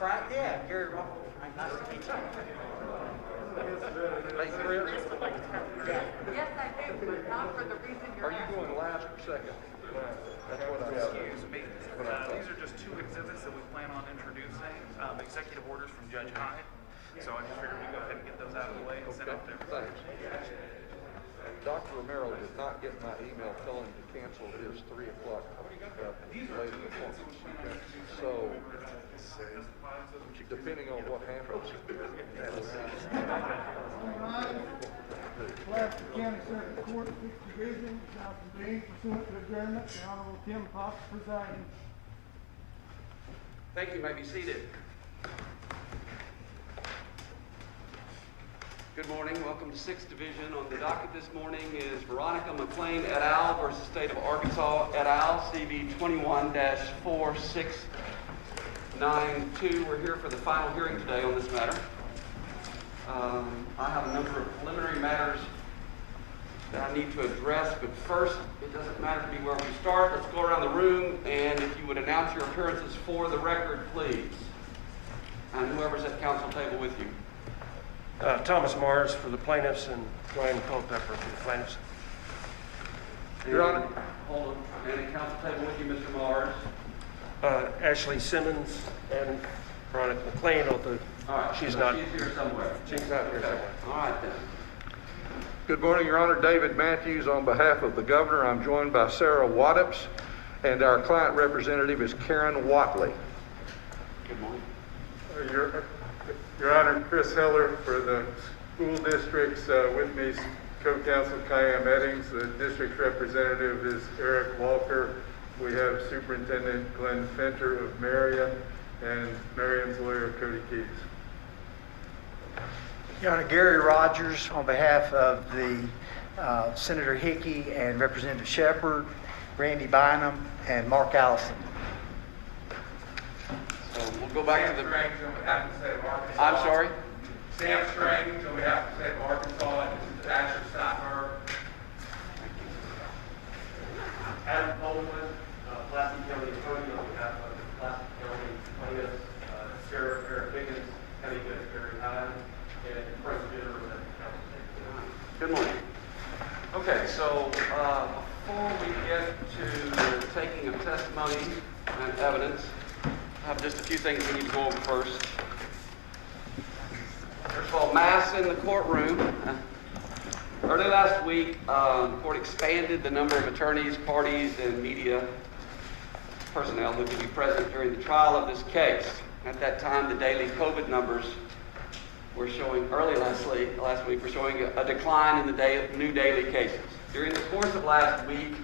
Right, yeah, Gary Ronald. Nice to meet you. Hey, Chris, Yes, I do, but not for the reason you're are you asking. going last or second? That's what I got. Excuse me. These are just two exhibits that we plan on introducing, executive orders from Judge Hyde. So I just figured we'd go ahead and get those out of the way and send Okay, up there. thanks. Dr. Romero did not get my email telling him to cancel his 3 o'clock later appointment. So, depending on what happens. Pulaski County Circuit Court, 6th Division, now convened pursuant to adjournment. The Honorable Tim Fox presiding. Thank you. You may be seated. Good morning. Welcome to 6th Division. On the docket this morning is Veronica McLean et al. Versus State of Arkansas et al. CV 21-4692. We're here for the final hearing today on this matter. I have a number of preliminary matters that I need to address, but first, it doesn't matter to me where we start. Let's go around the room, and if you would announce your appearances for the record, please. And whoever's at council table with you. Thomas Mars for the plaintiffs and Ryan Culpepper for the plaintiffs. Your Honor. Hold on. And at council table with you, Mr. Mars. Ashley Simmons and Veronica McLean, although All right. she's so not. She's here somewhere. She's not here somewhere. All right then. Good morning, Your Honor. David Matthews on behalf of the governor. I'm joined by Sarah Waddups, and our client representative is Karen Watley. Good morning. Your Honor, Chris Heller for the school districts. With me is co-counsel Kayam Eddings. The district representative is Eric Walker. We have Superintendent Glenn Fenter of Marion and Marion's lawyer, Cody Keys. Your Honor, Gary Rogers on behalf of the Senator Hickey and Representative Shepard, Randy Bynum, and Mark Allison. So we'll go back to the. Strange on behalf of the state of Arkansas. I'm sorry. Sam Strange on behalf of the state of Arkansas, and this is Asher Steinberg. Adam Coleman, Pulaski County Attorney on behalf of Pulaski County plaintiffs, Sheriff Eric Higgins, County Secretary Hyde, and President of the Council. Good morning. Okay, so before we get to the taking of testimony and evidence, I have just a few things we need to go over first. First of all, masks in the courtroom. Early last week, the court expanded the number of attorneys, parties, and media personnel who could be present during the trial of this case. At that time, the daily COVID numbers were showing, early last week, were showing a decline in the new daily cases. During the course of last week,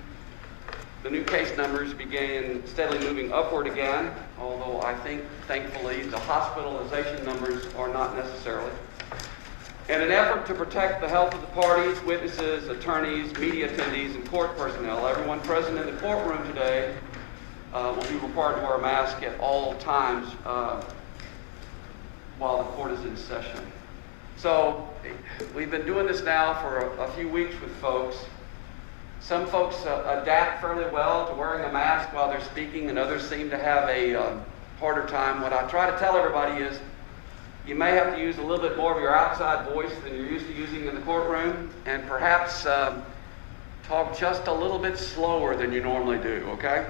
the new case numbers began steadily moving upward again, although I think, thankfully, the hospitalization numbers are not necessarily. In an effort to protect the health of the parties, witnesses, attorneys, media attendees, and court personnel, everyone present in the courtroom today will be required to wear a mask at all times while the court is in session. So we've been doing this now for a few weeks with folks. Some folks adapt fairly well to wearing a mask while they're speaking, and others seem to have a harder time. What I try to tell everybody is you may have to use a little bit more of your outside voice than you're used to using in the courtroom, and perhaps talk just a little bit slower than you normally do, okay?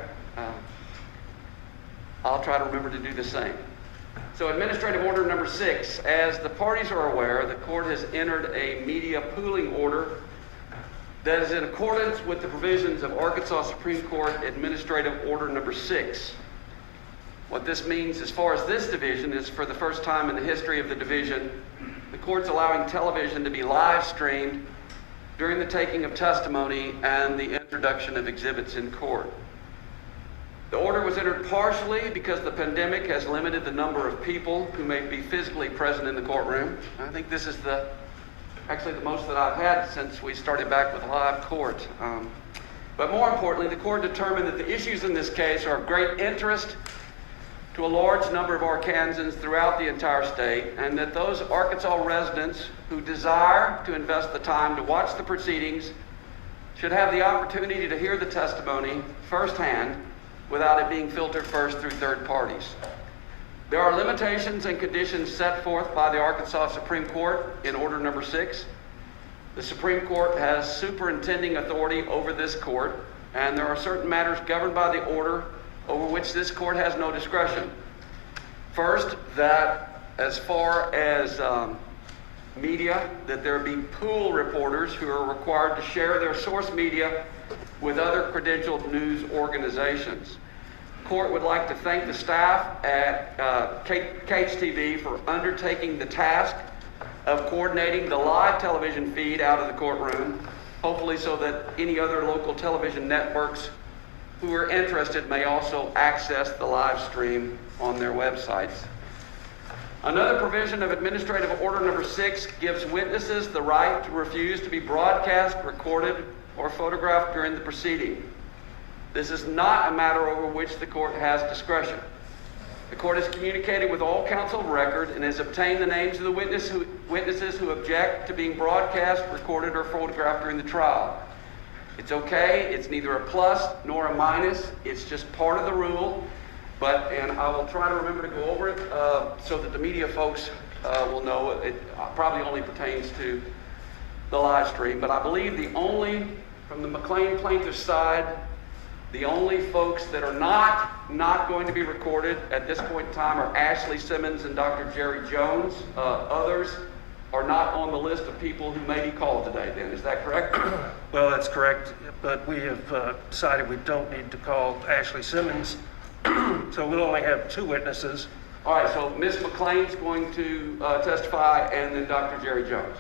I'll try to remember to do the same. So Administrative Order number 6, as the parties are aware, the court has entered a media pooling order that is in accordance with the provisions of Arkansas Supreme Court Administrative Order number 6. What this means as far as this division is, for the first time in the history of the division, the court's allowing television to be live streamed during the taking of testimony and the introduction of exhibits in court. The order was entered partially because the pandemic has limited the number of people who may be physically present in the courtroom. I think this is actually the most that I've had since we started back with live court. But more importantly, the court determined that the issues in this case are of great interest to a large number of Arkansans throughout the entire state, and that those Arkansas residents who desire to invest the time to watch the proceedings should have the opportunity to hear the testimony firsthand without it being filtered first through third parties. There are limitations and conditions set forth by the Arkansas Supreme Court in Order Number 6. The Supreme Court has superintending authority over this court, and there are certain matters governed by the order over which this court has no discretion. First, that as far as media, that there be pool reporters who are required to share their source media with other credentialed news organizations. The court would like to thank the staff at KHTV for undertaking the task of coordinating the live television feed out of the courtroom, hopefully so that any other local television networks who are interested may also access the live stream on their websites. Another provision of Administrative Order Number 6 gives witnesses the right to refuse to be broadcast, recorded, or photographed during the proceeding. This is not a matter over which the court has discretion. The court has communicated with all counsel of record and has obtained the names of the witnesses who object to being broadcast, recorded, or photographed during the trial. It's okay. It's neither a plus nor a minus. It's just part of the rule. And I will try to remember to go over it so that the media folks will know. It probably only pertains to the live stream. But I believe from the McLean plaintiff's side, the only folks that are not going to be recorded at this point in time are Ashley Simmons and Dr. Jerry Jones. Others are not on the list of people who may be called today then. Is that correct? Well, that's correct, but we have decided we don't need to call Ashley Simmons, so we'll only have 2 witnesses. All right, so Ms. McLean's going to testify, and then Dr. Jerry Jones.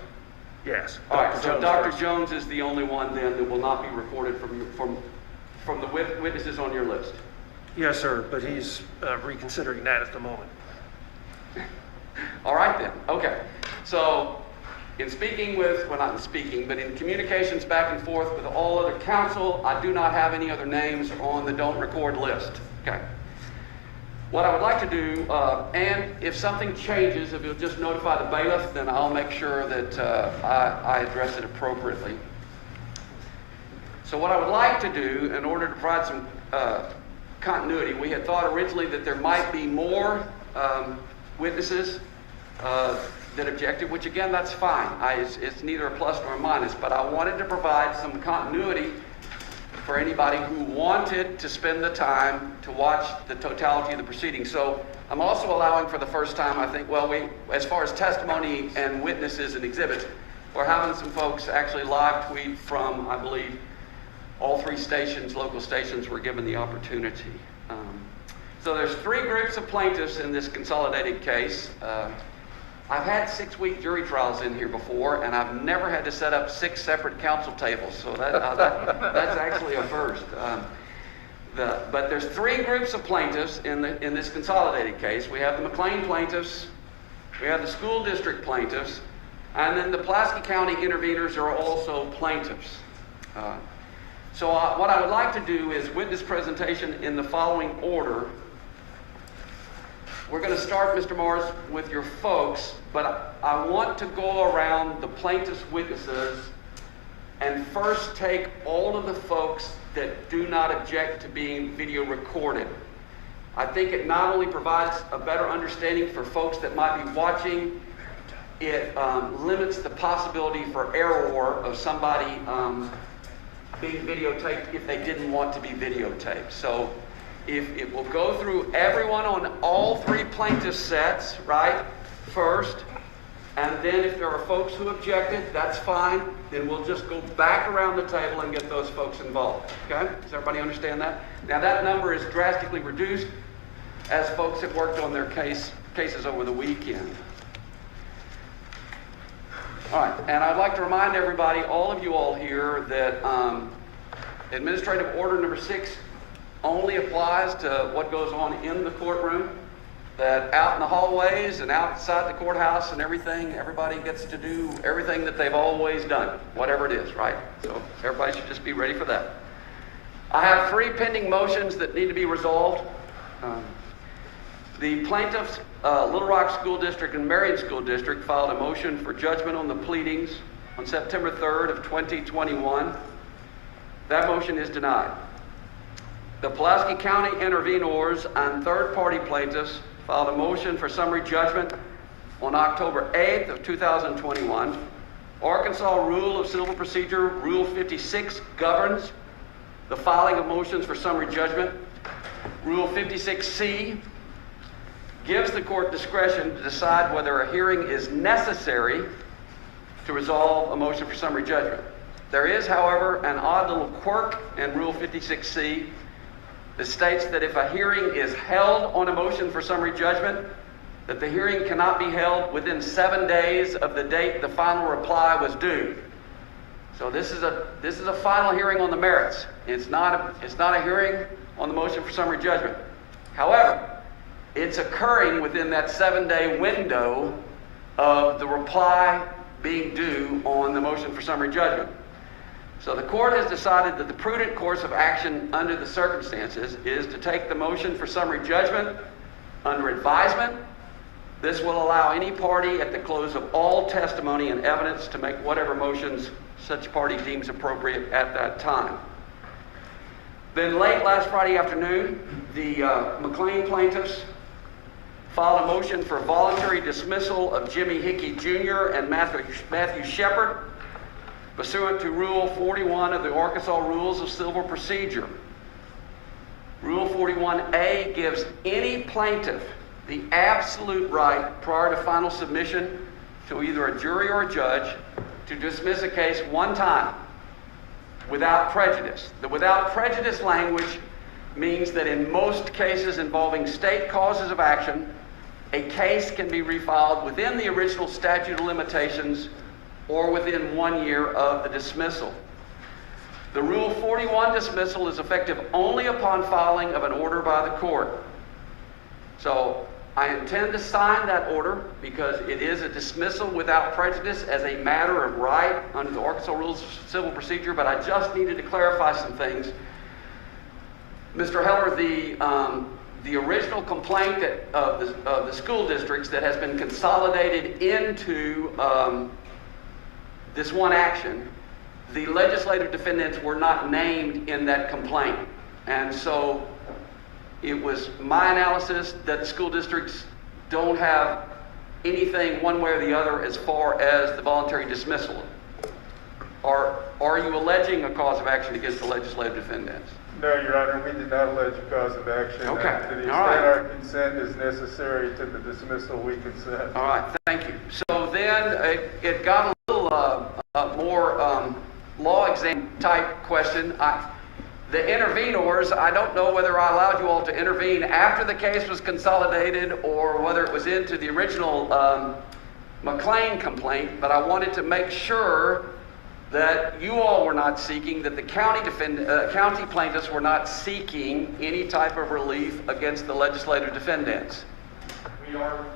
Yes. All right, so Jones Dr. first. Jones is the only one then that will not be recorded from the witnesses on your list. Yes, sir, but he's reconsidering that at the moment. All right then, okay. So in speaking with, well not in speaking, but in communications back and forth with all other counsel, I do not have any other names on the don't record list. Okay. What I would like to do, and if something changes, if you'll just notify the bailiff, then I'll make sure that I address it appropriately. So what I would like to do, in order to provide some continuity, we had thought originally that there might be more witnesses that objected, which again, that's fine. It's neither a plus nor a minus, but I wanted to provide some continuity for anybody who wanted to spend the time to watch the totality of the proceedings. So I'm also allowing for the first time, I think, as far as testimony and witnesses and exhibits, we're having some folks actually live tweet from, I believe, all 3 stations, local stations, were given the opportunity. So there's 3 groups of plaintiffs in this consolidated case. I've had 6-week jury trials in here before, and I've never had to set up 6 separate counsel tables. So that's actually a first. But there's 3 groups of plaintiffs in this consolidated case. We have the McLean plaintiffs, we have the school district plaintiffs, and then the Pulaski County interveners are also plaintiffs. So what I would like to do is witness presentation in the following order. We're going to start, Mr. Morris, with your folks, but I want to go around the plaintiff's witnesses and first take all of the folks that do not object to being video recorded. I think it not only provides a better understanding for folks that might be watching, it limits the possibility for error of somebody being videotaped if they didn't want to be videotaped. So if it will go through everyone on all 3 plaintiff sets, right, first, and then if there are folks who objected, that's fine, then we'll just go back around the table and get those folks involved, okay? Does everybody understand that? Now that number is drastically reduced as folks have worked on their cases over the weekend. All right, and I'd like to remind everybody, all of you all here, that Administrative Order Number 6 only applies to what goes on in the courtroom, that out in the hallways and outside the courthouse and everything, everybody gets to do everything that they've always done, whatever it is, right? So everybody should just be ready for that. I have 3 pending motions that need to be resolved. The plaintiffs, Little Rock School District and Marion School District, filed a motion for judgment on the pleadings on September 3rd of 2021. That motion is denied. The Pulaski County intervenors and third-party plaintiffs filed a motion for summary judgment on October 8th of 2021. Arkansas Rule of Civil Procedure, Rule 56, governs the filing of motions for summary judgment. Rule 56C gives the court discretion to decide whether a hearing is necessary to resolve a motion for summary judgment. There is, however, an odd little quirk in Rule 56C that states that if a hearing is held on a motion for summary judgment, that the hearing cannot be held within 7 days of the date the final reply was due. So this is a final hearing on the merits. It's not a hearing on the motion for summary judgment. However, it's occurring within that 7-day window of the reply being due on the motion for summary judgment. So the court has decided that the prudent course of action under the circumstances is to take the motion for summary judgment under advisement. This will allow any party at the close of all testimony and evidence to make whatever motions such party deems appropriate at that time. Then late last Friday afternoon, the McLean plaintiffs filed a motion for voluntary dismissal of Jimmy Hickey Jr. and Matthew Shepard pursuant to Rule 41 of the Arkansas Rules of Civil Procedure. Rule 41A gives any plaintiff the absolute right prior to final submission to either a jury or a judge to dismiss a case one time without prejudice. The without prejudice language means that in most cases involving state causes of action, a case can be refiled within the original statute of limitations or within 1 year of the dismissal. The Rule 41 dismissal is effective only upon filing of an order by the court. So I intend to sign that order because it is a dismissal without prejudice as a matter of right under the Arkansas Rules of Civil Procedure, but I just needed to clarify some things. Mr. Heller, the original complaint of the school districts that has been consolidated into this one action, the legislative defendants were not named in that complaint. And so it was my analysis that school districts don't have anything one way or the other as far as the voluntary dismissal. Are you alleging a cause of action against the legislative defendants? No, Your Honor, we did not allege a cause of action. Okay. To the extent All right. our consent is necessary to the dismissal, we consent. All right, thank you. So then it got a little more law exam type question. The intervenors, I don't know whether I allowed you all to intervene after the case was consolidated or whether it was into the original McLean complaint, but I wanted to make sure that you all were not seeking, that the county plaintiffs were not seeking any type of relief against the legislative defendants. We are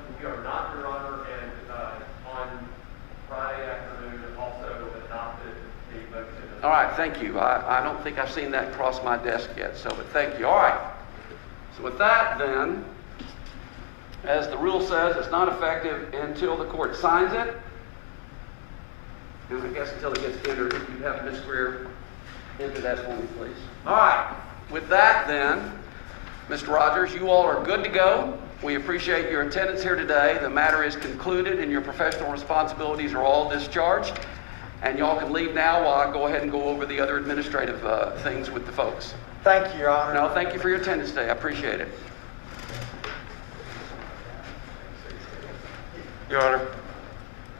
not, Your Honor, and on Friday afternoon also adopted the motion. All right, thank you. I don't think I've seen that cross my desk yet, but thank you. All right. So with that then, as the rule says, it's not effective until the court signs it. And I guess until it gets entered, if you have Ms. Greer enter that for me, please. All right. With that then, Mr. Rogers, you all are good to go. We appreciate your attendance here today. The matter is concluded and your professional responsibilities are all discharged. And y'all can leave now while I go ahead and go over the other administrative things with the folks. Thank you, Your Honor. No, thank you for your attendance today. I appreciate it. Your Honor,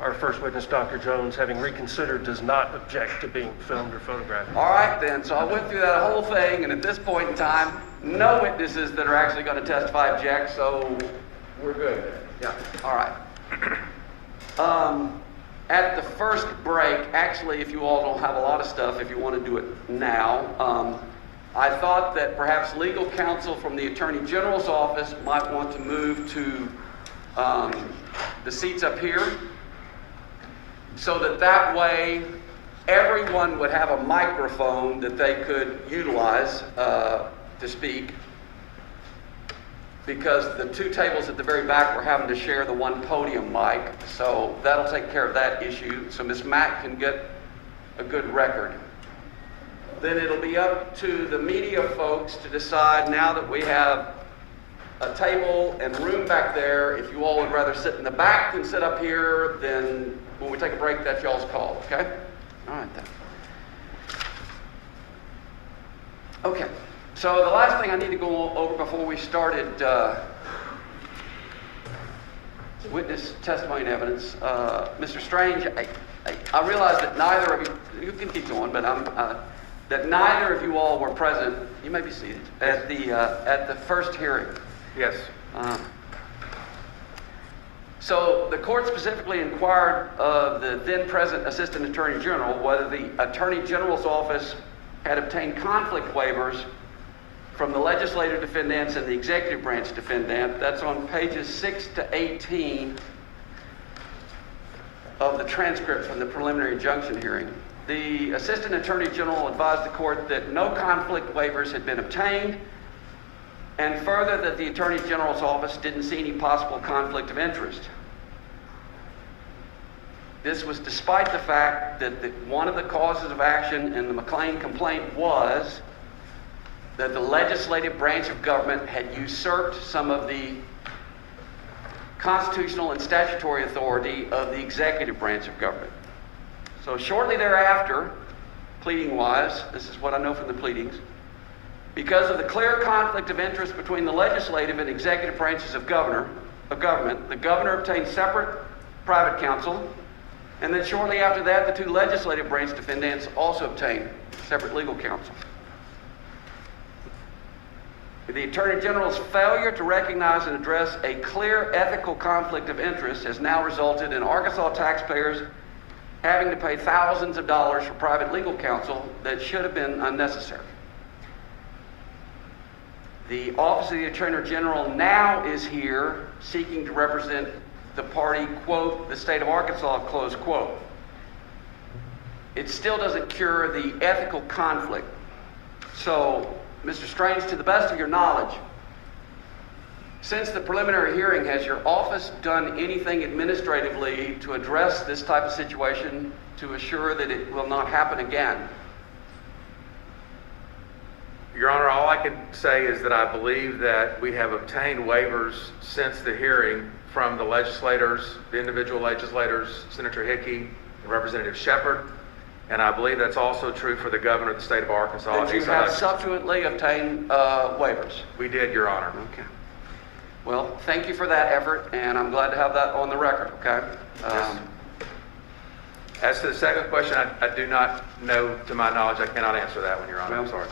our first witness, Dr. Jones, having reconsidered, does not object to being filmed or photographed. All right, then. So I went through that whole thing, and at this point in time, no witnesses that are actually going to testify object, so we're good. Yeah, all right. At the first break, actually, if you all don't have a lot of stuff, if you want to do it now, I thought that perhaps legal counsel from the Attorney General's office might want to move to the seats up here, so that way everyone would have a microphone that they could utilize to speak, because the two tables at the very back were having to share the one podium mic, so that'll take care of that issue, so Ms. Mack can get a good record. Then it'll be up to the media folks to decide, now that we have a table and room back there. If you all would rather sit in the back than sit up here, then when we take a break, that's y'all's call, okay? All right, then. Okay, so the last thing I need to go over before we started witness testimony and evidence, Mr. Strange, I realize that neither of you can keep going, but that neither of you all were present, you may be seated, at the first hearing. Yes. So the court specifically inquired of the then present Assistant Attorney General whether the Attorney General's office had obtained conflict waivers from the legislative defendants and the executive branch defendant. That's on pages 6 to 18 of the transcript from the preliminary injunction hearing. The Assistant Attorney General advised the court that no conflict waivers had been obtained, and further that the Attorney General's office didn't see any possible conflict of interest. This was despite the fact that one of the causes of action in the McLean complaint was that the legislative branch of government had usurped some of the constitutional and statutory authority of the executive branch of government. So shortly thereafter, pleading-wise, this is what I know from the pleadings, because of the clear conflict of interest between the legislative and executive branches of government, the governor obtained separate private counsel, and then shortly after that, the two legislative branch defendants also obtained separate legal counsel. The Attorney General's failure to recognize and address a clear ethical conflict of interest has now resulted in Arkansas taxpayers having to pay thousands of dollars for private legal counsel that should have been unnecessary. The Office of the Attorney General now is here seeking to represent the party, quote, the state of Arkansas, close quote. It still doesn't cure the ethical conflict. So, Mr. Strange, to the best of your knowledge, since the preliminary hearing, has your office done anything administratively to address this type of situation to assure that it will not happen again? Your Honor, all I can say is that I believe that we have obtained waivers since the hearing from the legislators, the individual legislators, Senator Hickey and Representative Shepard, and I believe that's also true for the governor of the state of Arkansas. That you have subsequently obtained waivers? We did, Your Honor. Okay. Well, thank you for that effort, and I'm glad to have that on the record, okay? Yes. As to the second question, I do not know, to my knowledge, I cannot answer that one, Your Honor. I'm sorry.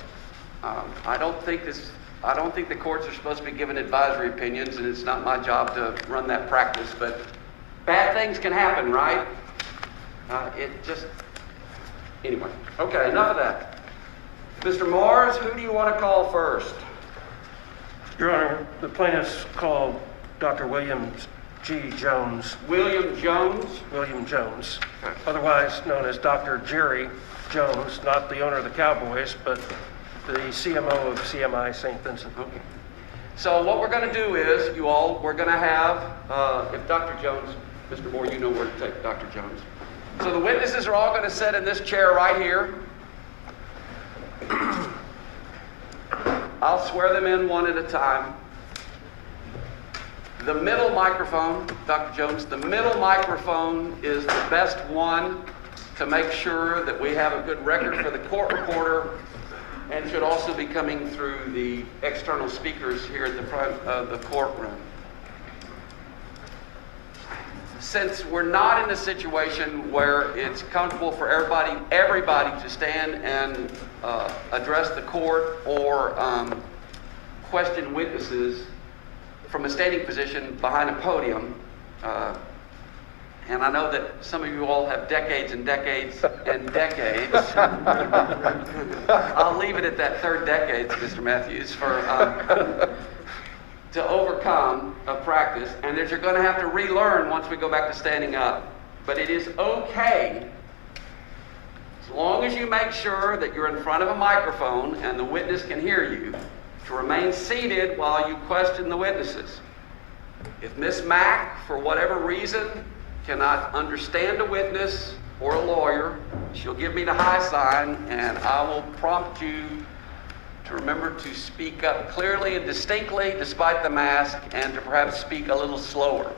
I don't think the courts are supposed to be given advisory opinions, and it's not my job to run that practice, but bad things can happen, right? Anyway. Okay, enough of that. Mr. Mars, who do you want to call first? Your Honor, the plaintiffs called Dr. William G. Jones. William Jones? William Jones, Okay. otherwise known as Dr. Jerry Jones, not the owner of the Cowboys, but the CMO of CMI St. Vincent. Okay. So what we're going to do is, we're going to have, if Dr. Jones, Mr. Moore, you know where to take Dr. Jones. So the witnesses are all going to sit in this chair right here. I'll swear them in one at a time. The middle microphone, Dr. Jones, the middle microphone is the best one to make sure that we have a good record for the court reporter, and should also be coming through the external speakers here at the front of the courtroom. Since we're not in a situation where it's comfortable for everybody to stand and address the court or question witnesses from a standing position behind a podium, and I know that some of you all have decades and decades and decades. I'll leave it at that third decade, Mr. Matthews, to overcome a practice, and that you're going to have to relearn once we go back to standing up. But it is okay, as long as you make sure that you're in front of a microphone and the witness can hear you, to remain seated while you question the witnesses. If Ms. Mack, for whatever reason, cannot understand a witness or a lawyer, she'll give me the high sign, and I will prompt you to remember to speak up clearly and distinctly despite the mask, and to perhaps speak a little slower.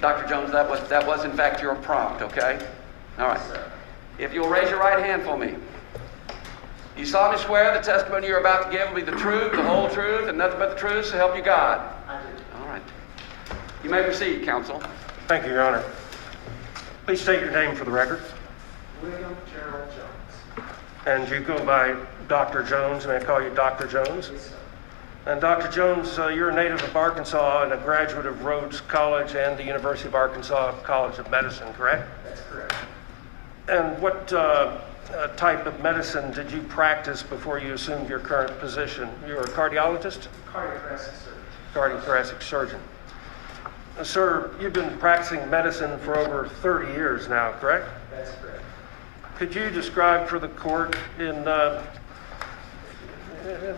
Dr. Jones, that was in fact your prompt, okay? All right. If you'll raise your right hand for me. You solemnly swear the testimony you're about to give will be the truth, the whole truth, and nothing but the truth, so help you God. I do. All right. You may proceed, counsel. Thank you, Your Honor. Please state your name for the record. William Gerald Jones. And you go by Dr. Jones. May I call you Dr. Jones? Yes, sir. And Dr. Jones, you're a native of Arkansas and a graduate of Rhodes College and the University of Arkansas College of Medicine, correct? That's correct. And what type of medicine did you practice before you assumed your current position? You were a cardiologist? Cardiothoracic surgeon. Cardiothoracic surgeon. Sir, you've been practicing medicine for over 30 years now, correct? That's correct. Could you describe for the court in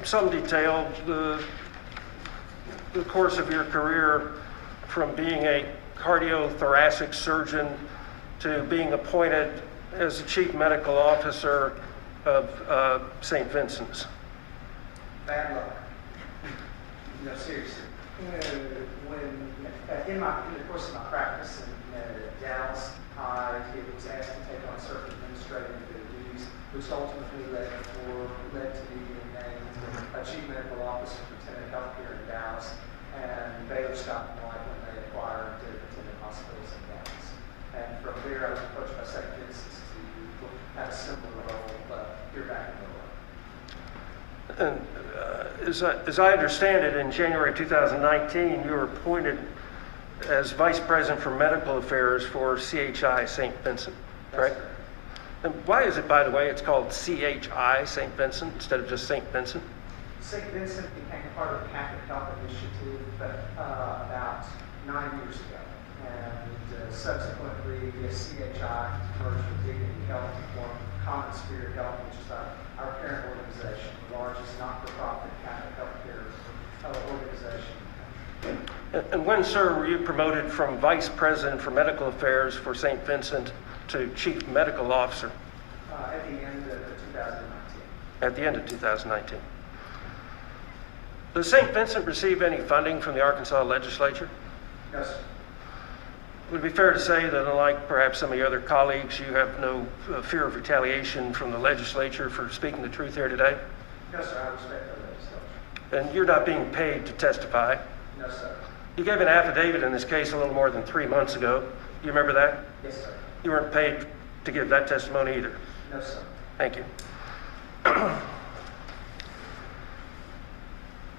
some detail the course of your career from being a cardiothoracic surgeon to being appointed as the chief medical officer of St. Vincent's? Bad luck. No, seriously. In the course of my practice in Dallas, I was asked to take on certain administrative duties, which ultimately led to me being named a chief medical officer for Tenet Healthcare in Dallas, and Baylor Scott & White when they acquired the Tenet hospitals in Dallas. And from there, I was approached by St. Vincent's to have a similar role here back in the world. And as I understand it, in January 2019, you were appointed as Vice President for Medical Affairs for CHI St. Vincent, correct? And why is it, by the way, it's called CHI St. Vincent instead of just St. Vincent? St. Vincent became part of the Catholic Health Initiative about 9 years ago. And subsequently, CHI merged with Dignity Health to form Common Spirit Health, which is our parent organization, the largest not-for-profit Catholic healthcare organization. And when, sir, were you promoted from Vice President for Medical Affairs for St. Vincent to Chief Medical Officer? At the end of 2019. At the end of 2019. Does St. Vincent receive any funding from the Arkansas legislature? No, sir. Would it be fair to say that, unlike perhaps some of your other colleagues, you have no fear of retaliation from the legislature for speaking the truth here today? No, sir. I respect the legislature. And you're not being paid to testify? No, sir. You gave an affidavit in this case a little more than 3 months ago. Do you remember that? Yes, sir. You weren't paid to give that testimony either. No, sir. Thank you.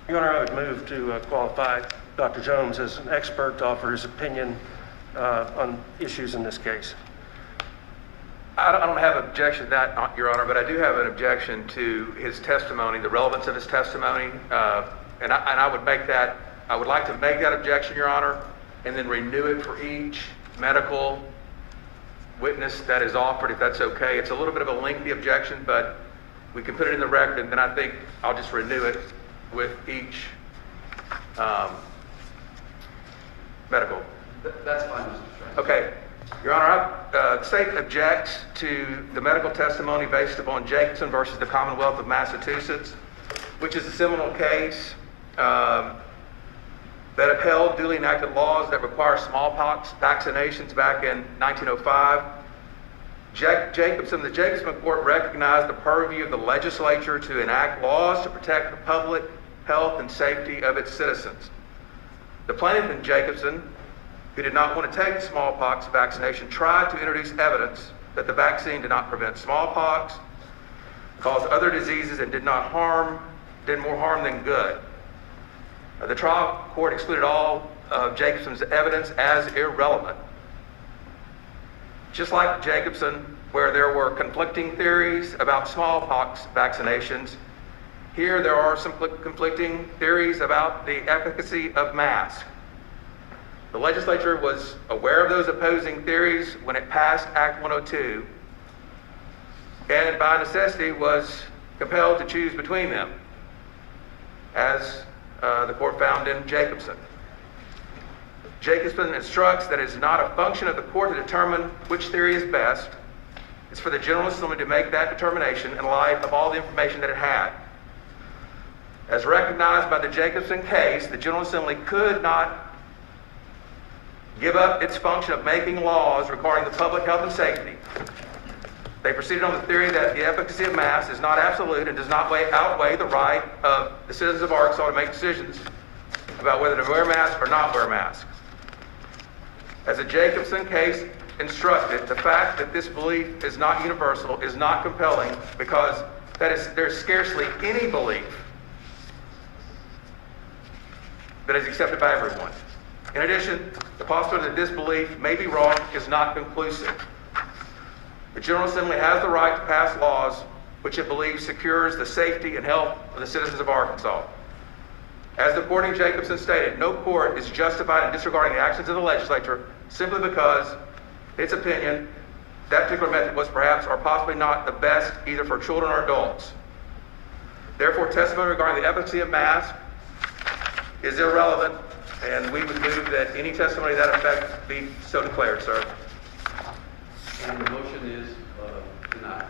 Your Honor, I would move to qualify Dr. Jones as an expert to offer his opinion on issues in this case. I don't have an objection to that, Your Honor, but I do have an objection to his testimony, the relevance of his testimony, and I would like to make that objection, Your Honor, and then renew it for each medical witness that is offered, if that's okay. It's a little bit of a lengthy objection, but we can put it in the record, and then I think I'll just renew it with each medical. That's fine, Mr. Strange. Okay. Your Honor, the state objects to the medical testimony based upon Jacobson versus the Commonwealth of Massachusetts, which is a seminal case that upheld duly enacted laws that require smallpox vaccinations back in 1905. The Jacobson court recognized the purview of the legislature to enact laws to protect the public health and safety of its citizens. The plaintiff in Jacobson, who did not want to take the smallpox vaccination, tried to introduce evidence that the vaccine did not prevent smallpox, caused other diseases, and did more harm than good. The trial court excluded all of Jacobson's evidence as irrelevant. Just like Jacobson, where there were conflicting theories about smallpox vaccinations, here there are some conflicting theories about the efficacy of masks. The legislature was aware of those opposing theories when it passed Act 102, and by necessity was compelled to choose between them, as the court found in Jacobson. Jacobson instructs that it is not a function of the court to determine which theory is best. It's for the General Assembly to make that determination in light of all the information that it had. As recognized by the Jacobson case, the General Assembly could not give up its function of making laws regarding the public health and safety. They proceeded on the theory that the efficacy of masks is not absolute and does not outweigh the right of the citizens of Arkansas to make decisions about whether to wear masks or not wear masks. As the Jacobson case instructed, the fact that this belief is not universal is not compelling because there's scarcely any belief that is accepted by everyone. In addition, the possibility that this belief may be wrong is not conclusive. The General Assembly has the right to pass laws which it believes secures the safety and health of the citizens of Arkansas. As the court in Jacobson stated, no court is justified in disregarding the actions of the legislature simply because, in its opinion, that particular method was perhaps or possibly not the best either for children or adults. Therefore, testimony regarding the efficacy of masks is irrelevant, and we would move that any testimony to that effect be so declared, sir. And the motion is denied.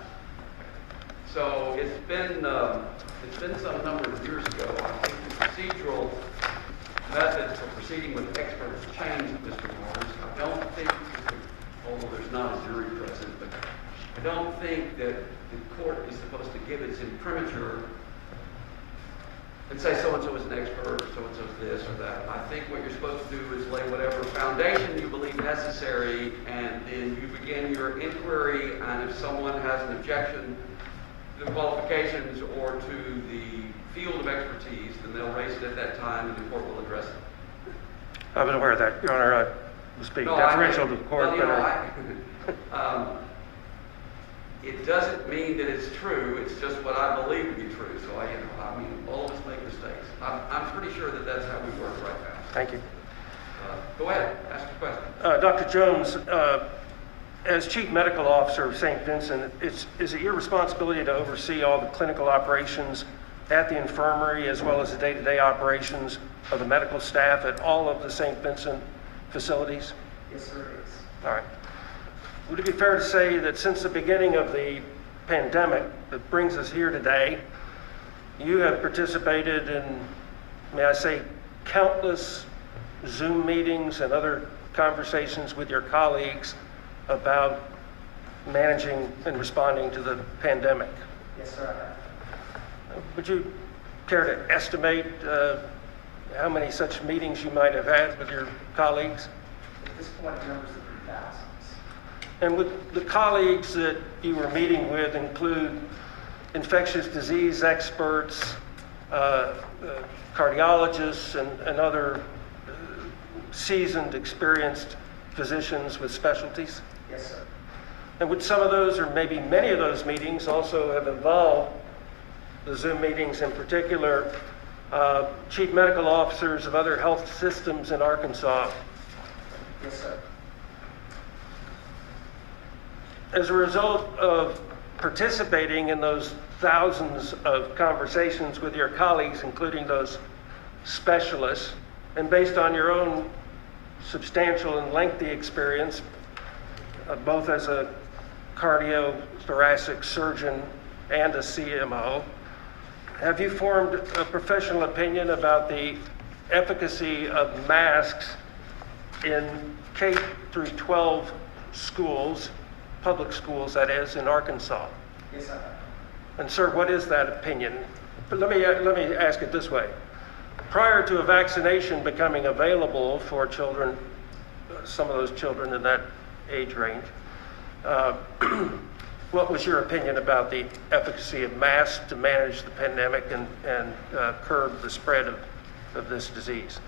So it's been some number of years ago. I think the procedural methods for proceeding with experts changed, Mr. Morris. I don't think, although there's not a jury present, but I don't think that the court is supposed to give its imprimatur and say so-and-so is an expert, so-and-so is this or that. I think what you're supposed to do is lay whatever foundation you believe necessary, and then you begin your inquiry, and if someone has an objection to the qualifications or to the field of expertise, then they'll raise it at that time, and the court will address it. I've been aware of that, Your Honor. I was being deferential to the court. It doesn't mean that it's true. It's just what I believe to be true. So all of us make mistakes. I'm pretty sure that that's how we work right now. Thank you. Go ahead, ask your question. Dr. Jones, as Chief Medical Officer of St. Vincent, is it your responsibility to oversee all the clinical operations at the infirmary as well as the day-to-day operations of the medical staff at all of the St. Vincent facilities? Yes, sir, it is. All right. Would it be fair to say that since the beginning of the pandemic that brings us here today, you have participated in, may I say, countless Zoom meetings and other conversations with your colleagues about managing and responding to the pandemic? Yes, sir, I have. Would you care to estimate how many such meetings you might have had with your colleagues? At this point, the numbers are 3,000. And would the colleagues that you were meeting with include infectious disease experts, cardiologists, and other seasoned, experienced physicians with specialties? Yes, sir. And would some of those, or maybe many of those meetings, also have involved, the Zoom meetings in particular, chief medical officers of other health systems in Arkansas? Yes, sir. As a result of participating in those thousands of conversations with your colleagues, including those specialists, and based on your own substantial and lengthy experience, both as a cardiothoracic surgeon and a CMO, have you formed a professional opinion about the efficacy of masks in K through 12 schools, public schools that is, in Arkansas? Yes, I have. And sir, what is that opinion? But let me ask it this way. Prior to a vaccination becoming available for children, some of those children in that age range, what was your opinion about the efficacy of masks to manage the pandemic and curb the spread of this disease?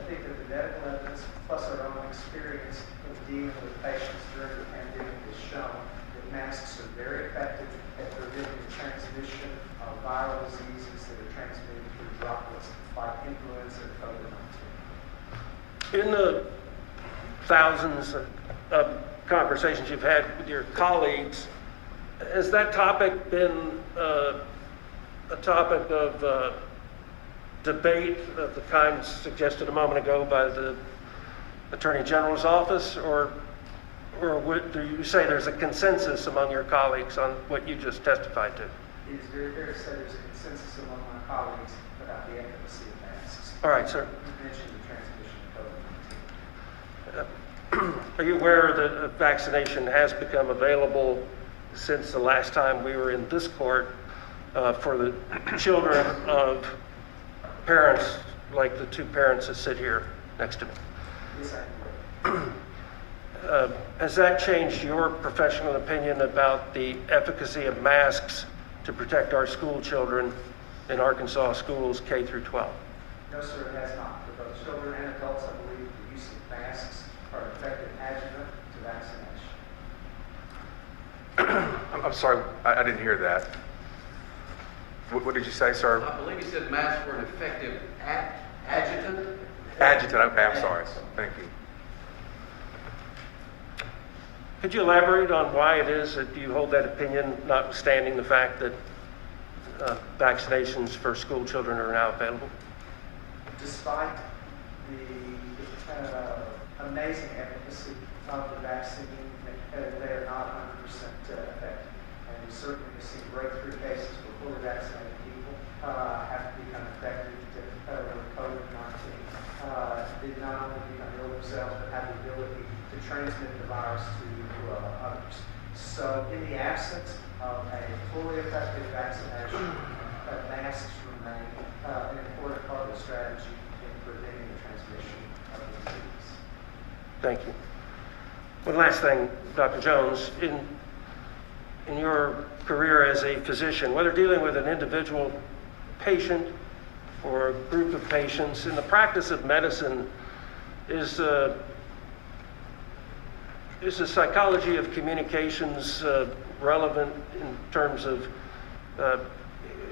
I think that the medical evidence plus our own experience in dealing with patients during the pandemic has shown that masks are very effective at preventing the transmission of viral diseases that are transmitted through droplets like influenza and COVID-19. In the thousands of conversations you've had with your colleagues, has that topic been a topic of debate of the kind suggested a moment ago by the Attorney General's office, or do you say there's a consensus among your colleagues on what you just testified to? It is very fair to say there's a consensus among my colleagues about the efficacy of masks. All right, sir. You mentioned the transmission of COVID-19. Are you aware that vaccination has become available since the last time we were in this court for the children of parents like the two parents that sit here next to me? Yes, I am. Has that changed your professional opinion about the efficacy of masks to protect our school children in Arkansas schools K through 12? No, sir, it has not. For both children and adults, I believe the use of masks are an effective adjuvant to vaccination. I'm sorry, I didn't hear that. What did you say, sir? I believe he said masks were an effective adjutant. Adjutant, okay, I'm sorry. Thank you. Could you elaborate on why it is that you hold that opinion, notwithstanding the fact that vaccinations for school children are now available? Despite the amazing efficacy of the vaccine, they are not 100% effective. And we certainly have seen breakthrough cases where fully vaccinated people have become infected with COVID-19. Did not only become ill themselves, but have the ability to transmit the virus to others. So in the absence of a fully effective vaccination, masks remain an important part of the strategy in preventing the transmission of the disease. Thank you. One last thing, Dr. Jones, in your career as a physician, whether dealing with an individual patient or a group of patients, in the practice of medicine, is the psychology of communications relevant in terms of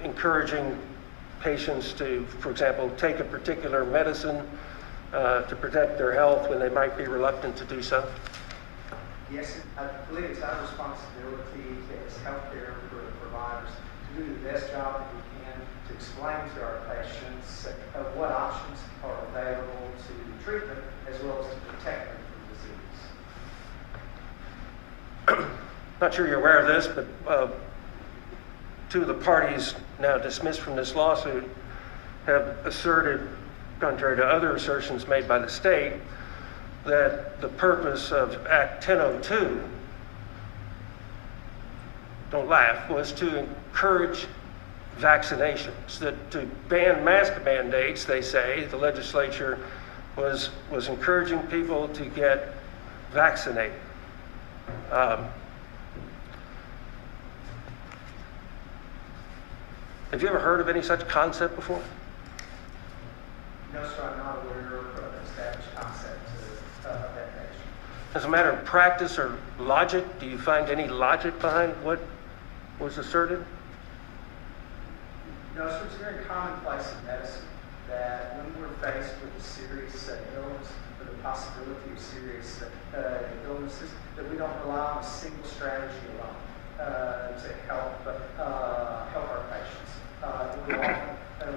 encouraging patients to, for example, take a particular medicine to protect their health when they might be reluctant to do so? Yes, I believe it's our responsibility as healthcare providers to do the best job that we can to explain to our patients what options are available to treatment as well as to protect them from disease. Not sure you're aware of this, but two of the parties now dismissed from this lawsuit have asserted, contrary to other assertions made by the state, that the purpose of Act 1002, don't laugh, was to encourage vaccinations. That to ban mask mandates, they say, the legislature was encouraging people to get vaccinated. Have you ever heard of any such concept before? No, sir, I'm not aware of an established concept of that nature. As a matter of practice or logic, do you find any logic behind what was asserted? No, sir, it's very commonplace in medicine that when we're faced with a serious illness or the possibility of serious illnesses, that we don't rely on a single strategy alone to help our patients. We often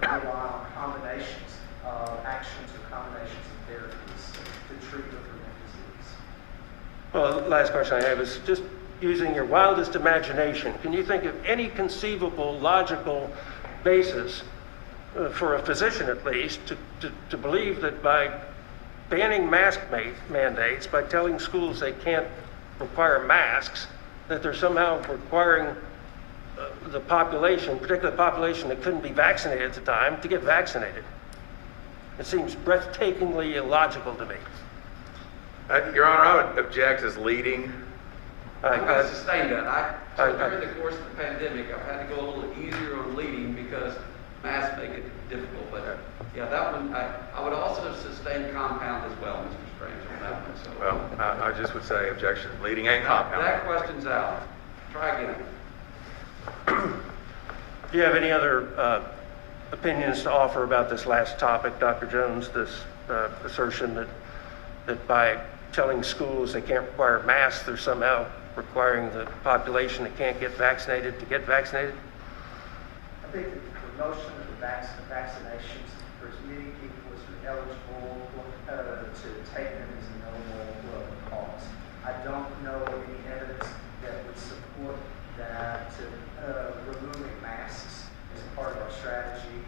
rely on combinations of actions or combinations of therapies to treat or prevent disease. Well, the last question I have is just using your wildest imagination. Can you think of any conceivable, logical basis for a physician at least to believe that by banning mask mandates, by telling schools they can't require masks, that they're somehow requiring the population, particularly the population that couldn't be vaccinated at the time, to get vaccinated? It seems breathtakingly illogical to me. Your Honor, I would object as leading. I'm going to sustain that. During the course of the pandemic, I've had to go a little easier on leading because masks make it difficult. But yeah, that one, I would also sustain compound as well, Mr. Strange, on that one. So, Well, I just would say objection, leading and compound. that question's out. Try again. Do you have any other opinions to offer about this last topic, Dr. Jones, this assertion that by telling schools they can't require masks, they're somehow requiring the population that can't get vaccinated to get vaccinated? I think that the promotion of the vaccinations for as many people as are eligible to take them is a noble cause. I don't know any evidence that would support that removing masks as a part of our strategy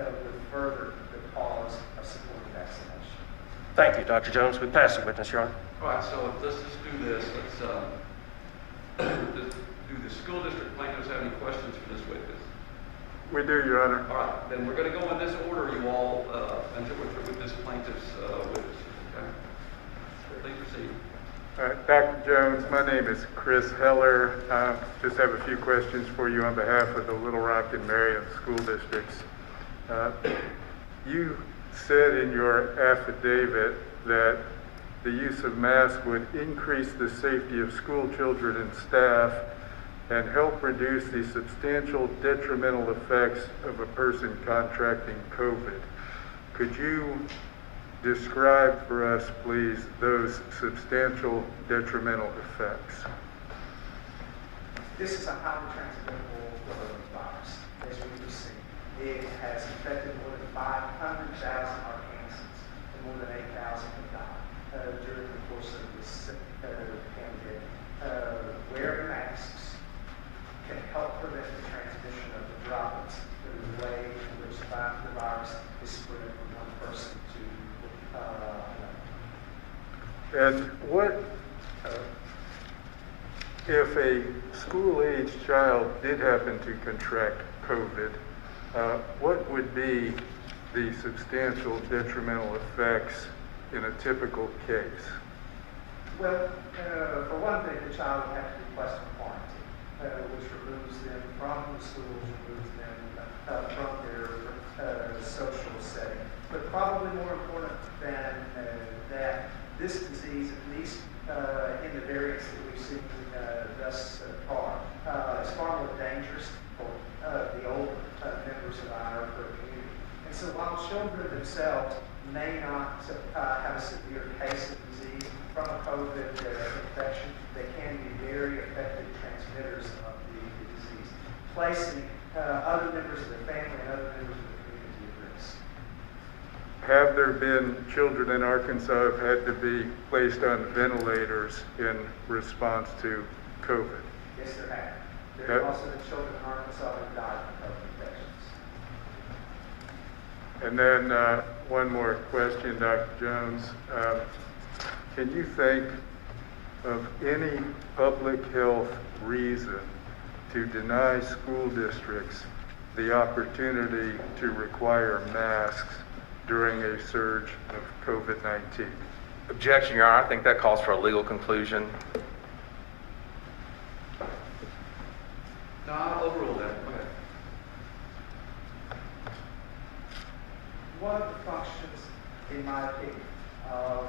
would Thank you, Dr. Jones. We pass the witness, Your Honor. All right, so let's just do this. Do the school district plaintiffs have any questions for this witness? We do, Your Honor. All right, then we're going to go in this order, you all, until we're through with this plaintiff's witness. Okay? Please proceed. Dr. Jones, my name is Chris Heller. Just have a few questions for you on behalf of the Little Rock and Marion school districts. You said in your affidavit that the use of masks would increase the safety of school children and staff and help reduce the substantial detrimental effects of a person contracting COVID. Could you describe for us, please, those substantial detrimental effects? This is a highly transmittable virus, as we've seen. It has infected more than 500,000 Arkansans, and more than 8,000 have died during the course of this pandemic. Wearing masks can help prevent the transmission of the droplets through the way in which the virus is spread from one person to another. And what if a school-aged child did happen to contract COVID, what would be the substantial detrimental effects in a typical case? Well, for one thing, the child would have to be placed in quarantine, which removes them from the schools, removes them from their social setting. But probably more important than that, this disease, at least in the variants that we've seen thus far, is far more dangerous for the older members of our community. And so while children themselves may not have a severe case of disease from a COVID infection, they can be very effective transmitters of the disease, placing other members of the family and other members of the community at risk. Have there been children in Arkansas who have had to be placed on ventilators in response to COVID? Yes, there have. There have also been children in Arkansas who died from COVID infections. And then one more question, Dr. Jones. Can you think of any public health reason to deny school districts the opportunity to require masks during a surge of COVID-19? Objection, Your Honor. I think that calls for a legal conclusion. No, I'll overrule that. Go ahead. One of the functions, in my opinion, of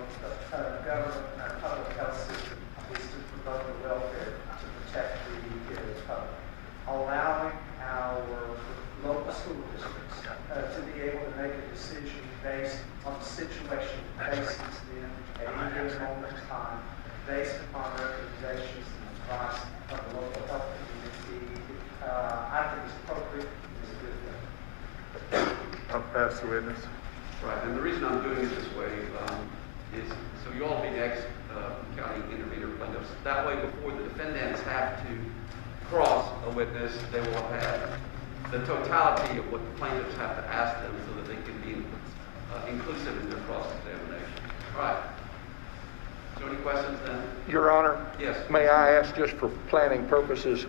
the government and our public health system is to promote the welfare, to protect the public, allowing our local school districts to be able to make a decision based on the situation facing them at any given moment in time, based upon recommendations and advice of the local health community. I think it's appropriate, it's a good thing. I'll pass the witness. Right, and the reason I'm doing it this way is so you all be the ex-county intervener plaintiffs. That way, before the defendants have to cross a witness, they will have the totality of what the plaintiffs have to ask them so that they can be inclusive in their cross-examination. All right. So any questions then? Your Honor? Yes. May I ask, just for planning purposes,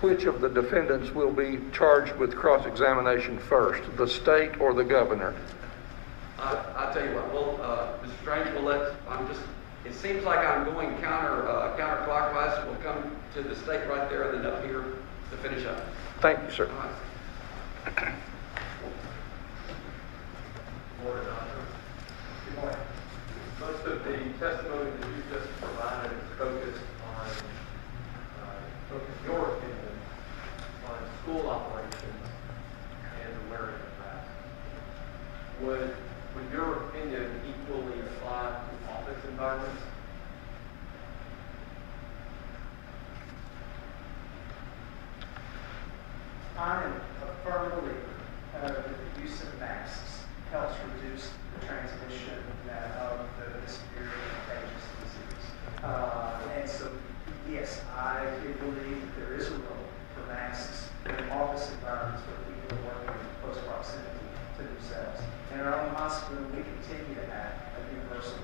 which of the defendants will be charged with cross-examination first, the state or the governor? I'll tell you what, Mr. Strange, it seems like I'm going counterclockwise. We'll come to the state right there and then up here to finish up. Thank you, sir. All right. Good morning. Most of the testimony that you just provided is focused on, your opinion on school operations and the wearing of masks. Would your opinion equally apply to office environments? I am a firm believer that the use of masks helps reduce the transmission of this very contagious disease. And so, yes, I believe that there is a role for masks in office environments where people are working in close proximity to themselves. In our own hospital, we continue to have a universal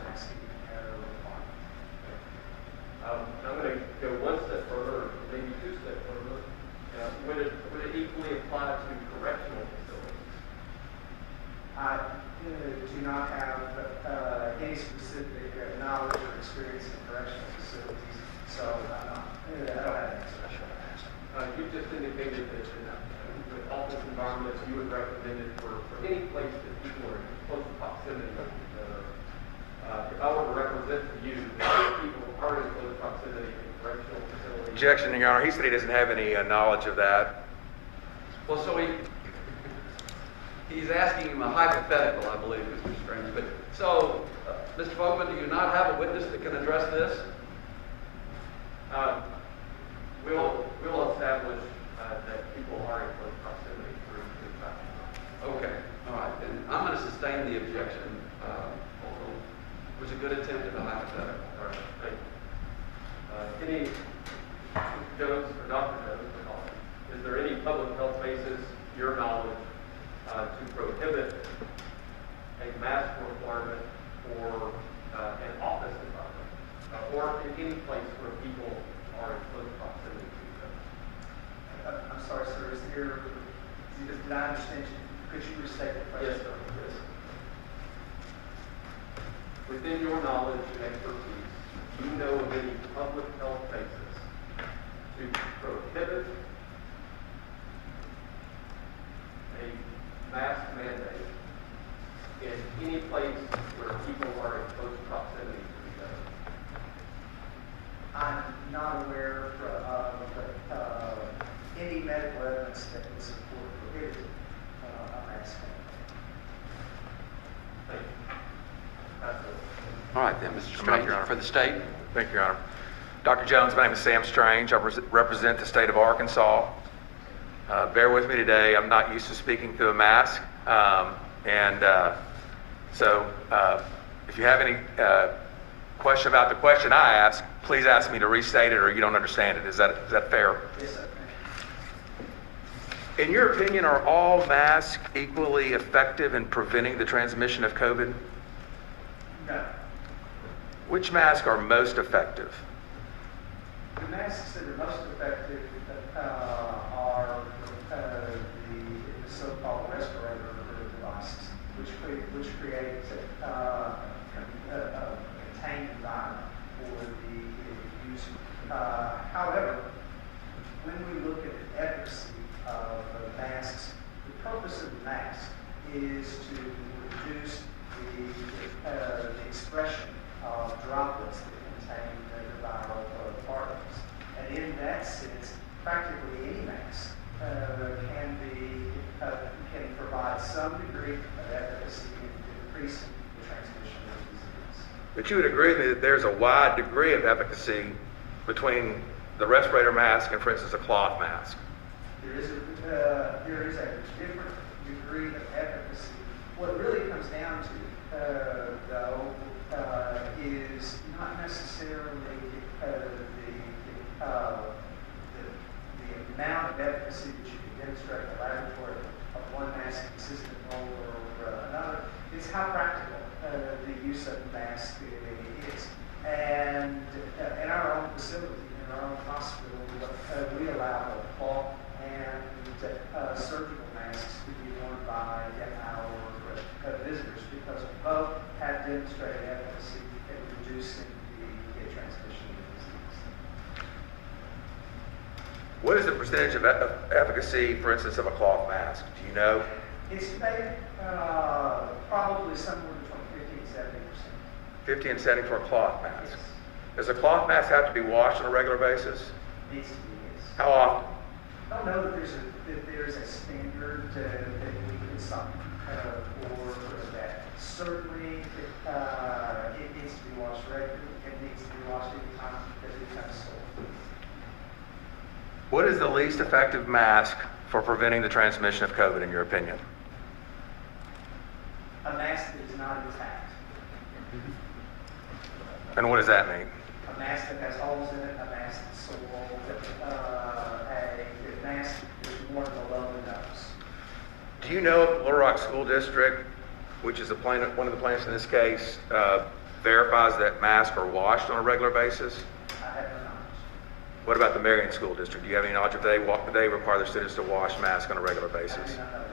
correctional facilities. So I don't have an answer to that. You just indicated that with office environments, you would recommend it for any place that people are in close proximity to each other. If I were to represent to you, that people are in close proximity to correctional facilities. Objection, Your Honor. He said he doesn't have any knowledge of that. Well, so he's asking him a hypothetical, I believe, Mr. Strange. But so, Mr. Fogman, do you not have a witness that can address this? We'll establish that people are in close proximity through the fact. Okay, all right. Then I'm going to sustain the objection. It was a good attempt at a hypothetical. All right, thank you. Any, Jones or Dr. Jones, is there any public health basis, your knowledge, to prohibit a mask requirement for an office environment, or in any place where people are in close proximity to each other? I'm sorry, sir, did I understand you? Could you restate the question? Yes, sir. Yes. Within your knowledge and expertise, do you know of any public health basis to prohibit a mask mandate in any place where people are in close proximity to each other? I'm not aware of any medical evidence that would support prohibiting a mask mandate. Thank you. That's it. All right, then, Mr. Thank Strange, you, Your Honor. for the state. Thank you, Your Honor. Dr. Jones, my name is Sam Strange. I represent the state of Arkansas. Bear with me today. I'm not used to speaking through a mask. So if you have any question about the question I asked, please ask me to restate it or you don't understand it. Is that fair? Yes, sir. In your opinion, are all masks equally effective in preventing the transmission of COVID? No. Which masks are most effective? The masks that are most effective are the so-called respirator devices, which create a contained environment for the user. However, when we look at the efficacy of masks, the purpose of the mask is to reduce the expression of droplets that contain the viral particles. And in that sense, practically any mask can provide some degree of efficacy in decreasing the transmission of disease. But you would agree that there's a wide degree of efficacy between the respirator mask and, for instance, a cloth mask. There is a different degree of efficacy. What it really comes down to, though, is not necessarily the amount of efficacy that you can demonstrate in the laboratory of one mask consistent over another. It's how practical the use of the mask is. And in our own facility, in our own hospital, we allow cloth and surgical masks to be worn by our visitors because both have demonstrated efficacy in reducing the transmission of disease. What is the percentage of efficacy, for instance, of a cloth mask? Do you know? It's made probably somewhere between 50 and 70%. 50 and 70 for a cloth mask. Yes. Does a cloth mask have to be washed on a regular basis? Needs to be, yes. How often? I don't know that there's a standard that we can sign for that. Certainly, it needs to be washed regularly. It needs to be washed every time that it becomes sold. What is the least effective mask for preventing the transmission of COVID, in your opinion? A mask that is not intact. And what does that mean? A mask that has holes in it, a mask that's soiled, a mask that's worn below the nose. Do you know if Little Rock School District, which is one of the plaintiffs in this case, verifies that masks are washed on a regular basis? I have no knowledge. What about the Marion School District? Do you have any knowledge if they require their students to wash masks on a regular I basis? do not know that.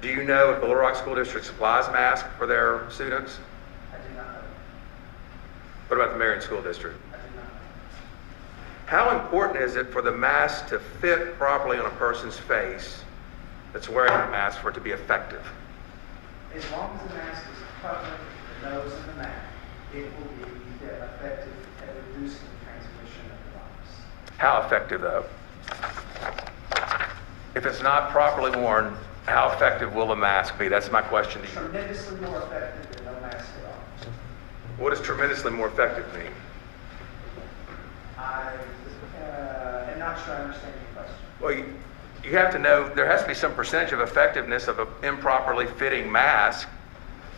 Do you know if the Little Rock School District supplies masks for their students? I do not know about the Marion School District? I do not know. How important is it for the mask to fit properly on a person's face that's wearing the mask for it to be effective? As long as the mask is covering the nose and the mouth, it will be effective at reducing the transmission of the virus. How effective, though? If it's not properly worn, how effective will the mask be? That's my question to you. Tremendously more effective than no mask at all. What does tremendously more effective mean? I am not sure I understand your question. Well, you have to know, there has to be some percentage of effectiveness of an improperly fitting mask.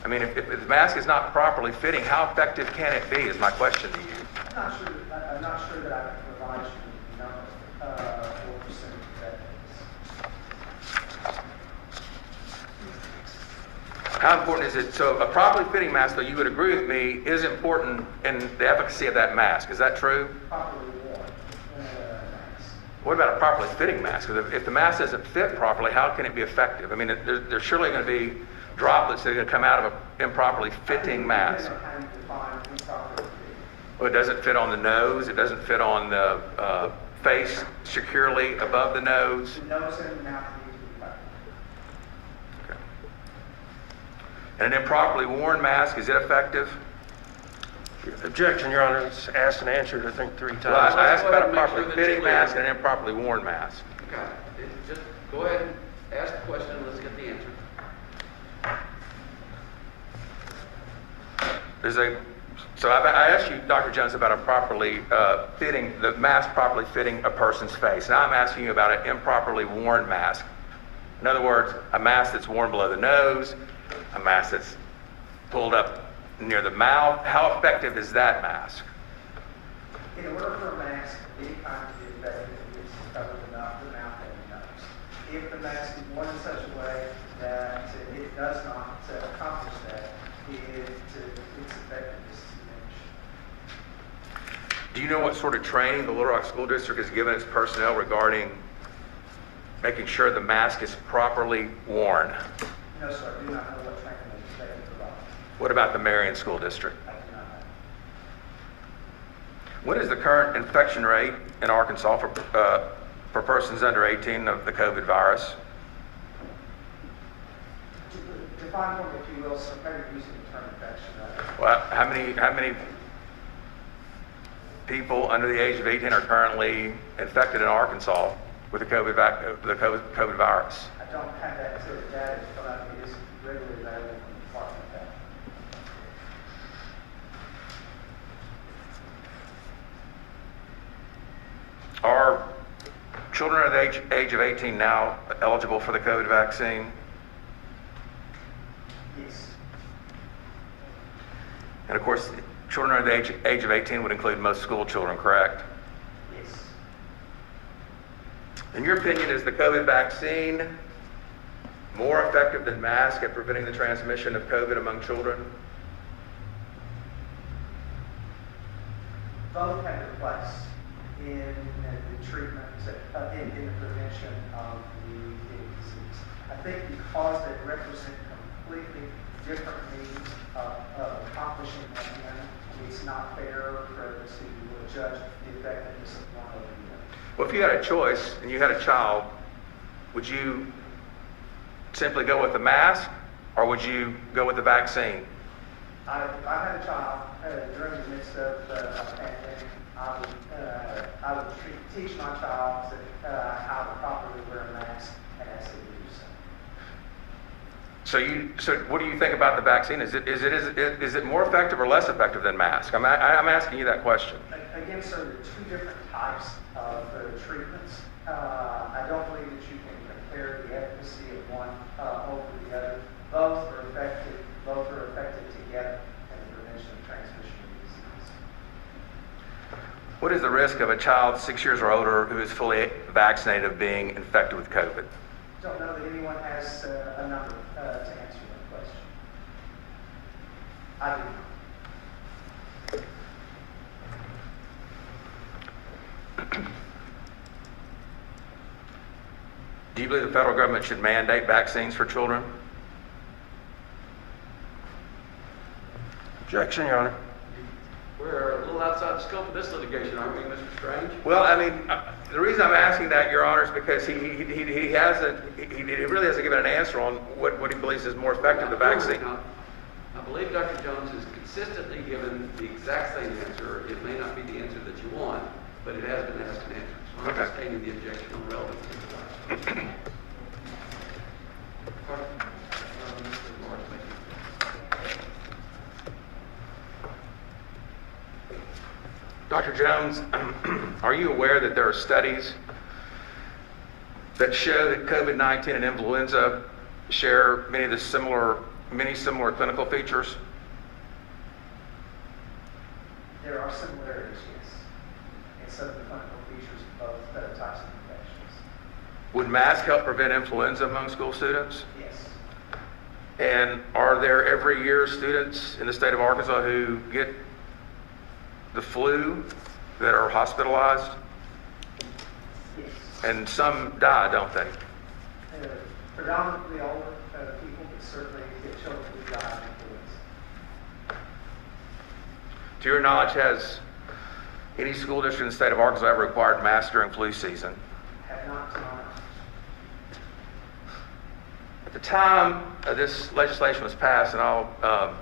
I mean, if the mask is not properly fitting, how effective can it be is my question to you. I'm not sure that I can provide you with the number or percentage effectiveness. How important is it? So a properly fitting mask, though, you would agree with me, is important in the efficacy of that mask. Is that true? Properly worn mask. What about a properly fitting mask? Because if the mask doesn't fit properly, how can it be effective? I mean, there's surely going to be droplets that are going to come out of an improperly fitting mask. How you define improperly fitting. Well, it doesn't fit on the nose. It doesn't fit on the face securely above the nose. The nose and the mouth need to be covered. Okay. And an improperly worn mask, is it effective? Objection, Your Honor. It's asked and answered, I think, 3 times. Well, I asked Go ahead about a and make properly sure that fitting you're clear. mask and an improperly worn mask. Okay, just go ahead and ask the question and let's get the answer. So I asked you, Dr. Jones, about a properly fitting, the mask properly fitting a person's face. Now I'm asking you about an improperly worn mask. In other words, a mask that's worn below the nose, a mask that's pulled up near the mouth. How effective is that mask? In order for a mask, any kind to be effective, it needs to cover the mouth and the nose. If the mask is worn in such a way that it does not accomplish that, its effectiveness is diminished. Do you know what sort of training the Little Rock School District has given its personnel regarding making sure the mask is properly worn? No, sir, I do not know what training they provide. What about the Marion School District? I do not know. What is the current infection rate in Arkansas for persons under 18 of the COVID virus? Define for me, if you will, so maybe using the term infection. Well, how many people under the age of 18 are currently infected in Arkansas with the COVID virus? I don't have that data, but it is readily available from the Department of Health. Are children under the age of 18 now eligible for the COVID vaccine? Yes. And of course, children under the age of 18 would include most school children, correct? Yes. In your opinion, is the COVID vaccine more effective than masks at preventing the transmission of COVID among children? Both have a place in the treatment, in the prevention of the disease. I think because they represent completely different means of accomplishing that end, it's not fair for us to judge the effectiveness of one over the other. Well, if you had a choice and you had a child, would you simply go with the mask or would you go with the vaccine? If I had a child during the midst of a pandemic, I would teach my child how to properly wear a mask and as they do so. So what do you think about the vaccine? Is it more effective or less effective than mask? I'm asking you that question. Again, sir, there are two different types of treatments. I don't believe that you can compare the efficacy of one over the other. Both are effective together in the prevention of transmission of disease. What is the risk of a child 6 years or older who is fully vaccinated of being infected with COVID? Don't know that anyone has a number to answer that question. I do not. Do you believe the federal government should mandate vaccines for children? Objection, Your Honor. We're outside the scope of this litigation, aren't we, Mr. Strange? Well, I mean, the reason I'm asking that, Your Honor, is because he really hasn't given an answer on what he believes is more effective, the vaccine. I believe Dr. Jones has consistently given the exact same answer. It may not be the answer that you want, but it has been asked and answered. So I'm just stating the objection on relevant to the question. Dr. Jones, are you aware that there are studies that show that COVID-19 and influenza share many similar clinical features? There are similarities, yes, in some of the clinical features of both types of infections. Would masks help prevent influenza among school students? Yes. And are there every year students in the state of Arkansas who get the flu that are hospitalized? Yes. And some die, don't they? Predominantly older people, but certainly get children who die of influenza. To your knowledge, has any school district in the state of Arkansas ever required masks during flu season? Have not to my knowledge. At the time this legislation was passed, and I'll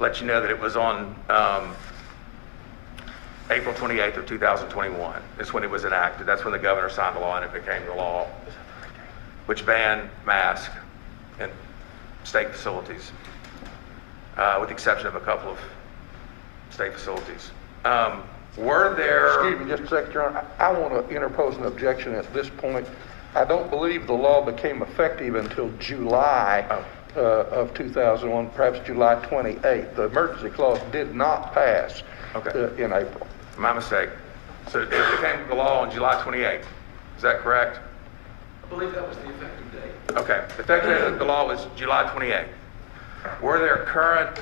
let you know that it was on April 28th of 2021. That's when it was enacted. That's when the governor signed the law and it became the law, which banned masks in state facilities, with the exception of a couple of state facilities. Were there... Excuse me just a second, Your Honor. I want to interpose an objection at this point. I don't believe the law became effective until July of 2001, perhaps July 28th. The emergency clause did not pass in April. My mistake. So it became the law on July 28th. Is that correct? I believe that was the effective date. Okay. The effective date of the law was July 28th. Were there current,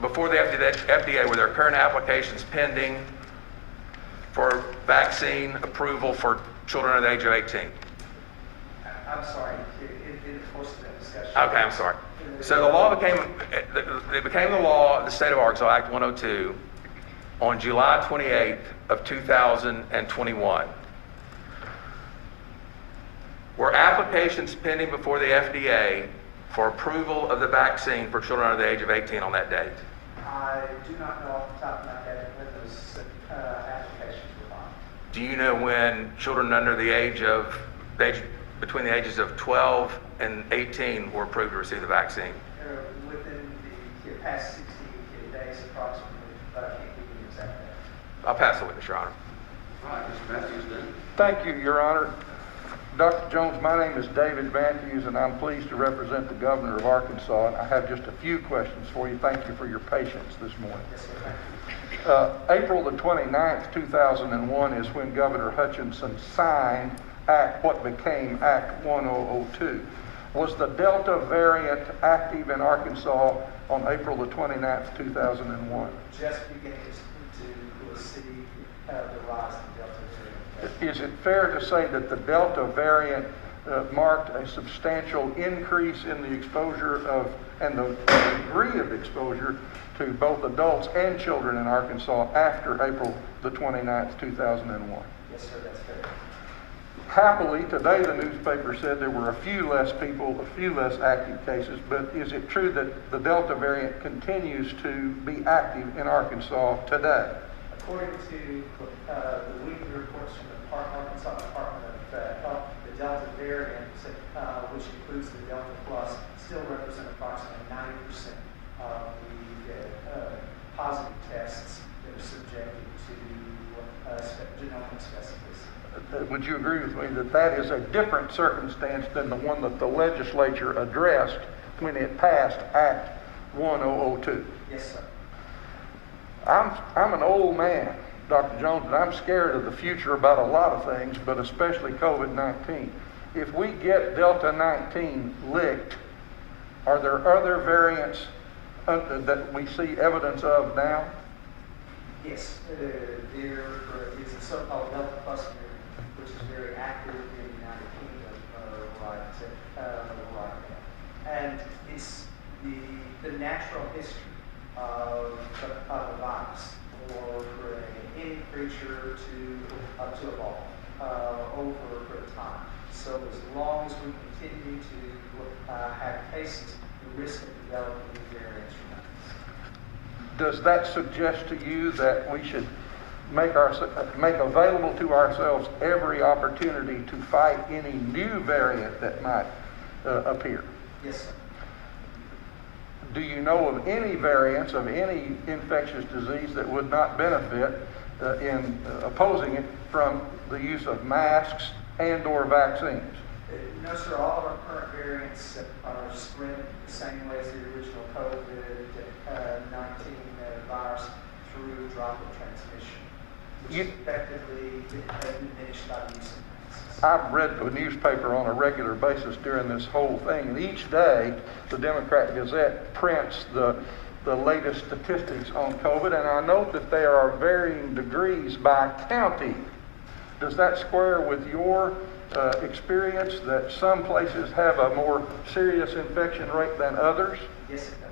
before the FDA, were there current applications pending for vaccine approval for children under the age of 18? I'm sorry, in the course of that discussion. Okay, I'm sorry. So the law became, it became the law of the state of Arkansas, Act 102, on July 28th of 2021. Were applications pending before the FDA for approval of the vaccine for children under the age of 18 on that date? I do not know off the top of my head when those applications were filed. Do you know when children under the age of, between the ages of 12 and 18 were approved to receive the vaccine? Within the past 60 days approximately, but I can't give you the exact date. I'll pass the witness, Your Honor. All right, Mr. Matthews then. Thank you, Your Honor. Dr. Jones, my name is David Matthews, and I'm pleased to represent the governor of Arkansas, and I have just a few questions for you. Thank you for your patience this morning. Yes, sir, thank you. April the 29th, 2001 is when Governor Hutchinson signed what became Act 1002. Was the Delta variant active in Arkansas on April the 29th, 2001? Just beginning to see the rise in Delta variant. Is it fair to say that the Delta variant marked a substantial increase in the exposure of, and the degree of exposure to both adults and children in Arkansas after April the 29th, 2001? Yes, sir, that's fair. Happily, today the newspaper said there were a few less people, a few less active cases, but is it true that the Delta variant continues to be active in Arkansas today? According to the weekly reports from the Arkansas Department of Health, the Delta variant, which includes the Delta Plus, still represent approximately 90% of the positive tests that are subjected to genomic specificity. Would you agree with me that that is a different circumstance than the one that the legislature addressed when it passed Act 1002? Yes, sir. I'm an old man, Dr. Jones, and I'm scared of the future about a lot of things, but especially COVID-19. If we get Delta 19 licked, are there other variants that we see evidence of now? Yes, there is a so-called Delta Plus variant, which is very active in the United Kingdom right now. And it's natural history of the virus, or for any creature to evolve over time. So as long as we continue to have cases, the risk of developing new variants remains. Does that suggest to you that we should make available to ourselves every opportunity to fight any new variant that might appear? Yes, sir. Do you know of any variants of any infectious disease that would not benefit in opposing it from the use of masks and or vaccines? No, sir. All of our current variants are spread the same way as the original COVID-19 virus through droplet transmission, which is effectively diminished by the use of masks. I've read the newspaper on a regular basis during this whole thing, and each day the Democrat Gazette prints the latest statistics on COVID, and I note that there are varying degrees by county. Does that square with your experience that some places have a more serious infection rate than others? Yes, it does.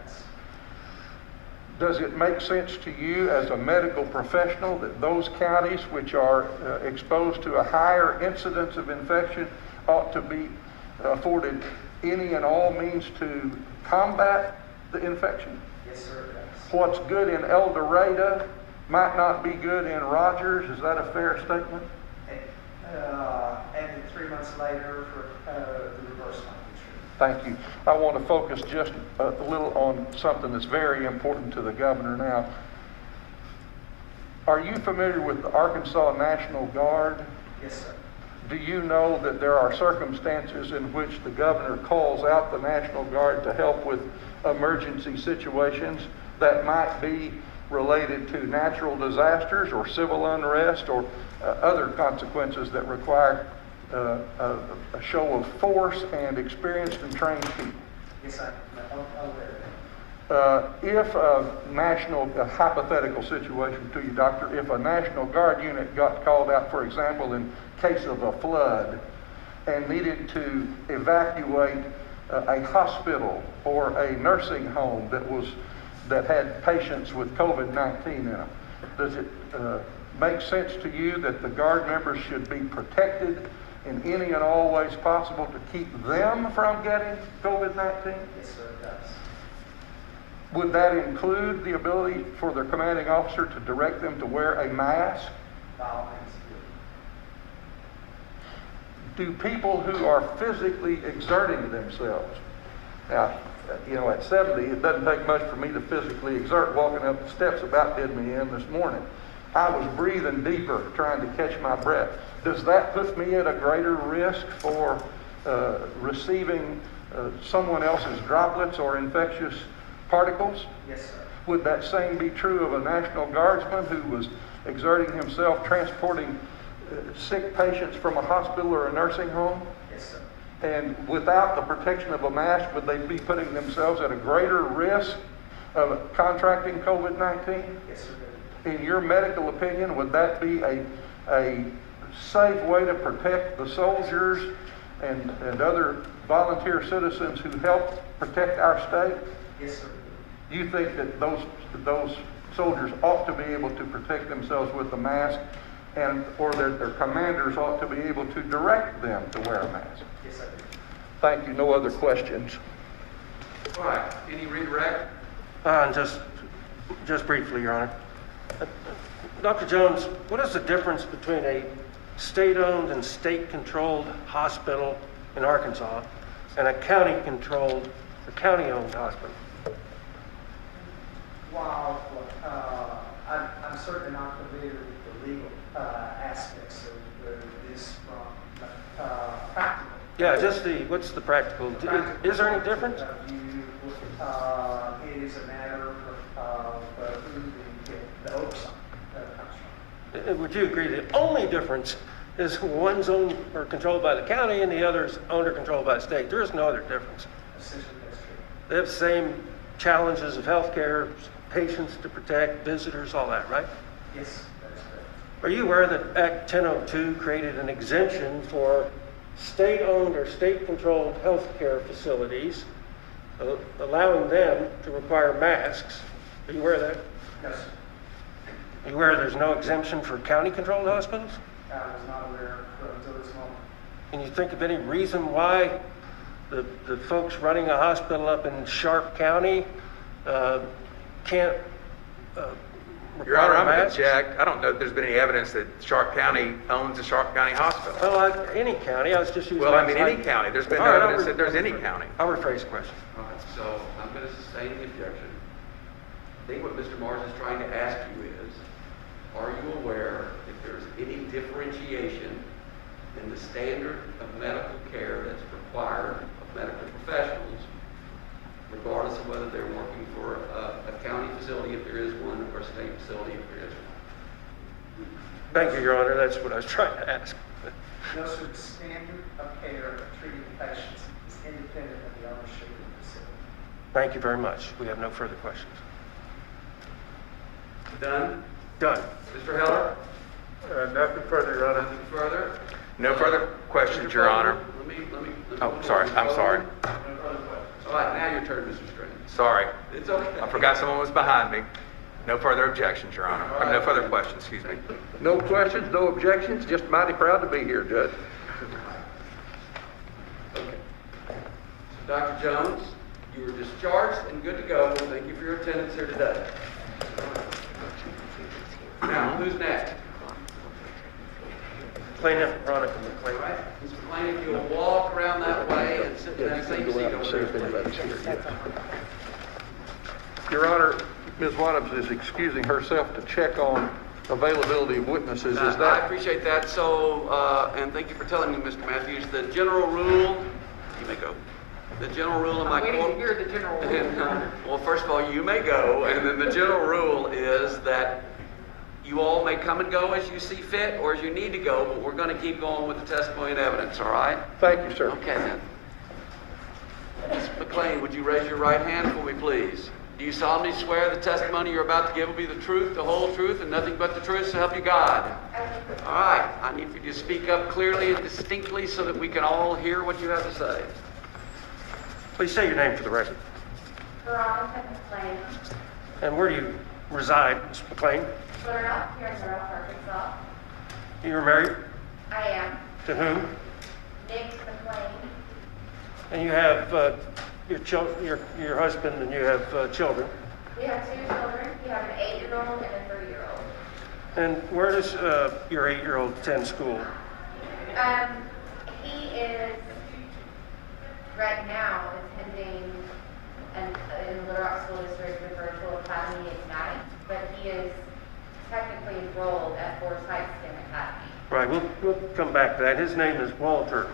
Does it make sense to you as a medical professional that those counties which are exposed to a higher incidence of infection ought to be afforded any and all means to combat the infection? Yes, sir, it does. What's good in El Dorado might not be good in Rogers. Is that a fair statement? And then 3 months later, for the reverse might be true. Thank you. I want to focus just a little on something that's very important to the governor now. Are you familiar with the Arkansas National Guard? Yes, sir. Do you know that there are circumstances in which the governor calls out the National Guard to help with emergency situations that might be related to natural disasters or civil unrest or other consequences that require a show of force and experienced and trained people? Yes, I'm aware of that. If a hypothetical situation to you, doctor, if a National Guard unit got called out, for example, in case of a flood and needed to evacuate a hospital or a nursing home that had patients with COVID-19 in them, does it make sense to you that the Guard members should be protected in any and all ways possible to keep them from getting COVID-19? Yes, sir, it does. Would that include the ability for their commanding officer to direct them to wear a mask? By all means, Do people who are physically exerting themselves, now, at 70, it doesn't take much for me to physically exert. Walking up the steps about did me in this morning. I was breathing deeper, trying to catch my breath. Does that put me at a greater risk for receiving someone else's droplets or infectious particles? Yes, sir. Would that same be true of a National Guardsman who was exerting himself transporting sick patients from a hospital or a nursing home? Yes, sir. And without the protection of a mask, would they be putting themselves at a greater risk of contracting COVID-19? Yes, sir. In your medical opinion, would that be a safe way to protect the soldiers and other volunteer citizens who help protect our state? Yes, sir. Do you think that those soldiers ought to be able to protect themselves with a mask, or their commanders ought to be able to direct them to wear a mask? Yes, I do. Thank you. No other questions. All right, any redirect? Just briefly, Your Honor. Dr. Jones, what is the difference between a state-owned and state-controlled hospital in Arkansas and a county-controlled or county-owned hospital? While I'm certainly not familiar with the legal aspects of this from practical. Yeah, what's the practical? Is there any difference? It is a matter of who the oversight comes from. Would you agree the only difference is one's owned or controlled by the county and the other's owned or controlled by the state? There is no other difference. Essentially, that's true. They have the same challenges of healthcare, patients to protect, visitors, all that, right? Yes, that is correct. Are you aware that Act 1002 created an exemption for state-owned or state-controlled healthcare facilities allowing them to require masks. Are you aware of that? Yes, Are you aware there's no exemption for county-controlled hospitals? I was not aware until this moment. Can you think of any reason why the folks running a hospital up in Sharp County can't Your Honor, require I'm going to masks? object. I don't know if there's been any evidence that Sharp County owns a Sharp County hospital. Well, any county, I was just using. Well, I mean, outside- any county. There's been All no right, evidence that there's any county. I'll rephrase the question. All right, so I'm going to sustain the objection. I think what Mr. Mars is trying to ask you is, are you aware if there's any differentiation in the standard of medical care that's required of medical professionals, regardless of whether they're working for a county facility, if there is one, or a state facility, if there is one? Thank you, Your Honor. That's what I was trying to ask. No, sir, the standard of care of treating patients is independent of the ownership of the facility. Thank you very much. We have no further questions. Done? Done. Mr. Heller? Nothing further, Your Honor. Nothing further? No further questions, Your Honor. Let me. Oh, sorry, I'm sorry. All right, now your turn, Mr. Strange. Sorry. It's okay. I forgot someone was behind me. No further objections, Your Honor. Or no further questions, excuse me. No questions, no objections, just mighty proud to be here, Judge. Okay. Dr. Jones, you are discharged and good to go. Thank you for your attendance here today. Now, who's next? Plaintiff Veronica All McLean. right, Ms. McLean, if you'll walk around that way and sit in that same seat over there, please. Your Honor, Ms. Wadhams is excusing herself to check on availability of witnesses. Is I that? appreciate that. So, and thank you for telling me, Mr. Matthews, the general rule, you may go. The general rule in my I'm waiting court. to hear the general rule. Well, first of all, you may go, and then the general rule is that you all may come and go as you see fit or as you need to go, but we're going to keep going with the testimony and evidence, all right? Thank you, sir. Okay, then. Ms. McLean, would you raise your right hand for me, please? Do you solemnly swear the testimony you're about to give will be the truth, the whole truth, and nothing but the truth, so help you God? All right. I need for you to speak up clearly and distinctly so that we can all hear what you have to say. Please say your name for the record. Veronica McLean. And where do you reside, Ms. McLean? Louisville, here in Louisville, Arkansas. You were married? I am To whom? Nick McLean. And you have your husband and you have children. We have 2 children. We have an 8-year-old and a 3-year-old. And where does your 8-year-old attend school? He is right now attending in the Little Rock School District the Virtual Academy Ignite, but he is technically enrolled at Hyde Academy. Right, we'll come back to that. His name is Walter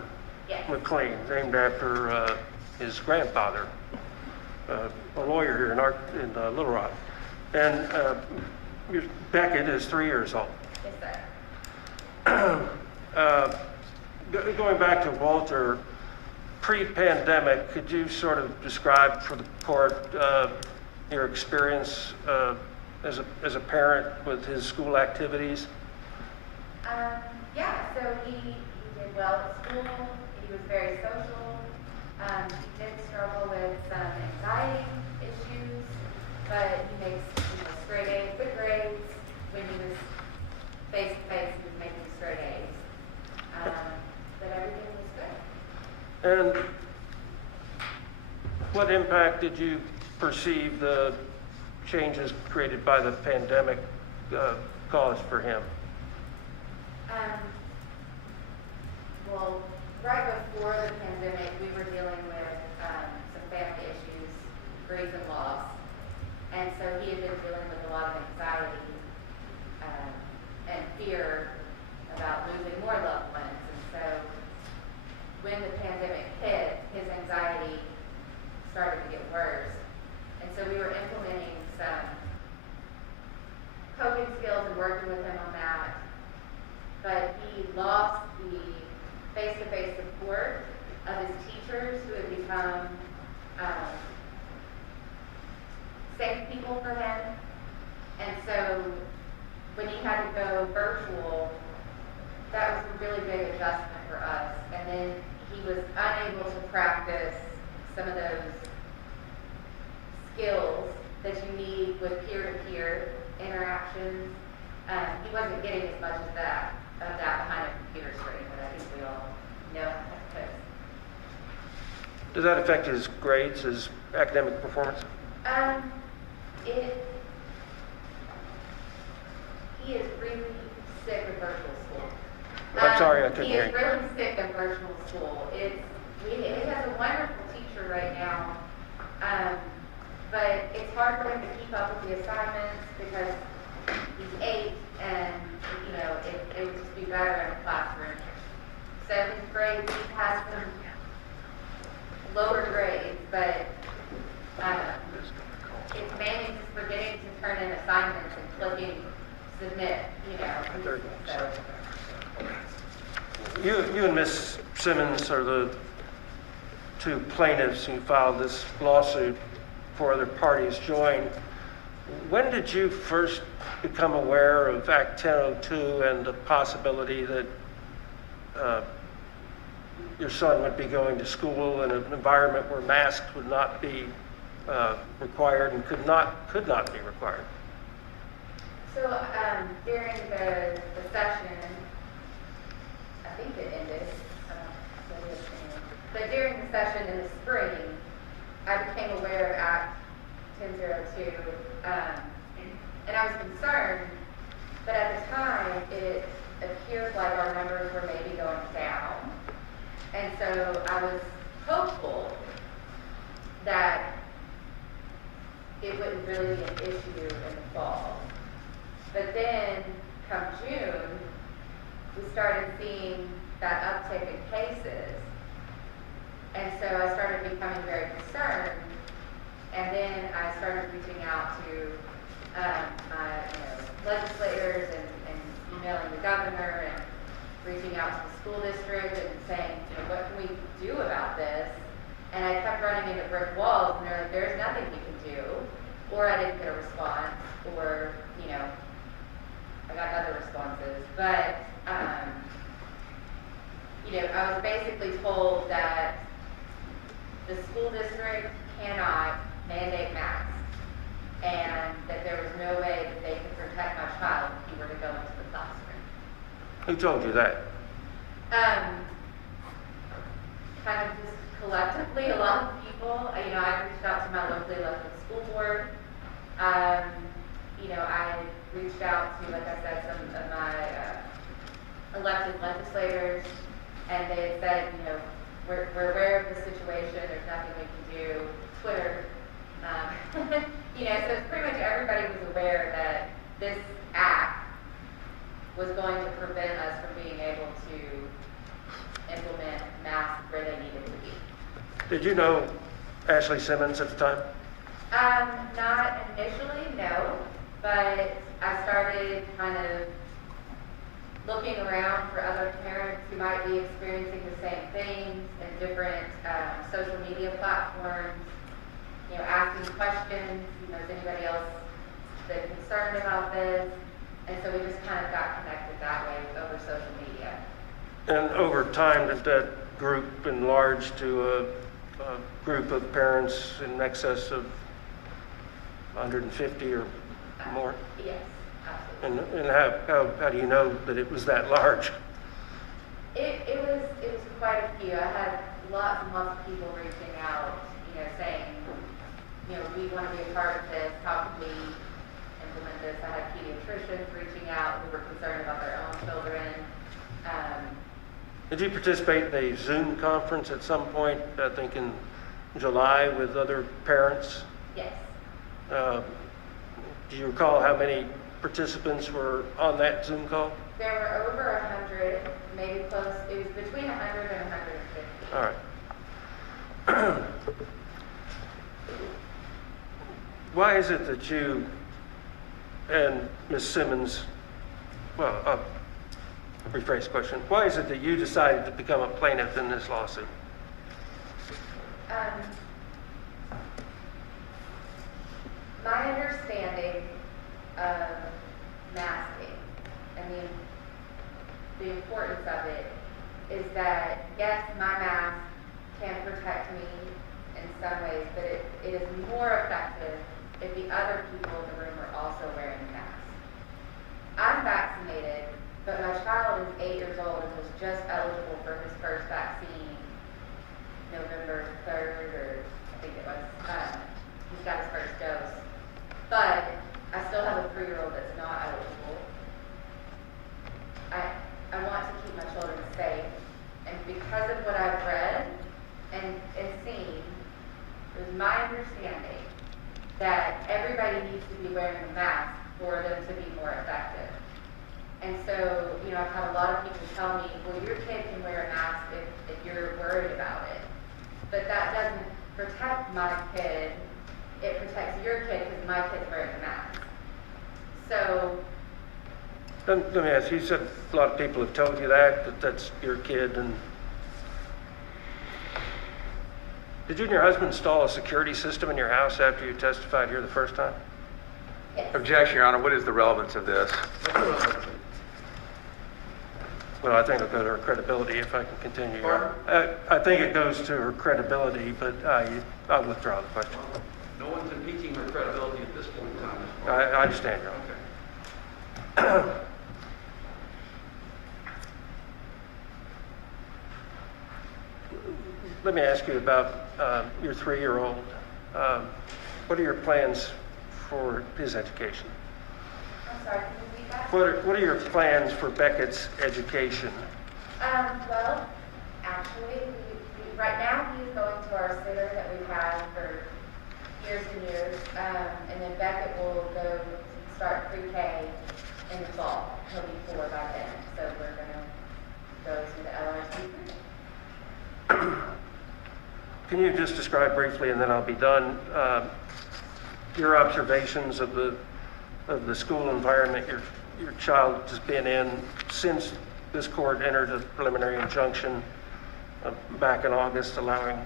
Yes. McLean, named after his grandfather, a lawyer here in Little Rock. And Beckett is 3 years old. Yes, sir. Going back to Walter, pre-pandemic, could you sort of describe for the court your experience as a parent with his school activities? Yeah, so he did well at school. He was very social. He did struggle with some anxiety issues, but he makes straight A's, good grades. When he was face to face, he was making straight A's. But everything was good. And what impact did you perceive the changes created by the pandemic caused for him? Well, right before the pandemic, we were dealing with some family issues, grief and loss. And so he had been dealing with a lot of anxiety and fear about losing more loved ones. And so when the pandemic hit, his anxiety started to get worse. And so we were implementing some coping skills and working with him on that. But he lost the face-to-face support of his teachers who had become safe people for him. And so when he had to go virtual, that was a really big adjustment for us. And then he was unable to practice some of those with peer-to-peer interactions. He wasn't getting as much of that behind a computer screen, but I think we all know how that goes. Does that affect his grades, his academic performance? He is really sick of virtual school. I'm sorry, I couldn't He hear is you. really sick of virtual school. He has a wonderful teacher right now, but it's hard for him to keep up with the assignments because he's 8, and it would just be better in a classroom. So his grades, he has some lower grades, but it's mainly just forgetting to turn in assignments and clicking submit, so. You and Ms. Simmons are the two plaintiffs who filed this lawsuit before other parties joined. When did you first become aware of Act 1002 and the possibility that your son would be going to school in an environment where masks would not be required and could not be required? So during the session, I think it ended, but during the session in the spring, I became aware of Act 1002, and I was concerned, but at the time, it appeared like our numbers were maybe going down, and so I was hopeful that it wouldn't really be an issue in the fall. But then, come June, we started seeing that uptick in cases. And so I started becoming very concerned. And then I started reaching out to my legislators and emailing the governor and reaching out to the school district and saying, what can we do about this? And I kept running into brick walls, and they're like, there's nothing we can do. Or I didn't get a response, or, I got other responses. But, I was basically told that the school district cannot mandate masks, and that there was no way that they could protect my child if he were to go into the classroom. Who told you that? Kind of just collectively, a lot of people. I reached out to my locally elected school board. I reached out to, like I said, some of my elected legislators, and they had said, we're aware of the situation, there's nothing we can do. Twitter, so it's pretty much everybody was aware that this act was going to prevent us from being able to implement masks where they needed to be. Did you know Ashley Simmons at the time? Not initially, no, but I started kind of looking around for other parents who might be experiencing the same things in different social media platforms, asking questions, is anybody else been concerned about this? And so we just kind of got connected that way over social media. And over time, did that group enlarge to a group of parents in excess of 150 or more? Yes, absolutely. And how do you know that it was that large? It was quite a few. I had lots and lots of people reaching out, saying, we want to be a part of this. How can we implement this? I had pediatricians reaching out who were concerned about their own children. Did you participate in a Zoom conference at some point, I think in July, with other parents? Yes. Do you recall how many participants were on that Zoom call? There were over 100, maybe close. It was between 100 and 150. All right. Why is it that you and Ms. Simmons, well, I'll rephrase the question. Why is it that you decided to become a plaintiff in this lawsuit? My understanding of masking and the importance of it is that, yes, my mask can protect me in some ways, but it is more effective if the other people in the understanding that everybody needs to be wearing a mask for them to be more effective. And so, you know, I've had a lot of people tell me, well, your kid can wear a mask if you're worried about it. But that doesn't protect my kid. It protects your kid because my kid's wearing a mask. So, Let me ask you, you said a lot of people have told you that that's your kid, and did you and your husband install a security system in your house after you testified here the first time? yes. Objection, Your Honor. What is the relevance of this? Well, I think it'll go to her credibility if I can continue. Your Honor. I think it goes to her credibility, but I'll withdraw the question. No one's impeaching her credibility at this point in time. I understand, Your Honor. Okay. Let me ask you about your 3-year-old. What are your plans for his education? I'm sorry, can you repeat that? What are your plans for Beckett's education? Well, actually, right now he's going to our sitter that we've had for years and years, and then Beckett will start pre-K in the fall. He'll be 4 by then, so we're gonna go to the LRC. Can you just describe briefly, and then I'll be done, your observations of the school environment your child has been in since this court entered a preliminary injunction back in August, allowing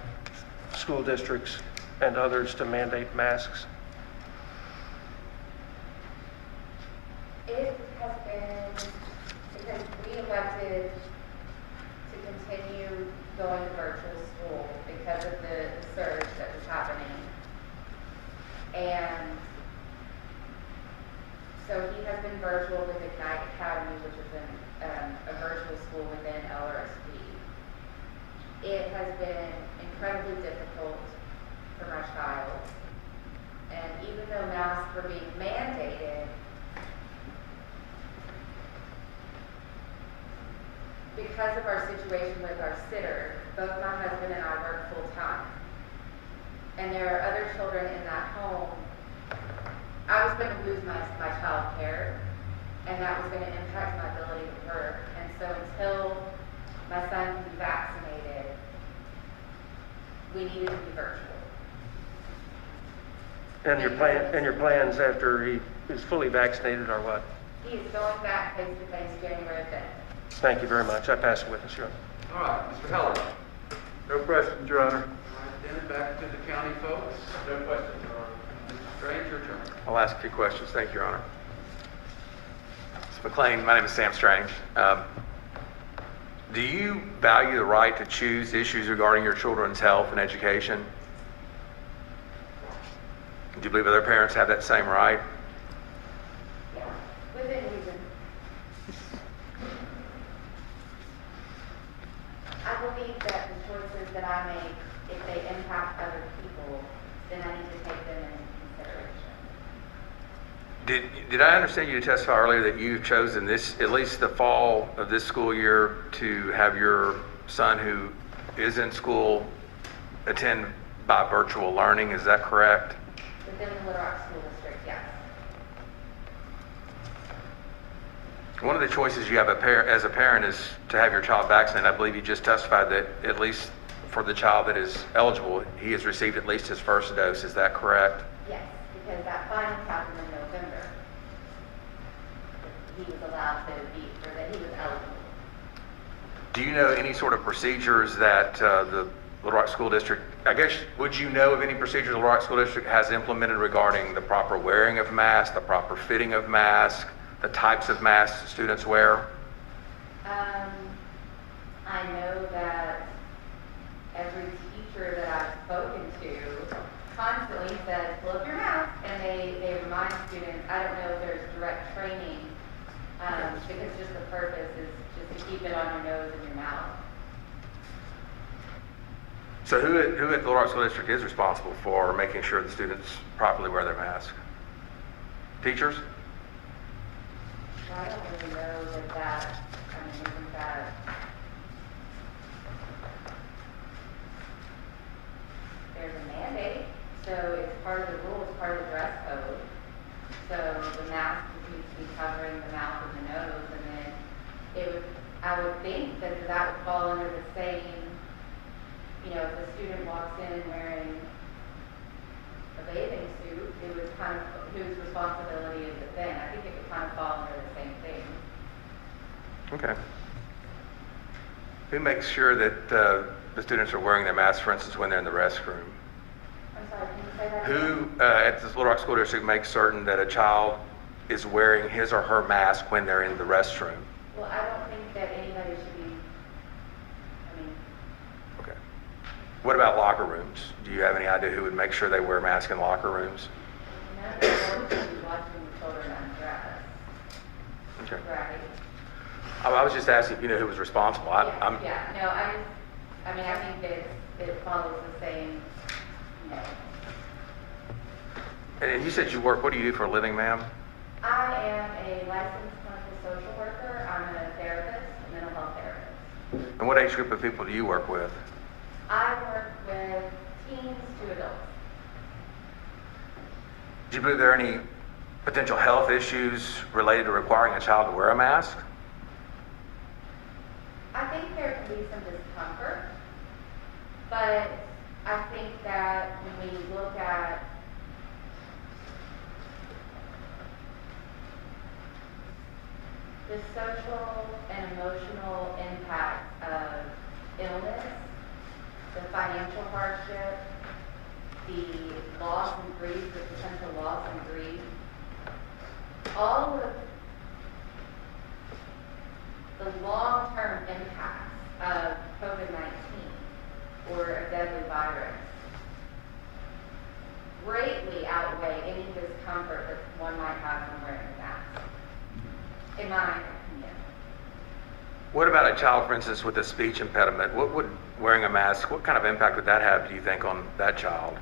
school districts and others to mandate masks? It has been, because we elected to continue going to virtual school because of the surge that was happening. And so he has been virtual with Ignite Academy, which is a virtual school within LRSD. It has been incredibly difficult for my child. And even though masks were being mandated, because of our situation with our sitter, both my husband and I work full time. And there are other children in that home. I was going to lose my child care, and that was going to impact my ability to work. And so until my son can be vaccinated, we needed to be virtual. And your plans after he is fully vaccinated are what? He is going back face-to-face January 5th. Thank you very much. I pass the witness, Your Honor. All right, Mr. Heller. No questions, Your Honor. All right, then back to the county folks. No questions, Your Honor. Mr. Strange, your turn. I'll ask a few questions. Thank you, Your Honor. Mr. McLean, my name is Sam Strange. Do you value the right to choose issues regarding your children's health and education? Do you believe other parents have that same right? Yeah, within reason. I believe that the choices that I make, if they impact other people, then I need to take them into consideration. Did I understand you to testify earlier that you've chosen this, at least the fall of this school year, to have your son who is in school attend by virtual learning? Is that correct? Within the Little Rock School District, yes. One of the choices you have as a parent is to have your child vaccinated. I believe you just testified that at least for the child that is eligible, he has received at least his first dose. Is that correct? Yes, because that final happened in November. He was allowed to be, or that he was eligible. Do you know any sort of procedures that the Little Rock School District, I guess, would you know of any procedures the Little Rock School District has implemented regarding the proper wearing of masks, the proper fitting of masks, the types of masks students wear? I know that every teacher that I've spoken to constantly says, pull up your mask, and they remind students. I don't know if there's direct training, because just the purpose is just to keep it on your nose and your mouth. So who at the Little Rock School District is responsible for making sure the students properly wear their mask? Teachers? Well, I don't really know isn't that, there's a mandate, So it's part of the rule, it's part of the dress code. So the mask needs to be covering the mouth and the nose, and then I would think that that would fall under the same, if the student walks in wearing a bathing suit, it was kind of, whose responsibility is it then? I think it would kind of fall under the same thing. Okay. Who makes sure that the students are wearing their masks, for instance, when they're in the restroom? I'm sorry, can you say that Who again? at this Little Rock School District makes certain that a child is wearing his or her mask when they're in the restroom? Well, I don't think that anybody should be, Okay. What about locker rooms? Do you have any idea who would make sure they wear masks in locker rooms? none of the adults should be watching the children undress. Okay. Right? I was just asking if you know who was responsible. I think that it follows the same, And you said you work, what do you do for a living, ma'am? I am a licensed clinical social worker. I'm a therapist, a mental health therapist. And what age group of people do you work with? I work with teens to adults. Do you believe there are any potential health issues related to requiring a child to wear a mask? I think there can be some discomfort, but I think that when we look at the social and emotional impact of illness, the financial hardship, the loss and grief, the potential loss and grief, all of the long-term impacts of COVID-19 or a deadly virus greatly outweigh any discomfort that one might have from wearing a mask, in my opinion. What about a child, for instance, with a speech impediment? What would wearing a mask, what kind of impact would that have, do you think, on that child?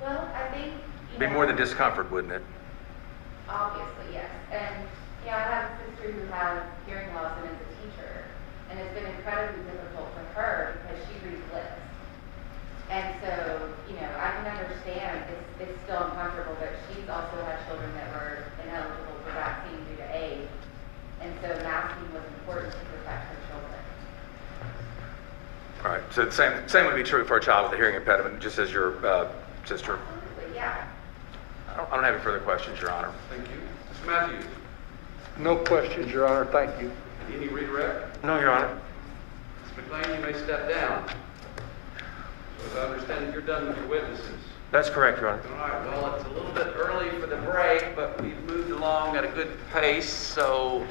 Well, I think, Be more than discomfort, wouldn't it? obviously, yes. And, I have a sister who has hearing loss and is a teacher, and it's been incredibly difficult for her because she reads lips. And so, I can understand it's still uncomfortable, but she's also had children that were ineligible for vaccine due to age. And so masking was important to protect her children. All right, so the same would be true for a child with a hearing impediment, just as your sister. Absolutely, yeah. I don't have any further questions, Your Honor. Thank you. Mr. Matthews, No questions, Your Honor, thank you. any redirect? No, Your Honor. Ms. McLean, you may step down. So as I understand it, you're done with your witnesses. That's correct, Your Honor. All right, well, it's a little bit early for the break, but we've moved along at a good pace, so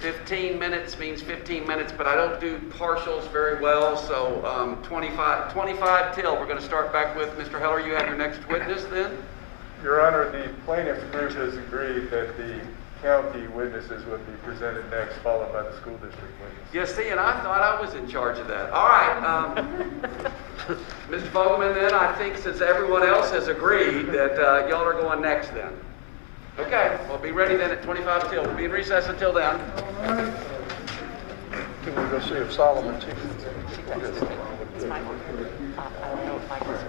15 minutes means 15 minutes, but I don't do partials very well, so 25 till. We're going to start back with Mr. Heller. You have your next witness then? Your Honor, the plaintiff's group has agreed that the county witnesses would be presented next, followed by the school district witness. Yeah, see, and I thought I was in charge of that. All right, Mr. Fogelman, then, I think since everyone else has agreed that y'all are going next then. Okay, we'll be ready then at 25 till. We'll be in recess until then. Can we go see if Solomon's here? It's my one. I don't know if Mike is ready,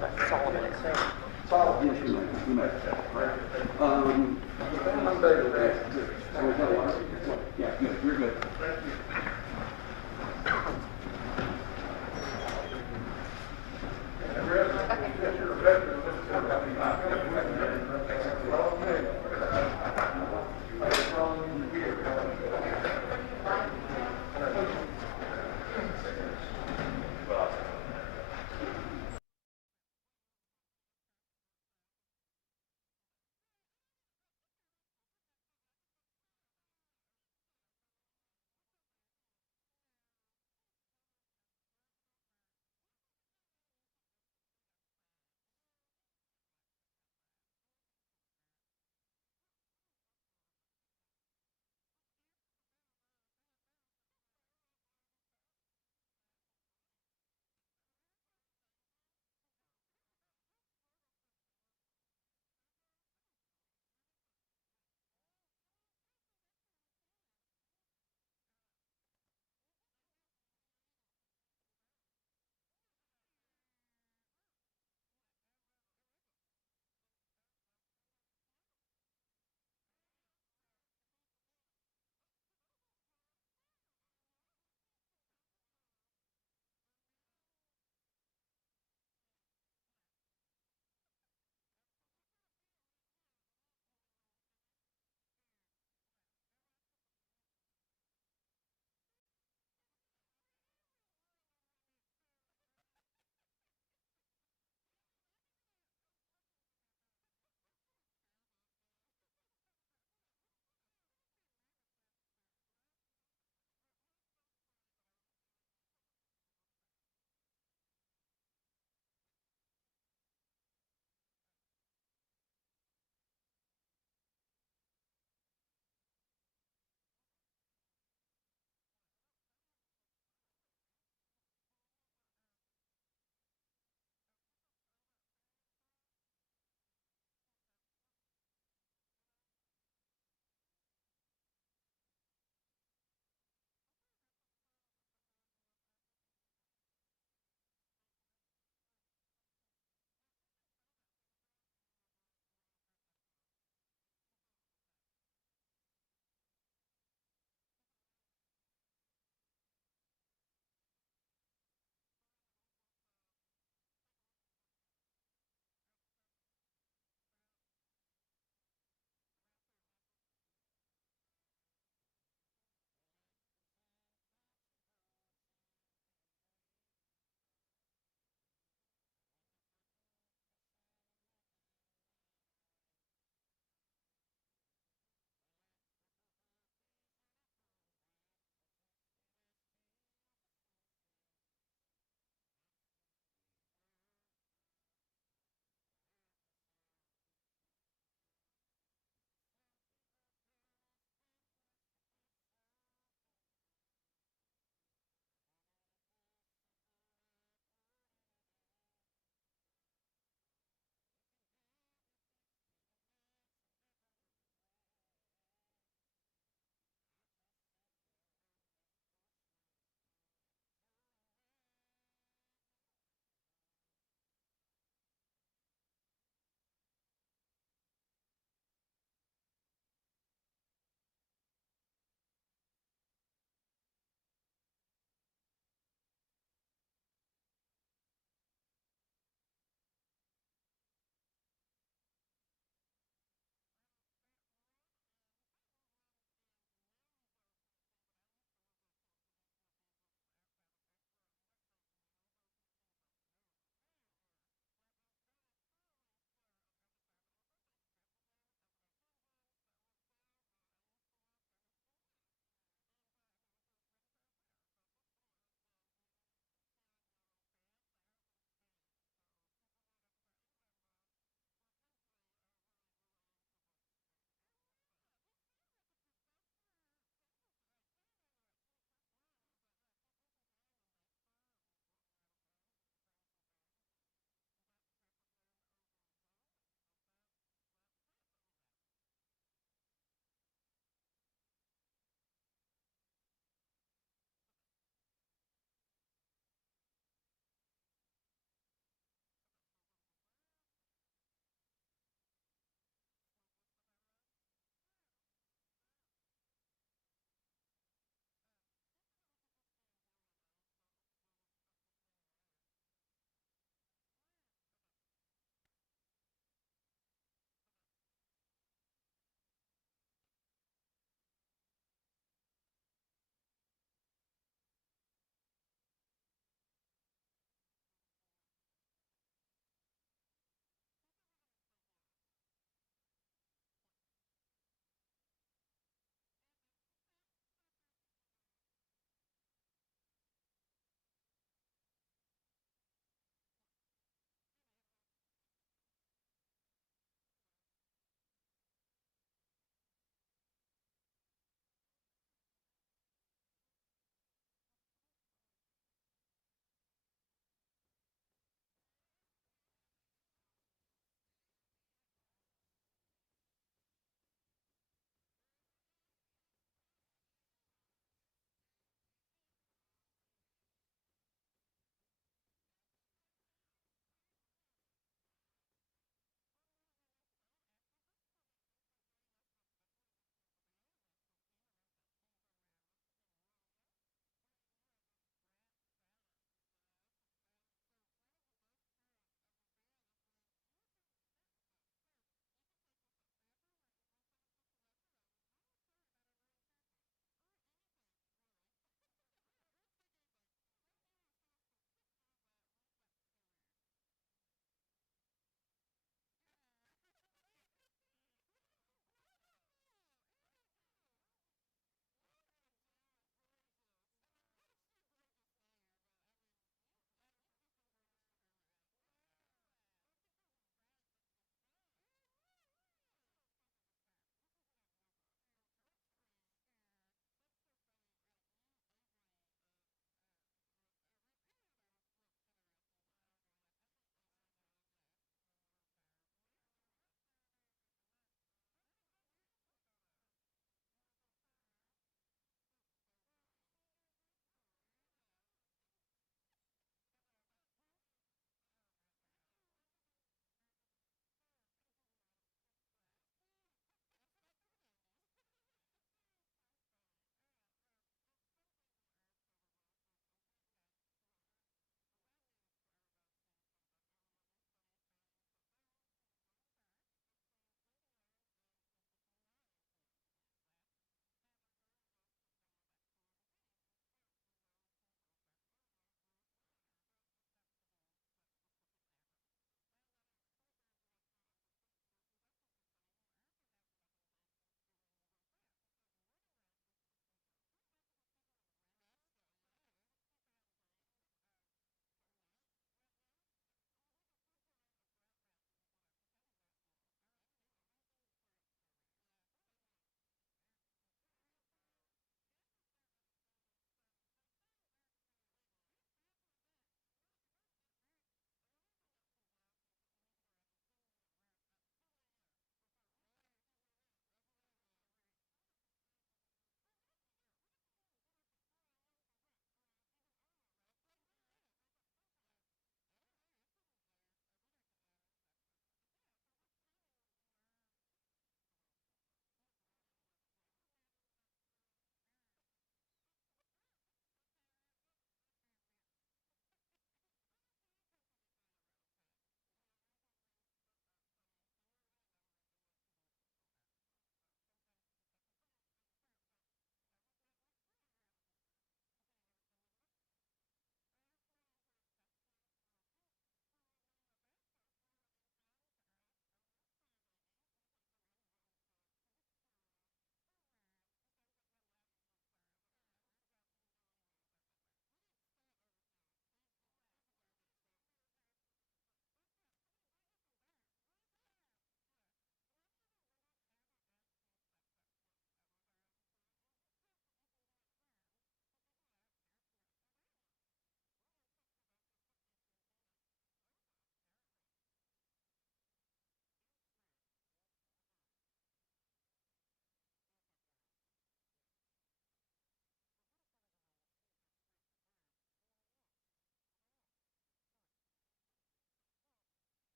but Solomon is there. Yes, you might. Yeah, good. You're good.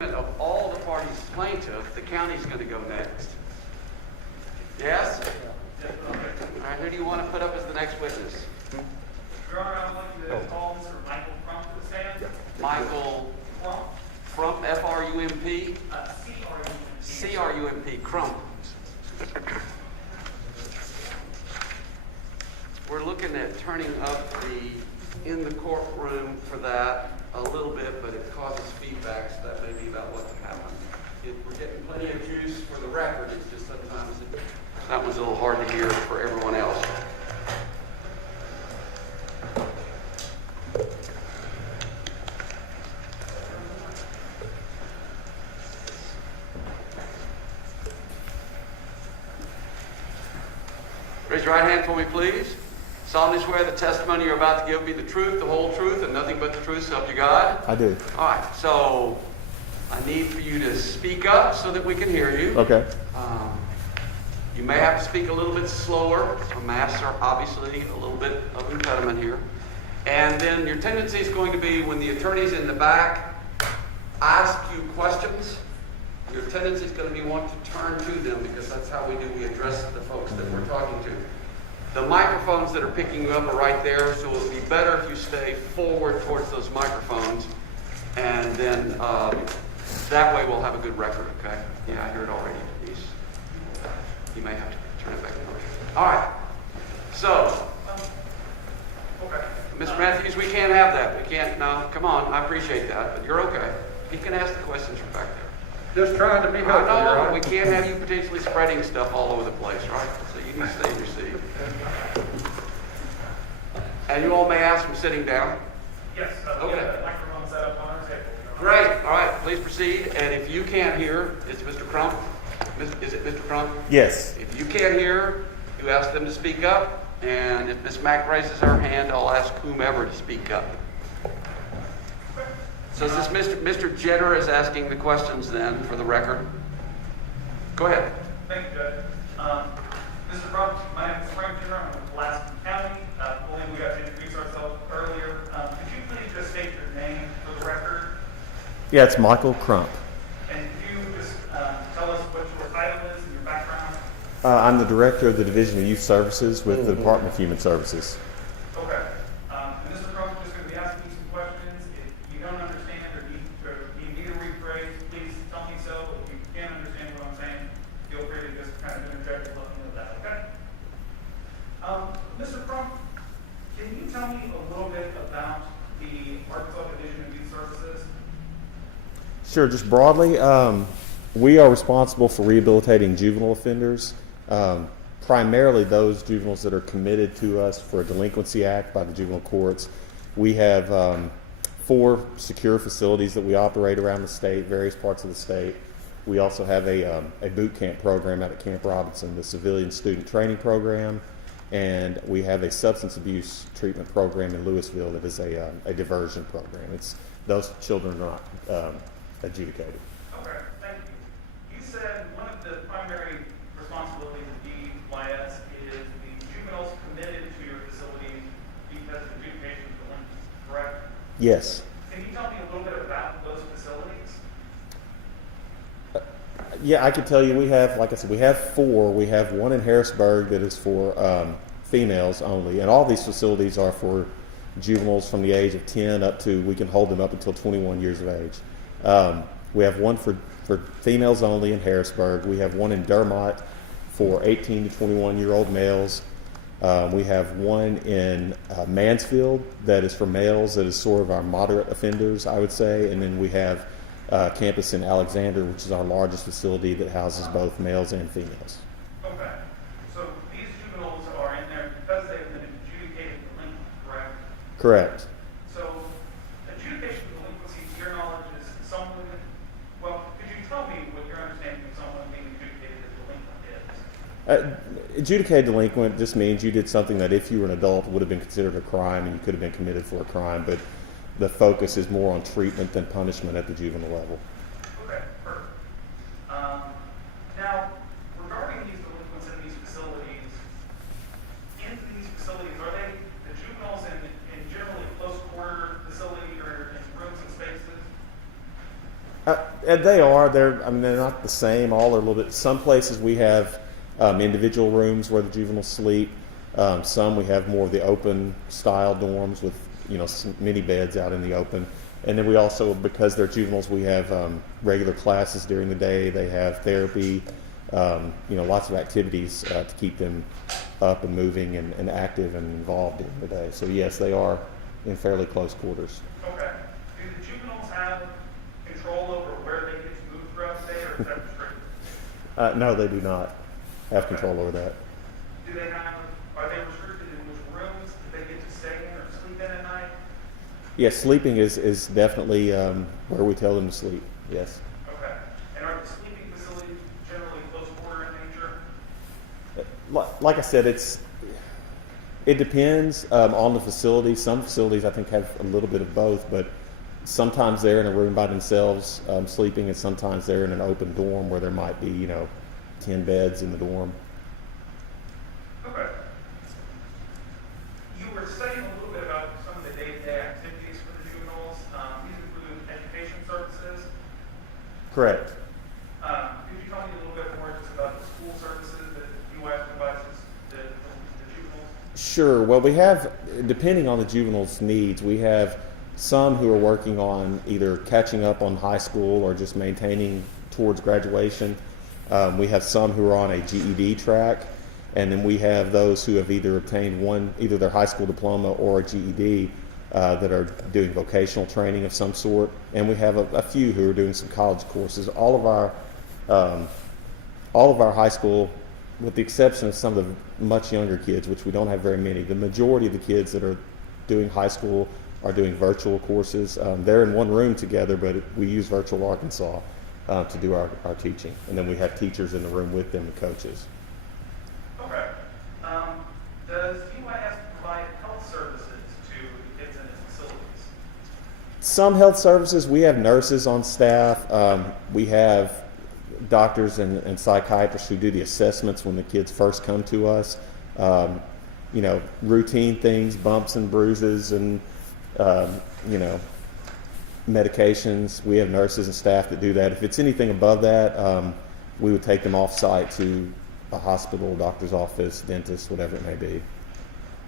Of all the parties plaintiff, the county's going to go next. Yes? All right, who do you want to put up as the next witness? Your Honor, I would like to call Mr. Michael Crump to the stand. Michael Crump, F-R-U-M-P? C-R-U-M-P. C-R-U-M-P, Crump. We're looking at turning up the in the courtroom for that a little bit, but it causes feedback, so that may be about what happened. We're getting plenty of juice for the record, it's just sometimes that one's a little hard to hear for everyone else. Raise your right hand for me, please. Solemnly swear the testimony you're about to give be the truth, the whole truth, and nothing but the truth, so help you God? I do. All right, so I need for you to speak up so that we can hear you. Okay. You may have to speak a little bit slower. Masks are obviously a little bit of impediment here. And then your tendency is going to be when the attorneys in the back ask you questions, your tendency is going to be want to turn to them because that's how we address the folks that we're talking to. The microphones that are picking you up are right there, so it would be better if you stay forward towards those microphones, and then that way we'll have a good record, okay? Yeah, I hear it already, Denise. You may have to turn it back on. All right. So, Mr. Matthews, we can't have that. We can't, no, come on, I appreciate that, but you're okay. He can ask the questions from back there. Just trying to be helpful, I know, Your but Honor. we can't have you potentially spreading stuff all over the place, right? So you need to stay in your seat. And you all may ask from sitting down. Yes, Okay. we have the microphone set up on our table. Great. All right, please proceed. And if you can't hear, it's Mr. Crump. Is it Mr. Crump? Yes. If you can't hear, you ask them to speak up. And if Ms. Mack raises her hand, I'll ask whomever to speak up. So is this Mr. Jenner is asking the questions then, for the record? Go ahead. Thank you, Judge. Mr. Crump, my name is Frank Jenner. I'm with Pulaski County. I believe we got to introduce ourselves earlier. Could you please just state your name for the record? Yeah, it's Michael Crump. And could you just tell us what your title is and your background? I'm the director of the Division of Youth Services with the Department of Human Services. Okay. And Mr. Crump, I'm just going to be asking you some questions. If you don't understand or you need to rephrase, please tell me so. If you can't understand what I'm saying, feel free to just kind of interject and let me know that, okay? Mr. Crump, can you tell me a little bit about the Arkansas Division of Youth Services? Sure, just broadly, we are responsible for rehabilitating juvenile offenders, primarily those juveniles that are committed to us for a delinquency act by the juvenile courts. We have 4 secure facilities that we operate around the state, various parts of the state. We also have a boot camp program out at Camp Robinson, the civilian student training program, and we have a substance abuse treatment program in Louisville that is a diversion program. Those children are not adjudicated. Okay, thank you. You said one of the primary responsibilities of DYS is the juveniles committed to your facility because of adjudication of delinquency, correct? Yes. Can you tell me a little bit about those facilities? Yeah, I can tell you we have, like I said, we have 4. We have one in Harrisburg that is for females only, and all these facilities are for juveniles from the age of 10 up to, we can hold them up until 21 years of age. We have one for females only in Harrisburg. We have one in Dermott for 18 to 21-year-old males. We have one in Mansfield that is for males, that is sort of our moderate offenders, I would say. And then we have campus in Alexander, which is our largest facility that houses both males and females. Okay, so these juveniles are in there because they've been adjudicated delinquent, correct? Correct. So adjudication of delinquency, to your knowledge, is someone, well, could you tell me what your understanding of someone being adjudicated as delinquent is? Adjudicated delinquent just means you did something that if you were an adult would have been considered a crime and you could have been committed for a crime, but the focus is more on treatment than punishment at the juvenile level. Okay, perfect. Now, regarding these delinquents in these facilities, are they the juveniles in generally close quarter facility or in rooms and spaces? And they are. They're not the same. All are a little bit. Some places we have individual rooms where the juveniles sleep. Some we have more of the open style dorms with some mini beds out in the open. And then we also, because they're juveniles, we have regular classes during the day. They have therapy. Lots of activities to keep them up and moving and active and involved during the day. So yes, they are in fairly close quarters. Okay. Do the juveniles have control over where they get to move throughout the day, or is that restricted? No, they do not have control over that. Are they restricted in which rooms do they get to stay in or sleep in at night? Yes, sleeping is definitely where we tell them to sleep. Yes. Okay. And are the sleeping facilities generally close quarter in nature? Like I said, it depends on the facility. Some facilities I think have a little bit of both, but sometimes they're in a room by themselves sleeping, and sometimes they're in an open dorm where there might be 10 beds in the dorm. Okay. You were saying a little bit about some of the day-to-day activities for the juveniles. These include education services. Correct. Could you tell me a little bit more just about the school services that UIS provides the juveniles? Sure. Well, we have, depending on the juveniles' needs, we have some who are working on either catching up on high school or just maintaining towards graduation. We have some who are on a GED track, and then we have those who have either obtained either their high school diploma or a GED that are doing vocational training of some sort, and we have a few who are doing some college courses. All of our high school, with the exception of some of the much younger kids, which we don't have very many, the majority of the kids that are doing high school are doing virtual courses. They're in one room together, but we use Virtual Arkansas to do our teaching, and then we have teachers in the room with them and coaches. Okay. Does UIS provide health services to the kids in its facilities? Some health services. We have nurses on staff. We have doctors and psychiatrists who do the assessments when the kids first come to us. Routine things, bumps and bruises, and medications. We have nurses and staff that do that. If it's anything above that, we would take them off site to a hospital, doctor's office, dentist, whatever it may be.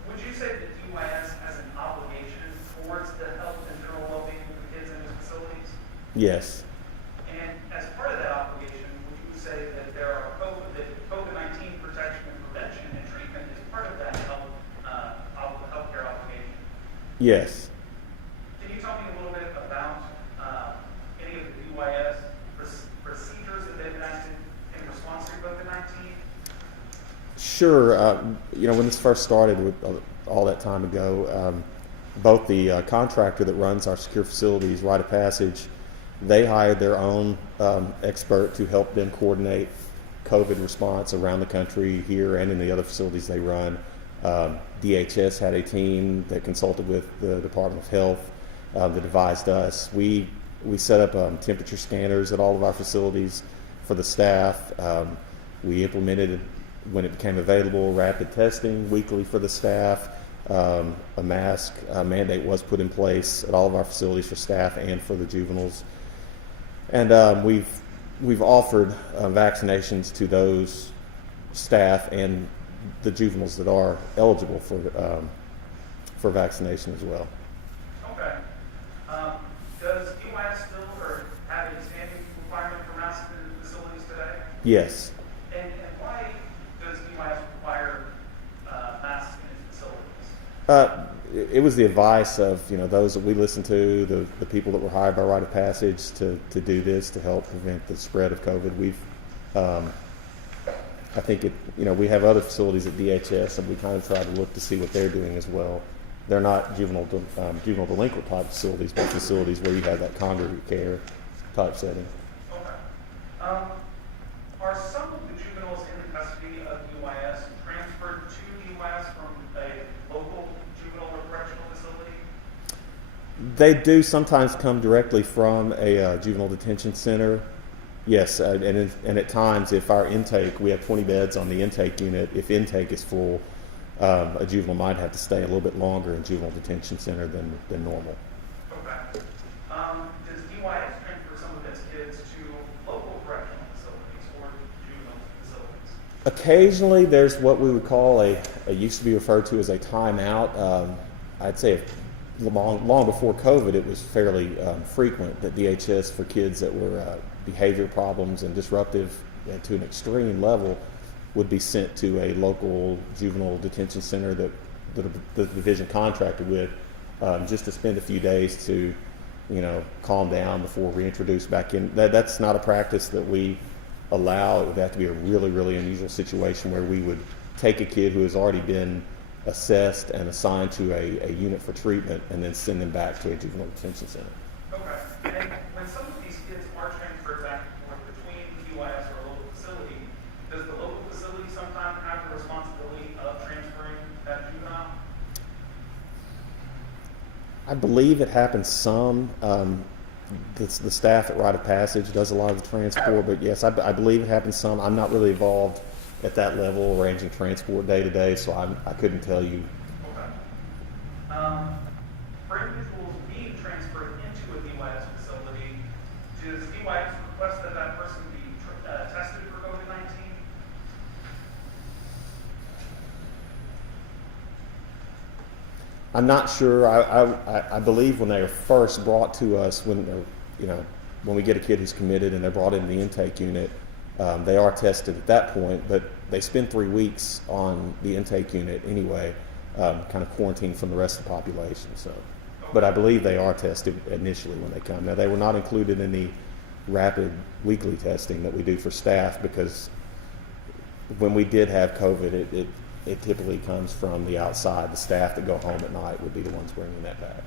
Would you say that UIS has an obligation towards the health and general well-being of the kids in its facilities? Yes. And as part of that obligation, would you say that that COVID-19 protection and prevention and treatment is part of that healthcare obligation? Yes. Can you tell me a little bit about any of the UIS procedures that they've enacted in response to COVID-19? Sure. When this first started with all that time ago, both the contractor that runs our secure facilities, Rite of Passage, they hired their own expert to help them coordinate COVID response around the country, here and in the other facilities they run. DHS had a team that consulted with the Department of Health that advised us. We set up temperature scanners at all of our facilities for the staff. We implemented, when it became available, rapid testing weekly for the staff. A mask mandate was put in place at all of our facilities for staff and for the juveniles. And we've offered vaccinations to those staff and the juveniles that are eligible for vaccination as well. Okay. Does UIS still have a standing requirement for masks in the facilities today? Yes. And why does UIS require masks in its facilities? It was the advice of those that we listened to, the people that were hired by Rite of Passage to do this to help prevent the spread of COVID. I think we have other facilities at DHS, and we kind of try to look to see what they're doing as well. They're not juvenile delinquent type facilities, but facilities where you have that congregate care type setting. Okay. Are some of the juveniles in the custody of UIS transferred to UIS from a local juvenile or correctional facility? They do sometimes come directly from a juvenile detention center. Yes, and at times, if our intake, we have 20 beds on the intake unit. If intake is full, a juvenile might have to stay a little bit longer in juvenile detention center than normal. Okay. Does UIS transfer some of its Occasionally, there's what we would call it used to be referred to as a timeout. I'd say long before COVID, it was fairly frequent that DHS for kids that were behavior problems and disruptive to an extreme level would be sent to a local juvenile detention center that the division contracted with just to spend a few days to, calm down before reintroduced back in. That's not a practice that we allow. It would have to be a really, really unusual situation where we would take a kid who has already been assessed and assigned to a unit for treatment and then send them back to a juvenile detention center. Okay. And when some of these kids are transferred back and forth between UIS or a local facility, does the local facility sometimes have the responsibility of transferring that juvenile? I believe it happens some. The staff at Rite of Passage does a lot of the transport, but yes, I believe it happens some. I'm not really involved at that level, arranging transport day to day, so I couldn't tell you. Okay. For individuals being transferred into a DYS facility, does DYS request that that person be tested for COVID-19? I'm not sure. I believe when they are first brought to us, when we get a kid who's committed and they're brought into the intake unit, they are tested at that point, but they spend 3 weeks on the intake unit anyway, kind of quarantined from the rest of the population. So, but I believe they are tested initially when they come. Now, they were not included in the rapid weekly testing that we do for staff because when we did have COVID, it typically comes from the outside. The staff that go home at night would be the ones bringing that back.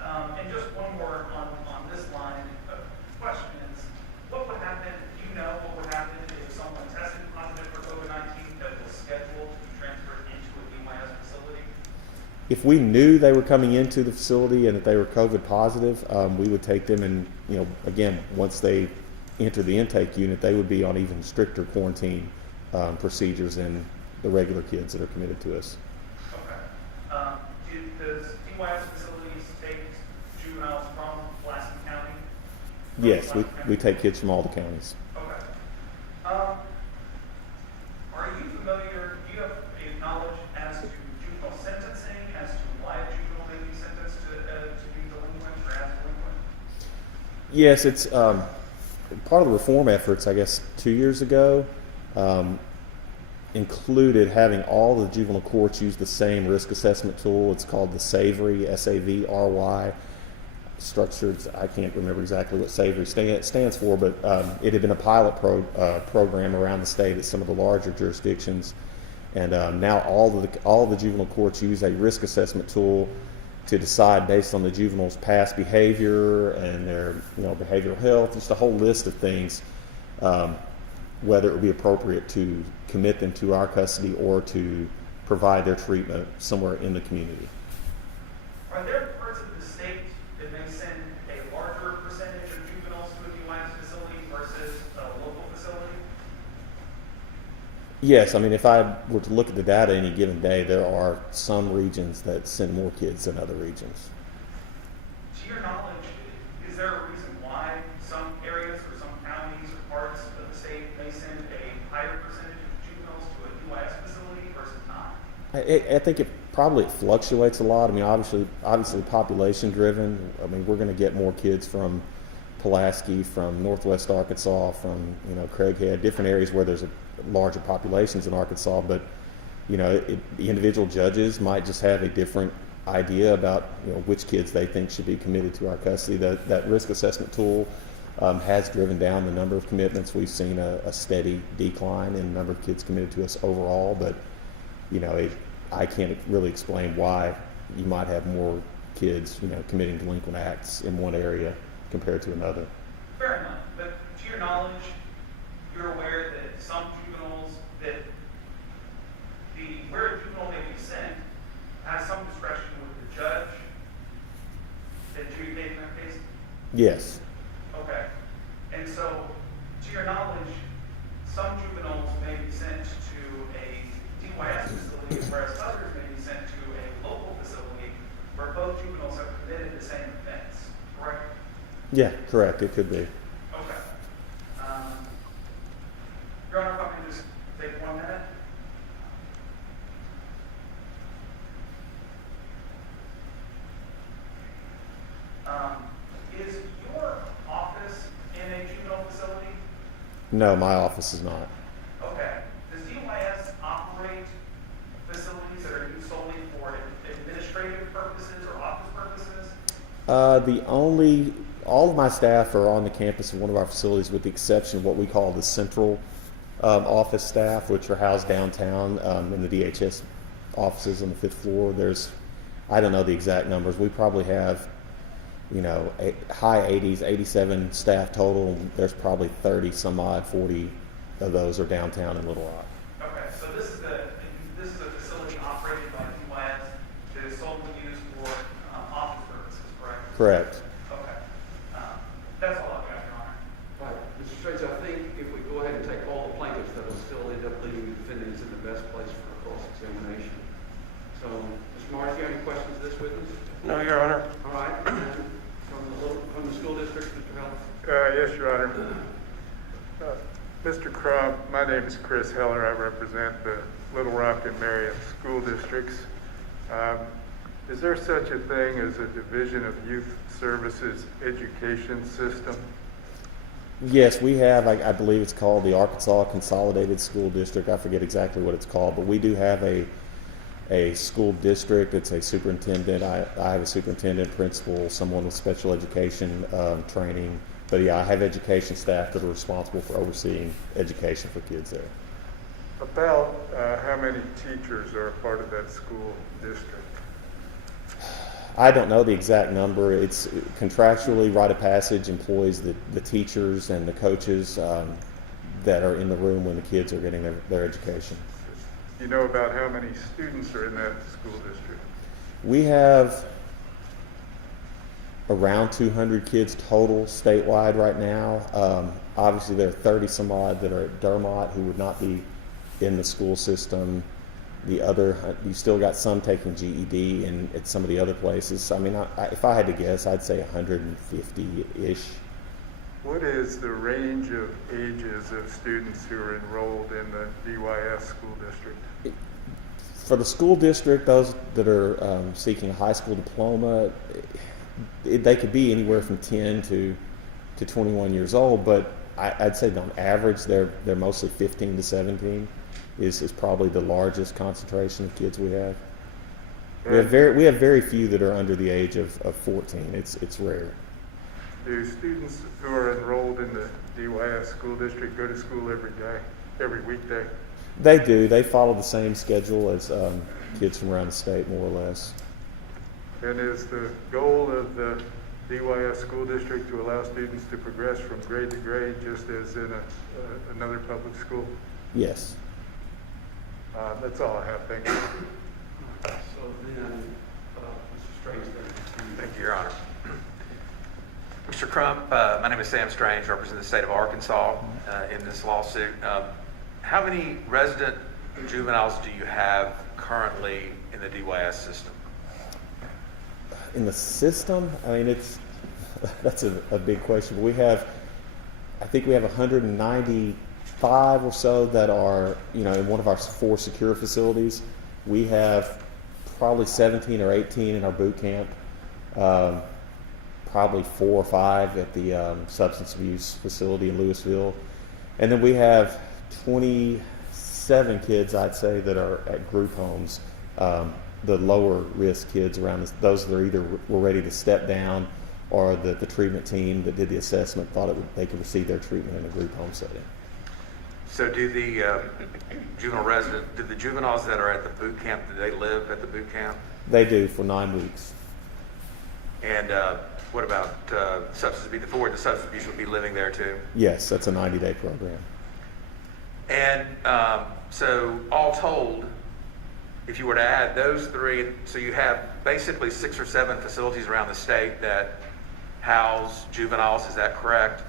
And just one more on this line of questions. What would happen, what would happen if someone tested positive for COVID-19 that was scheduled to be transferred into a DYS facility? If we knew they were coming into the facility and that they were COVID positive, we would take them and, again, once they enter the intake unit, they would be on even stricter quarantine procedures than the regular kids that are committed to us. Okay. Does DYS facilities take juveniles from Pulaski County? Yes, we take kids from all the counties. Okay. Are you familiar, do you have a knowledge as to juvenile sentencing, as to why a juvenile may be sentenced to be delinquent or as delinquent? Yes, it's part of the reform efforts, I guess, 2 years ago. Included having all the juvenile courts use the same risk assessment tool. It's called the SAVRY, S-A-V-R-Y. Structured, I can't remember exactly what SAVRY stands for, but it had been a pilot program around the state at some of the larger jurisdictions. And now all the juvenile courts use a risk assessment tool to decide based on the juvenile's past behavior and their behavioral health, just a whole list of things, whether it would be appropriate to commit them to our custody or to provide their treatment somewhere in the community. Are there parts of the state that may send a larger percentage of juveniles to a DYS facility versus a local facility? Yes, I mean, if I were to look at the data any given day, there are some regions that send more kids than other regions. To your knowledge, is there a reason why some areas or some counties or parts of the state may send a higher percentage of juveniles to a DYS facility versus not? I think it probably fluctuates a lot. I mean, obviously population driven. I mean, we're going to get more kids from Pulaski, from Northwest Arkansas, from Craighead, different areas where there's larger populations in Arkansas. But the individual judges might just have a different idea about which kids they think should be committed to our custody. That risk assessment tool has driven down the number of commitments. We've seen a steady decline in the number of kids committed to us overall, but I can't really explain why you might have more kids committing delinquent acts in one area compared to another. Fair enough, but to your knowledge, you're aware that some juveniles where a juvenile may be sent has some discretion with the judge adjudicating that case? Yes. Okay. And so, to your knowledge, some juveniles may be sent to a DYS facility, whereas others may be sent to a local facility where both juveniles have committed the same offense, correct? Yeah, correct. It could be. Okay. Your Honor, if I can just take one No, my office is not. Okay. Does DYS operate facilities that are used solely for administrative purposes or office purposes? All of my staff are on the campus of one of our facilities, with the exception of what we call the central office staff, which are housed downtown in the DHS offices on the 5th floor. I don't know the exact numbers. We probably have, high 80s, 87 staff total. There's probably 30 some odd, 40 of those are downtown in Little Rock. Okay, so this is a facility operated by DYS that is solely used for office purposes, correct? Correct. Okay. That's all I've got, Your Honor. Right. Mr. Straits, I think if we go ahead and take all the plaintiffs, that will still end up leaving the defendants in the best place for a cross-examination. So, Mr. Morris, do you have any questions of this witness? No, Your Honor. All right. From the school district, Mr. Heller? Yes, Your Honor. Mr. Crump, my name is Chris Heller. I represent the Little Rock and Marion school districts. Is there such a thing as a Division of Youth Services education system? Yes, we have. I believe it's called the Arkansas Consolidated School District. I forget exactly what it's called, but we do have a school district. It's a superintendent. I have a superintendent, principal, someone with special education training. But yeah, I have education staff that are responsible for overseeing education for kids there. About how many teachers are a part of that school district? I don't know the exact number. It's contractually, rite of passage employs the teachers and the coaches that are in the room when the kids are getting their education. Do you know about how many students are in that school district? We have around 200 kids total statewide right now. Obviously, there are 30 some odd that are at Dermot who would not be in the school system. You still got some taking GED at some of the other places. I mean, if I had to guess, I'd say 150-ish. What is the range of ages of students who are enrolled in the DYS school district? For the school district, those that are seeking a high school diploma, they could be anywhere from 10 to 21 years old, but I'd say on average they're mostly 15 to 17 is probably the largest concentration of kids we have. We have very few that are under the age of 14. It's rare. Do students who are enrolled in the DYS school district go to school every weekday? They do. They follow the same schedule as kids from around the state, more or less. And is the goal of the DYS school district to allow students to progress from grade to grade, just as in another public school? Yes. That's all I have. Thank you. So then, Mr. Strange, then. Thank you, Your Honor. Mr. Crump, my name is Sam Strange, represent the state of Arkansas in this lawsuit. How many resident juveniles do you have currently in the DYS system? In the system, I mean, that's a big question. I think we have 195 or so that are, in one of our 4 secure facilities. We have probably 17 or 18 in our boot camp, probably 4 or 5 at the substance abuse facility in Louisville. And then we have 27 kids, I'd say, that are at group homes. The lower risk kids around this, those that are either were ready to step down, or the treatment team that did the assessment thought they could receive their treatment in a group home setting. So do the juveniles that are at the boot camp, do they live at the boot camp? They do for 9 weeks. And what about substance abuse? The substance abuse would be living there too? Yes, that's a 90-day program. And so all told, if you were to add those 3, so you have basically 6 or 7 facilities around the state that house juveniles, is that correct?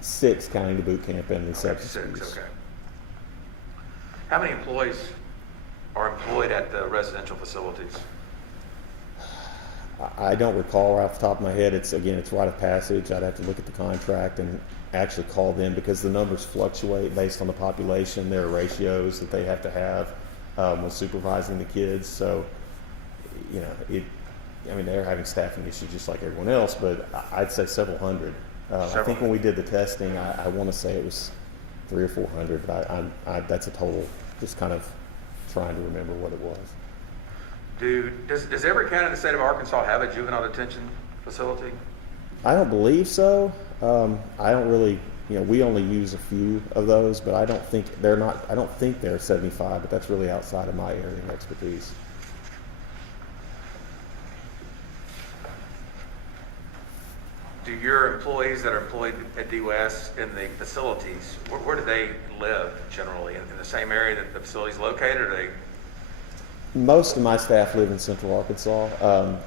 6 counting the boot camp and the substance abuse. 6, okay. How many employees are employed at the residential facilities? I don't recall off the top of my head. It's rite of passage. I'd have to look at the contract and actually call them, because the numbers fluctuate based on the population. There are ratios that they have to have when supervising the kids. So, they're having staffing issues just like everyone else, but I'd say several hundred. I think when we did the testing, I want to say it was 300 or 400, but that's a total, just kind of trying to remember what it was. Does every county in the state of Arkansas have a juvenile detention facility? I don't believe so. I don't really, we only use a few of those, but I don't think they're 75, but that's really outside of my area of expertise. Do your employees that are employed at DWS in the facilities, where do they live generally? In the same area that the facility is located, or are they? Most of my staff live in Central Arkansas.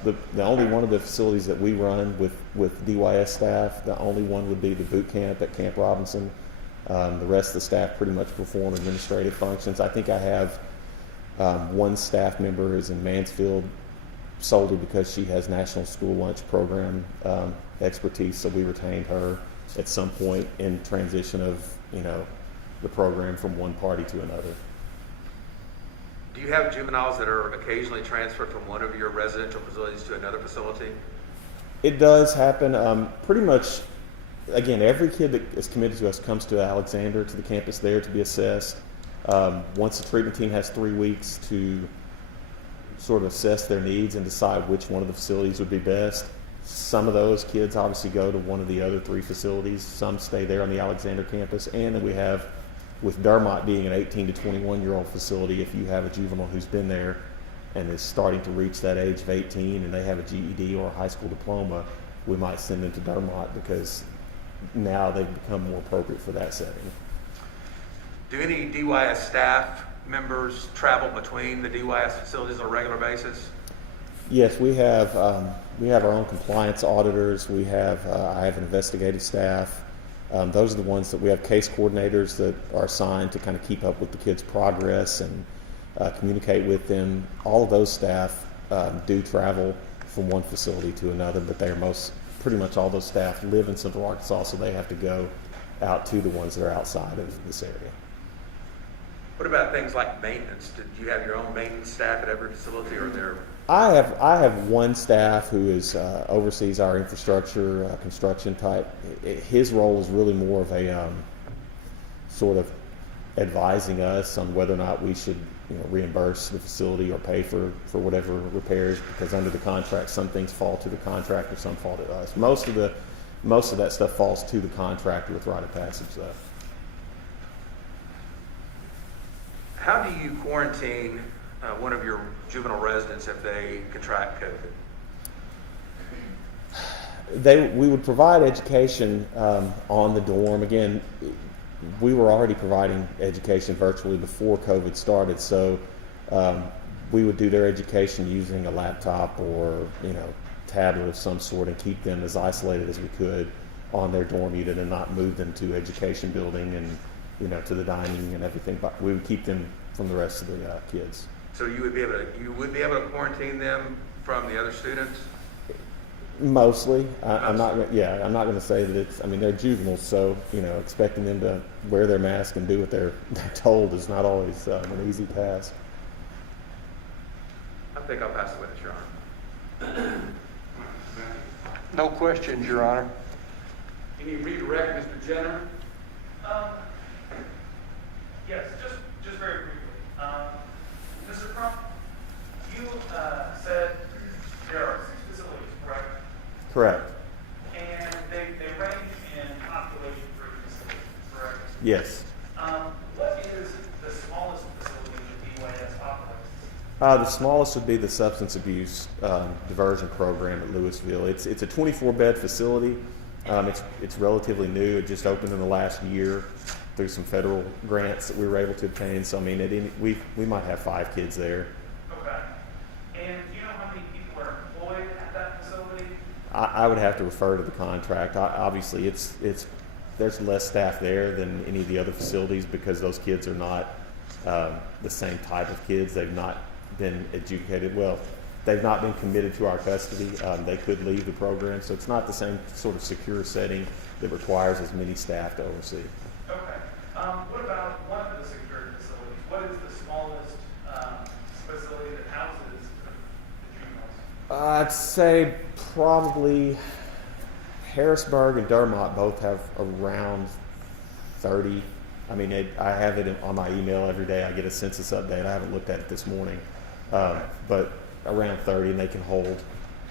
The only one of the facilities that we run with DYS staff, the only one would be the boot camp at Camp Robinson. The rest of the staff pretty much perform administrative functions. I think I have one staff member who's in Mansfield solely because she has National School Lunch Program expertise, so we retained her at some point in transition of the program from one party to another. Do you have juveniles that are occasionally transferred from one of your residential facilities to another facility? It does happen. Pretty much, again, every kid that is committed to us comes to Alexander, to the campus there to be assessed. Once the treatment team has 3 weeks to sort of assess their needs and decide which one of the facilities would be best. Some of those kids obviously go to one of the other 3 facilities. Some stay there on the Alexander campus. And then we have, with Dermott being an 18 to 21-year-old facility, if you have a juvenile who's been there and is starting to reach that age of 18 and they have a GED or a high school diploma, we might send them to Dermott because now they've become more appropriate for that setting. Do any DYS staff members travel between the DYS facilities on a regular basis? Yes, we have our own compliance auditors. I have an investigative staff. Those are the ones that we have case coordinators that are assigned to kind of keep up with the kids' progress and communicate with them. All of those staff do travel from one facility to another, but pretty much all those staff live in Central Arkansas, so they have to go out to the ones that are outside of this area. What about things like maintenance? Do you have your own maintenance staff at every facility, or there? I have one staff who oversees our infrastructure, construction type. His role is really more of a sort of advising us on whether or not we should reimburse the facility or pay for whatever repairs, because under the contract some things fall to the contractor, some fall to us. Most of that stuff falls to the contractor with rite of passage though. How do you quarantine one of your juvenile residents if they contract COVID? We would provide education on the dorm. Again, we were already providing education virtually before COVID started, so we would do their education using a laptop or tablet of some sort and keep them as isolated as we could on their dorm unit and not move them to education building and to the dining and everything, but we would keep them from the rest of the kids. So you would be able to quarantine them from the other students? Mostly. I'm not going to say that it's. I mean, they're juveniles, so expecting them to wear their mask and do what they're told is not always an easy task. I think I'll pass the witness, Your Honor. No questions, Your Honor. Any redirect, Mr. Jenner? Yes, just very briefly. Mr. Crump, you said there are 6 facilities, correct? Correct. And they range in population for each facility, correct? Yes. What is the smallest facility that DYS operates? The smallest would be the substance abuse diversion program at Louisville. It's a 24-bed facility. It's relatively new. It just opened in the last year through some federal grants that we were able to obtain. So I mean, we might have 5 kids there. Okay. And do you know how many people are employed at that facility? I would have to refer to the contract. Obviously, there's less staff there than any of the other facilities because those kids are not the same type of kids. They've not been adjudicated well. They've not been committed to our custody. They could leave the program, so it's not the same sort of secure setting that requires as many staff to oversee. Okay. What about one of the security facilities? What is the smallest facility that houses the juveniles? I'd say probably Harrisburg and Dermott both have around 30 I mean, I have it on my email every day. I get a census update. I haven't looked at it this morning, but around 30, and they can hold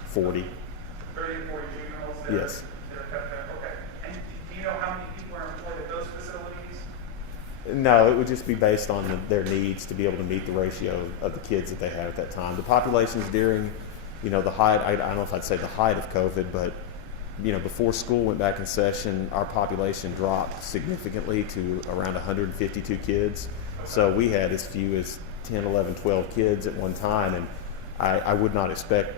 40. 30 to 40 juveniles that Yes. that are kept there? Okay. And do you know how many people are employed at those facilities? No, it would just be based on their needs to be able to meet the ratio of the kids that they have at that time. The populations during, the height, I don't know if I'd say the height of COVID, but, before school went back in session, our population dropped significantly to around 152 kids. So we had as few as 10, 11, 12 kids at one time, and I would not expect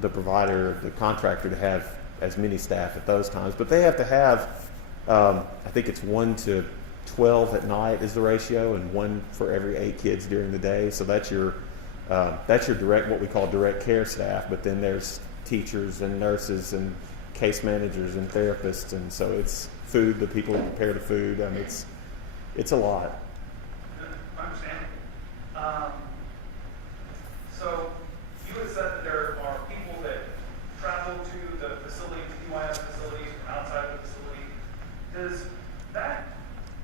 the provider, the contractor, to have as many staff at those times. But they have to have, I think it's 1 to 12 at night is the ratio, and 1 for every 8 kids during the day. So that's your direct, what we call direct care staff. But then there's teachers and nurses and case managers and therapists, and so it's food, the people who prepare the food. I mean, it's a lot. Understandable. So you had said that there are people that travel to the facility, to UIS facilities from outside of the facility.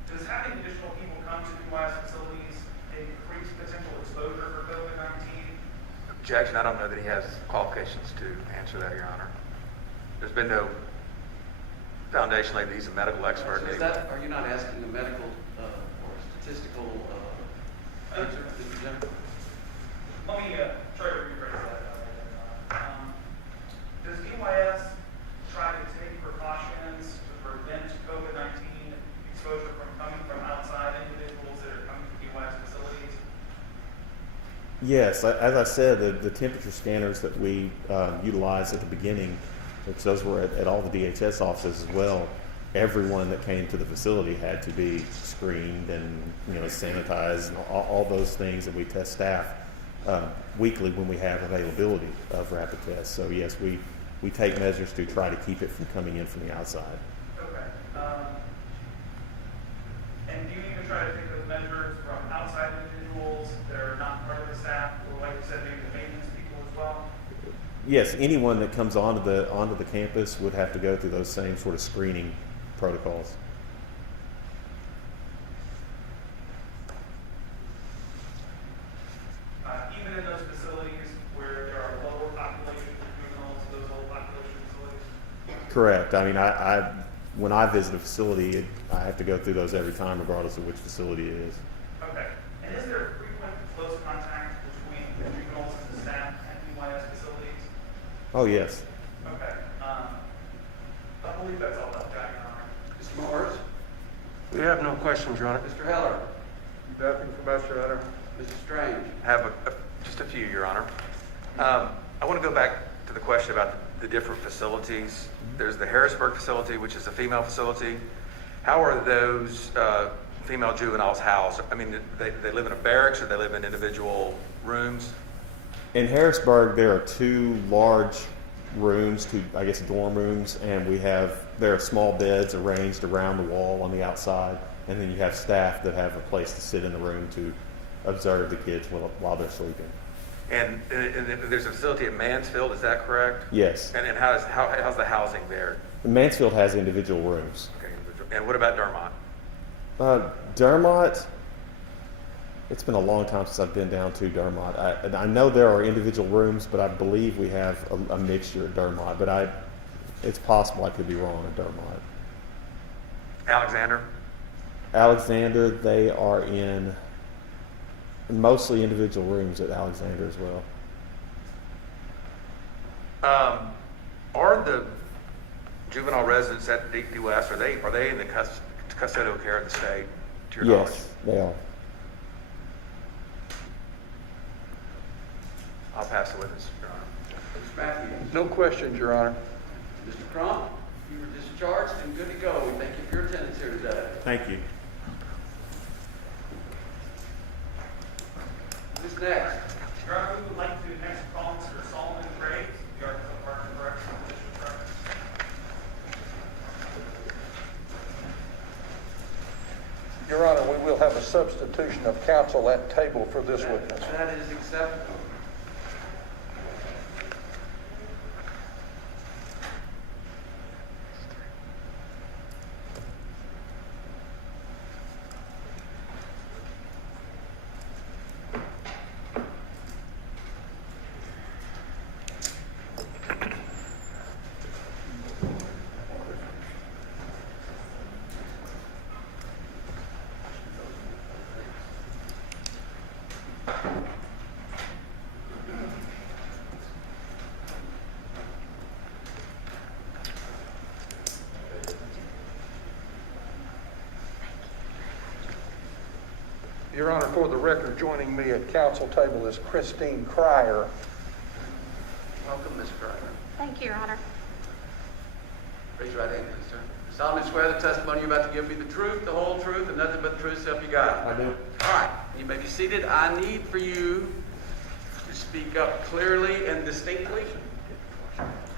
Does having additional people come to UIS facilities increase potential exposure for COVID-19? Objection, I don't know that he has qualifications to answer that, Your Honor. There's been no foundation like he's a medical expert. So are you not asking a medical or statistical answer, Mr. Zimmer? Let me try to rephrase that. Does UIS try to take precautions to prevent COVID-19 exposure from coming from outside individuals that are coming to UIS facilities? Yes, as I said, the temperature scanners that we utilized at the beginning, which those were at all the DHS offices as well, everyone that came to the facility had to be screened and sanitized, and all those things that we test staff weekly when we have availability of rapid tests. So yes, we take measures to try to keep it from coming in from the outside. Okay. And do you even try to take those measures from outside individuals that are not part of the staff, or like you said, maybe the maintenance people as well? Yes, anyone that comes onto the campus would have to go through those same sort of screening protocols. Even in those facilities where there are lower populations of juveniles, those low population facilities? Correct. I mean, when I visit a facility, I have to go through those every time, regardless of which facility it is. Okay. And is there frequent close contact between the juveniles and the staff at UIS facilities? Oh, yes. Okay. I believe that's all I've got, Your Honor. Mr. Morris? We have no questions, Your Honor. Mr. Heller? Nothing from us, Your Honor. Mr. Strange? I have just a few, Your Honor. I want to go back to the question about the different facilities. There's the Harrisburg facility, which is a female facility. How are those female juveniles housed? I mean, they live in a barracks, or they live in individual rooms? In Harrisburg, there are 2 large rooms, I guess dorm rooms, and there are small beds arranged around the wall on the outside, and then you have staff that have a place to sit in the room to observe the kids while they're sleeping. And there's a facility at Mansfield, is that correct? Yes. And how's the housing there? Mansfield has individual rooms. Okay. And what about Dermott? Dermott, it's been a long time since I've been down to Dermott. I know there are individual rooms, but I believe we have a mixture at Dermott. But it's possible I could be wrong at Dermott. Alexander, they are in mostly individual rooms at Alexander as well. Are the juvenile residents at DQS, are they in the custodial care of the state, to your knowledge? Yes, they are. I'll pass the witness, Your Honor. Mr. Matthews? No questions, Your Honor. Mr. Crump? You were discharged and good to go. We thank you for your attendance here today. Thank you. Who's next? Your Honor, we would like to next call Mr. Solomon Graves, the Arkansas Department of Corrections and District Attorney. Your Honor, we will have a substitution of counsel at table for this witness. That is acceptable. for the record, joining me at council table is Christine Cryer. Welcome, Ms. Cryer. Thank you, Your Honor. Raise your right hand, please, sir. Solemnly swear the testimony you're about to give me the truth, the whole truth, and nothing but the truth, so help you God. I do. All right, you may be seated. I need for you to speak up clearly and distinctly.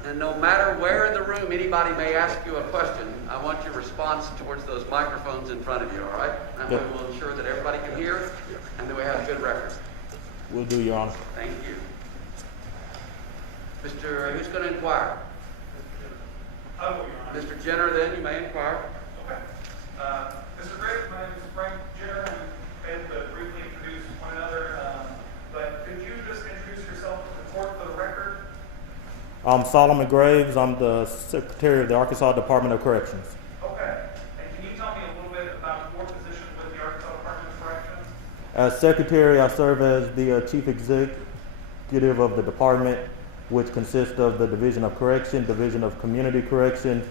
And no matter where in the room anybody may ask you a question, I want your response towards those microphones in front of you, all right? That way we'll ensure that everybody can hear and that we have a good record. Will do, Your Honor. Thank you. Who's going to inquire? I will, Your Honor. Mr. Jenner, then, you may inquire. Okay. Mr. Graves, my name is Frank Jenner. We've been able to briefly introduce one another, but could you just introduce yourself to the court for the record? I'm Solomon Graves. I'm the Secretary of the Arkansas Department of Corrections. Okay. And can you tell me a little bit about your position with the Arkansas Department of Corrections? As Secretary, I serve as the Chief Executive of the department, which consists of the Division of Correction, Division of Community Correction,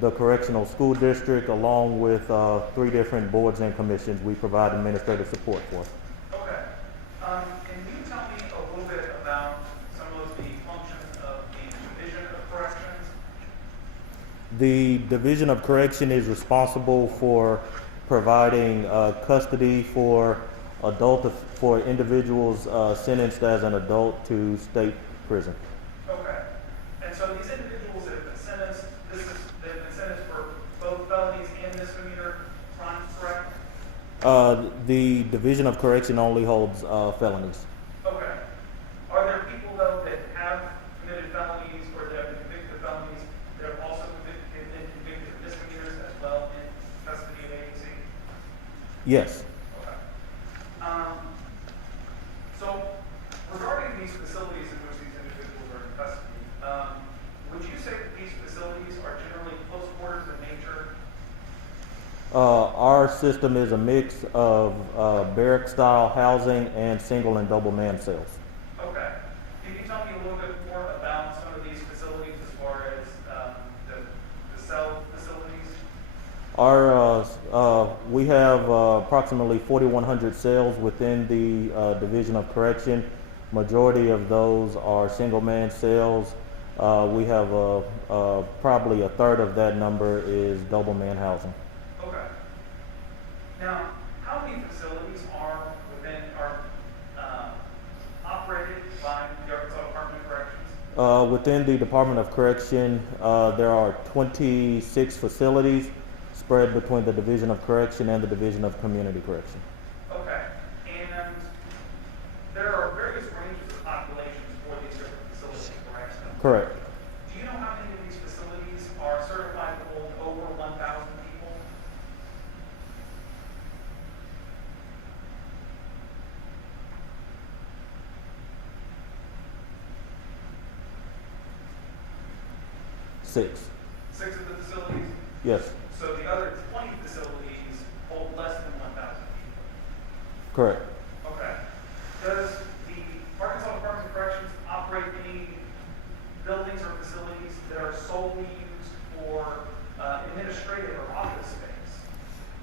the Correctional School District, along with 3 different boards and commissions we provide administrative support for. Okay. Can you tell me a little bit about some of the functions of the Division of Corrections? The Division of Correction is responsible for providing custody for individuals sentenced as an adult to state prison. Okay. And so these individuals that have been sentenced, they've been sentenced for both felonies and misdemeanor crimes, correct? The Division of Correction only holds felonies. Okay. Are there people, though, that have committed felonies or that have been convicted of felonies that have also been convicted of misdemeanors as well in custody of agency? Yes. Okay. So regarding these facilities in which these individuals are in custody, would you say that these facilities are generally close quarters in nature? Our system is a mix of barrack-style housing and single and double man cells. Okay. Can you tell me a little bit more about some of these facilities as far as the cell facilities? We have approximately 4,100 cells within the Division of Correction. Majority of those are single man cells. We have probably a third of that number is double man housing. Okay. Now, how many facilities are operated by the Arkansas Department of Corrections? Within the Department of Correction, there are 26 facilities spread between the Division of Correction and the Division of Community Correction. Okay. And there are various ranges of populations for these different facilities, correct? Correct. Do you know how many of these facilities are certified to hold over 1,000 people? Six. 6 of the facilities? Yes. So the other 20 facilities hold less than 1,000 people? Correct. Okay. Does the Arkansas Department of Corrections operate any buildings or facilities that are solely used for administrative or office space?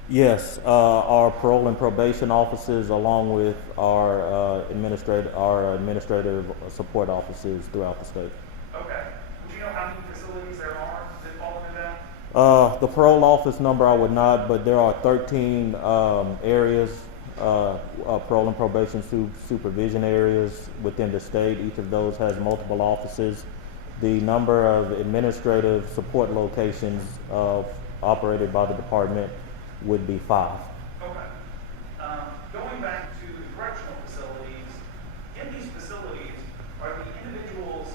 Yes, our parole and probation offices, along with our administrative support offices throughout the state. Okay. Do you know how many facilities there are that fall into that? The parole office number I would not, but there are 13 areas, parole and probation supervision areas within the state. Each of those has multiple offices. The number of administrative support locations operated by the department would be 5. Okay. Going back to the correctional facilities, in these facilities, are the individuals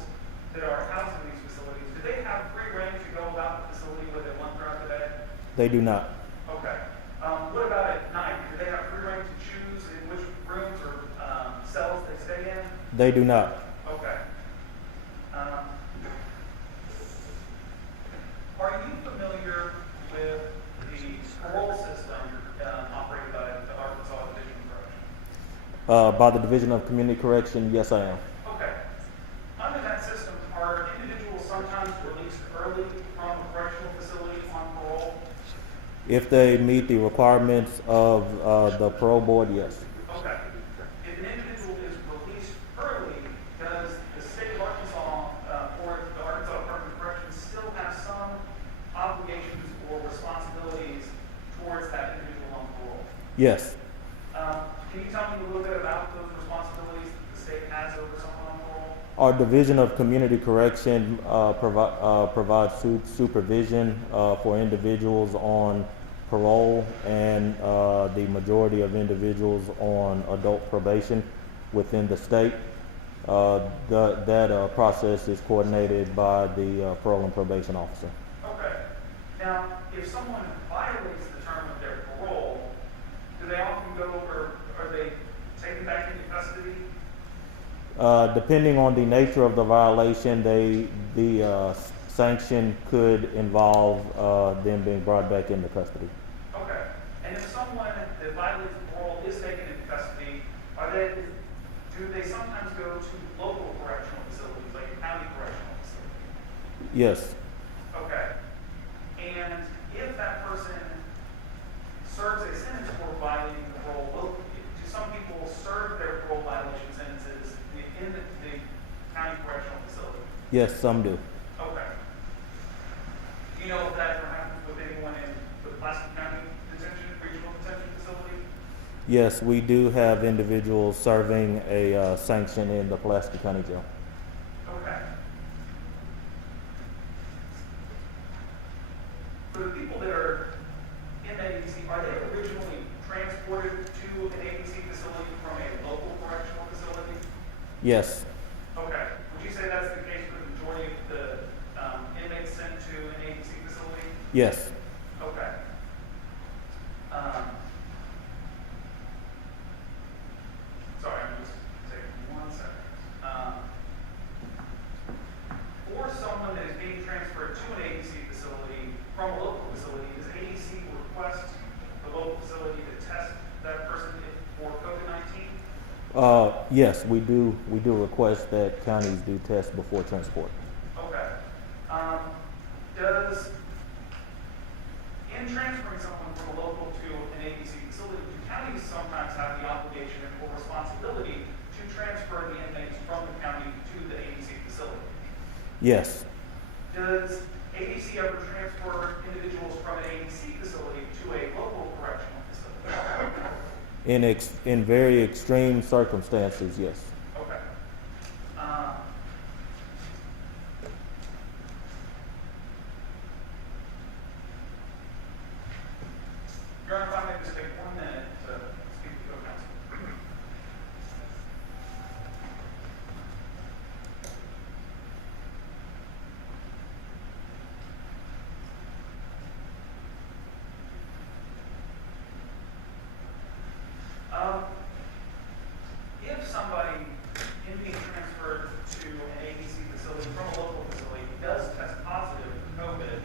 that are housed in these facilities, do they have free reign to go about the facility where they want throughout the day? They do not. Okay. What about at night? Do they have free reign to choose in which rooms or cells they stay in? They do not. Okay. Are you familiar with the parole system operated by the Arkansas Division of Correction? By the Division of Community Correction, yes, I am. Okay. Under that system, are individuals sometimes released early from a correctional facility on parole? If they meet the requirements of the parole board, yes. Okay. Yes. Can you tell me a little bit about those responsibilities that the state has over someone on parole? Our Division of Community Correction provides supervision for individuals on parole and the majority of individuals on adult probation within the state. That process is coordinated by the parole and probation officer. Okay. Now, if someone violates the term of their parole, do they often go over, are they taken back into custody? Depending on the nature of the violation, the sanction could involve them being brought back into custody. Okay. And if someone that violates parole is taken into custody, do they sometimes go to local correctional facilities, like county correctional facilities? Yes. Okay. And if that person serves a sentence for violating the parole locally, do some people serve their parole violation sentences in the county correctional facility? Yes, some do. Okay. Do you know if that ever happens with anyone in the Pulaski County regional detention facility? Yes, we do have individuals serving a sanction in the Pulaski County Jail. Okay. For the people that are in the ABC, are they originally transported to an ABC facility from a local correctional facility? Yes. Okay. Would you say that's the case for the majority of the inmates sent to an ABC facility? Yes. Okay. Sorry, I'm just taking 1 second. For someone that is being transferred to an ABC facility from a local facility, does ABC request the local facility to test that person for COVID-19? Yes, we do request that counties do tests before transport. Okay. In transferring someone from a local to an ABC facility, do counties sometimes have the obligation or responsibility to transfer the inmates from the county to the ABC facility? Yes. Does ABC ever transfer individuals from an ABC facility to a local correctional facility? In very extreme circumstances, yes. Okay. Your Honor, if I may just take 1 minute to speak to co-counsel. If somebody in being transferred to an ABC facility from a local facility does test positive for COVID,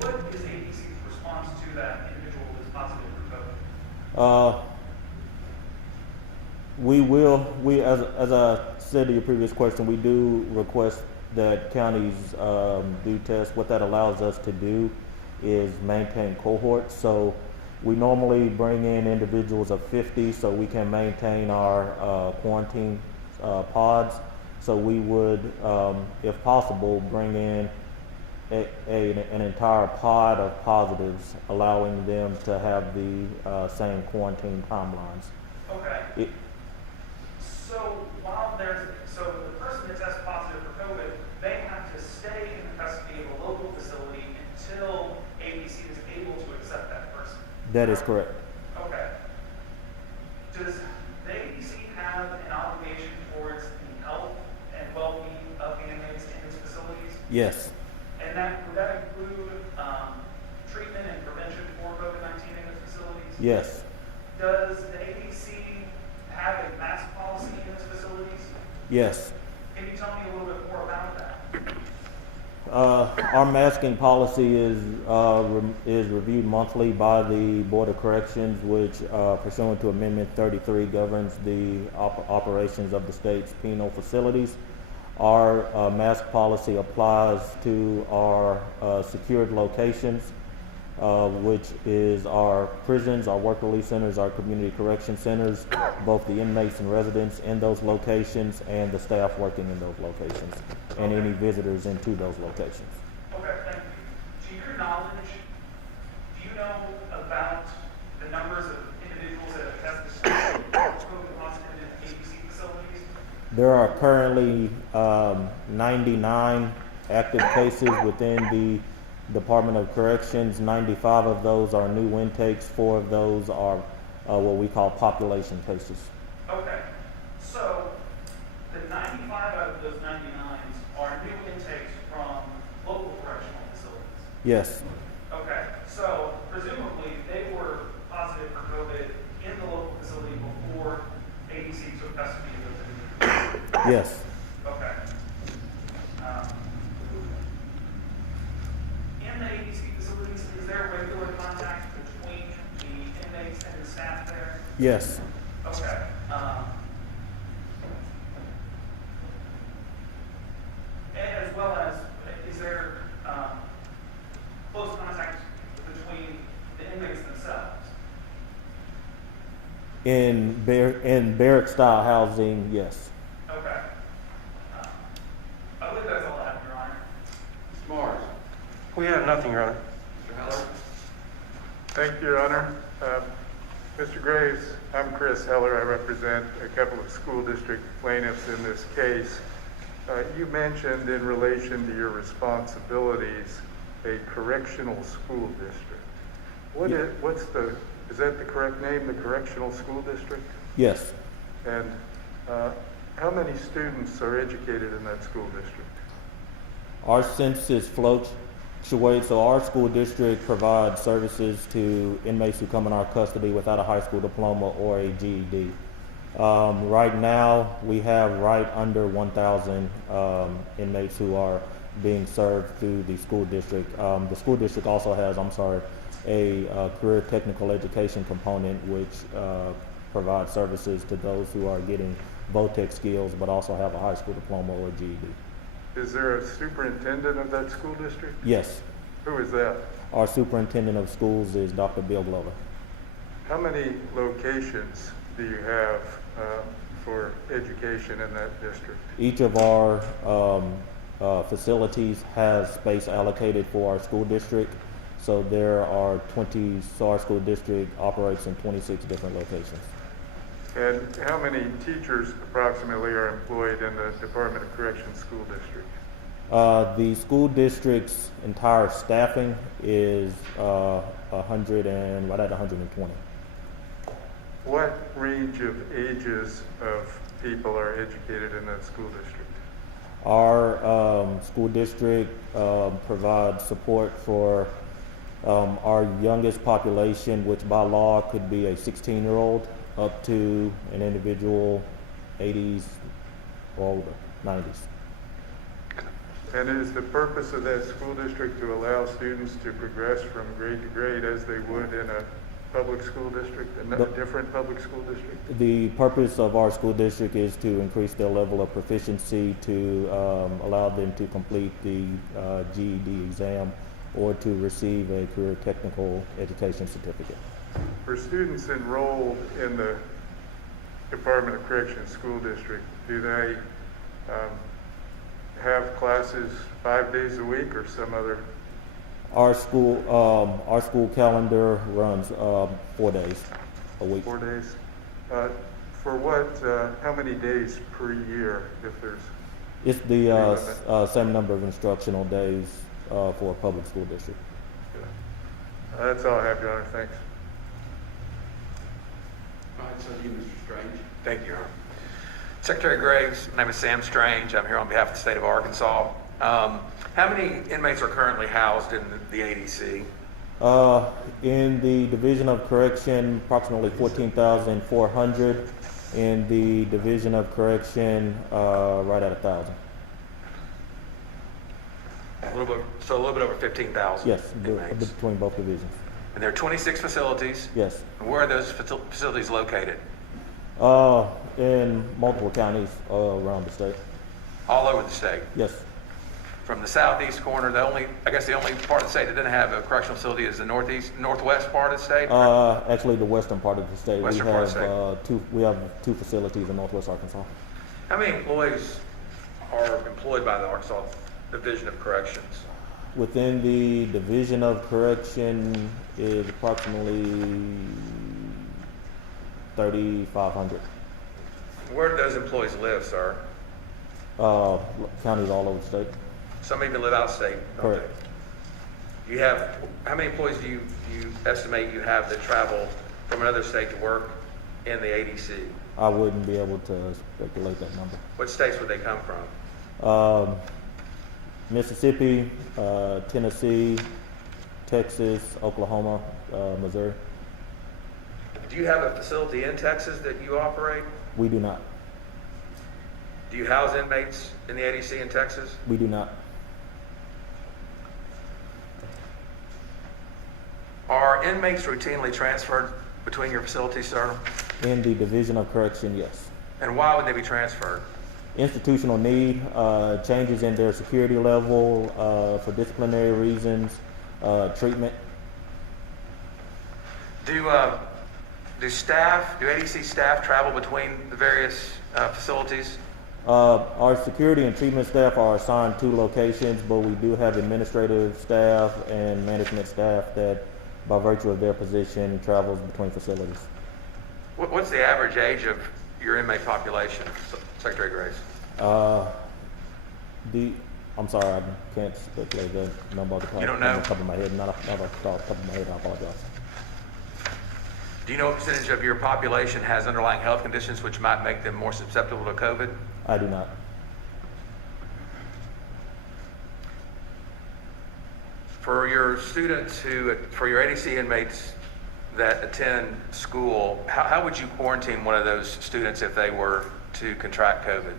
what is ABC's response to that individual who is positive for COVID? As I said to your previous question, we do request that counties do tests. What that allows us to do is maintain cohorts. So we normally bring in individuals of 50 so we can maintain our quarantine pods. So we would, if possible, bring in an entire pod of positives, allowing them to have the same quarantine timelines. Okay. So the person that tests positive for COVID, they have to stay in the custody of a local facility until ABC is able to accept that person. That is correct. Okay. Does the ABC have an obligation towards the health and well-being of the inmates in its facilities? Yes. And would that include treatment and prevention for COVID-19 in its facilities? Yes. Does the ABC have a mask policy in its facilities? Yes. Can you tell me a little bit more about that? Our masking policy is reviewed monthly by the Board of Corrections, which, pursuant to Amendment 33, governs the operations of the state's penal facilities. Our mask policy applies to our secured locations, which is our prisons, our work release centers, our community correction centers, both the inmates and residents in those locations, and the staff working in those locations, and any visitors into those locations. Okay, thank you. To your knowledge, do you know about the numbers of individuals that There are currently 99 active cases within the Department of Corrections. 95 of those are new intakes. 4 of those are what we call population cases. Okay, so the 95 out of those 99s are new intakes from local correctional facilities? Yes. Okay, so presumably they were positive for COVID in the local facility before ADC took custody of those individuals? Yes. Okay. In the ADC facilities, is there regular contact between the inmates and the staff there? Yes. Okay. As well as, is there close contact between the inmates themselves? In barrack style housing, yes. Okay. I believe that's all I have, Your Honor. Mr. Morris. We have nothing, Your Honor. Mr. Heller. Thank you, Your Honor. Mr. Graves, I'm Chris Heller. I represent a couple of school district plaintiffs in this case. You mentioned in relation to your responsibilities a correctional school district. Is that the correct name, the correctional school district? Yes. And how many students are educated in that school district? Our census fluctuates, so our school district provides services to inmates who come in our custody without a high school diploma or a GED. Right now, we have right under 1,000 inmates who are being served through the school district. The school district also has, a career technical education component which provides services to those who are getting VOTEC skills but also have a high school diploma or GED. Is there a superintendent of that school district? Yes. Who is that? Our superintendent of schools is Dr. Bill Glover. How many locations do you have for education in that district? Each of our facilities has space allocated for our school district. So there are so our school district operates in 26 different locations. And how many teachers approximately are employed in the Department of Corrections school district? The school district's entire staffing is 120. What range of ages of people are educated in that school district? Our school district provides support for our youngest population, which by law could be a 16-year-old up to an individual 80s or older, 90s. And is the purpose of that school district to allow students to progress from grade to grade as they would in a public school district, a different public school district? The purpose of our school district is to increase their level of proficiency, to allow them to complete the GED exam or to receive a career technical education certificate. For students enrolled in the Department of Corrections school district, do they have classes 5 days a week or some other? Our school calendar runs 4 days a week. 4 days. For what? How many days per year, if there's? It's the same number of instructional days for a public school district. That's all I have, Your Honor. Thanks. All right, so you, Mr. Strange. Thank you, Your Honor. Secretary Graves, my name is Sam Strange. I'm here on behalf of the state of Arkansas. How many inmates are currently housed in the ADC? In the Division of Correction, approximately 14,400. In the Division of Correction, right at 1,000. A little bit over 15,000 Yes, inmates. between both divisions. And there are 26 facilities? Yes. And where are those facilities located? In multiple counties around the state. All over the state? Yes. From the southeast corner, the only part of the state that doesn't have a correctional facility is the northwest part of the state? Actually, the western part of the state. Western part of the state. We have 2 facilities in northwest Arkansas. How many employees are employed by the Arkansas Division of Corrections? Within the Division of Correction is approximately 3,500. Where do those employees live, sir? Counties all over the state. Some even live out of state, don't Correct. they? You have, how many employees do you estimate you have that travel from another state to work in the ADC? I wouldn't be able to speculate that number. What states would they come from? Mississippi, Tennessee, Texas, Oklahoma, Missouri. Do you have a facility in Texas that you operate? We do not. Do you house inmates in the ADC in Texas? We do not. Are inmates routinely transferred between your facilities, sir? In the Division of Correction, yes. And why would they be transferred? Institutional need, changes in their security level, for disciplinary reasons, treatment. Do ADC staff travel between the various facilities? Our security and treatment staff are assigned to locations, but we do have administrative staff and management staff that, by virtue of their position, travels between facilities. What's the average age of your inmate population, Secretary Grace? I'm sorry, I can't speculate the number off You don't know? the top of my head. Not off the top of my head, I apologize. Do you know what percentage of your population has underlying health conditions which might make them more susceptible to COVID? I do not. For your students for your ADC inmates that attend school, how would you quarantine one of those students if they were to contract COVID?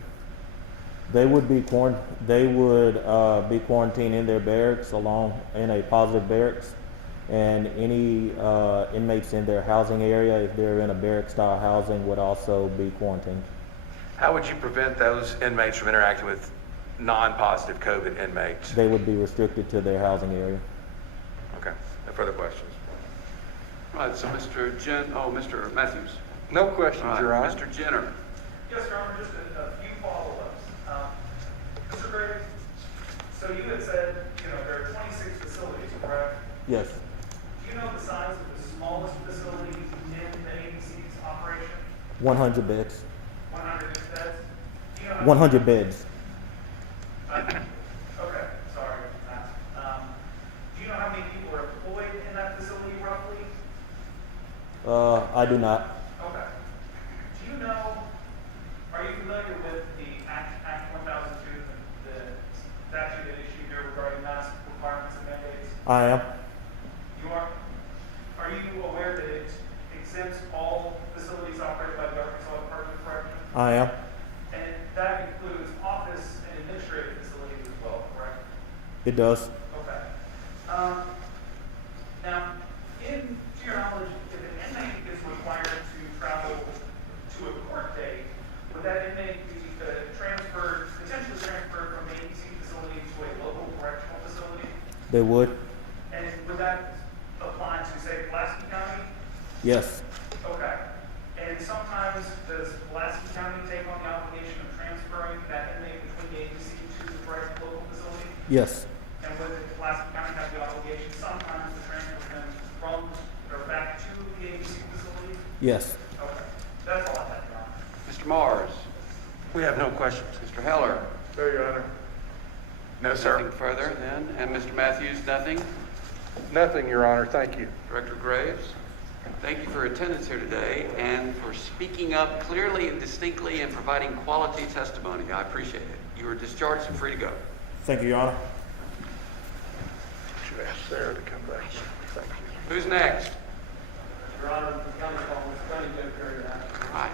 They would be quarantined in their barracks, in a positive barracks, and any inmates in their housing area, if they're in a barrack-style housing, would also be quarantined. How would you prevent those inmates from interacting with non-positive COVID inmates? They would be restricted to their housing area. Okay, no further questions. All right, so Mr. Matthews. No questions, All right, Your Honor. Mr. Jenner. Yes, Your Honor, just a few follow-ups. Mr. Graves, so you had said, there are 26 facilities, correct? Yes. Do you know the size of the smallest facility in the ADC's operation? 100 beds. 100 beds? Do you know how 100 beds. Okay, sorry. Do you know how many people are employed in that facility roughly? I do not. Okay. Do you know, are you familiar with the Act 1002, the statute that issued here regarding mask requirements and mandates? I am. You are? Are you aware that it exempts all facilities operated by the Arkansas Department of Corrections? I am. And that includes office and administrative facilities as well, correct? It does. Okay. Now, to your knowledge, if an inmate is required to travel to a court date, would that inmate be potentially transferred from the ADC facility to a local correctional facility? They would. And would that apply to, say, Pulaski County? Yes. Okay. And sometimes does Pulaski County take on the obligation of transferring that inmate between the ADC to the correct local facility? Yes. And would Pulaski County have the obligation sometimes to transfer them from or back to the ADC facility? Yes. Okay. That's all I have, Your Honor. Mr. Mars. We have no questions. Mr. Heller. No, Your Honor. No, sir. Nothing further then. And Mr. Matthews, nothing? Nothing, Your Honor. Thank you. Director Graves, thank you for attendance here today and for speaking up clearly and distinctly and providing quality testimony. I appreciate it. You are discharged and free to go. Thank you, Your Honor. Should ask Sarah to come back. Thank you. Who's next? Your Honor, the county county judge carried that. All right.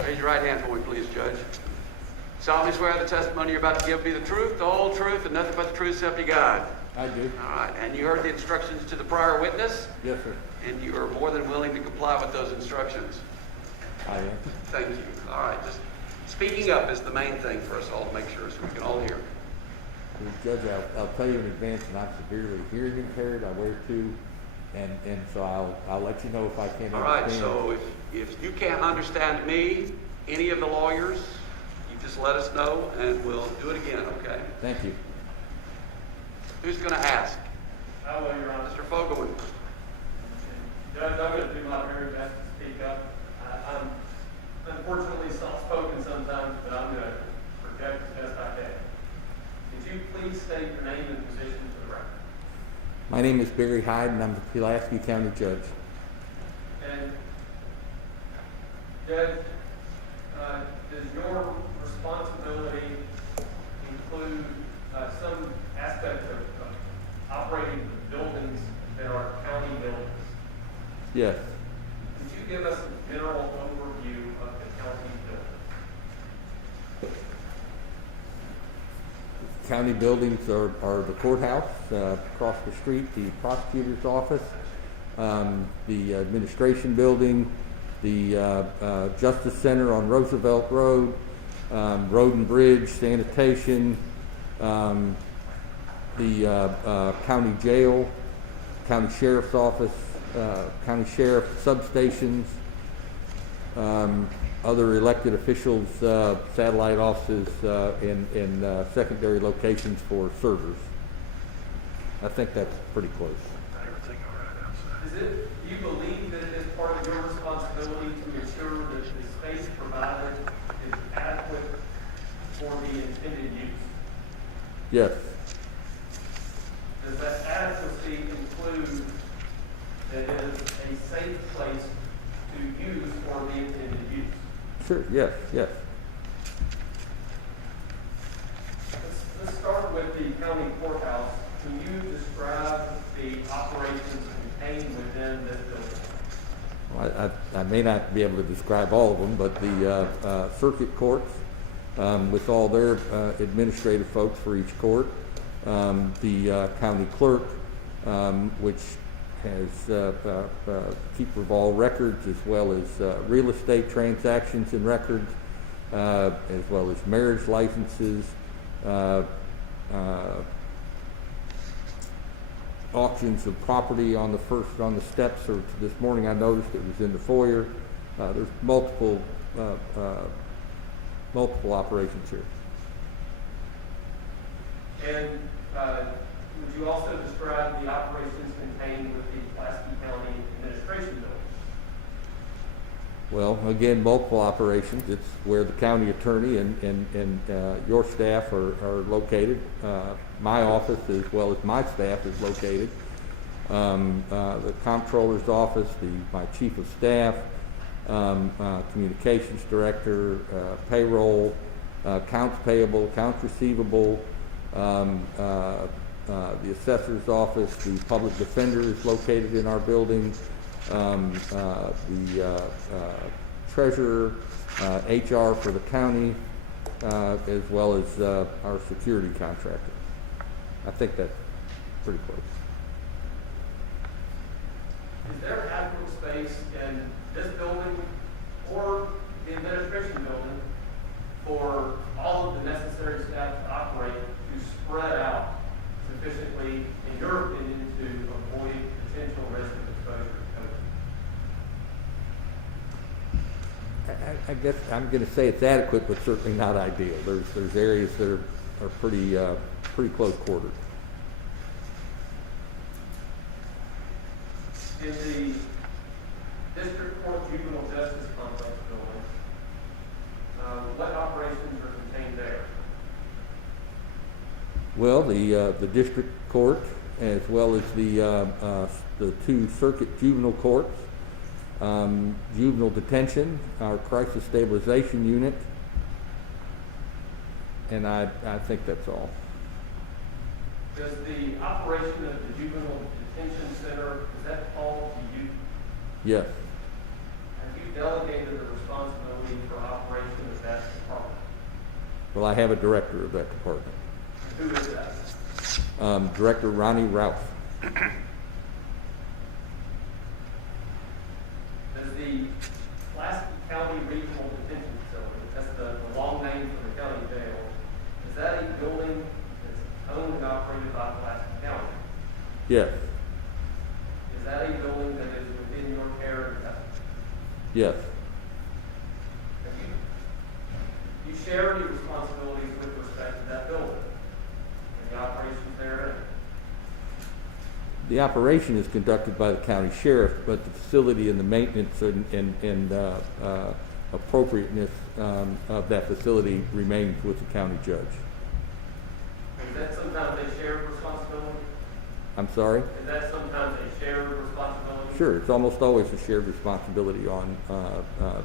Raise your right hand for me, please, Judge. Solemnly swear the testimony you're about to give be the truth, the whole truth, and nothing but the truth, so help you God. I do. All right. And you heard the instructions to the prior witness, Yes, sir. and you are more than willing to comply with those instructions. I am. Thank you. All right. Just speaking up is the main thing for us all to make sure so we can all hear. Well, Judge, I'll tell you in advance that I'm severely hearing impaired. I wear two, and so I'll let you know if I can't All right. understand. So if you can't understand me, any of the lawyers, you just let us know and we'll do it again, okay? Thank you. Who's going to ask? I will, Your Honor. Mr. Fogelman. Judge, I'm going to do my very best to speak up. I'm unfortunately soft-spoken sometimes, but I'm going to project as best I can. Could you please state your name and position for the record? My name is Barry Hyde, and I'm the Pulaski County Judge. And Judge, does your responsibility include some aspect of operating the buildings that are county buildings? Yes. Could you give us a general overview of the county buildings? County buildings are the courthouse across the street, the prosecutor's office, the administration building, the Justice Center on Roosevelt Road, Road and Bridge, sanitation, the county jail, county sheriff's office, county sheriff substations, other elected officials, satellite offices, and secondary locations for servers. I think that's pretty close. Do you believe that it is part of your responsibility to ensure that the space provided is adequate for the intended use? Yes. Does that adequacy include that it is a safe place to use for the intended use? Sure, yes, yes. Let's start with the county courthouse. Can you describe the operations contained within this building? Well, I may not be able to describe all of them, but the circuit courts, with all their administrative folks for each court, the county clerk, which has keeper of all records, as well as real estate transactions and records, as well as marriage licenses, auctions of property on the steps, or this morning I noticed it was in the foyer. There's multiple operations here. And would you also describe the operations contained with the Pulaski County Administration Building? Well, again, multiple operations. It's where the county attorney and your staff are located. My office, as well as my staff, is located. The comptroller's office, my chief of staff, communications director, payroll, accounts payable, accounts receivable, the assessor's office, the public defender is located in our building, the treasurer, HR for the county, as well as our security contractor. I think that's pretty close. Is there adequate space in this building or the administration building for all of the necessary staff to operate to spread out sufficiently, in your opinion, to avoid potential risk of exposure to COVID? I guess I'm going to say it's adequate, but certainly not ideal. There's areas that are pretty close quartered. In the District Court Juvenile Justice Complex building, what operations are contained there? Well, the district court, as well as the two circuit juvenile courts, juvenile detention, our crisis stabilization unit, and I think that's all. Does the operation of the Juvenile Detention Center, does that fall to you? Yes. Have you delegated the responsibility for operation of that department? Well, I have a director of that department. Who is that? Director Ronnie Ralph. Does the Pulaski County Regional Detention Facility, that's the long name for the county jail, is that a building that's owned and operated by Pulaski County? Yes. Is that a building that is within your care and custody? Yes. You share any The operation is conducted by the county sheriff, but the facility and the maintenance and appropriateness of that facility remains with the county judge. Is that sometimes a shared responsibility? I'm sorry? Is that sometimes a shared responsibility? Sure, it's almost always a shared responsibility on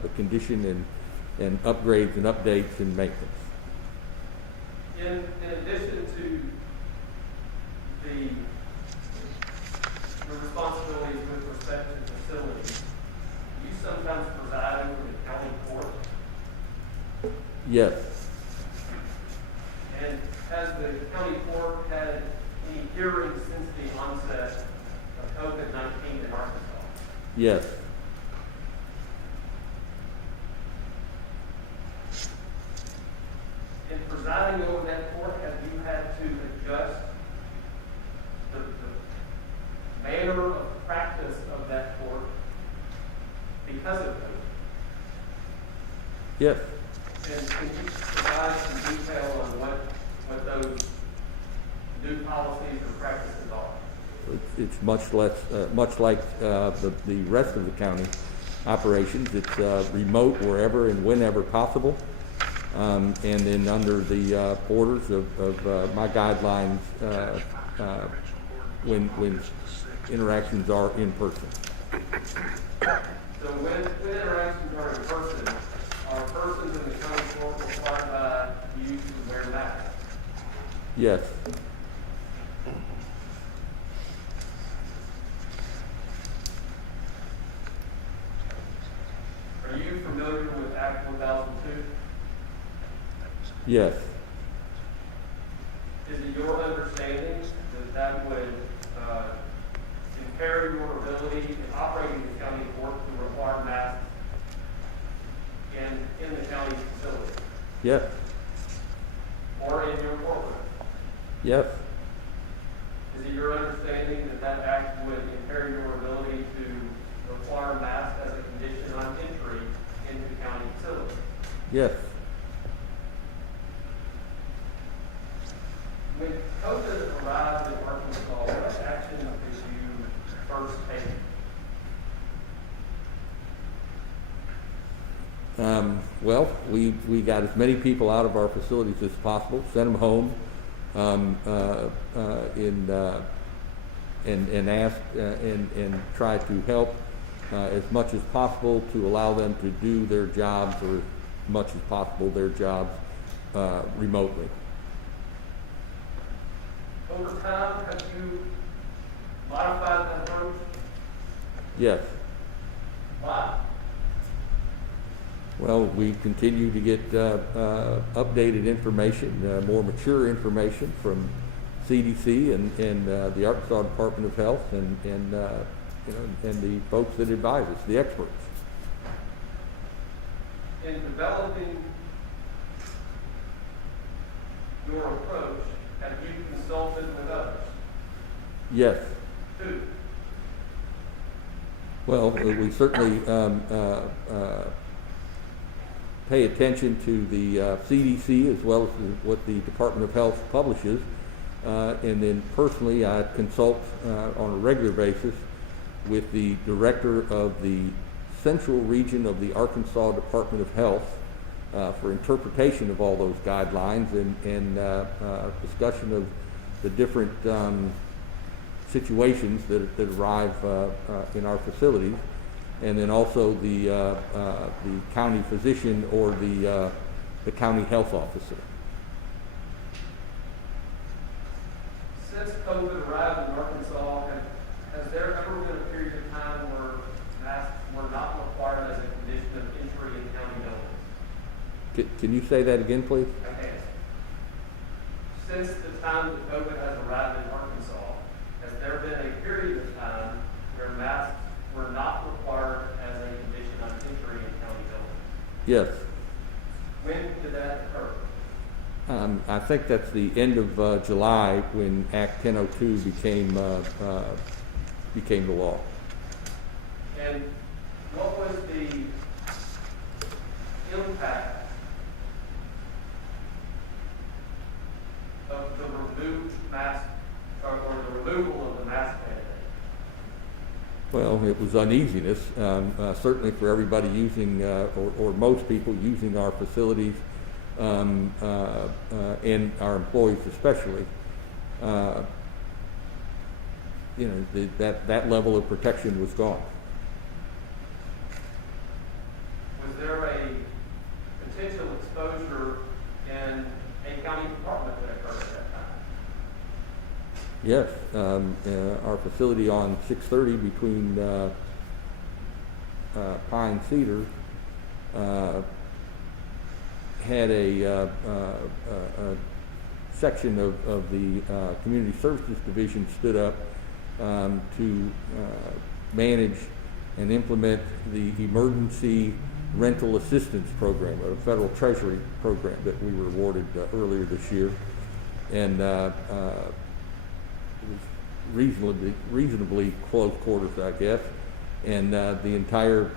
the condition and upgrades and updates and maintenance. In addition to the responsibilities with respect to facilities, you sometimes preside over the county court. Yes. And has the county court had any hearings since the onset of COVID-19 in Arkansas? Yes. In presiding over that court, have you had to adjust the manner of practice of that court because of COVID? Yes. And can you provide some detail on what those new policies or practices are? It's much like the rest of the county operations. It's remote wherever and whenever possible. And then under the orders of my guidelines when interactions are in person. So when interactions are in person, are persons in the county court required by you to wear masks? Yes. Are you familiar with Act 1002? Yes. Is it your understanding that would impair your ability in operating the county court to require masks in the county facility? Yes. Or in your courtroom? Yes. Is it your understanding that act would impair your ability to require masks as a condition on entry into county facilities? Yes. When COVID arrived in Arkansas, what action did you first take? Well, we got as many people out of our facilities as possible, sent them home, and asked and tried to help as much as possible to allow them to do their jobs, or as much as possible their jobs remotely. Over time, have you modified that approach? Yes. Why? Well, we continue to get updated information, more mature information from CDC and the Arkansas Department of Health and the folks that advise us, the experts. In developing your approach, have you consulted with others? Yes. Who? Well, we certainly pay attention to the CDC as well as what the Department of Health publishes. And then personally, I consult on a regular basis with the director of the Central Region of the Arkansas Department of Health for interpretation of all those guidelines and discussion of the different situations that arrive in our facilities, and then also the county physician or the county health officer. Since COVID arrived in Arkansas, has there ever been a period of time where masks were not required as a condition of entry in county buildings? Can you say that again, please? Okay. Since the time that COVID has arrived in Arkansas, has there been a period of time where masks were not required as a condition of entry in county buildings? Yes. When did that occur? I think that's the end of July when Act 1002 became the law. And what was the impact of the removed mask, or the removal of the mask mandate? Well, it was uneasiness, certainly for everybody using, or most people using our facilities, and our employees especially. That level of protection was gone. Was there a potential exposure in a county department that occurred at that time? Yes, our facility on 630 between Pine and Cedar had a section of the Community Services Division stood up to manage and implement the Emergency Rental Assistance Program, a federal treasury program that we were awarded earlier this year. And it was reasonably close quarters, I guess, and the entire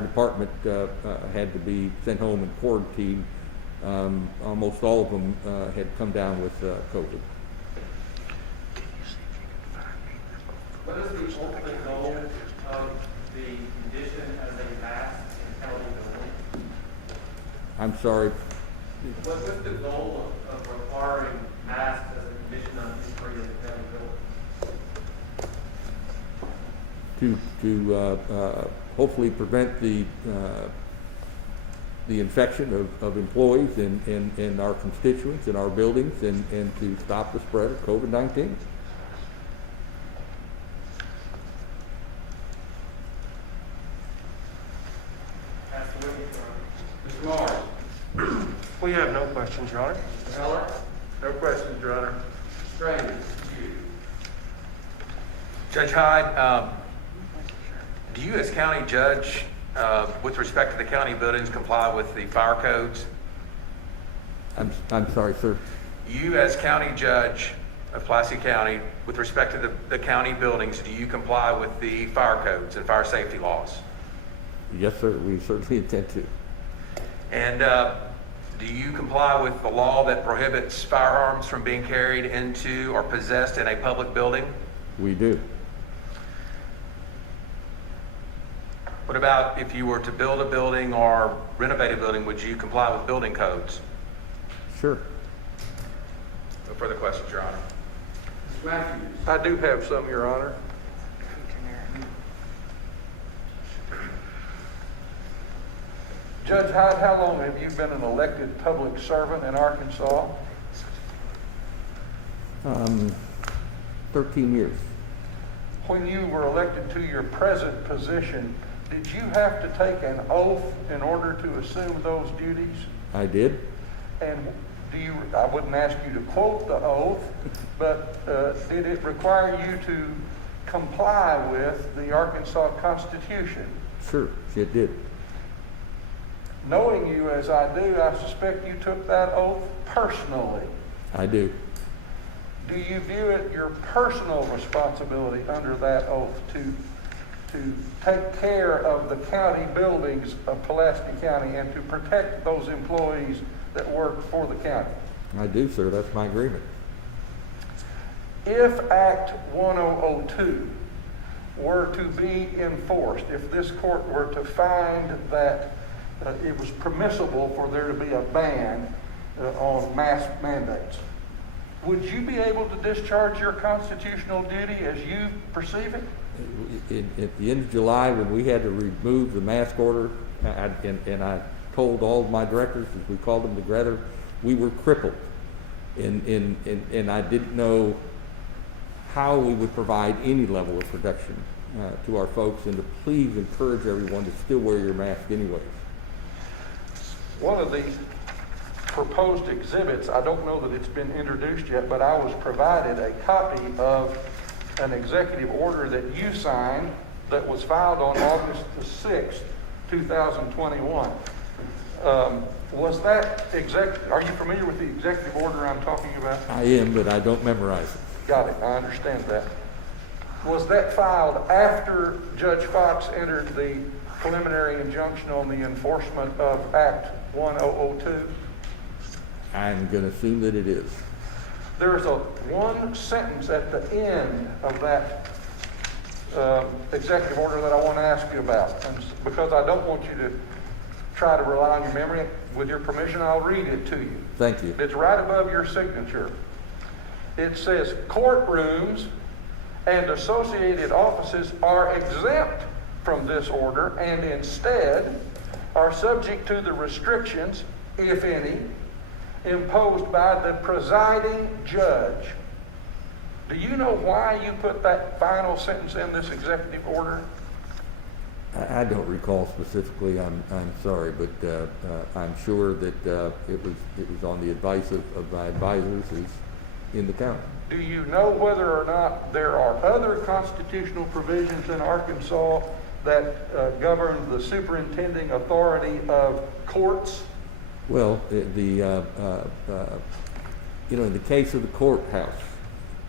department had to be sent home and quarantined. Almost all of them had come down with COVID. What is the ultimate goal of the condition as a mask in county buildings? I'm sorry. What's the goal of requiring masks as a condition on entry in the county buildings? To hopefully prevent the infection of employees and our constituents in our buildings, and to stop the spread of COVID-19. Mr. Morris? We have no questions, Your Honor. Mr. Heller? No questions, Your Honor. Strange. Judge Hyde, do you as county judge, with respect to the county buildings, comply with the fire codes? I'm sorry, sir. You as county judge of Pulaski County, with respect to the county buildings, do you comply with the fire codes and fire safety laws? Yes, sir. We certainly intend to. And do you comply with the law that prohibits firearms from being carried into or possessed in a public building? We do. What about if you were to build a building or renovate a building, would you comply with building codes? Sure. No further questions, Your Honor. Mr. Matthews? I do have some, Your Honor. Judge Hyde, how long have you been an elected public servant in Arkansas? 13 years. When you were elected to your present position, did you have to take an oath in order to assume those duties? I did. And I wouldn't ask you to quote the oath, but did it require you to comply with the Arkansas Constitution? Sure, it did. Knowing you as I do, I suspect you took that oath personally. I do. Do you view it your personal responsibility under that oath to take care of the county buildings of Pulaski County and to protect those employees that work for the county? I do, sir. That's my agreement. If Act 1002 were to be enforced, if this court were to find that it was permissible for there to be a ban on mask mandates, would you be able to discharge your constitutional duty as you perceive it? At the end of July, when we had to remove the mask order, and I told all of my directors, as we called them together, we were crippled. And I didn't know how we would provide any level of protection to our folks, and to please encourage everyone to still wear your mask anyways. One of the proposed exhibits, I don't know that it's been introduced yet, but I was provided a copy of an executive order that you signed that was filed on August the 6th, 2021. Was that are you familiar with the executive order I'm talking about? I am, but I don't memorize it. Got it, I understand that. Was that filed after Judge Fox entered the preliminary injunction on the enforcement of Act 1002? I'm going to assume that it is. There's one sentence at the end of that executive order that I want to ask you about. And because I don't want you to try to rely on your memory, with your permission, I'll read it to you. Thank you. It's right above your signature. It says, courtrooms and associated offices are exempt from this order and instead are subject to the restrictions, if any, imposed by the presiding judge. Do you know why you put that final sentence in this executive order? I don't recall specifically. I'm sorry, but I'm sure that it was on the advice of my advisors in the county. Do you know whether or not there are other constitutional provisions in Arkansas that govern the superintending authority of courts? Well, in the case of the courthouse,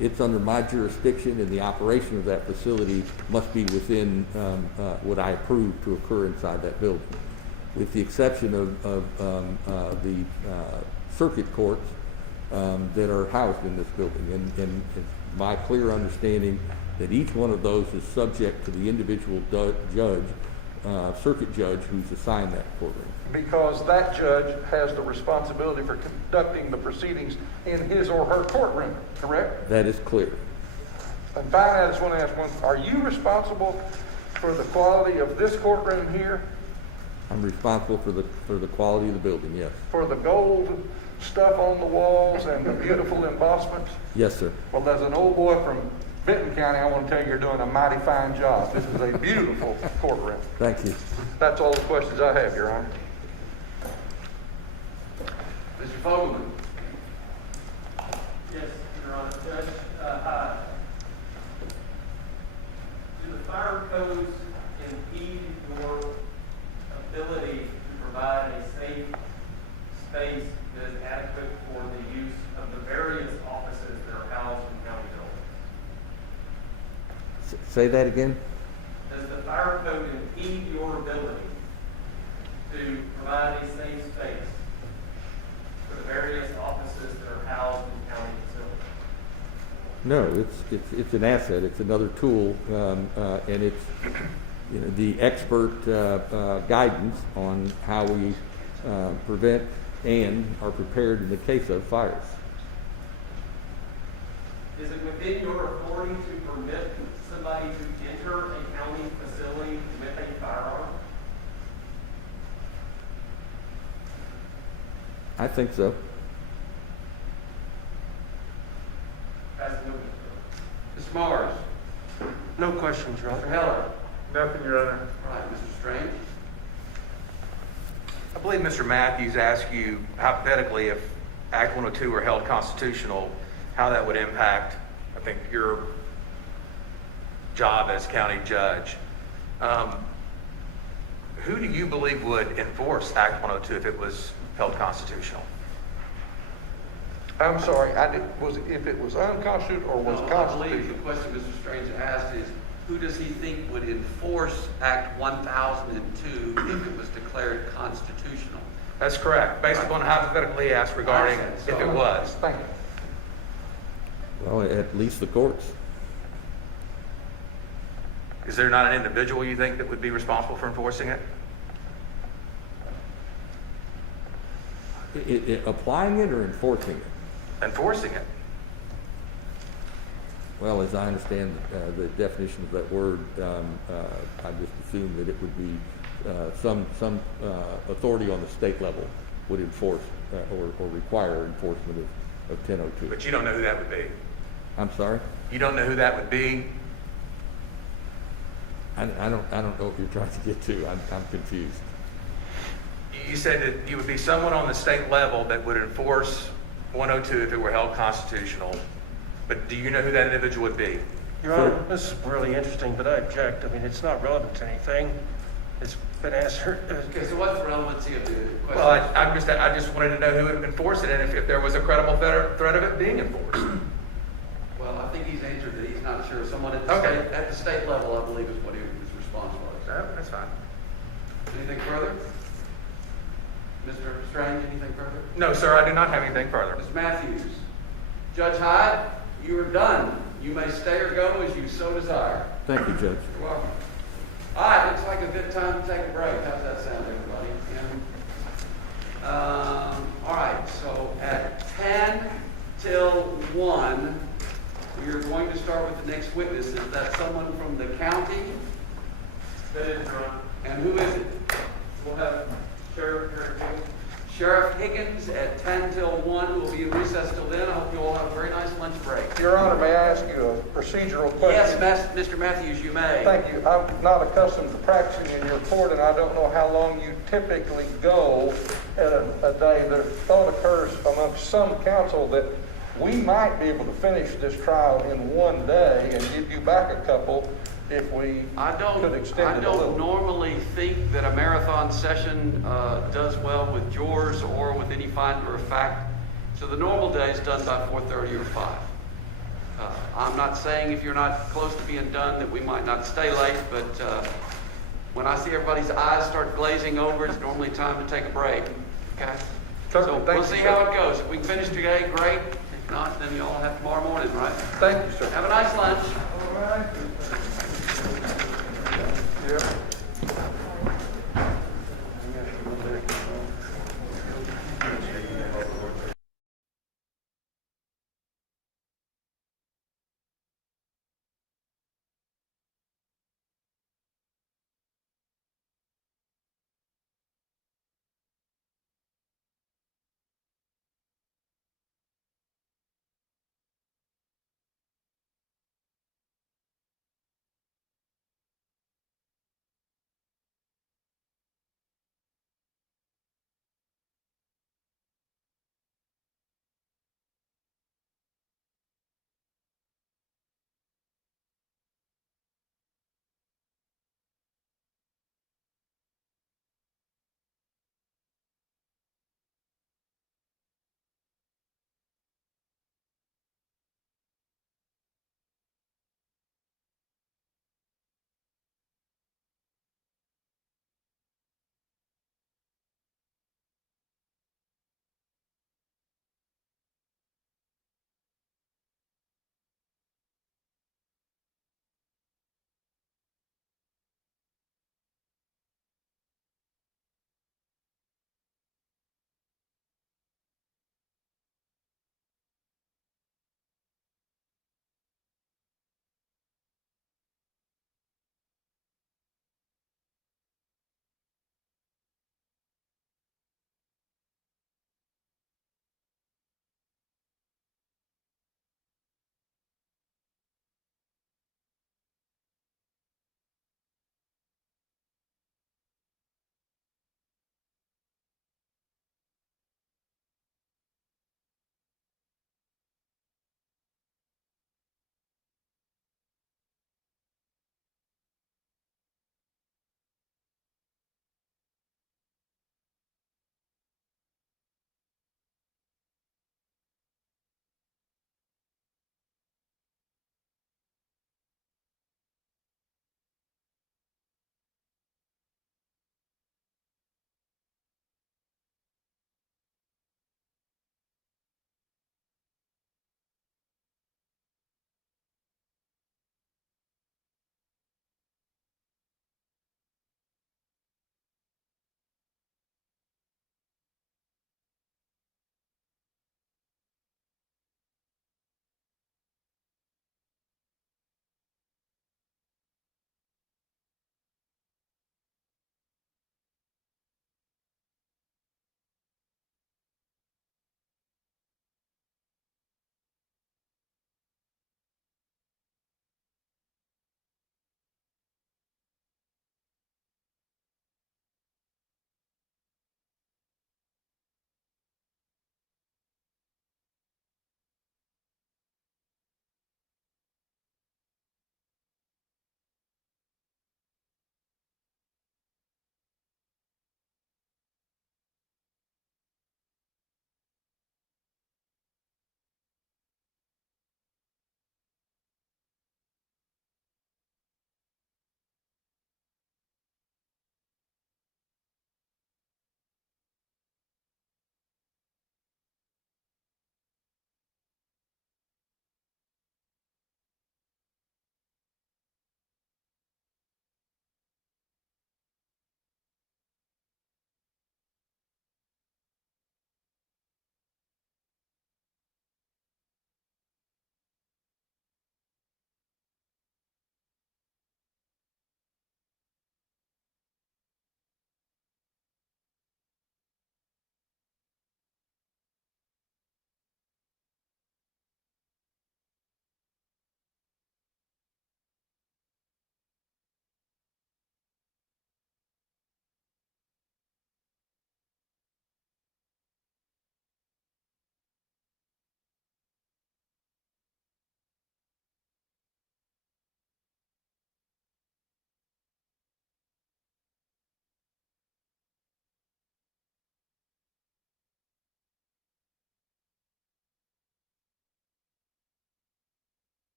it's under my jurisdiction, and the operation of that facility must be within what I approve to occur inside that building, with the exception of the circuit courts that are housed in this building. And it's my clear understanding that each one of those is subject to the individual judge, circuit judge, who's assigned that courtroom. Because that judge has the responsibility for conducting the proceedings in his or her courtroom, correct? That is clear. And finally, I just want to ask one, are you responsible for the quality of this courtroom here? I'm responsible for the quality of the building, yes. For the gold stuff on the walls and the beautiful embossments? Yes, sir. Well, as an old boy from Benton County, I want to tell you, you're doing a mighty fine job. This is a beautiful courtroom. Thank you. That's all the questions I have, Your Honor. Mr. Fogelman. Yes, Your Honor. Judge Hyde, do the fire codes impede your ability to provide a safe space that is adequate for the use of the various offices that are housed in county buildings? Say that again? Does the fire code impede your ability to provide a safe space for the various offices that are housed in county facilities? No, it's an asset. It's another tool, and it's the expert guidance on how we prevent and are prepared in the case of fires. Is it within your authority to permit somebody to enter a county facility with a firearm? I think so. As no. Mr. Mars. No questions, Your Honor. Mr. Heller. Nothing, Your Honor. All right, Mr. Strange. I believe Mr. Matthews asked you hypothetically if Act 102 were held constitutional, how that would impact, I think, your job as county judge. Who do you believe would enforce Act 102 if it was held constitutional? I'm sorry, if it was unconstitutional or was I constitutional? believe the question Mr. Strange asked is, who does he think would enforce Act 1002 if it was declared constitutional? That's correct, based upon hypothetically he asked regarding if it was. Thank you. Well, at least the courts. Is there not an individual you think that would be responsible for enforcing it? Applying it or enforcing it? Enforcing it. Well, as I understand the definition of that word, I just assume that it would be some authority on the state level would enforce or require enforcement of 1002. But you don't know who that would be. I'm sorry? You don't know who that would be? I don't know what you're trying to get to. I'm confused. You said that you would be someone on the state level that would enforce 102 if it were held constitutional. But do you know who that individual would be? Your Honor, this is really interesting, but I object. I mean, it's not relevant to anything. It's been answered. Okay, so what's the relevancy of the question? Well, I just wanted to know who would enforce it and if there was a credible threat of it being enforced. Well, I think he's answered that he's not sure. Someone at the state level, I believe, is what his response was. That's fine. Anything further? Mr. Strange, anything further? No, sir, I do not have anything further. Ms. Matthews. Judge Hyde, you are done. You may stay or go as you so desire. Thank you, Judge. You're welcome. All right, looks like a good time to take a break. How's that sound, everybody? All right, so at 10 till 1, we are going to start with the next witness. Is that someone from the county? That is Ron. And who is it? We'll have Sheriff Higgins. Sheriff Higgins at 10 till 1. We'll be in recess till then. I hope you all have a very nice lunch break. Your Honor, may I ask you a procedural question? Yes, Mr. Matthews, you may. Thank you. I'm not accustomed to practicing in your court, and I don't know how long you typically go at a day. The thought occurs amongst some counsel that we might be able to finish this trial in one day and give you back a couple if we could extend it a little. I don't normally think that a marathon session does well with yours or with any finder of fact. So the normal day is done by 4:30 or 5. I'm not saying if you're not close to being done that we might not stay late, but when I see everybody's eyes start glazing over, it's normally time to take a break. Okay? So we'll see how it goes. If we can finish today, great. If not, then you all have tomorrow morning, right? Thank you, sir. Have a nice lunch. All right. Yeah.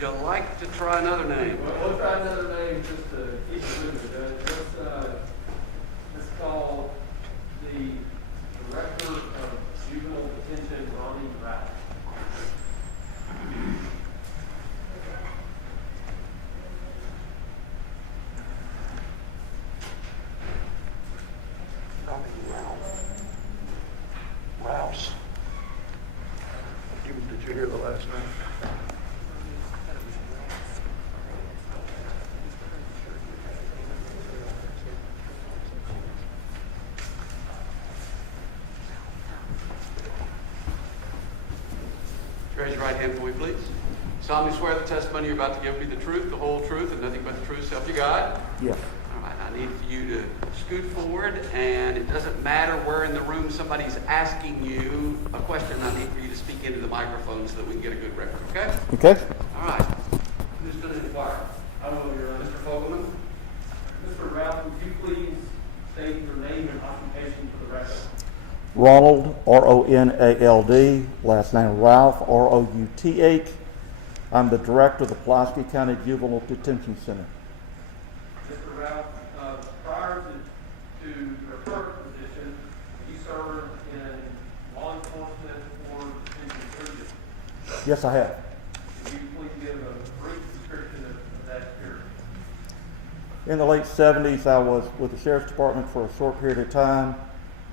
you like to try another name? Well, we'll try another name just to keep it moving, Judge. Let's call the Director of Juvenile Detention, Ronald. Rouse. Did you hear the last name? Raise your right hand for me, please. Solemnly swear the testimony you're about to give will be the truth, the whole truth, and nothing but the truth, so help you God? Yes. All right, I need for you to scoot forward, and it doesn't matter where in the room somebody's asking you a question. I need for you to speak into the microphone so that we can get a good record, okay? Okay. All right. Who's going to inquire? I will, Your Honor. Mr. Fogelman? Mr. Ralph, would you please state your name and occupation for the record? Ronald, R-O-N-A-L-D, last name Ralph, R-O-U-T-H. I'm the director of the Pulaski County Juvenile Detention Center. Mr. Ralph, prior to your current position, you served in law enforcement or detention service. Yes, I have. Could you please give a brief description of that period? In the late 70s, I was with the Sheriff's Department for a short period of time.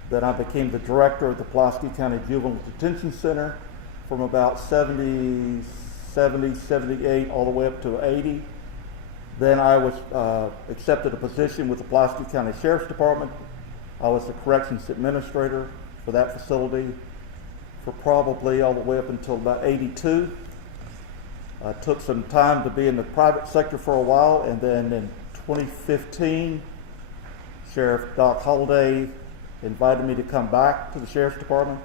Then I became the director of the Pulaski County Juvenile Detention Center from about 70, 78, all the way up to 80. Then I was accepted a position with the Pulaski County Sheriff's Department. I was the corrections administrator for that facility for probably all the way up until about 82. I took some time to be in the private sector for a while, and then in 2015, Sheriff Doc Holliday invited me to come back to the Sheriff's Department.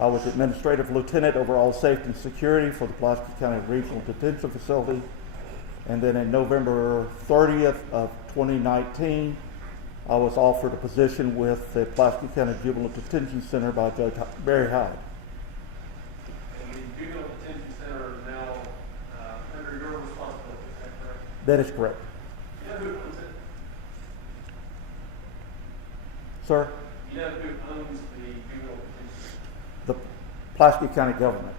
I was Administrative Lieutenant over all safety and security for the Pulaski County Regional Detention Facility. And then in November 30th of 2019, I was offered a position with the Pulaski County Juvenile Detention Center by Judge Barry Hyde. And the Juvenile Detention Center is now under your responsibility, is that correct? That is correct. You know who owns it? Sir, You know who owns the juvenile detention center? the Pulaski County government.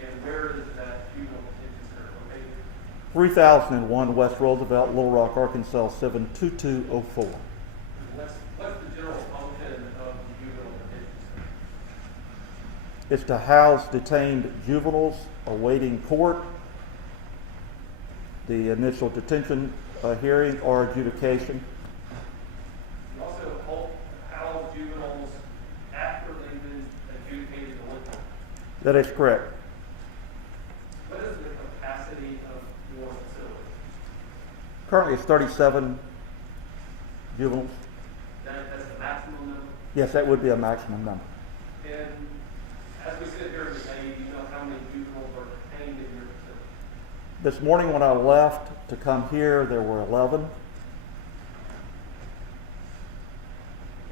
And where is that juvenile detention center located? 3001 West Roosevelt, Little Rock, Arkansas, 72204. What's the general function of the juvenile detention center? It's to house detained juveniles awaiting court, the initial detention hearing or adjudication. You also house juveniles after they've been adjudicated delinquent. That is correct. What is the capacity of your facility? Currently, it's 37 juveniles. That's the maximum number? Yes, that would be a maximum number. And as we sit here today, do you know how many juveniles are detained in your facility? This morning when I left to come here, there were 11.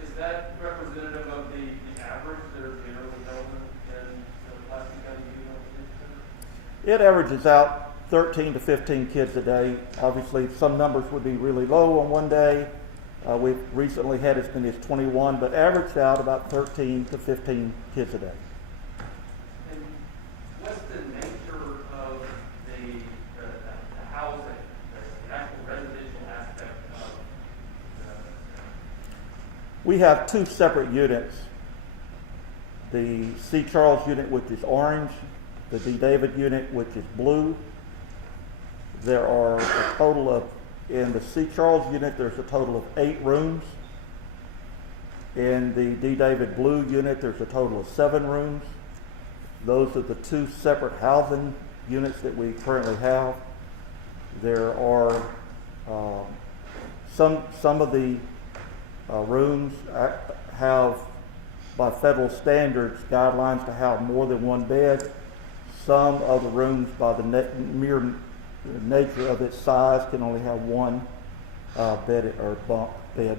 Is that representative of the average that are generally held in the Pulaski County Juvenile Detention Center? It averages out 13 to 15 kids a day. Obviously, some numbers would be really low on one day. We've recently had as many as 21, but averaged out about 13 to 15 kids a day. And what's the nature of the housing, the actual residential aspect of We have two separate units. The C. Charles unit, which is orange, the D. David unit, which is blue. There are a total of, in the C. Charles unit, there's a total of 8 rooms. In the D. David blue unit, there's a total of 7 rooms. Those are the two separate housing units that we currently have. There are some of the rooms have, by federal standards, guidelines to have more than one bed. Some of the rooms, by the mere nature of its size, can only have one bed or bunk bed.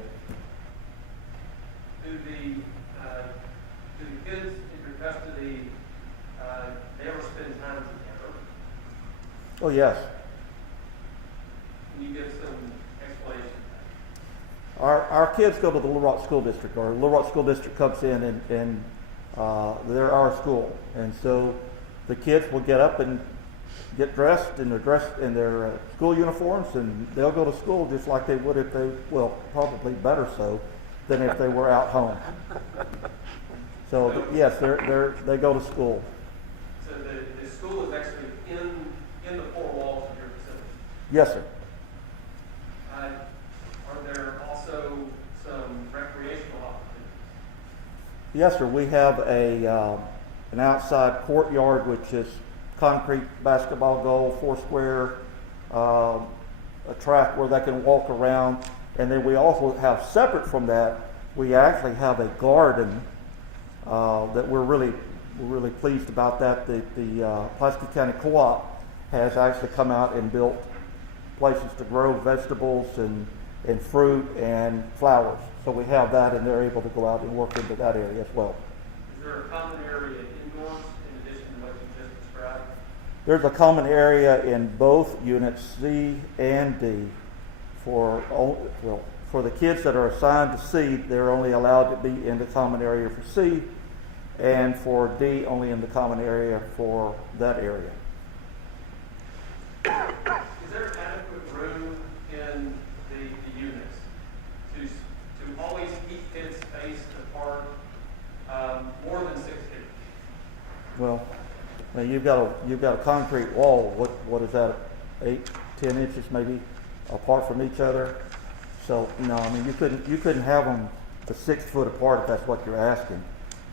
Do the kids in your custody, they ever spend time together? Oh, yes. Can you give some explanation? Our kids go to the Little Rock School District, or Little Rock School District comes in and they're our school. And so the kids will get up and get dressed in their school uniforms, and they'll go to school just like they would if they, well, probably better so than if they were out home. So yes, they go to school. So the school is actually in the four walls of your facility? Yes, sir. Are there also some recreational opportunities? Yes, sir. We have an outside courtyard, which is concrete basketball goal, foursquare, a track where they can walk around. And then we also have, separate from that, we actually have a garden that we're really pleased about. That the Pulaski County Co-op has actually come out and built places to grow vegetables and fruit and flowers. So we have that, and they're able to go out and work into that area as well. Is there a common area indoors in addition to what you just described? There's a common area in both units, C and D. For the kids that are assigned to C, they're only allowed to be in the common area for C, and for D, only in the common area for that area. Is there adequate room in the units to always keep kids spaced apart more than 6 feet? Well, now you've got a concrete wall. What is that? 8-10 inches maybe apart from each other. So no, I mean you couldn't have them the 6 foot apart if that's what you're asking.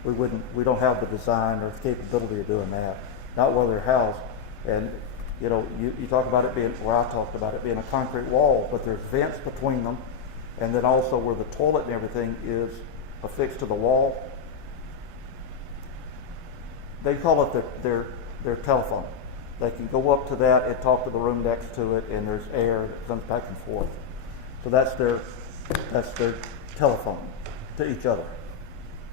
We don't have the design or capability of doing that. Not where they're housed. And you know, you talk about it being, or I talked about it being a concrete wall, but there's vents between them, and then also where the toilet and everything is affixed to the wall. They call it their telephone. They can go up to that and talk to the room next to it, and there's air that comes back and forth. So that's their telephone to each other.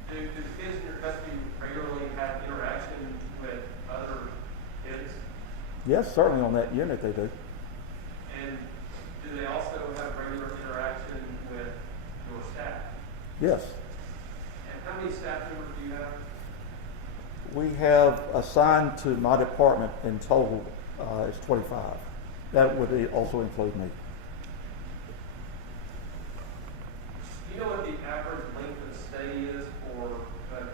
Do the kids in your custody regularly have interaction with other kids? Yes, certainly on that unit they do. And do they also have regular interaction with your staff? Yes. And how many staff members do you have? We have assigned to my department in total is 25. That would also include me. Do you know what the average length of stay is for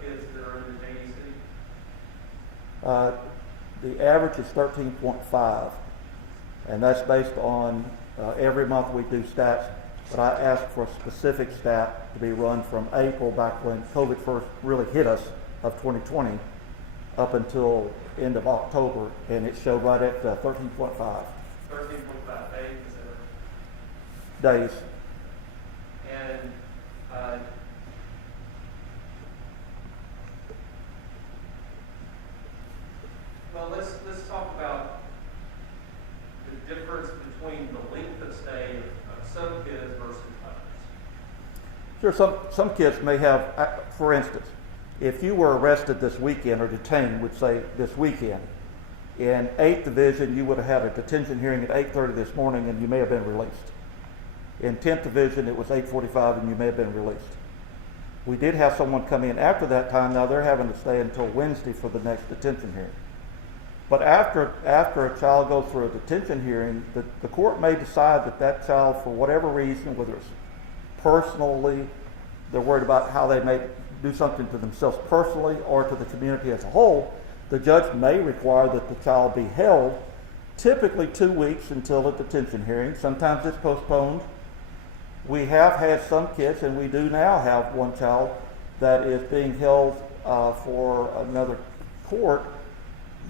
kids that are in the JEC? The average is 13.5, and that's based on every month we do stats, but I asked for a specific stat to be run from April, back when COVID first really hit us, of 2020, up until end of October, and it showed right at 13.5. 13.5 days, is it? Days. And well, let's talk about the difference between the length of stay of some kids versus others. Sure, some kids may have, for instance, if you were arrested this weekend or detained, we'd say this weekend, in 8th Division, you would have had a detention hearing at 8:30 this morning and you may have been released. In 10th Division, it was 8:45 and you may have been released. We did have someone come in after that time. Now they're having to stay until Wednesday for the next detention hearing. But after a child goes through a detention hearing, the court may decide that child, for whatever reason, whether it's personally, they're worried about how they may do something to themselves personally or to the community as a whole, the judge may require that the child be held, typically 2 weeks until a detention hearing. Sometimes it's postponed. We have had some kids, and we do now have one child that is being held for another court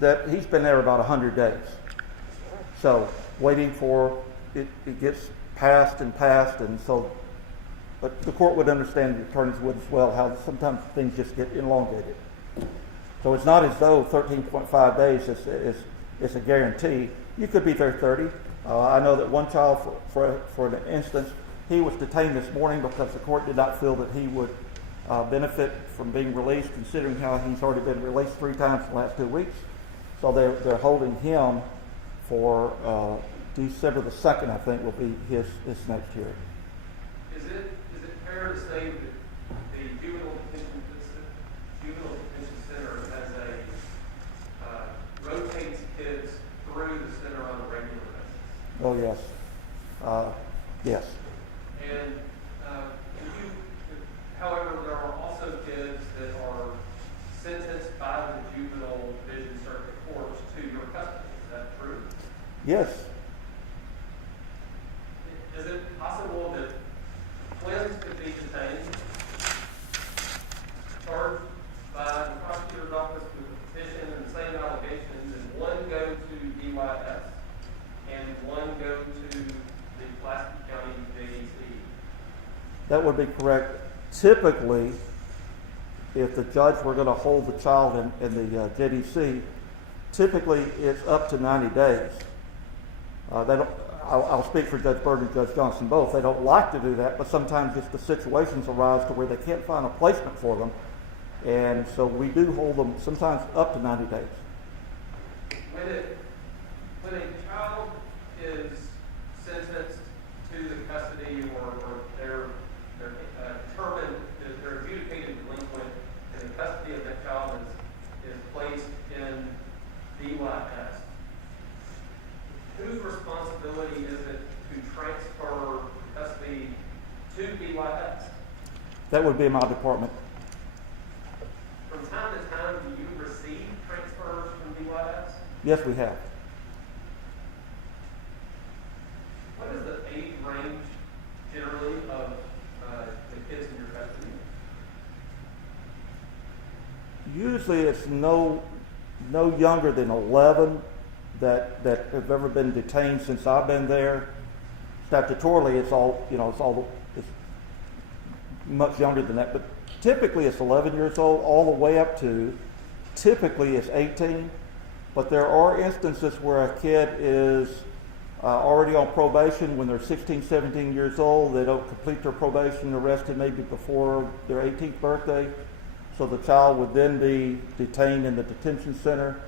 that he's been there about 100 days. So waiting for it gets passed, and so, but the court would understand, the attorneys would as well, how sometimes things just get elongated. So it's not as though 13.5 days is a guarantee. You could be there 30. I know that one child, for an instance, he was detained this morning because the court did not feel that he would benefit from being released, considering how he's already been released 3 times in the last 2 weeks. So they're holding him for December the 2nd, I think, will be his next hearing. Is it fair to say that the juvenile detention center has rotates kids through the center on a regular basis? Oh, yes. Yes. And however, there are also kids that are sentenced by the juvenile division circuit courts to your custody. Is that true? Yes. Is it possible that twins could be detained, charged by the prosecutor's office with a petition and the same allegations, and one go to DYS and one go to the Pulaski County JDC? That would be correct. Typically, if the judge were going to hold the child in the JDC, typically it's up to 90 days. I'll speak for Judge Bird and Judge Johnson both. They don't like to do that, but sometimes just the situations arise to where they can't find a placement for them. And so we do hold them sometimes up to 90 days. When a child is sentenced to the custody or they're determined that they're adjudicated delinquent and the custody of that child is placed in DYS, whose responsibility is it to transfer custody to DYS? That would be my department. From time to time, do you receive transfers from DYS? Yes, we have. What is the age range generally of the kids in your custody? Usually it's no younger than 11 that have ever been detained since I've been there. Statutorily, it's much younger than that, but typically it's 11 years old all the way up to, typically it's 18, but there are instances where a kid is already on probation when they're 16, 17 years old. They don't complete their probation, arrested maybe before their 18th birthday. So the child would then be detained in the detention center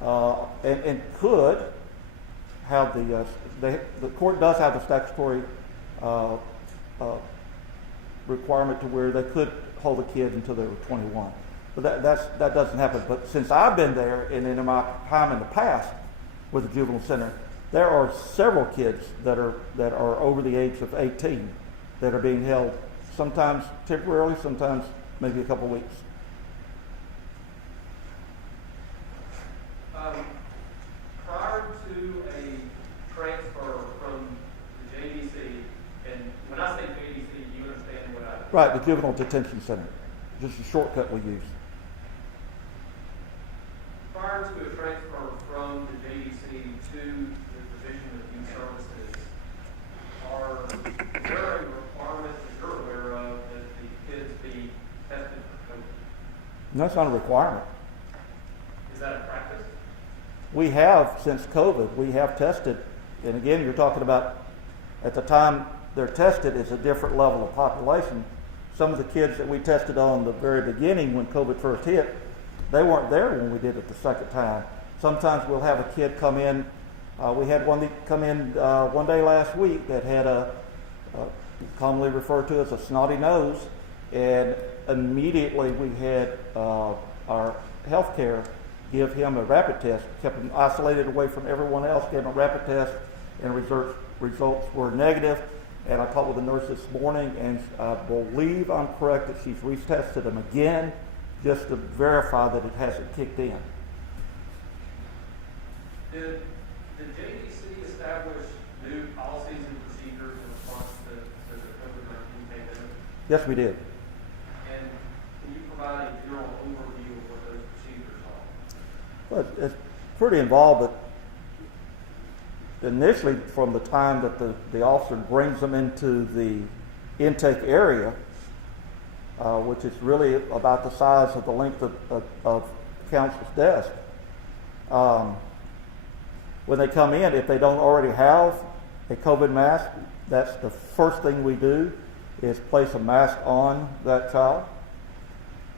and could have the court does have the statutory requirement to where they could hold a kid until they were 21. But that doesn't happen. But since I've been there and in my time in the past with the juvenile center, there are several kids that are over the age of 18 that are being held, sometimes temporarily, sometimes maybe a couple weeks. Prior to a transfer from the JDC, and when I say JDC, you understand what I mean? Right, the juvenile detention center, just a shortcut we use. Prior to a transfer from the JDC to the Division of Youth Services, is there a requirement that you're aware of that the kids be tested for COVID? And that's not a requirement. Is that a practice? We have, since COVID, we have tested, and again, you're talking about at the time they're tested, it's a different level of population. Some of the kids that we tested on the very beginning when COVID first hit, they weren't there when we did it the second time. Sometimes we'll have a kid come in. We had one that come in one day last week that had a commonly referred to as a snotty nose, and immediately we had our healthcare give him a rapid test, kept him isolated away from everyone else, gave him a rapid test, and results were negative. And I talked with the nurse this morning, and I believe I'm correct that she's retested him again just to verify that it hasn't kicked in. Did the JDC establish new policies and procedures in response to the COVID-19 pandemic? Yes, we did. And can you provide a general overview of what those procedures are? Well, it's pretty involved, but initially from the time that the officer brings them into the intake area, which is really about the size of the length of counsel's desk, when they come in, if they don't already have a COVID mask, that's the first thing we do is place a mask on that child.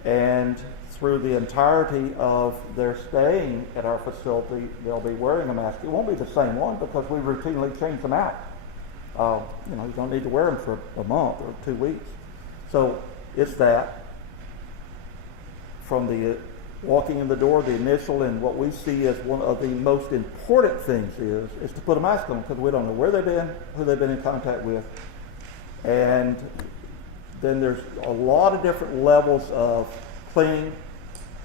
and through the entirety of their staying at our facility, they'll be wearing a mask. It won't be the same one because we routinely change them out. You don't need to wear them for a month or 2 weeks. So it's that. From the walking in the door, the initial, and what we see as one of the most important things is to put a mask on because we don't know where they've been, who they've been in contact with. And then there's a lot of different levels of cleaning.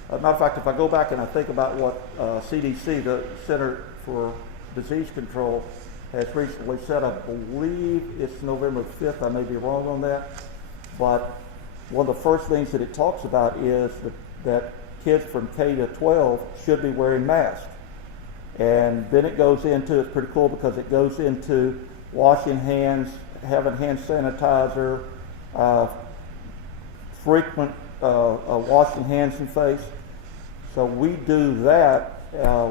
Matter of fact, if I go back and I think about what CDC, the Center for Disease Control, has recently said, I believe it's November 5th, I may be wrong on that, but one of the first things that it talks about is that kids from K to 12 should be wearing masks. And then it goes into, it's pretty cool because it goes into washing hands, having hand sanitizer, frequent washing hands and face. So we do that.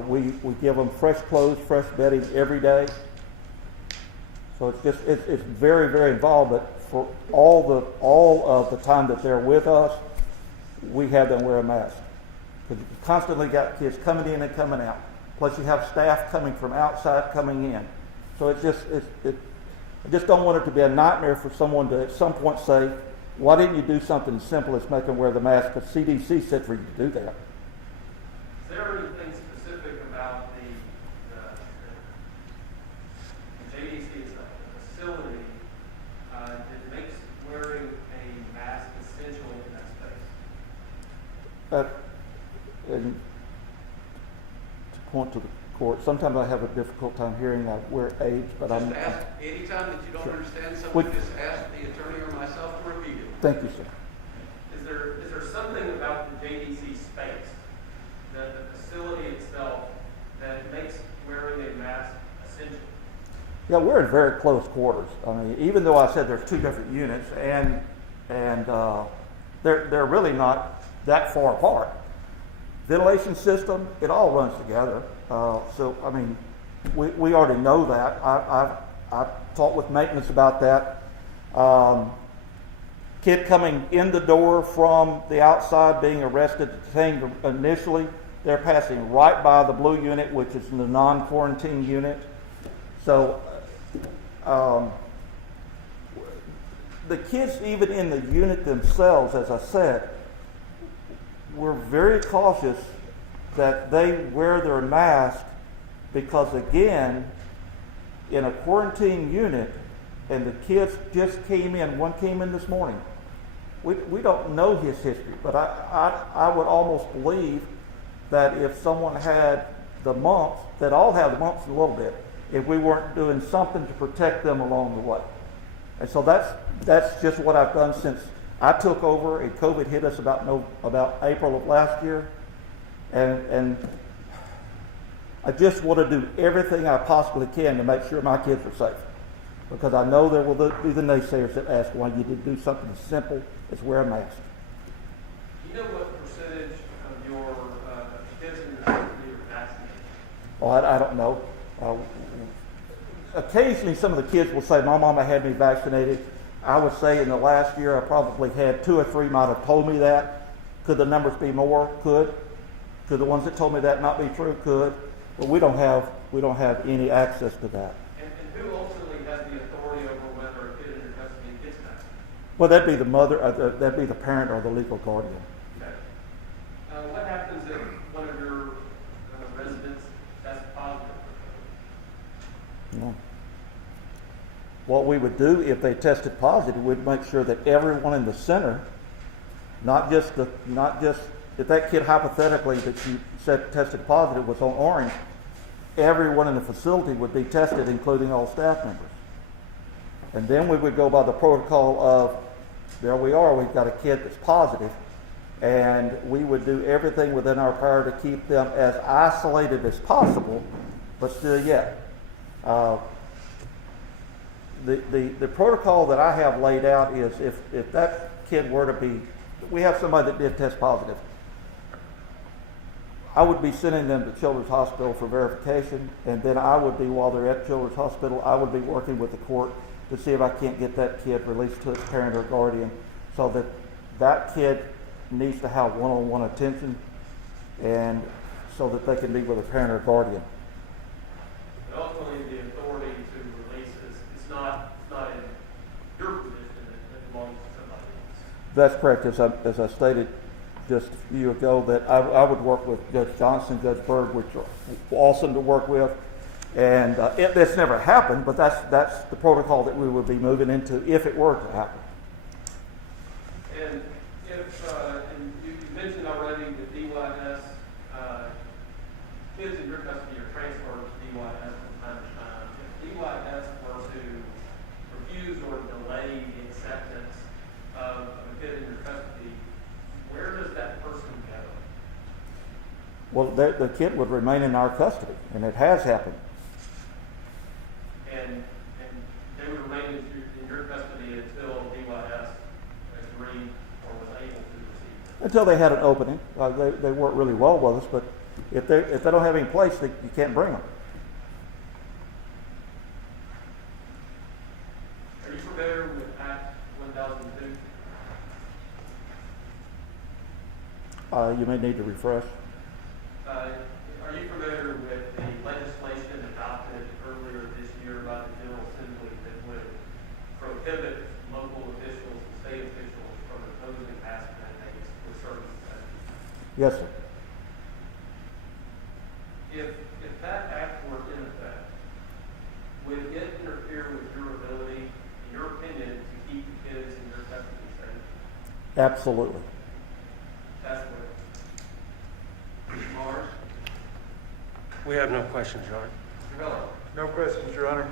We give them fresh clothes, fresh bedding every day. So it's very, very involved. But for all of the time that they're with us, we have them wear a mask. Because you constantly got kids coming in and coming out. Plus you have staff coming from outside coming in. So I just don't want it to be a nightmare for someone to at some point say, why didn't you do something as simple as make them wear the mask? Because CDC said for you to do that. Is there anything specific about the JDC as a facility that makes wearing a mask essential in that space? And to point to the court, sometimes I have a difficult time hearing. I wear age, but Just ask anytime that you don't understand something. Just ask the attorney or myself to repeat it. Thank you, sir. Is there something about the JDC space, the facility itself, that makes wearing a mask essential? Yeah, we're in very close quarters. I mean, even though I said there's two different units, and they're really not that far apart. Ventilation system, it all runs together. So I mean, we already know that. I've talked with maintenance about that. Kid coming in the door from the outside being arrested, detained initially, they're passing right by the blue unit, which is the non-quarantine unit. So the kids, even in the unit themselves, as I said, we're very cautious that they wear their mask because, again, in a quarantine unit, and the kids just came in, one came in this morning. We don't know his history, but I would almost believe that if someone had the mumps, that all have the mumps a little bit, if we weren't doing something to protect them along the way. And so that's just what I've done since I took over, and COVID hit us about April of last year. And I just want to do everything I possibly can to make sure my kids are safe. Because I know there will be the naysayers that ask why you didn't do something as simple as wear a mask. Do you know what percentage of your kids in your community are vaccinated? Oh, I don't know. Occasionally some of the kids will say, my mama had me vaccinated. I would say in the last year I probably had 2 or 3 might have told me that. Could the numbers be more? Could. Could the ones that told me that not be true? Could. But we don't have any access to that. And who ultimately has the authority over whether a kid in your custody gets vaccinated? Well, that'd be the mother, that'd be the parent or the legal guardian. Okay. What happens if one of your residents tests positive for COVID? No. What we would do if they tested positive, we'd make sure that everyone in the center, not just if that kid hypothetically that you said tested positive was on orange, everyone in the facility would be tested, including all staff members. And then we would go by the protocol of, there we are, we've got a kid that's positive, and we would do everything within our power to keep them as isolated as possible, but still yet. The protocol that I have laid out is if that kid were to be, we have somebody that did test positive, I would be sending them to Children's Hospital for verification, and then I would be, while they're at Children's Hospital, I would be working with the court to see if I can't get that kid released to its parent or guardian so that that kid needs to have one-on-one attention, and so that they can be with a parent or guardian. And ultimately, the authority to release it's not in your position, it belongs to somebody else. That's correct. As I stated just a few ago, that I would work with Judge Johnson, Judge Berg, which are awesome to work with. And that's never happened, but that's the protocol that we would be moving into if it were to happen. And if, and you mentioned already the DYS, kids in your custody are transferred to DYS from time to time. If DYS were to refuse or delay the acceptance of a kid in your custody, where does that person go? Well, the kid would remain in our custody, and it has happened. And they would remain in your custody until DYS agreed or was able to receive them? Until they had an opening. They work really well with us, but if they don't have any place, you can't bring them. Are you familiar with Act 1002? You may need to refresh. Are you familiar with the legislation adopted earlier this year by the General Assembly that would prohibit local officials and state officials from imposing mask mandates for certain offenses? Yes, sir. If that act were in effect, would it interfere with your ability, in your opinion, to keep the kids in your custody safe? Absolutely. That's what. Mars? We have no questions, Your Honor. Mr. Miller? No questions, Your Honor.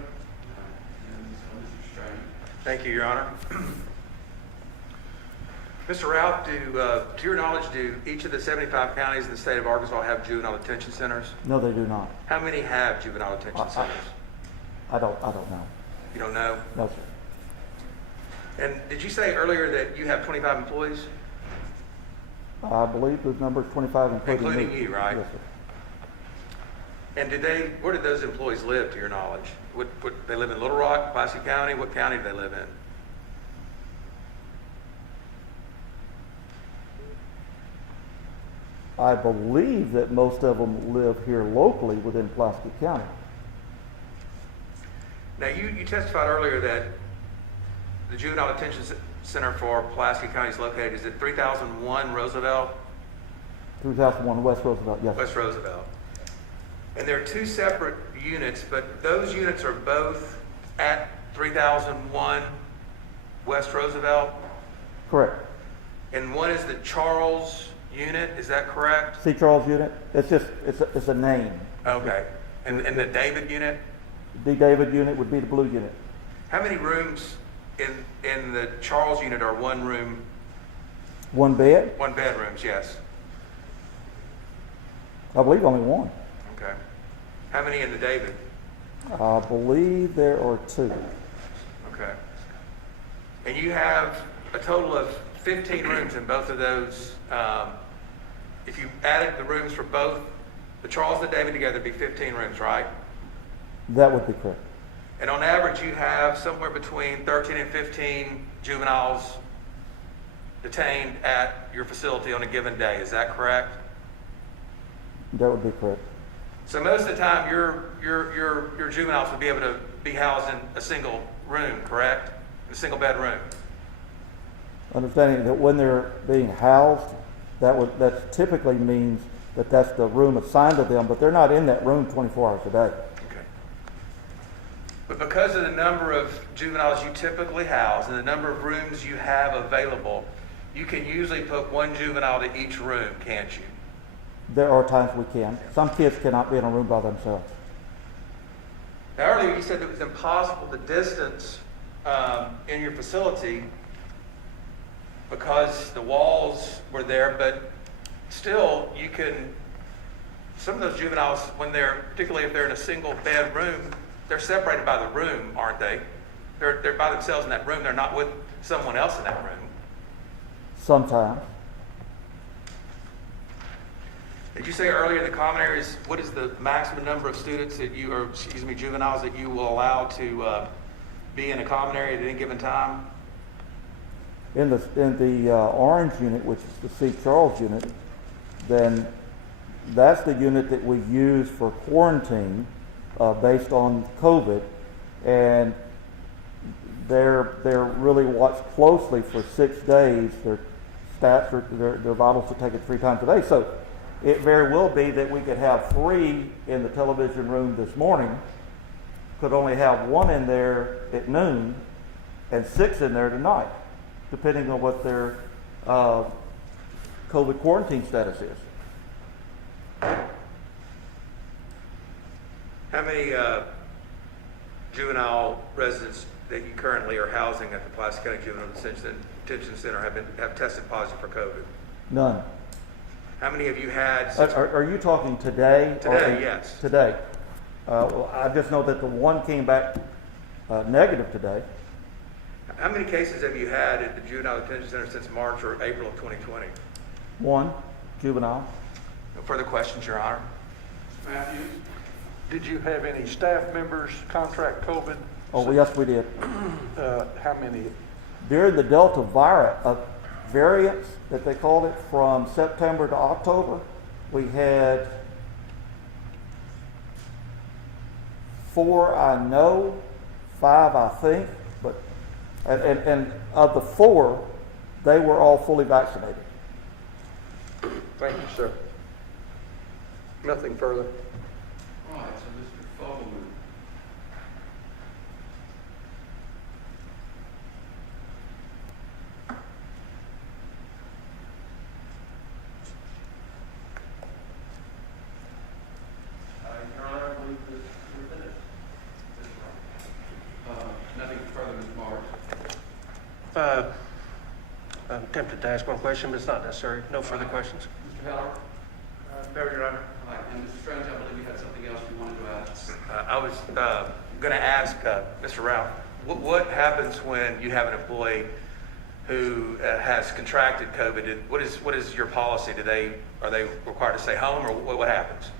Thank you, Your Honor. Mr. Ralph, to your knowledge, do each of the 75 counties in the state of Arkansas have juvenile detention centers? No, they do not. How many have juvenile detention centers? I don't know. You don't know? No, sir. And did you say earlier that you have 25 employees? I believe the number is 25, including me. You, right? Yes, sir. And where did those employees live, to your knowledge? They live in Little Rock, Pulaski County? What county do they live in? I believe that most of them live here locally within Pulaski County. Now, you testified earlier that the Juvenile Detention Center for Pulaski County is located, is it 3001 Roosevelt? 3001 West Roosevelt, yes. West Roosevelt. And there are two separate units, but those units are both at 3001 West Roosevelt? Correct. And one is the Charles unit, is that correct? C. Charles unit? It's a name. Okay. And the David unit? The David unit would be the blue unit. How many rooms in the Charles unit are one room? One bed? One bedrooms, yes. I believe only one. Okay. How many in the David? I believe there are two. Okay. And you have a total of 15 rooms in both of those. If you added the rooms for both the Charles and the David together, it'd be 15 rooms, right? That would be correct. And on average, you have somewhere between 13 and 15 juveniles detained at your facility on a given day. Is that correct? That would be correct. So most of the time, your juveniles would be able to be housed in a single room, correct? In a single bedroom. Understanding that when they're being housed, that typically means that that's the room assigned to them, but they're not in that room 24 hours a day. Okay. But because of the number of juveniles you typically house and the number of rooms you have available, you can usually put one juvenile to each room, can't you? There are times we can. Some kids cannot be in a room by themselves. Now, earlier you said it was impossible to distance in your facility because the walls were there, but still you can, some of those juveniles, particularly if they're in a single bedroom, they're separated by the room, aren't they? They're by themselves in that room. They're not with someone else in that room. Sometimes. Did you say earlier the common areas, what is the maximum number of students that juveniles that you will allow to be in a common area at any given time? In the orange unit, which is the C. Charles unit, then that's the unit that we use for quarantine based on COVID, and they're really watched closely for 6 days. Their stats are their vitals are taken 3 times a day. So it very well be that we could have 3 in the television room this morning, could only have 1 in there at noon, and 6 in there tonight, depending on what their COVID quarantine status is. How many juvenile residents that you currently are housing at the Pulaski County Juvenile Detention Center have tested positive for COVID? None. How many have you had? Are you talking today? Today, yes. Today. Well, I just know that the 1 came back negative today. How many cases have you had at the Juvenile Detention Center since March or April of 2020? 1 juvenile. No further questions, Your Honor. Matthews, did you have any staff members contract COVID? Oh, yes, we did. How many? During the Delta variants that they called it, from September to October, we had 4 I know, 5 I think, but and of the 4, they were all fully vaccinated. Thank you, sir. Nothing further. All right, so Mr. Fogelman. Your Honor, I believe that we're finished. Nothing further, Ms. Morris. I'm tempted to ask one question, but it's not necessary. No further questions. Mr. Heller? No, Your Honor. All right, and Mr. Strange, I believe you had something else you wanted to ask. I was going to ask Mr. Ralph, what happens when you have an employee who has contracted COVID? What is your policy? Are they required to stay home, or what happens?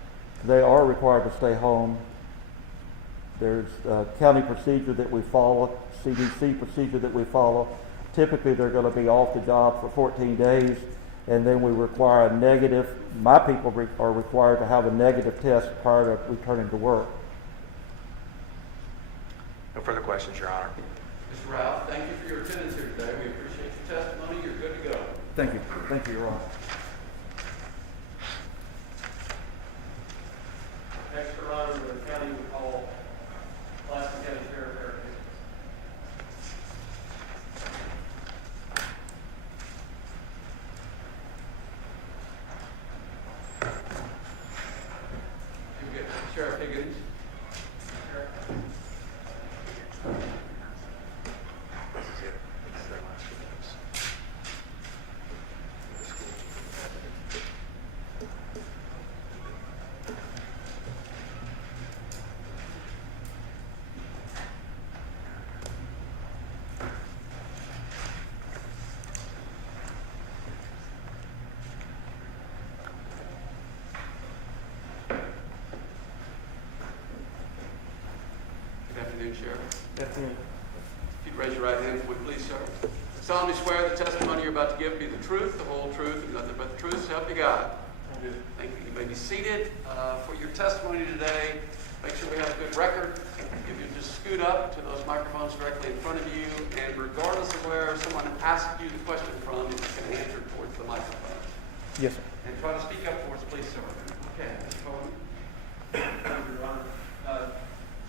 They are required to stay home. There's a county procedure that we follow, CDC procedure that we follow. Typically, they're going to be off the job for 14 days, and then we require a negative. My people are required to have a negative test prior to returning to work. No further questions, Your Honor. Mr. Ralph, thank you for your attendance here today. We appreciate your testimony. You're good to go. Thank you. Thank you, Your Honor. Next, Your Honor, the county will call Pulaski County Sheriff Eric Higgins. You get Sheriff Higgins. Good afternoon, Sheriff. Good afternoon. If you'd raise your right hand, would please, sir. I solemnly swear the testimony you're about to give be the truth, the whole truth, and nothing but the truth, so help you God. Thank you. You may be seated. For your testimony today, make sure we have a good record. If you just scoot up to those microphones directly in front of you, and regardless of where someone asks you the question from, you can answer towards the microphone. Yes, sir. And try to speak up for us, please, sir. Okay, Mr. Coleman. Thank you, Your Honor.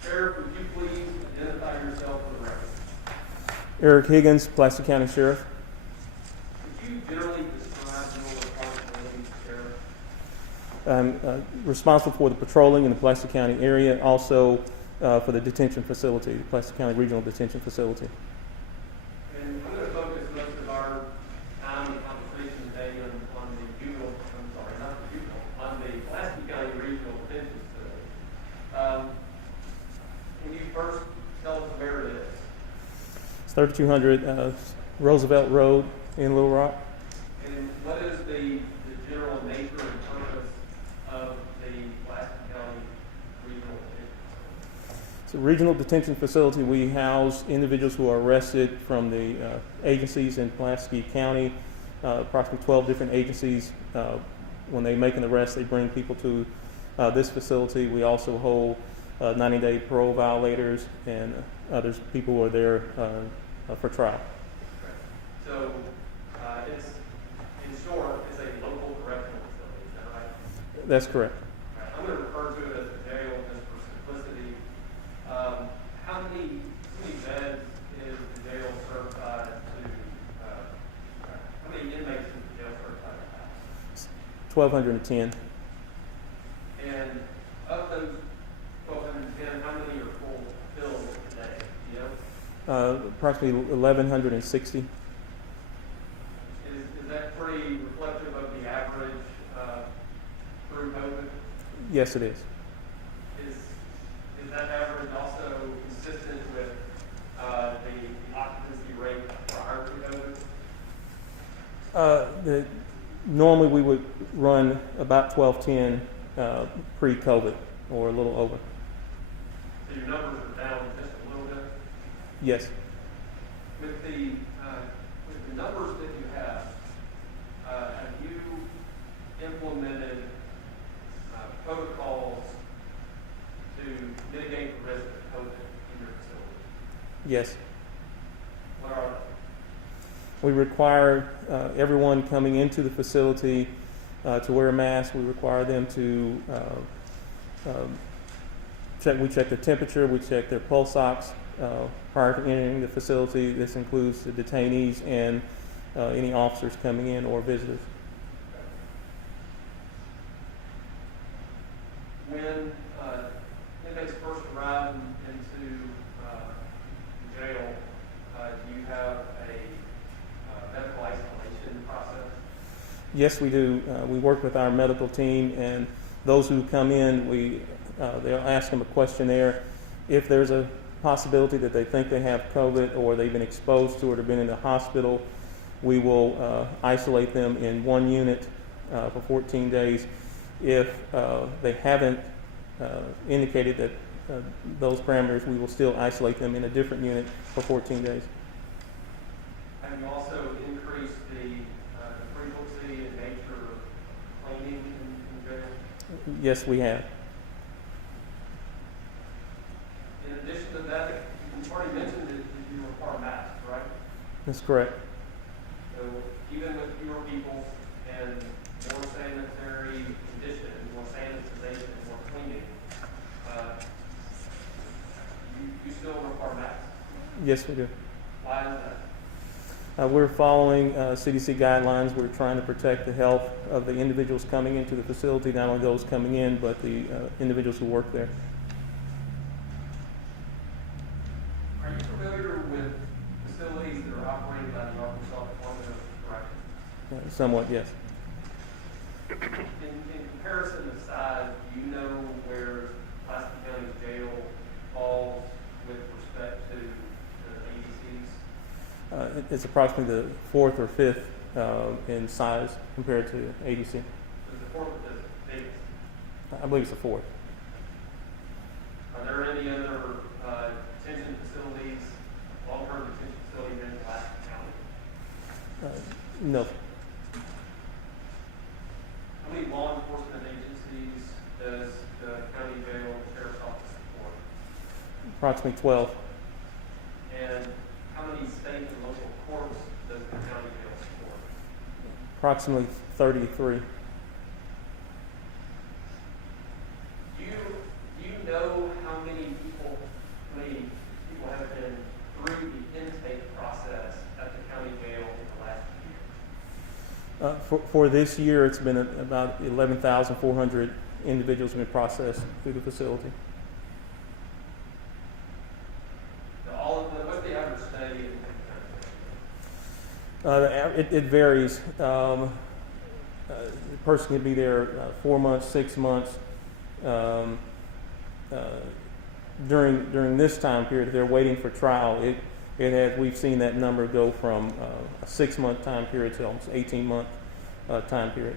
Sheriff, would you please identify yourself for the record? Eric Higgins, Pulaski County Sheriff. Could you generally describe your responsibilities, Sheriff? I'm responsible for the patrolling in the Pulaski County area, also for the detention facility, the Pulaski County Regional Detention Facility. And I'm going to focus most of our time and conversation today on the juvenile, I'm sorry, not the juvenile, on the Pulaski County Regional Detention Facility. Can you first tell us where it is? It's 3200 Roosevelt Road in Little Rock. And what is the general nature and purpose of the Pulaski County Regional Detention Facility? It's a regional detention facility. We house individuals who are arrested from the agencies in Pulaski County, approximately 12 different agencies. When they make an arrest, they bring people to this facility. We also hold 90-day parole violators and others, people who are there for trial. So it's, in short, it's a local correctional facility, is that right? That's correct. I'm going to refer to it as the jail just for simplicity. How many beds is the jail certified to, how many inmates is the jail certified to have? 1,210. And of those 1,210, how many are full filled today? Do you know? Approximately 1,160. Is that pretty reflective of the average through COVID? Yes, it is. Is that average also consistent with the occupancy rate prior to COVID? Normally we would run about 1,210 pre-COVID, or a little over. So your numbers are down just a little bit? Yes. With the numbers that you have you implemented protocols to mitigate the risk of COVID in your facility? Yes. What are they? We require everyone coming into the facility to wear a mask. We require them to check their temperature. We check their pulse ox prior to entering the facility. This includes the detainees and any officers coming in or visitors. When inmates first arrive into jail, do you have a medical isolation process? Yes, we do. We work with our medical team, and those who come in, they'll ask them a questionnaire. If there's a possibility that they think they have COVID or they've been exposed to it or been in the hospital, we will isolate them in one unit for 14 days. If they haven't indicated that those parameters, we will still isolate them in a different unit for 14 days. Have you also increased the frequency and nature of cleaning in jail? Yes, we have. In addition to that, you've already mentioned that you require masks, right? That's correct. So even with fewer people and more sanitary conditions, more sanitization, more cleaning, you still require masks? Yes, we do. Why is that? We're following CDC guidelines. We're trying to protect the health of the individuals coming into the facility, not only those coming in, but the individuals who work there. Are you familiar with facilities that are operated by the Arkansas Department of Corrections? Somewhat, yes. In comparison to size, do you know where Pulaski County Jail falls with respect to the ADCs? It's approximately the fourth or fifth in size compared to ADC. Is the fourth the biggest? I believe it's the fourth. Are there any other detention facilities, long-term detention facilities in Pulaski County? No. How many law enforcement agencies does the county jail sheriff's office support? Approximately 12. And how many state and local courts does the county jail support? Approximately 33. Do you know how many people have been through the intake process at the county jail in the last year? For this year, it's been about 11,400 individuals have been processed through the facility. What's the average stay in the county? It varies. The person can be there 4 months, 6 months. During this time period, if they're waiting for trial, we've seen that number go from a 6-month time period to almost 18-month time period.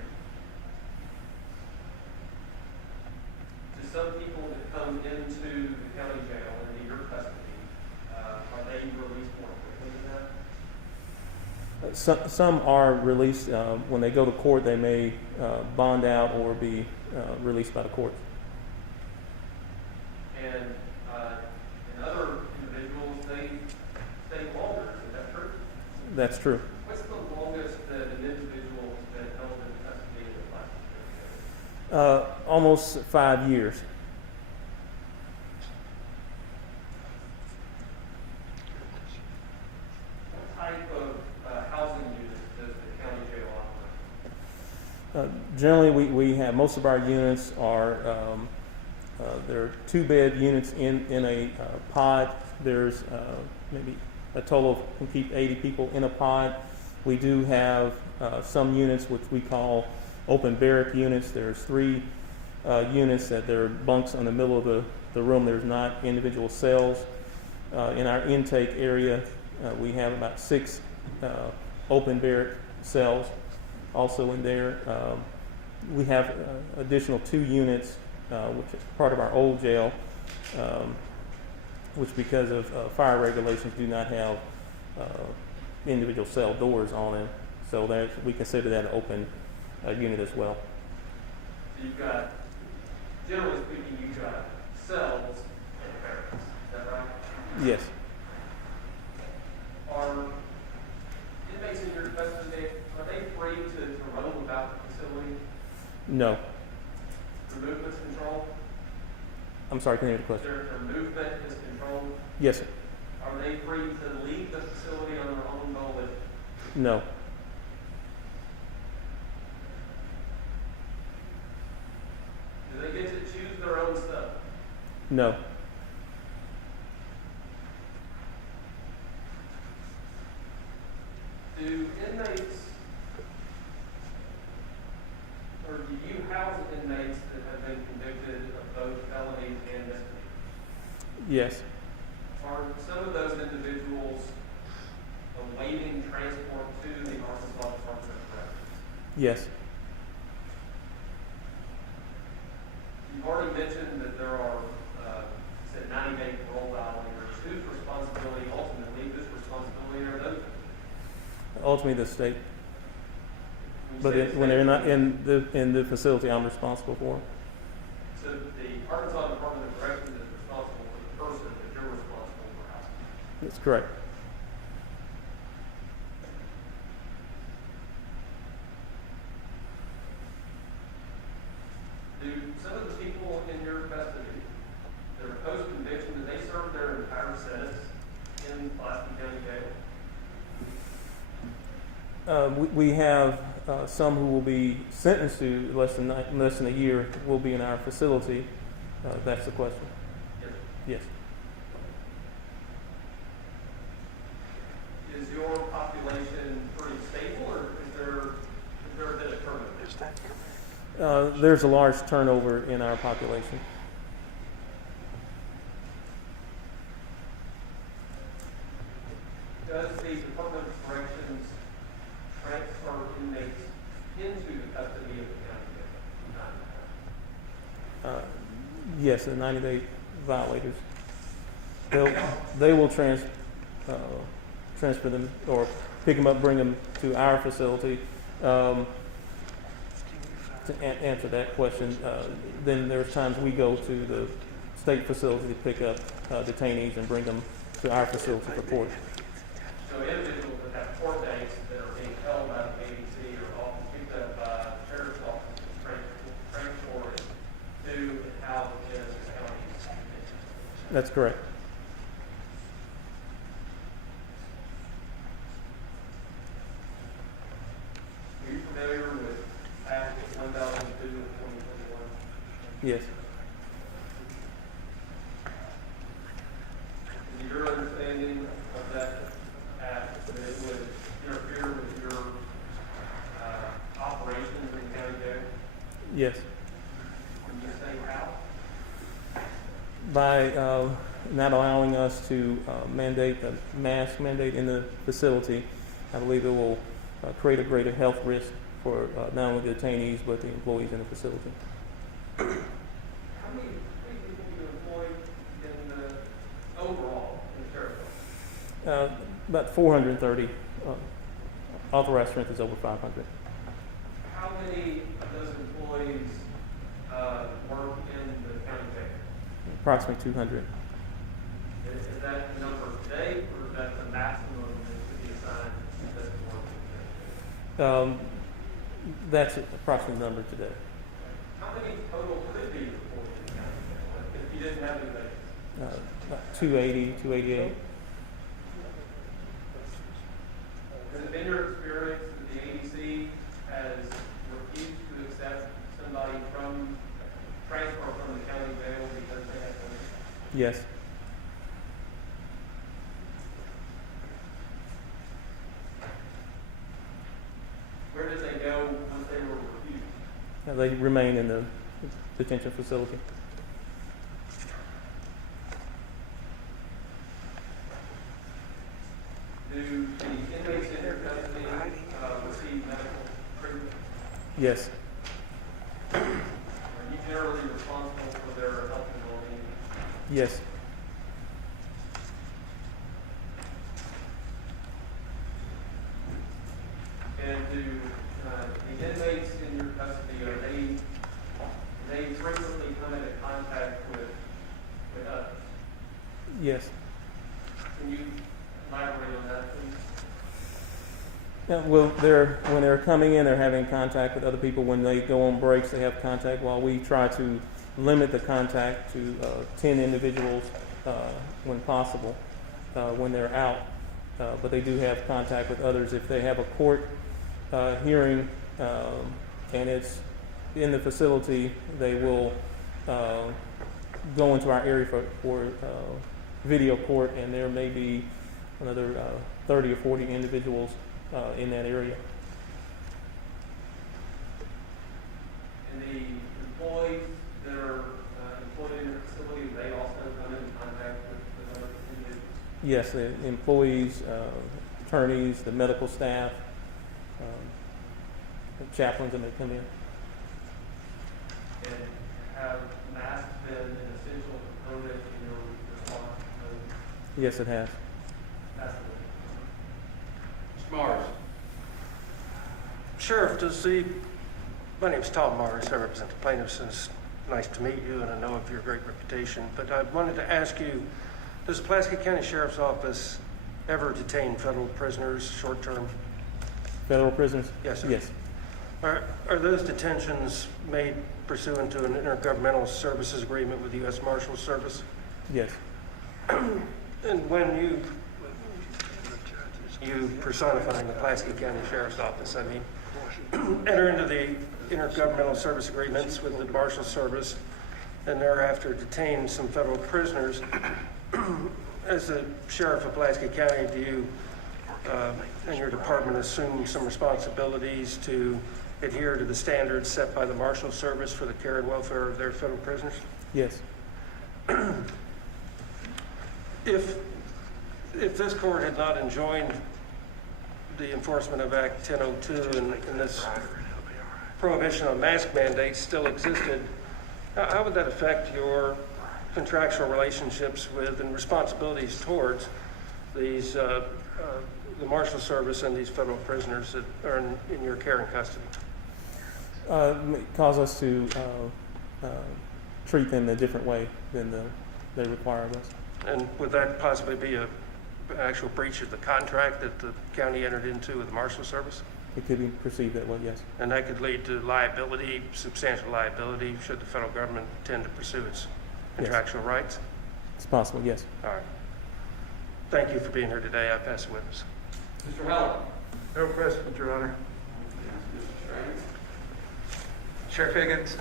To some people that come into the county jail and Some are released. When they go to court, they may bond out or be released by the court. And other individuals, they stay longer, is that true? That's true. What's the longest that an individual has been held in custody in the Pulaski County? Almost 5 years. What type of housing units does the county jail operate? Generally, we have most of our units are they're 2-bed units in a pod. There's maybe a total of can keep 80 people in a pod. We do have some units which we call open barrack units. There's 3 units that they're bunks in the middle of the room. There's not individual cells. In our intake area, we have about 6 open barrack cells also in there. We have additional 2 units, which is part of our old jail, which because of fire regulations do not have individual cell doors on them. So that we consider that an open unit as well. So you've got, generally speaking, you've got cells and barracks, is that right? Yes. Are inmates in your custody, are they free to roam about the facility? No. Their movement's controlled? I'm sorry, can you repeat the question? Their movement is controlled? Yes, sir. Are they free to leave the facility on their own volition? No. Do they get to choose their own stuff? No. Do inmates, or do you house inmates that have been convicted of both felonies and misdemeanors? Yes. Are some of those individuals awaiting transport to the Arkansas Department of Corrections? Yes. You've already mentioned that there are, said 90-day parole violators. Whose responsibility ultimately, whose responsibility are those? Ultimately, the state. But when they're not in the facility, I'm responsible for them. So the Arkansas Department of Corrections is responsible for the person that you're responsible for housing. That's correct. Do some of the people in your custody that are post-conviction, do they serve their entire sentence in Pulaski County Jail? We have some who will be sentenced to less than a year will be in our facility. That's the question. Yes. Yes. Is your population pretty stable, or is there a bit of turnover? There's a large turnover in our population. Does the Department of Corrections transfer inmates into the custody of the county? Yes, the 90-day violators. They will transfer them or pick them up, bring them to our facility. To answer that question, then there's times we go to the state facility to pick up detainees and bring them to our facility for court. So individuals that have court dates that are being held by the ABC are often picked up by the sheriff's office and transported to and housed in the county. That's correct. Are you familiar with Act 1002 of 2021? Yes. Is your understanding of that act that it would interfere with your operations in county jail? Yes. Can you say how? By not allowing us to mandate the mask mandate in the facility, I believe it will create a greater health risk for not only the detainees but the employees in the facility. How many people do you employ in the overall in the sheriff's office? About 430 Authorized strength is over 500. How many of those employees work in the county jail? Approximately 200. Is that the number today, or is that the maximum that could be assigned that work in the county jail? That's approximately the number today. How many total could be reported in the county jail if you didn't have any vacancies? About 280, 288. Has it been your experience that the ADC has refused to accept somebody from transfer from the county jail because they have COVID? Yes. Where did they go once they were refused? They remain in the detention facility. Do the inmates in your custody receive medical treatment? Yes. Are you generally responsible for their health and well-being? Yes. And do the inmates in your custody, are they frequently come into contact with others? Yes. Can you elaborate on that, please? Yeah, well, when they're coming in, they're having contact with other people. When they go on breaks, they have contact. While we try to limit the contact to 10 individuals when possible when they're out, but they do have contact with others. If they have a court hearing and it's in the facility, they will go into our area for video court, and there may be another 30 or 40 individuals in that area. And the employees that are employed in your facility, they also come into contact with other individuals? Yes, the employees, attorneys, the medical staff, the chaplains that may come in. And have masks been an essential component in your response to Yes, it has. Absolutely. Mr. Mars. Sheriff, my name is Tom Mars. I represent the plaintiffs, and it's nice to meet you, and I know of your great reputation. But I wanted to ask you, does the Pulaski County Sheriff's Office ever detain federal prisoners short-term? Federal prisoners? Yes, sir. Yes. Are those detentions made pursuant to an intergovernmental services agreement with the U.S. Marshals Service? Yes. And when you personifying the Pulaski County Sheriff's Office, I mean, enter into the intergovernmental service agreements with the Marshals Service and thereafter detain some federal prisoners, as the Sheriff of Pulaski County, do you and your department assume some responsibilities to adhere to the standards set by the Marshals Service for the care and welfare of their federal prisoners? Yes. If this court had not enjoined the enforcement of Act 1002 and this prohibition on mask mandates still existed, how would that affect your contractual relationships with and responsibilities towards these the Marshal Service and these federal prisoners that are in your care and custody? Cause us to treat them in a different way than they require of us. And would that possibly be an actual breach of the contract that the county entered into with the Marshal Service? It could be perceived that way, yes. And that could lead to liability, substantial liability, should the federal government tend to pursue its contractual rights? It's possible, yes. All right. Thank you for being here today. I pass the witness. Mr. Heller. No questions, Your Honor. Sheriff Higgins,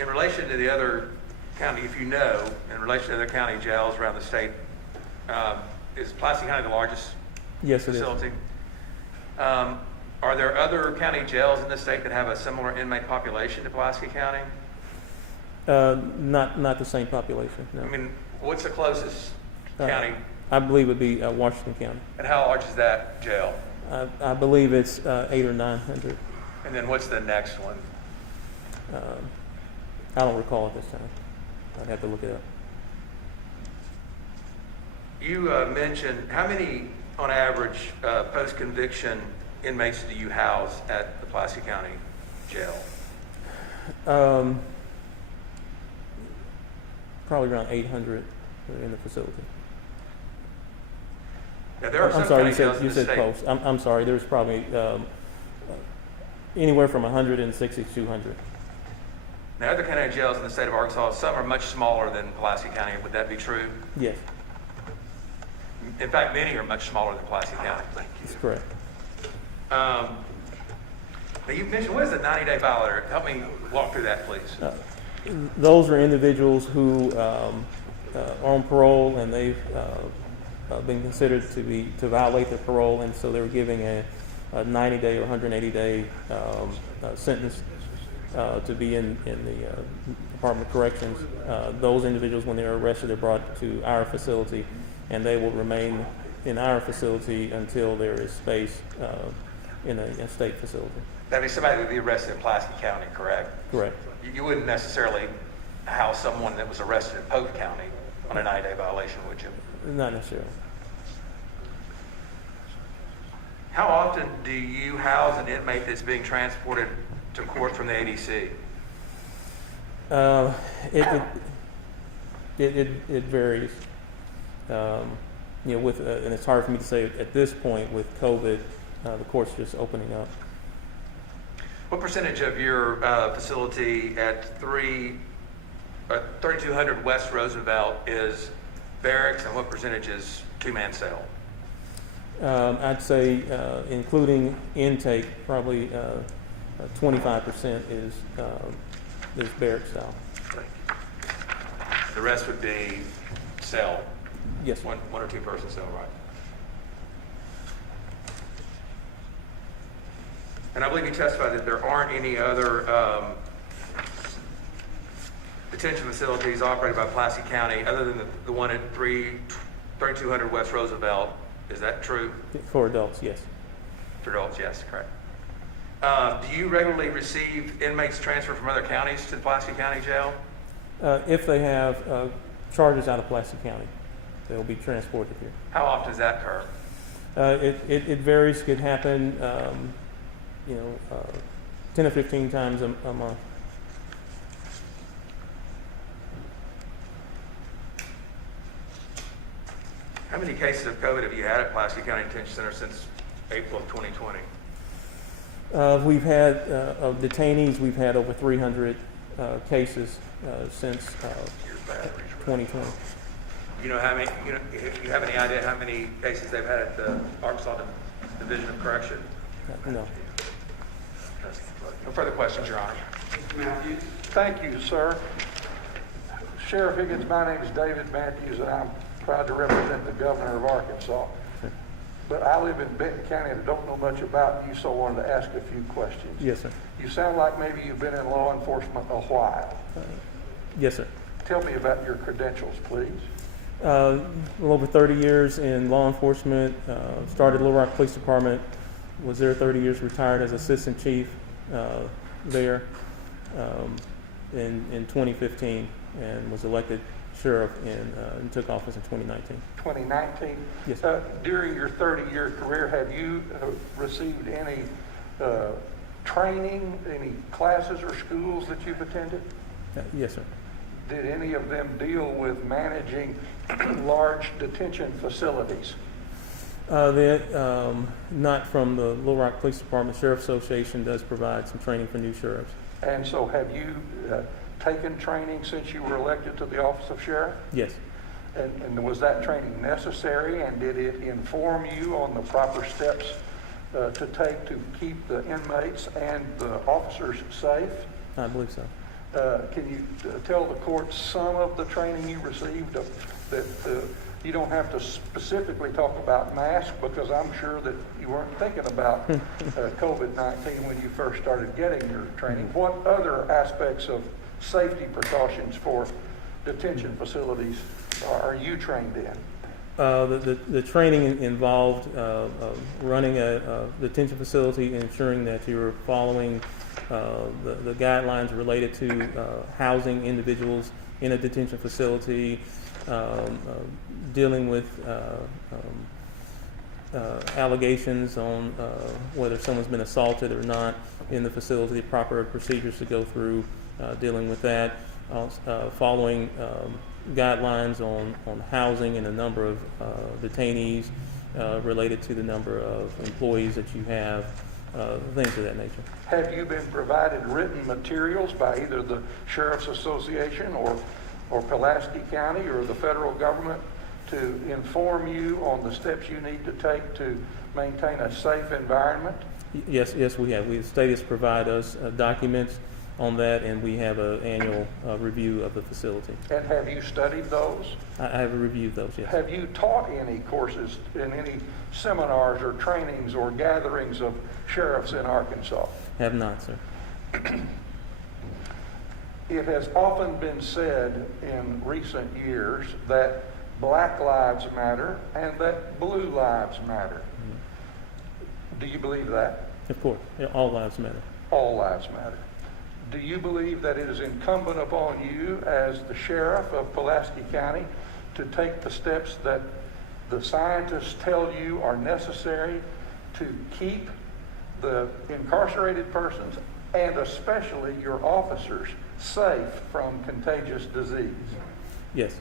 in relation to the other county, if you know, in relation to other county jails around the state, is Pulaski County the largest Yes, it is. facility? Are there other county jails in the state that have a similar inmate population to Pulaski County? Not the same population, no. I mean, what's the closest county? I believe it would be Washington County. And how large is that jail? I believe it's 800 or 900. And then what's the next one? I don't recall at this time. I'd have to look it up. You mentioned how many on average, post-conviction inmates do you house at the Pulaski County Jail? Probably around 800 in the facility. Now, there are some I'm sorry, county jails in you the said state. close. I'm sorry, there's probably anywhere from 160 to 200. Now, other county jails in the state of Arkansas, some are much smaller than Pulaski County. Would that be true? Yes, In fact, many are much smaller than Pulaski County. that's correct. Now, you mentioned, what is a 90-day violator? Help me walk through that, please. Those are individuals who are on parole and they've been considered to violate their parole, and so they were giving a 90-day or 180-day sentence to be in the Department of Corrections. Those individuals, when they're arrested, are brought to our facility, and they will remain in our facility until there is space in a state facility. That'd be somebody that would be arrested in Pulaski County, correct? Correct. You wouldn't necessarily house someone that was arrested in Polk County on a 90-day violation, would you? Not necessarily. How often do you house an inmate that's being transported to court from the ADC? It varies. With and it's hard for me to say at this point with COVID, the court's just opening up. What percentage of your facility at 3200 West Roosevelt is barracks, and what percentage is two-man cell? I'd say, including intake, probably 25% is barrack style. The rest would be cell? Yes. One or two person cell, right? And I believe you testified that there aren't any other detention facilities operated by Pulaski County other than the one at 3200 West Roosevelt. Is that true? For adults, yes. For adults, yes, correct. Do you regularly receive inmates transferred from other counties to the Pulaski County Jail? If they have charges out of Pulaski County, they'll be transported here. How often does that occur? It varies. Could happen, 10 or 15 times a month. How many cases of COVID have you had at Pulaski County Detention Center since April of 2020? We've had detainees. We've had over 300 cases since 2020. You know how many? You have any idea how many cases they've had at the Arkansas Division of Correction? No. No further questions, Your Honor. Mr. Matthews. Thank you, sir. Sheriff Higgins, my name is David Matthews, and I'm proud to represent the governor of Arkansas. But I live in Benton County and don't know much about you, so I wanted to ask a few questions. Yes, sir. You sound like maybe you've been in law enforcement a while. Yes, sir. Tell me about your credentials, please. A little over 30 years in law enforcement. Started Little Rock Police Department. Was there 30 years. Retired as assistant chief there in 2015, and was elected sheriff and took office in 2019. 2019? Yes. During your 30-year career, have you received any training, any classes or schools that you've attended? Yes, sir. Did any of them deal with managing large detention facilities? Not from the Little Rock Police Department. Sheriff Association does provide some training for new sheriffs. And so have you taken training since you were elected to the office of sheriff? Yes. And was that training necessary, and did it inform you on the proper steps to take to keep the inmates and the officers safe? I believe so. Can you tell the court some of the training you received that you don't have to specifically talk about masks, because I'm sure that you weren't thinking about COVID-19 when you first started getting your training. What other aspects of safety precautions for detention facilities are you trained in? The training involved running a detention facility, ensuring that you're following the guidelines related to housing individuals in a detention facility, dealing with allegations on whether someone's been assaulted or not in the facility, proper procedures to go through dealing with that, following guidelines on housing and the number of detainees related to the number of employees that you have, things of that nature. Have you been provided written materials by either the Sheriff's Association or Pulaski County or the federal government to inform you on the steps you need to take to maintain a safe environment? Yes, we have. The state has provided us documents on that, and we have an annual review of the facility. And have you studied those? I have reviewed those, yes. Have you taught any courses in any seminars or trainings or gatherings of sheriffs in Arkansas? Have not, sir. It has often been said in recent years that black lives matter and that blue lives matter. Do you believe that? Of course. Yeah, all lives matter. All lives matter. Do you believe that it is incumbent upon you as the sheriff of Pulaski County to take the steps that the scientists tell you are necessary to keep the incarcerated persons and especially your officers safe from contagious disease? Yes.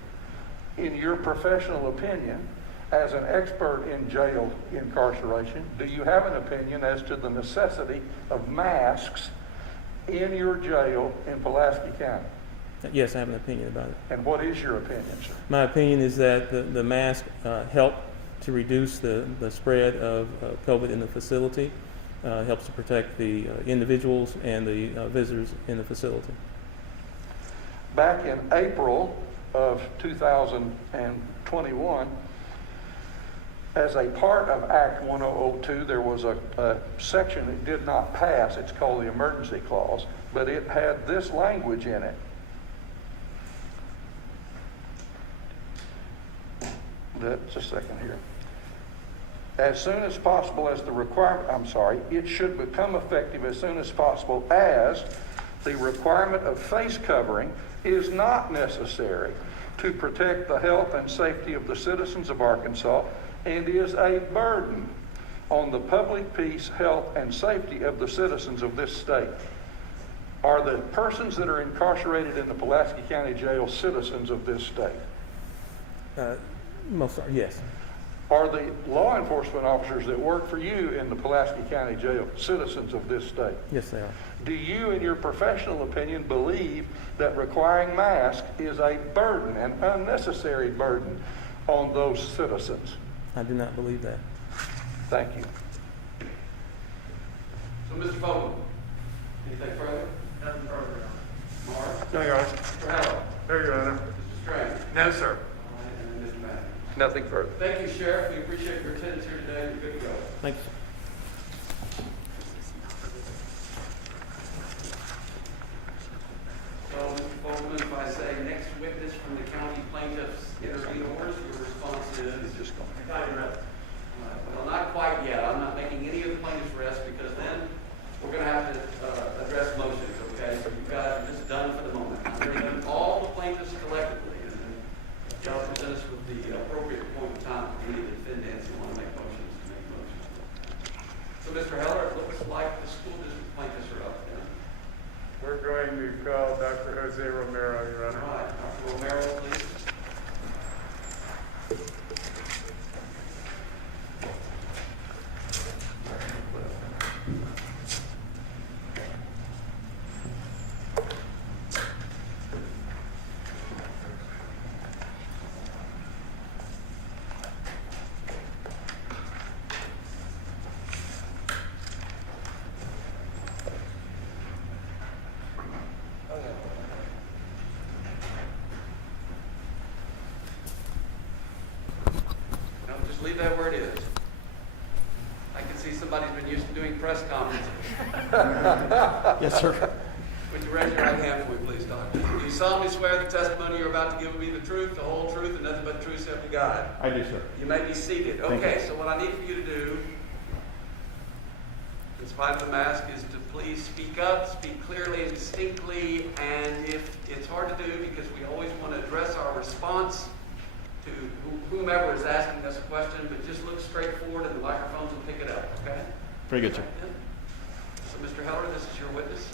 In your professional opinion, as an expert in jail incarceration, do you have an opinion as to the necessity of masks in your jail in Pulaski County? Yes, I have an opinion about it. And what is your opinion, sir? My opinion is that the mask help to reduce the spread of COVID in the facility, helps to protect the individuals and the visitors in the facility. Back in April of 2021, as a part of Act 1002, there was a section that did not pass. It's called the Emergency Clause, but it had this language in it. Just a second here. As soon as possible as the requirement, it should become effective as soon as possible as the requirement of face covering is not necessary to protect the health and safety of the citizens of Arkansas and is a burden on the public peace, health, and safety of the citizens of this state. Are the persons that are incarcerated in the Pulaski County Jail citizens of this state? Most are, yes. Are the law enforcement officers that work for you in the Pulaski County Jail citizens of this state? Yes, they are. Do you, in your professional opinion, believe that requiring masks is a burden, an unnecessary burden on those citizens? I do not believe that. Thank you. So, Mr. Fogle, anything further? Nothing further. Mark? No, Your Honor. Mr. Heller? No, Your Honor. Mr. Strange? No, sir. All right, and then Mr. Madden. Nothing further. Thank you, Sheriff. We appreciate your attendance here today. You're good to go. Thank you. So, Mr. Fogelman, if I say next witness from the county plaintiff's intervenors, your response is? Well, not quite yet. I'm not making any of the plaintiffs rest because then we're going to have to address motions, okay? So you guys are just done for the moment. I'm going to do all the plaintiffs collectively, and then y'all present us with the appropriate point in time for any of the defendants who want to make motions to make motions. So, Mr. Heller, it looks like the school district plaintiffs are up then. We're going to call Dr. Jose Romero, Your Honor. All right, Dr. Romero, please. Leave that where it is. I can see somebody's been used to doing press conferences. Yes, sir. Would you raise your right hand for me, please, Doctor? Do you solemnly swear the testimony you're about to give will be the truth, the whole truth, and nothing but the truth, so help you God? I do, sir. You may be seated. Okay, so what I need for you to do, in spite of the mask, is to please speak up, speak clearly and distinctly, and if it's hard to do because we always want to address our response to whomever is asking us a question, but just look straight forward and the microphones will pick it up, okay? Very good, sir. So, Mr. Heller, this is your witness.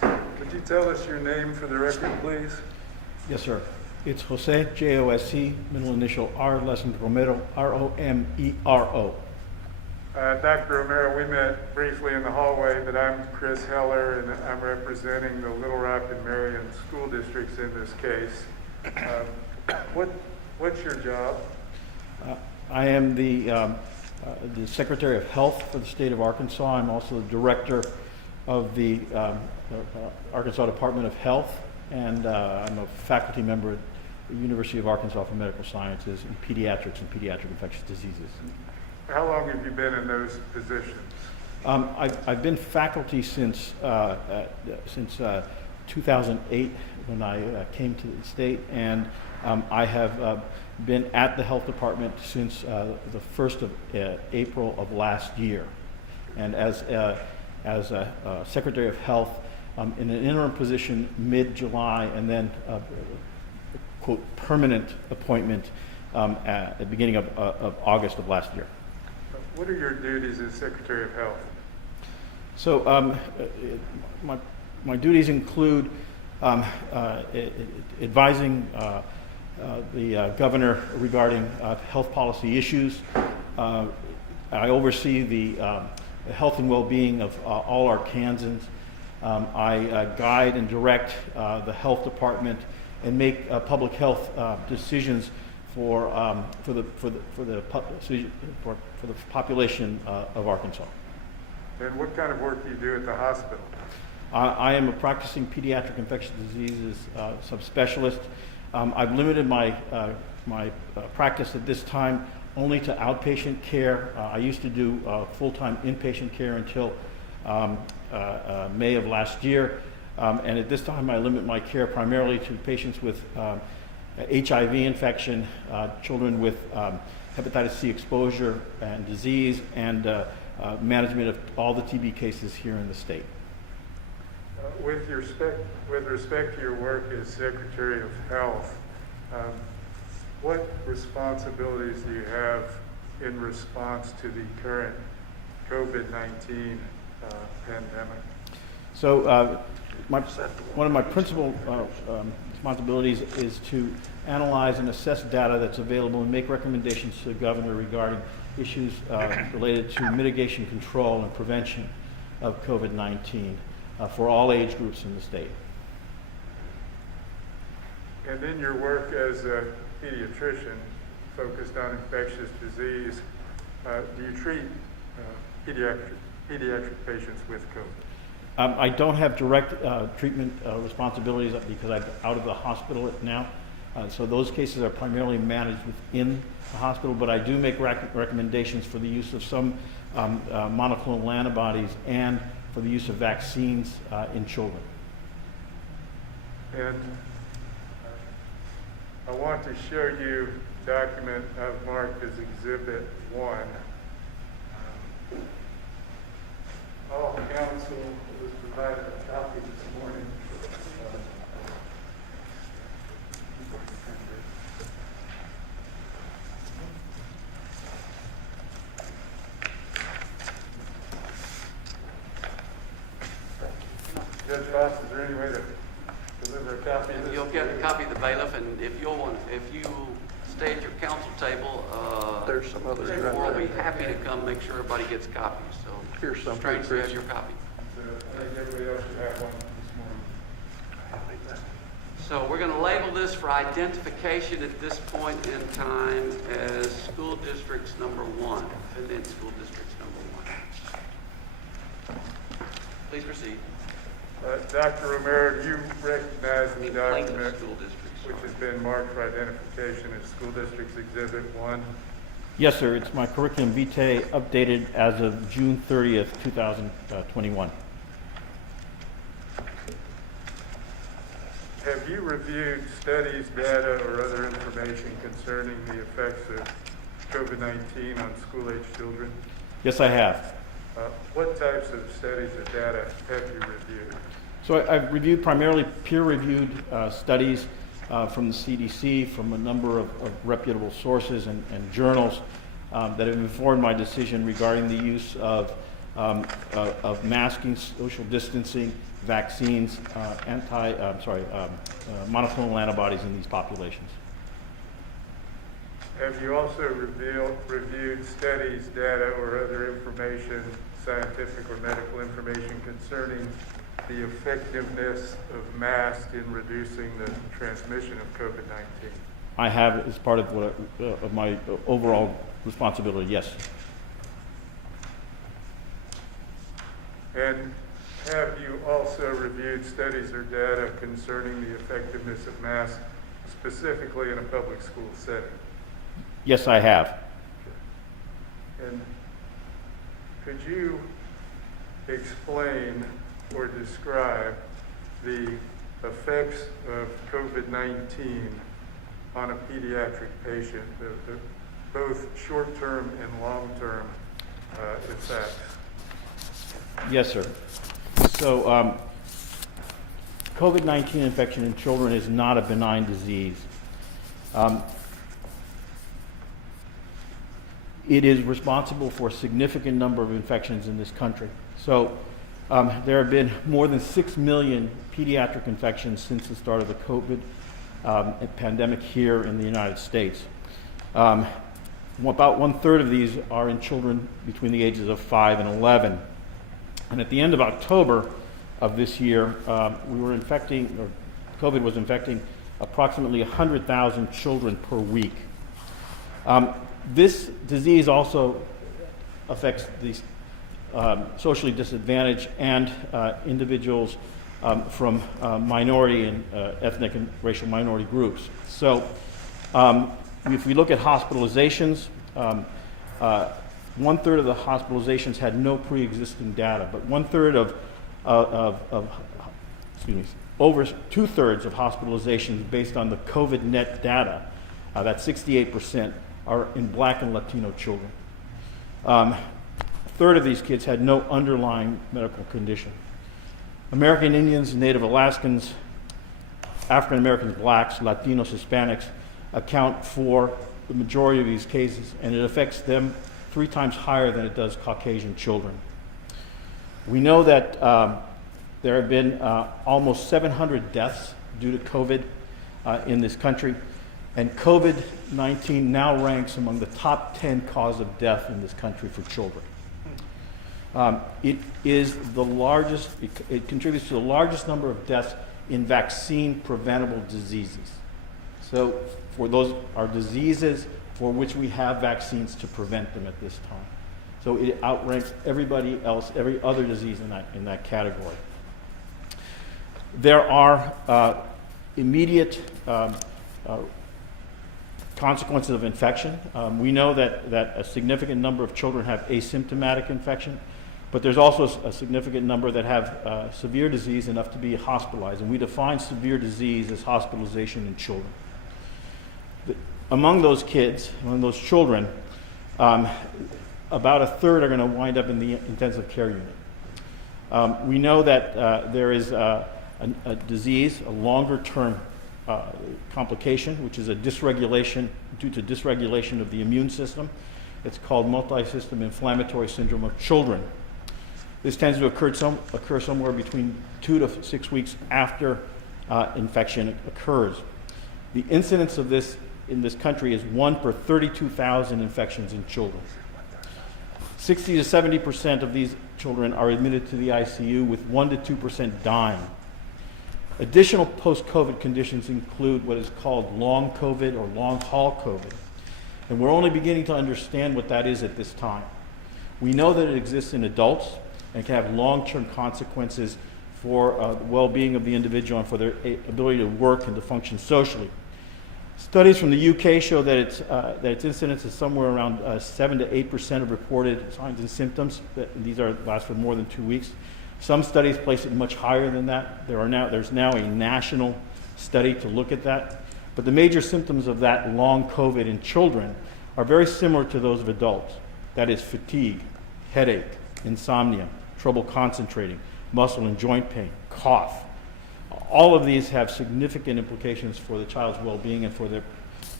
Could you tell us your name for the record, please? Yes, sir. It's Jose, J-O-S-E, middle initial R, last name Romero, R-O-M-E-R-O. Dr. Romero, we met briefly in the hallway, but I'm Chris Heller, and I'm representing the Little Rock and Marion school districts in this case. What's your job? I am the Secretary of Health for the state of Arkansas. I'm also the Director of the Arkansas Department of Health, and I'm a faculty member at the University of Arkansas for Medical Sciences in pediatrics and pediatric infectious diseases. How long have you been in those positions? I've been faculty since 2008 when I came to the state, and I have been at the health department since the 1st of April of last year. And as Secretary of Health in an interim position mid-July, and then quote permanent appointment at the beginning of August of last year. What are your duties as Secretary of Health? So my duties include advising the governor regarding health policy issues. I oversee the health and well-being of all Arkansans. I guide and direct the health department and make public health decisions for the population of Arkansas. And what kind of work do you do at the hospital? I am a practicing pediatric infectious diseases subspecialist. I've limited my practice at this time only to outpatient care. I used to do full-time inpatient care until May of last year. And at this time, I limit my care primarily to patients with HIV infection, children with hepatitis C exposure and disease, and management of all the TB cases here in the state. With respect to your work as Secretary of Health, what responsibilities do you have in response to the current COVID-19 pandemic? So one of my principal responsibilities is to analyze and assess data that's available and make recommendations to the governor regarding issues related to mitigation, control, and prevention of COVID-19 for all age groups in the state. And in your work as a pediatrician focused on infectious disease, do you treat pediatric patients with COVID? I don't have direct treatment responsibilities because I'm out of the hospital now. So those cases are primarily managed within the hospital, but I do make recommendations for the use of some monoclonal antibodies and for the use of vaccines in children. And I want to show you a document I've marked as Exhibit 1. All counsel was provided a copy this morning. Judge Ross, is there any way to deliver a copy of this? You'll get a copy of the bailiff, and if you stay at your council table, There's some others Mr. right Poore will be there. happy to come make sure everybody gets copies. So Here's some, Stranger Chris. has your copy. So I think everybody else should have one this morning. So we're going to label this for identification at this point in time as school districts number 1, and then school districts number 1. Please proceed. Dr. Romero, do you recognize the Plaintiff document school districts. which has been marked for identification as School Districts Exhibit 1? Yes, sir. It's my curriculum vitae updated as of June 30th, 2021. Have you reviewed studies, data, or other information concerning the effects of COVID-19 on school-age children? Yes, I have. What types of studies or data have you reviewed? So I've reviewed primarily peer-reviewed studies from the CDC, from a number of reputable sources and journals that have informed my decision regarding the use of masking, social distancing, vaccines, monoclonal antibodies in these populations. Have you also reviewed studies, data, or other information, scientific or medical information concerning the effectiveness of masks in reducing the transmission of COVID-19? I have, as part of of my overall responsibility, yes. And have you also reviewed studies or data concerning the effectiveness of masks, specifically in a public school setting? Yes, I have. And could you explain or describe the effects of COVID-19 on a pediatric patient, both short-term and long-term effects? Yes, sir. So, COVID-19 infection in children is not a benign disease. It is responsible for a significant number of infections in this country. So, there have been more than 6 million pediatric infections since the start of the COVID pandemic here in the United States. About 1/3 of these are in children between the ages of 5 and 11. And at the end of October of this year, COVID was infecting approximately 100,000 children per week. This disease also affects these socially disadvantaged and individuals from minority and ethnic and racial minority groups. So if we look at hospitalizations, 1/3 of the hospitalizations had no pre-existing data, but over 2/3 of hospitalizations based on the COVID net data, that's 68%, are in Black and Latino children. A third of these kids had no underlying medical condition. American Indians, Native Alaskans, African Americans, Blacks, Latinos, Hispanics account for the majority of these cases, and it affects them 3 times higher than it does Caucasian children. We know that there have been almost 700 deaths due to COVID in this country, and COVID-19 now ranks among the top 10 cause of death in this country for children. It is the largest, it contributes to the largest number of deaths in vaccine-preventable diseases. So for those are diseases for which we have vaccines to prevent them at this time. So it outranks everybody else, every other disease in that category. There are immediate consequences of infection. We know that a significant number of children have asymptomatic infection, but there's also a significant number that have severe disease enough to be hospitalized, and we define severe disease as hospitalization in children. Among those kids, among those children, about 1/3 are going to wind up in the intensive care unit. We know that there is a disease, a longer-term complication, which is a dysregulation due to dysregulation of the immune system. It's called multisystem inflammatory syndrome of children. This tends to occur somewhere between 2 to 6 weeks after infection occurs. The incidence of this in this country is 1 per 32,000 infections in children. 60 to 70% of these children are admitted to the ICU, with 1 to 2% dying. Additional post-COVID conditions include what is called long COVID or long haul COVID. And we're only beginning to understand what that is at this time. We know that it exists in adults and can have long-term consequences for the well-being of the individual and for their ability to work and to function socially. Studies from the UK show that its incidence is somewhere around 7 to 8% of reported signs and symptoms. These last for more than 2 weeks. Some studies place it much higher than that. There's now a national study to look at that. But the major symptoms of that long COVID in children are very similar to those of adults. That is fatigue, headache, insomnia, trouble concentrating, muscle and joint pain, cough. all of these have significant implications for the child's well-being and for their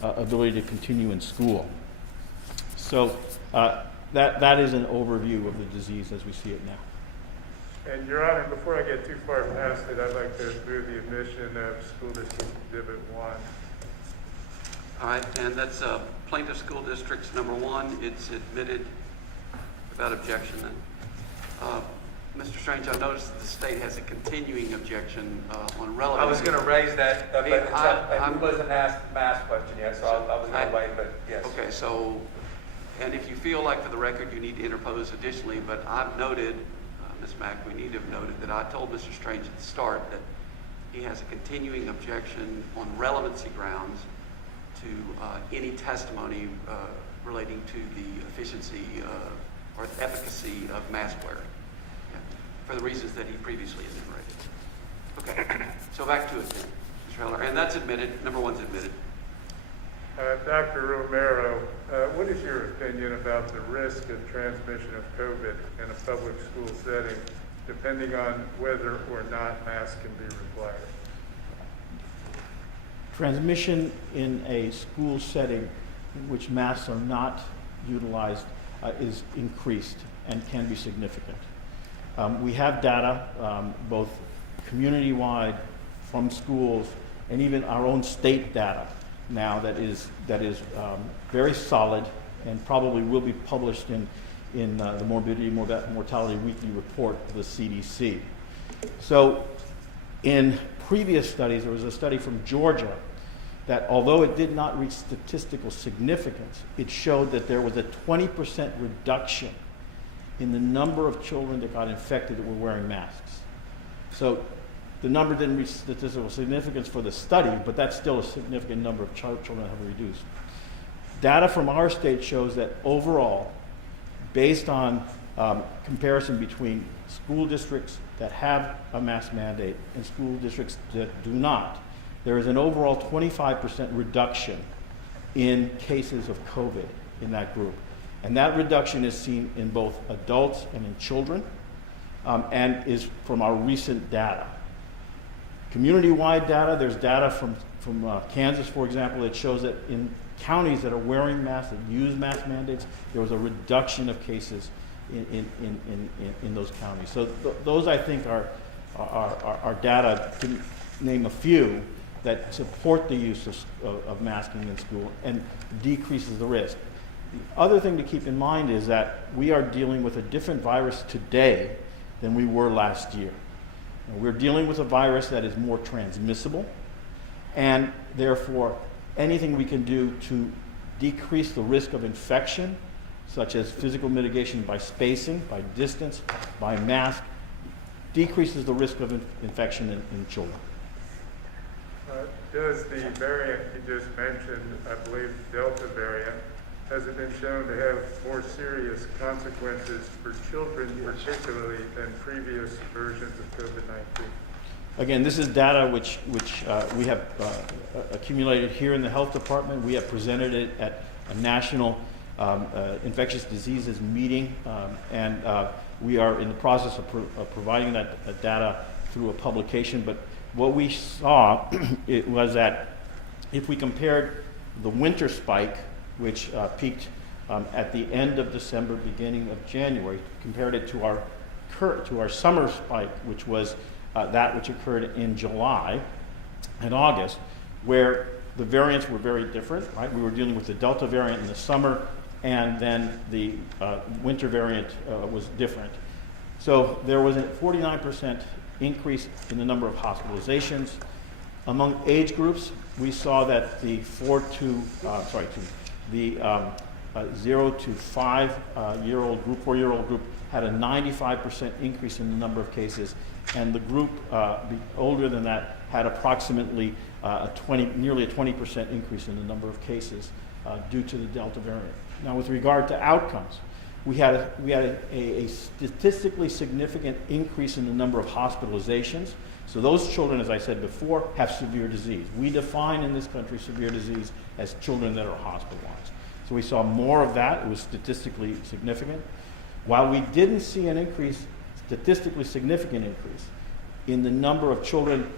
ability to continue in school. So that is an overview of the disease as we see it now. And Your Honor, before I get too far past it, I'd like to move the admission of School District Exhibit 1. All right, and that's plaintiff school districts number 1. It's admitted without objection. And, Mr. Strange, I noticed that the state has a continuing objection on relevant. I was going to raise that, but I wasn't asked the math question yet, so I was going to wait, but yes. Okay, so, and if you feel like for the record you need to interpose additionally, but I've noted, Ms. Mack, we need to have noted that I told Mr. Strange at the start that he has a continuing objection on relevancy grounds to any testimony relating to the efficiency or efficacy of mask wearing, for the reasons that he previously enumerated. Okay, so back to it then, Mr. Heller, and that's admitted. Number 1's admitted. Dr. Romero, what is your opinion about the risk of transmission of COVID in a public school setting, depending on whether or not masks can be required? Transmission in a school setting in which masks are not utilized is increased and can be significant. We have data, both community-wide from schools and even our own state data now that is very solid and probably will be published in the Morbidity Mortality Weekly Report of the CDC. So in previous studies, there was a study from Georgia that although it did not reach statistical significance, it showed that there was a 20% reduction in the number of children that got infected that were wearing masks. So the number didn't reach statistical significance for the study, but that's still a significant number of children that have reduced. Data from our state shows that overall, based on comparison between school districts that have a mask mandate and school districts that do not, there is an overall 25% reduction in cases of COVID in that group. And that reduction is seen in both adults and in children, and is from our recent data. Community-wide data, there's data from Kansas, for example, that shows that in counties that are wearing masks, that use mask mandates, there was a reduction of cases in those counties. So those, I think, are data, to name a few, that support the use of masking in school and decreases the risk. The other thing to keep in mind is that we are dealing with a different virus today than we were last year. And we're dealing with a virus that is more transmissible, and therefore anything we can do to decrease the risk of infection, such as physical mitigation by spacing, by distance, by mask, decreases the risk of infection in children. Does the variant you just mentioned, I believe Delta variant, has it been shown to have more serious consequences for children, particularly than previous versions of COVID-19? Again, this is data which we have accumulated here in the health department. We have presented it at a national infectious diseases meeting, and we are in the process of providing that data through a publication. But what we saw it was that if we compared the winter spike, which peaked at the end of December, beginning of January, compared it to our summer spike, which was that which occurred in July and August, where the variants were very different, right? We were dealing with the Delta variant in the summer, and then the winter variant was different. So there was a 49% increase in the number of hospitalizations. Among age groups, we saw that the 0 to 5 year old group, 4-year-old group, had a 95% increase in the number of cases, and the group older than that had approximately nearly a 20% increase in the number of cases due to the Delta variant. Now, with regard to outcomes, we had a statistically significant increase in the number of hospitalizations. So those children, as I said before, have severe disease. We define in this country severe disease as children that are hospitalized. So we saw more of that. It was statistically significant. While we didn't see an increase, statistically significant increase, in the number of children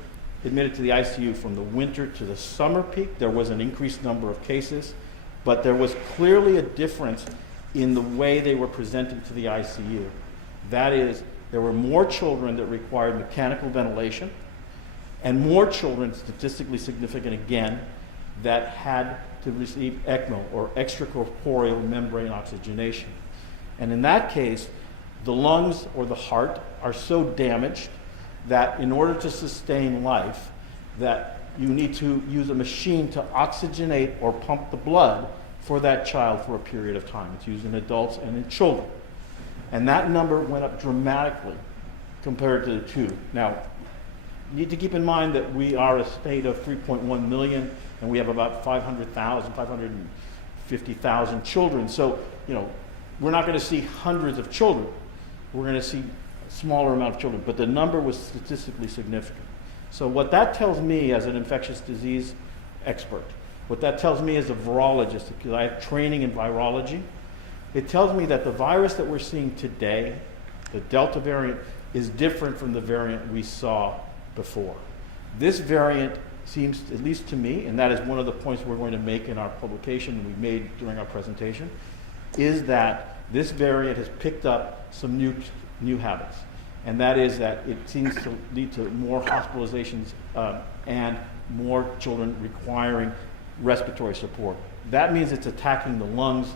admitted to the ICU from the winter to the summer peak. There was an increased number of cases, but there was clearly a difference in the way they were presented to the ICU. That is, there were more children that required mechanical ventilation, and more children, statistically significant again, that had to receive ECMO, or extracorporeal membrane oxygenation. And in that case, the lungs or the heart are so damaged that in order to sustain life, that you need to use a machine to oxygenate or pump the blood for that child for a period of time. It's used in adults and in children. And that number went up dramatically compared to the two. Now, you need to keep in mind that we are a state of 3.1 million, and we have about 550,000 children. So, we're not going to see hundreds of children. We're going to see a smaller amount of children, but the number was statistically significant. So what that tells me as an infectious disease expert, what that tells me as a virologist, because I have training in virology, it tells me that the virus that we're seeing today, the Delta variant, is different from the variant we saw before. This variant seems, at least to me, and that is one of the points we're going to make in our publication we made during our presentation, is that this variant has picked up some new habits. And that is that it seems to lead to more hospitalizations and more children requiring respiratory support. That means it's attacking the lungs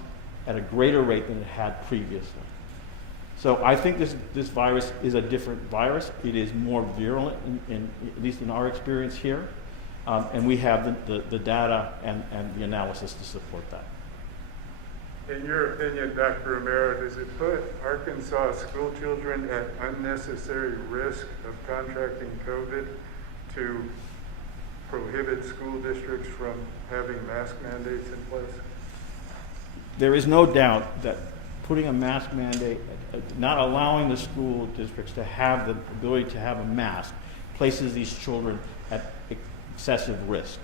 at a greater rate than it had previously. So I think this virus is a different virus. It is more virulent, at least in our experience here. And we have the data and the analysis to support that. In your opinion, Dr. Romero, does it put Arkansas school children at unnecessary risk of contracting COVID to prohibit school districts from having mask mandates in place? There is no doubt that putting a mask mandate, not allowing the school districts to have the ability to have a mask, places these children at excessive risk.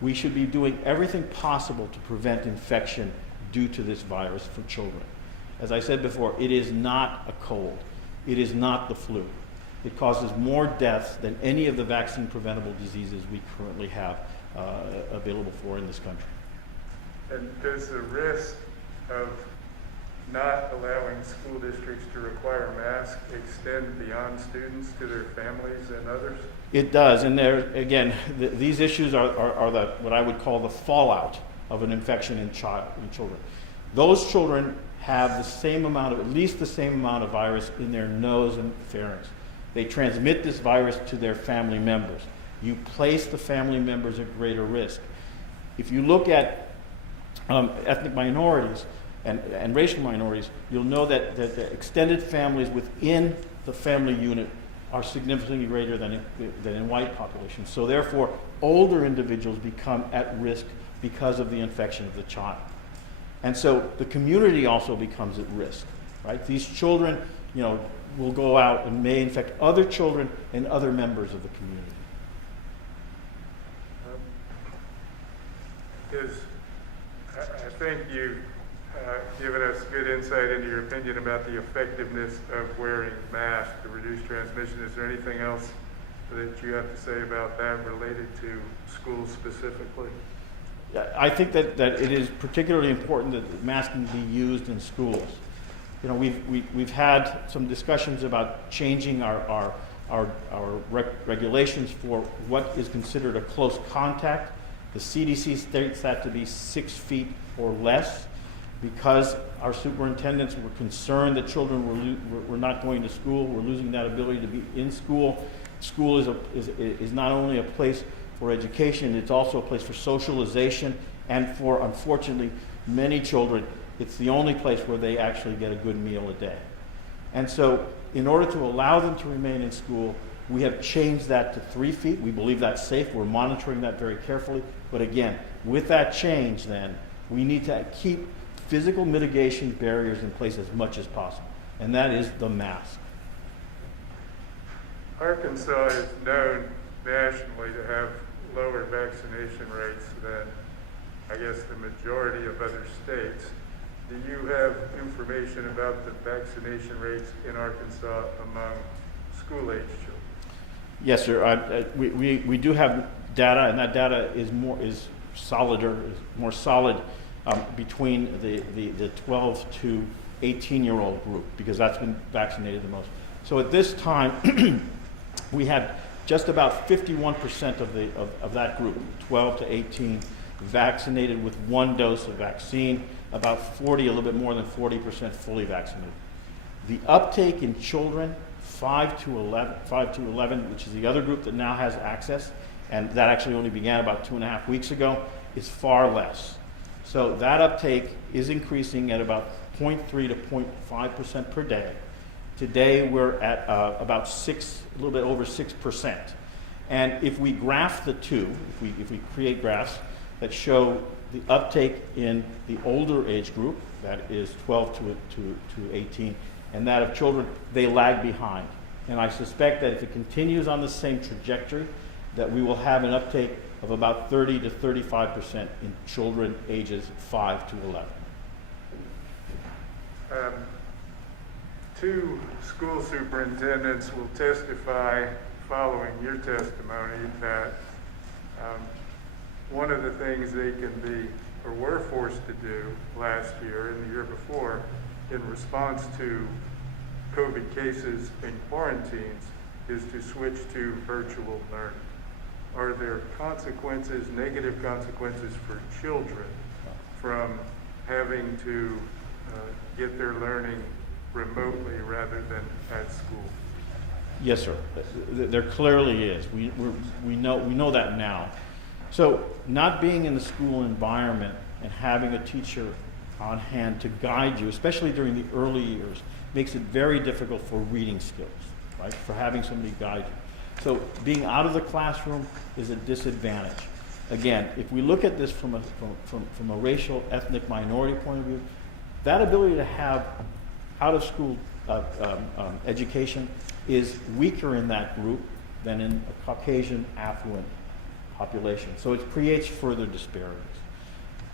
We should be doing everything possible to prevent infection due to this virus for children. As I said before, it is not a cold. It is not the flu. It causes more deaths than any of the vaccine-preventable diseases we currently have available for in this country. And does the risk of not allowing school districts to require masks extend beyond students to their families and others? It does, and there again, these issues are what I would call the fallout of an infection in children. Those children have the same amount of, at least the same amount of virus in their nose and pharynx. They transmit this virus to their family members. You place the family members at greater risk. If you look at ethnic minorities and racial minorities, you'll know that the extended families within the family unit are significantly greater than in white populations. So therefore, older individuals become at risk because of the infection of the child. And so the community also becomes at risk, right? These children, will go out and may infect other children and other members of the community. I think you've given us good insight into your opinion about the effectiveness of wearing masks to reduce transmission. Is there anything else that you have to say about that related to schools specifically? I think that it is particularly important that masking be used in schools. We've had some discussions about changing our regulations for what is considered a close contact. The CDC states that to be 6 feet or less, because our superintendents were concerned that children were not going to school, were losing that ability to be in school. School is not only a place for education, it's also a place for socialization, and for, unfortunately, many children, it's the only place where they actually get a good meal a day. And so, in order to allow them to remain in school, we have changed that to 3 feet. We believe that's safe. We're monitoring that very carefully. But again, with that change then, we need to keep physical mitigation barriers in place as much as possible. And that is the mask. Arkansas is known nationally to have lower vaccination rates than, I guess, the majority of other states. Do you have information about the vaccination rates in Arkansas among school-age children? Yes, sir. We do have data, and that data is more solid between the 12 to 18-year-old group, because that's been vaccinated the most. So at this time, we had just about 51% of that group, 12 to 18, vaccinated with one dose of vaccine. About 40, a little bit more than 40% fully vaccinated. The uptake in children 5 to 11, which is the other group that now has access, and that actually only began about 2.5 weeks ago, is far less. So that uptake is increasing at about 0.3 to 0.5% per day. Today we're at about a little bit over 6%. And if we graph the two, if we create graphs that show the uptake in the older age group, that is 12 to 18, and that of children, they lag behind. And I suspect that if it continues on the same trajectory, that we will have an uptake of about 30 to 35% in children ages 5 to 11. Two school superintendents will testify following your testimony that one of the things they can be or were forced to do last year and the year before in response to COVID cases and quarantines is to switch to virtual learning. Are there consequences, negative consequences for children from having to get their learning remotely rather than at school? Yes, sir. There clearly is. We know that now. So not being in the school environment and having a teacher on hand to guide you, especially during the early years, makes it very difficult for reading skills, right? For having somebody guide you. So being out of the classroom is a disadvantage. Again, if we look at this from a racial, ethnic minority point of view, that ability to have out-of-school education is weaker in that group than in a Caucasian affluent population. So it creates further disparities.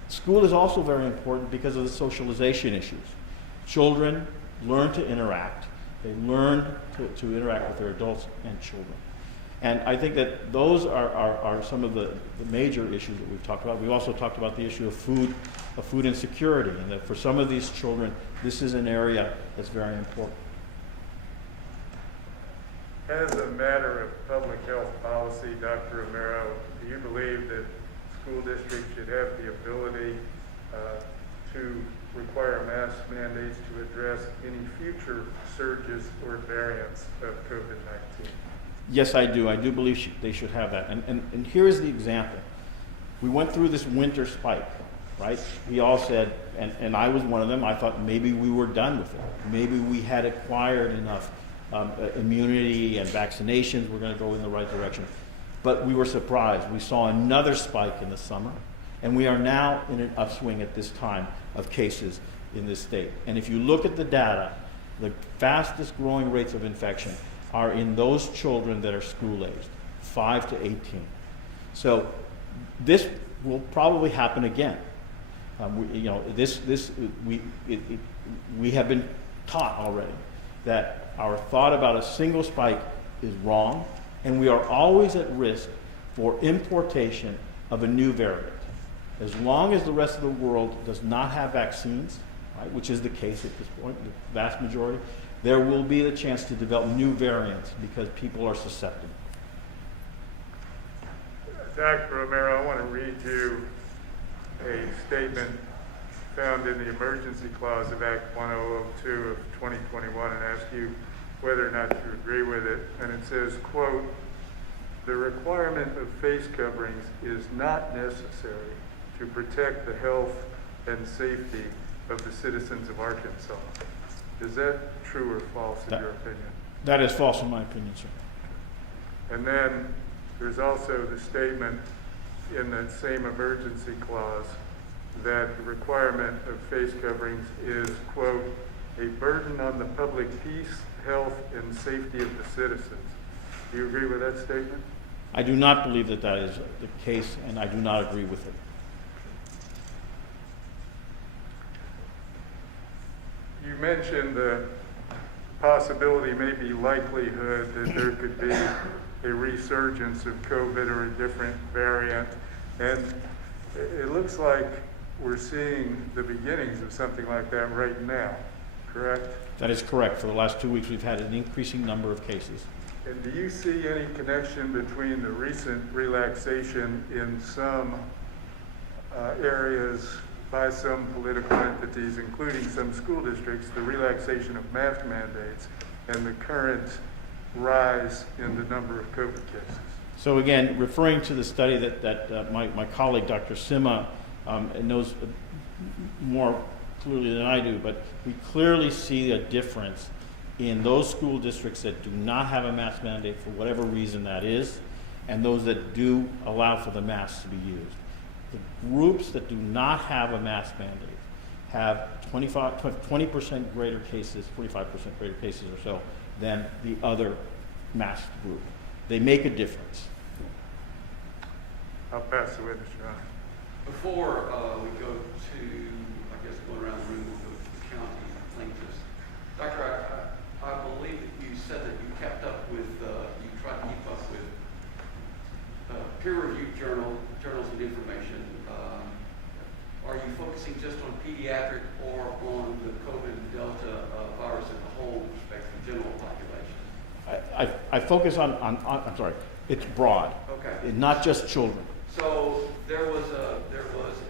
School is also very important because of the socialization issues. Children learn to interact. They learn to interact with their adults and children. And I think that those are some of the major issues that we've talked about. We've also talked about the issue of food insecurity, and that for some of these children, this is an area that's very important. As a matter of public health policy, Dr. Romero, do you believe that school districts should have the ability to require mask mandates to address any future surges or variants of COVID-19? Yes, I do. I do believe they should have that. And here's the example. We went through this winter spike, right? We all said, and I was one of them, I thought maybe we were done with it. Maybe we had acquired enough immunity and vaccinations were going to go in the right direction. But we were surprised. We saw another spike in the summer, and we are now in an upswing at this time of cases in this state. And if you look at the data, the fastest growing rates of infection are in those children that are school-aged, 5 to 18. So this will probably happen again. We have been taught already that our thought about a single spike is wrong, and we are always at risk for importation of a new variant. As long as the rest of the world does not have vaccines, right, which is the case at this point, the vast majority, there will be the chance to develop new variants because people are susceptible. Dr. Romero, I want to read you a statement found in the emergency clause of Act 1002 of 2021 and ask you whether or not you agree with it. And it says, quote, "The requirement of face coverings is not necessary to protect the health and safety of the citizens of Arkansas." Is that true or false in your opinion? That is false in my opinion, sir. And then there's also the statement in that same emergency clause that the requirement of face coverings is, quote, "a burden on the public peace, health, and safety of the citizens." Do you agree with that statement? I do not believe that that is the case, and I do not agree with it. You mentioned the possibility, maybe likelihood, that there could be a resurgence of COVID or a different variant. And it looks like we're seeing the beginnings of something like that right now, correct? That is correct. For the last 2 weeks, we've had an increasing number of cases. And do you see any connection between the recent relaxation in some areas by some political entities, including some school districts, the relaxation of mask mandates, and the current rise in the number of COVID cases? So again, referring to the study that my colleague, Dr. Simma, knows more clearly than I do, but we clearly see a difference in those school districts that do not have a mask mandate for whatever reason that is, and those that do allow for the masks to be used. The groups that do not have a mask mandate have 20% greater cases, 45% greater cases or so than the other masked group. They make a difference. I'll pass the witness, Your Honor. Before we go to, I guess, going around the room, we'll go to the county plaintiffs. Doctor, I believe that you said that you kept up with, you tried to keep up with peer-reviewed journals and information. Are you focusing just on pediatric or on the COVID Delta virus as a whole with respect to the general population? I focus on, I'm sorry, it's broad. Okay. Not just children. So there was,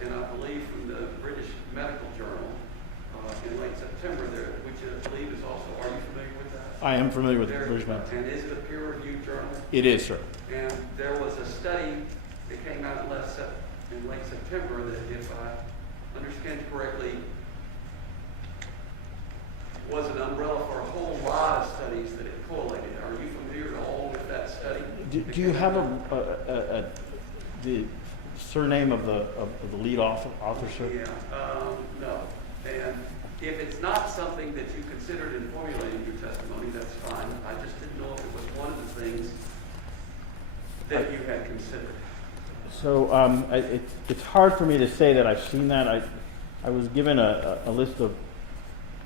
and I believe from the British Medical Journal in late September, which I believe is also, are you familiar with that? I am familiar with the British Medical. And is it a peer-reviewed journal? It is, sir. And there was a study that came out in late September that, if I understand correctly, was an umbrella for a whole lot of studies that it correlated. Are you familiar at all with that study? Do you have the surname of the lead author, sir? Yeah, no. And if it's not something that you considered in formulating your testimony, that's fine. I just didn't know if it was one of the things that you had considered. So it's hard for me to say that I've seen that. I was given a list of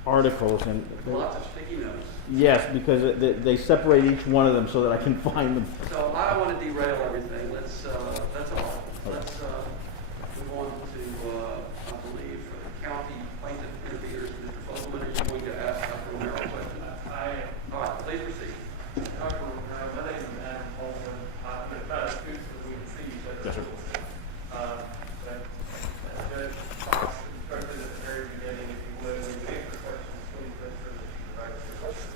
articles and lots of sticky notes. Yes, because they separate each one of them so that I can find them. So I don't want to derail everything. Let's that's all. Let's move on to I believe for the county plaintiff interveners. Mr. Fogelman, are you going to ask Dr. Romero a question? I am. All right, please proceed. Dr. Romero, my name is Adam Fogelman. I'm going to try to scoot so that we can see each other. Yes, sir. Judge Fox instructed at the very beginning, if you would, when you answer questions, please make sure that you direct your questions.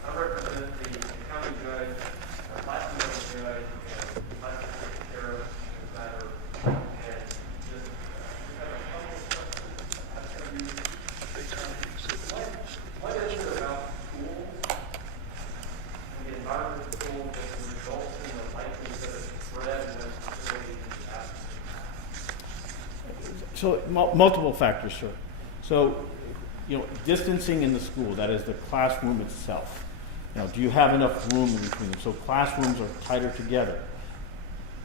I represent the county judge, Pulaski County judge, and Pulaski Sheriff, and matter, and just have a couple of questions. What is it about schools and the environment of schools that results in the likelihood of spread when facilities is absent? So multiple factors, sir. So, distancing in the school, that is the classroom itself. Do you have enough room in between them? So classrooms are tighter together.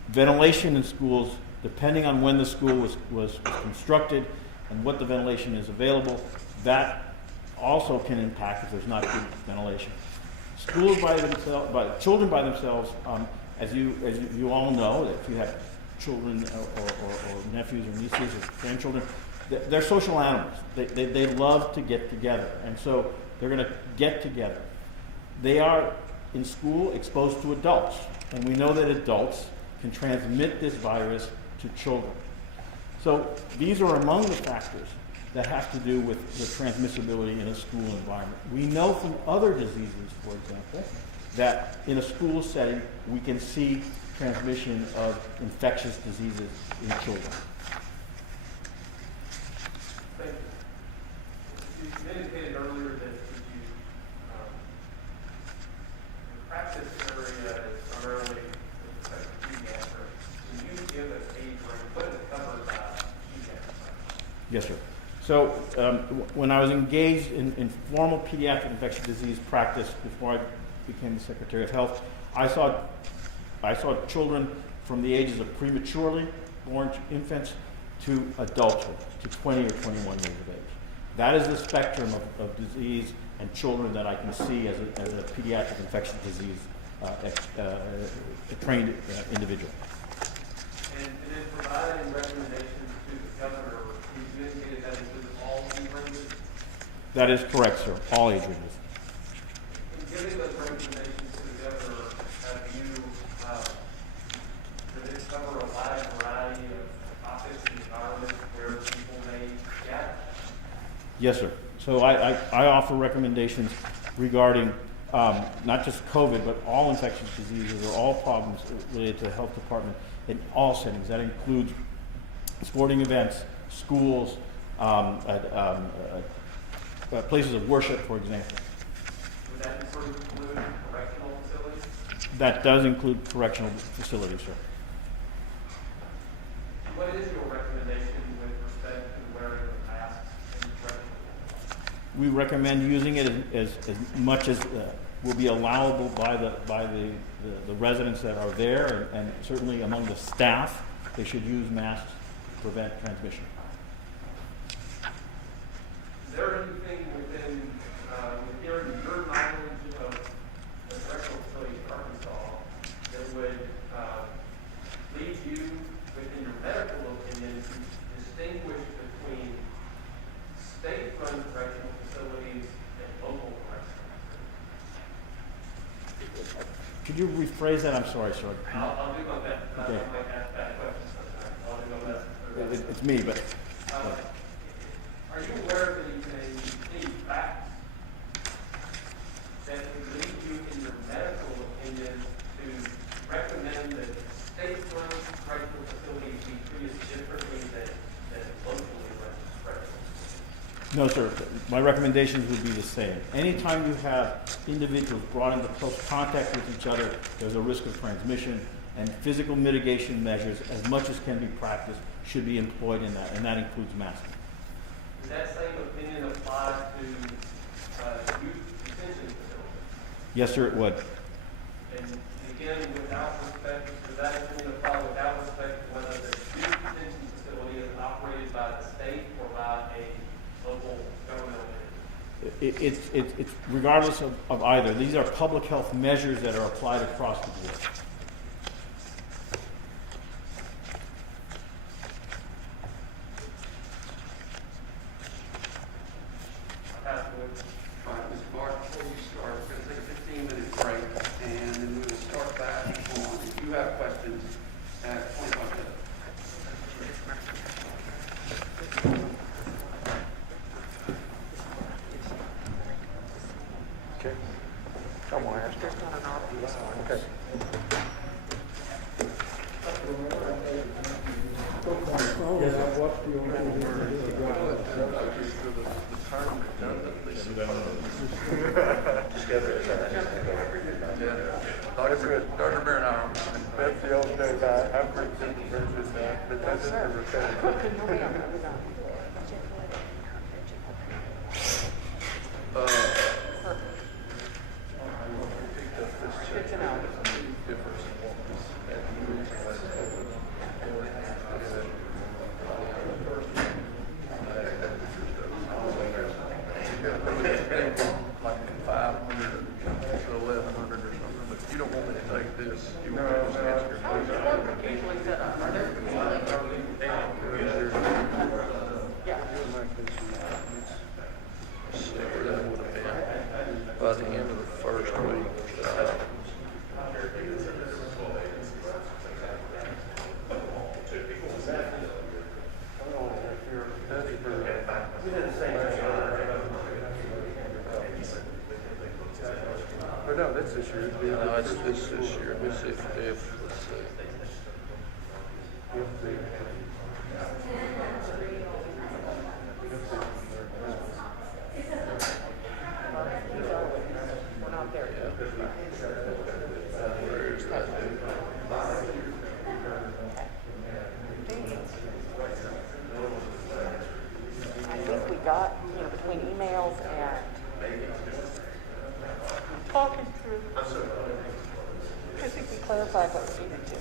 Ventilation in schools, depending on when the school was constructed and what the ventilation is available, that also can impact if there's not good ventilation. Schools by themselves, children by themselves, as you all know, if you have children or nephews or nieces or grandchildren, they're social animals. They love to get together, and so they're going to get together. They are, in school, exposed to adults, and we know that adults can transmit this virus to children. So these are among the factors that have to do with the transmissibility in a school environment. We know from other diseases, for example, that in a school setting, we can see transmission of infectious diseases in children. Thank you. You indicated earlier that your practice area is primarily with respect to pediatrics. Can you give an age range? What is covered by pediatrics? Yes, sir. So when I was engaged in formal pediatric infectious disease practice before I became the Secretary of Health, I saw children from the ages of prematurely born infants to adulthood, to 20 or 21 years of age. That is the spectrum of disease and children that I can see as a pediatric infectious disease trained individual. And in providing recommendations to the governor, you indicated that includes all age ranges? That is correct, sir. All age ranges. In giving those recommendations to the governor, have you, does it cover a wide variety of topics and environments where people may gather? Yes, sir. So I offer recommendations regarding not just COVID, but all infectious diseases or all problems related to the health department in all settings. That includes sporting events, schools, places of worship, for example. Would that include correctional facilities? That does include correctional facilities, sir. What is your recommendation with respect to wearing of masks in correctional? We recommend using it as much as will be allowable by the residents that are there, and certainly among the staff, they should use masks to prevent transmission. Is there anything within your knowledge of the correctional facility in Arkansas that would lead you, within your medical opinion, to distinguish between state-run correctional facilities and local correctional facilities? Could you rephrase that? I'm sorry, sir. I'll do my best. Okay. I might ask that question sometime. I'll do my best. It's me, but. Are you aware of any facts that would lead you, in your medical opinion, to recommend that state-run correctional facilities be treated differently than locally run correctional facilities? No, sir. My recommendations would be the same. Anytime you have individuals brought into close contact with each other, there's a risk of transmission, and physical mitigation measures, as much as can be practiced, should be employed in that, and that includes masking. Does that same opinion apply to youth detention facilities? Yes, sir, it would. And again, without respect, does that opinion apply without respect to whether the youth detention facility is operated by the state or by a local governmental entity? It's regardless of either. These are public health measures that are applied across the board. All right, Mr. Bart, before you start, we're going to take a 15-minute break, and then we will start back on, if you have questions, at 25 minutes. Okay. Come on, ask her. Okay. Yes, I watched you Dr. Marinaro. That's the old days. I've heard different versions, but that's the repetitive. Good to know. Like 500 to 1,100 or something, but you don't want me to take this. You want me to just ask your question. Usually set up. Are there yeah. See where that would have been by the end of the first week. Or no, that's this year. No, it's this year. Let's see if let's see. We're not there. Where is that? I think we got, between emails and talking through. I think we clarified what we needed to.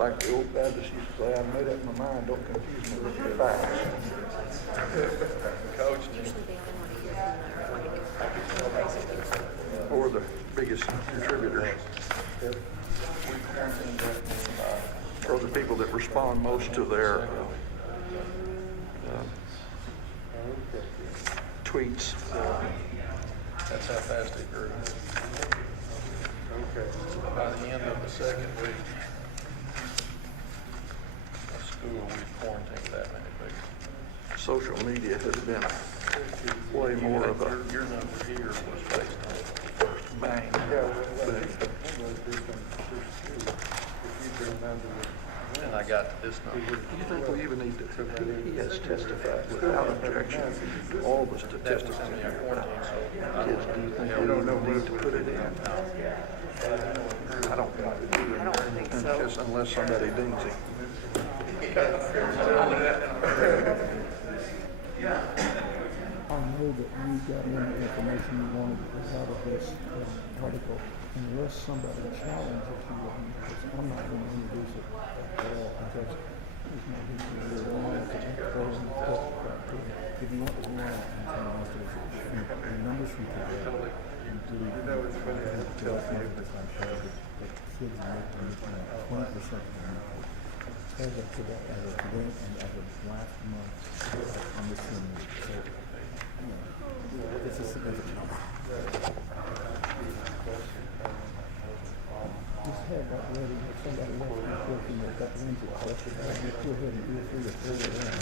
Like the old Baptist used to say, I made up my mind, don't confuse me with your facts. Coach. Or the biggest contributors. Or the people that respond most to their tweets. That's how fast it grew. Okay. By the end of the second week of school, we quarantined that many people. Social media has been way more of a... Your number here was based on the first bang. And I got this number. Do you think we even need to... He has testified without objection to all the statistics in your quarantine. Kids, do you think we don't need to put it in? I don't think so. Just unless somebody dings him. I know that you got in the information you wanted out of this article, unless somebody challenges you, because I'm not going to introduce it at all, because there's no history of the law. If you want to go out and tell us the numbers from today, You know, it's funny, I have to tell you. kids are making 20% as of today, as of today, and as of last month, I'm assuming. So, it's a significant number. Just have that ready, if somebody wants to put in there, that wins it, question, just go ahead and do it through the third round.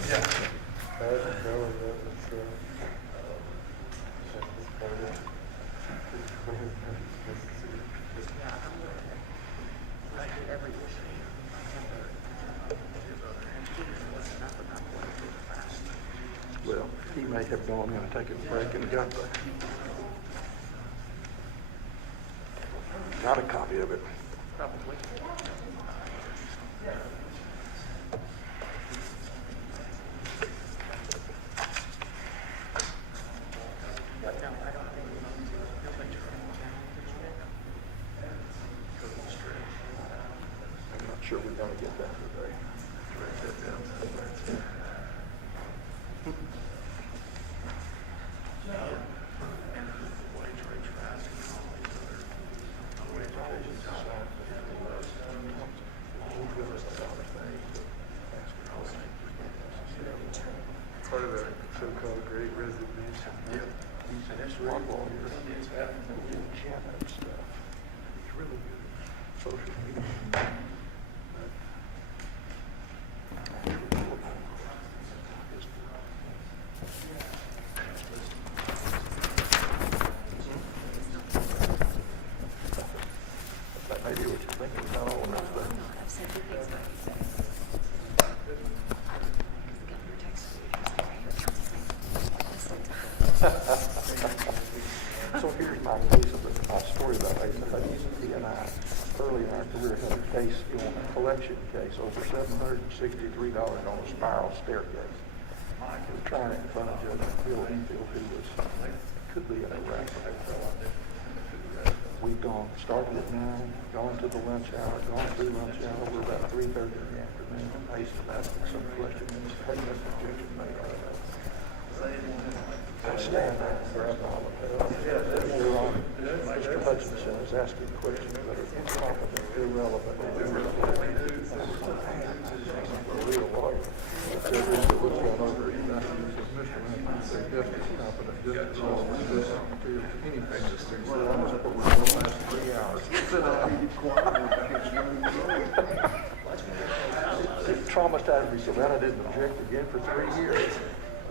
Well, he may have gone in and taken a break and got a copy of it. Probably. But no, I don't think nobody's running challenges yet. I'm not sure we're going to get that today. Part of the so-called Great Resignation. Yeah. And it's one lawyer. It's happening in chat and stuff. He's really good at social media. That may be what you're thinking about all this stuff. I've said good things about you. So here's my case of my story about Hyde. He and I, early in our career, had a case, a collection case, over $763 on a spiral staircase. We're trying to find Judge Bill Enfield, who could be in Iraq. We've started at 9, gone to the lunch hour, gone through lunch hour. We're about 3:30 in the afternoon. I used to ask him some questions. Hey, Mr. Objection made. I stand there and grab my lapel. Your Honor, Mr. Hutchinson is asking questions that are incompetent, irrelevant, and irrelevant. A real lawyer. So this is what's gone over. He's asking Mr. Hutchinson, just as competent, just as relevant, just to anything. Well, I was put for the last 3 hours. Sit down. It traumatized me so bad I didn't object again for 3 years. I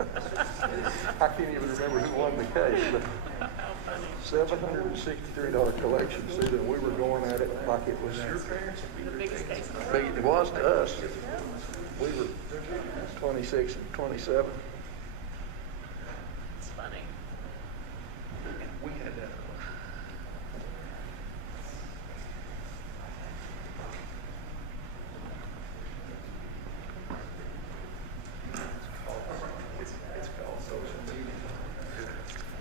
can't even remember who won the case, but $763 collection suit, and we were going at it like it was The biggest case. big. It was to us. We were 26 and 27. It's funny. We had that.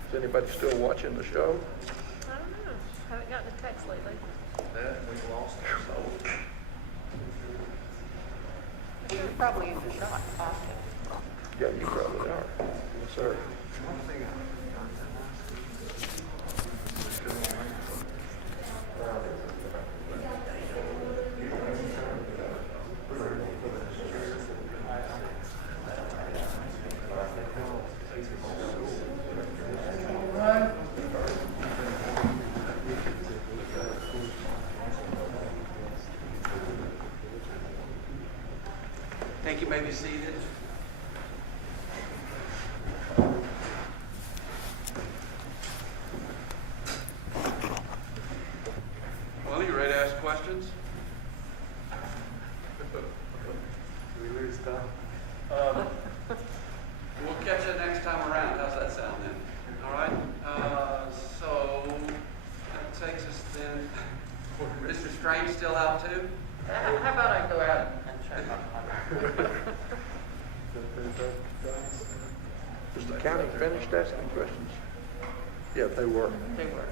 Is anybody still watching the show? I don't know. Haven't gotten a text lately. That we lost our soul. We probably use a shot often. Yeah, you probably are. Yes, sir. Thank you. May be seated. Well, you ready to ask questions? We lose time. We'll catch you next time around. How's that sound then? All right. So that takes us then. Mr. Strange still out too? How about I go out and check on Was the county finished asking questions? Yeah, they were. They were.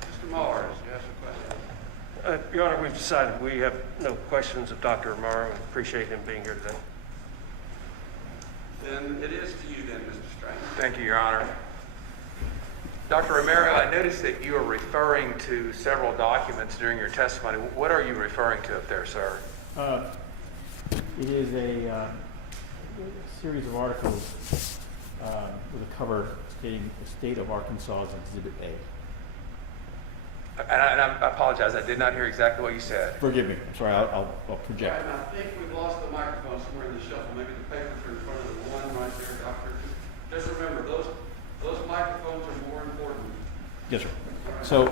Mr. Mars, you have some questions? Your Honor, we've decided we have no questions of Dr. Romero and appreciate him being here today. Then it is to you then, Mr. Strange. Thank you, Your Honor. Dr. Romero, I noticed that you are referring to several documents during your testimony. What are you referring to up there, sir? It is a series of articles with a cover stating the state of Arkansas as Exhibit A. And I apologize, I did not hear exactly what you said. Forgive me. I'm sorry. I'll project. All right, I think we've lost the microphone somewhere in the shuffle. Maybe the papers are in front of the one right there, Doctor. Just remember, those microphones are more important. Yes, sir. So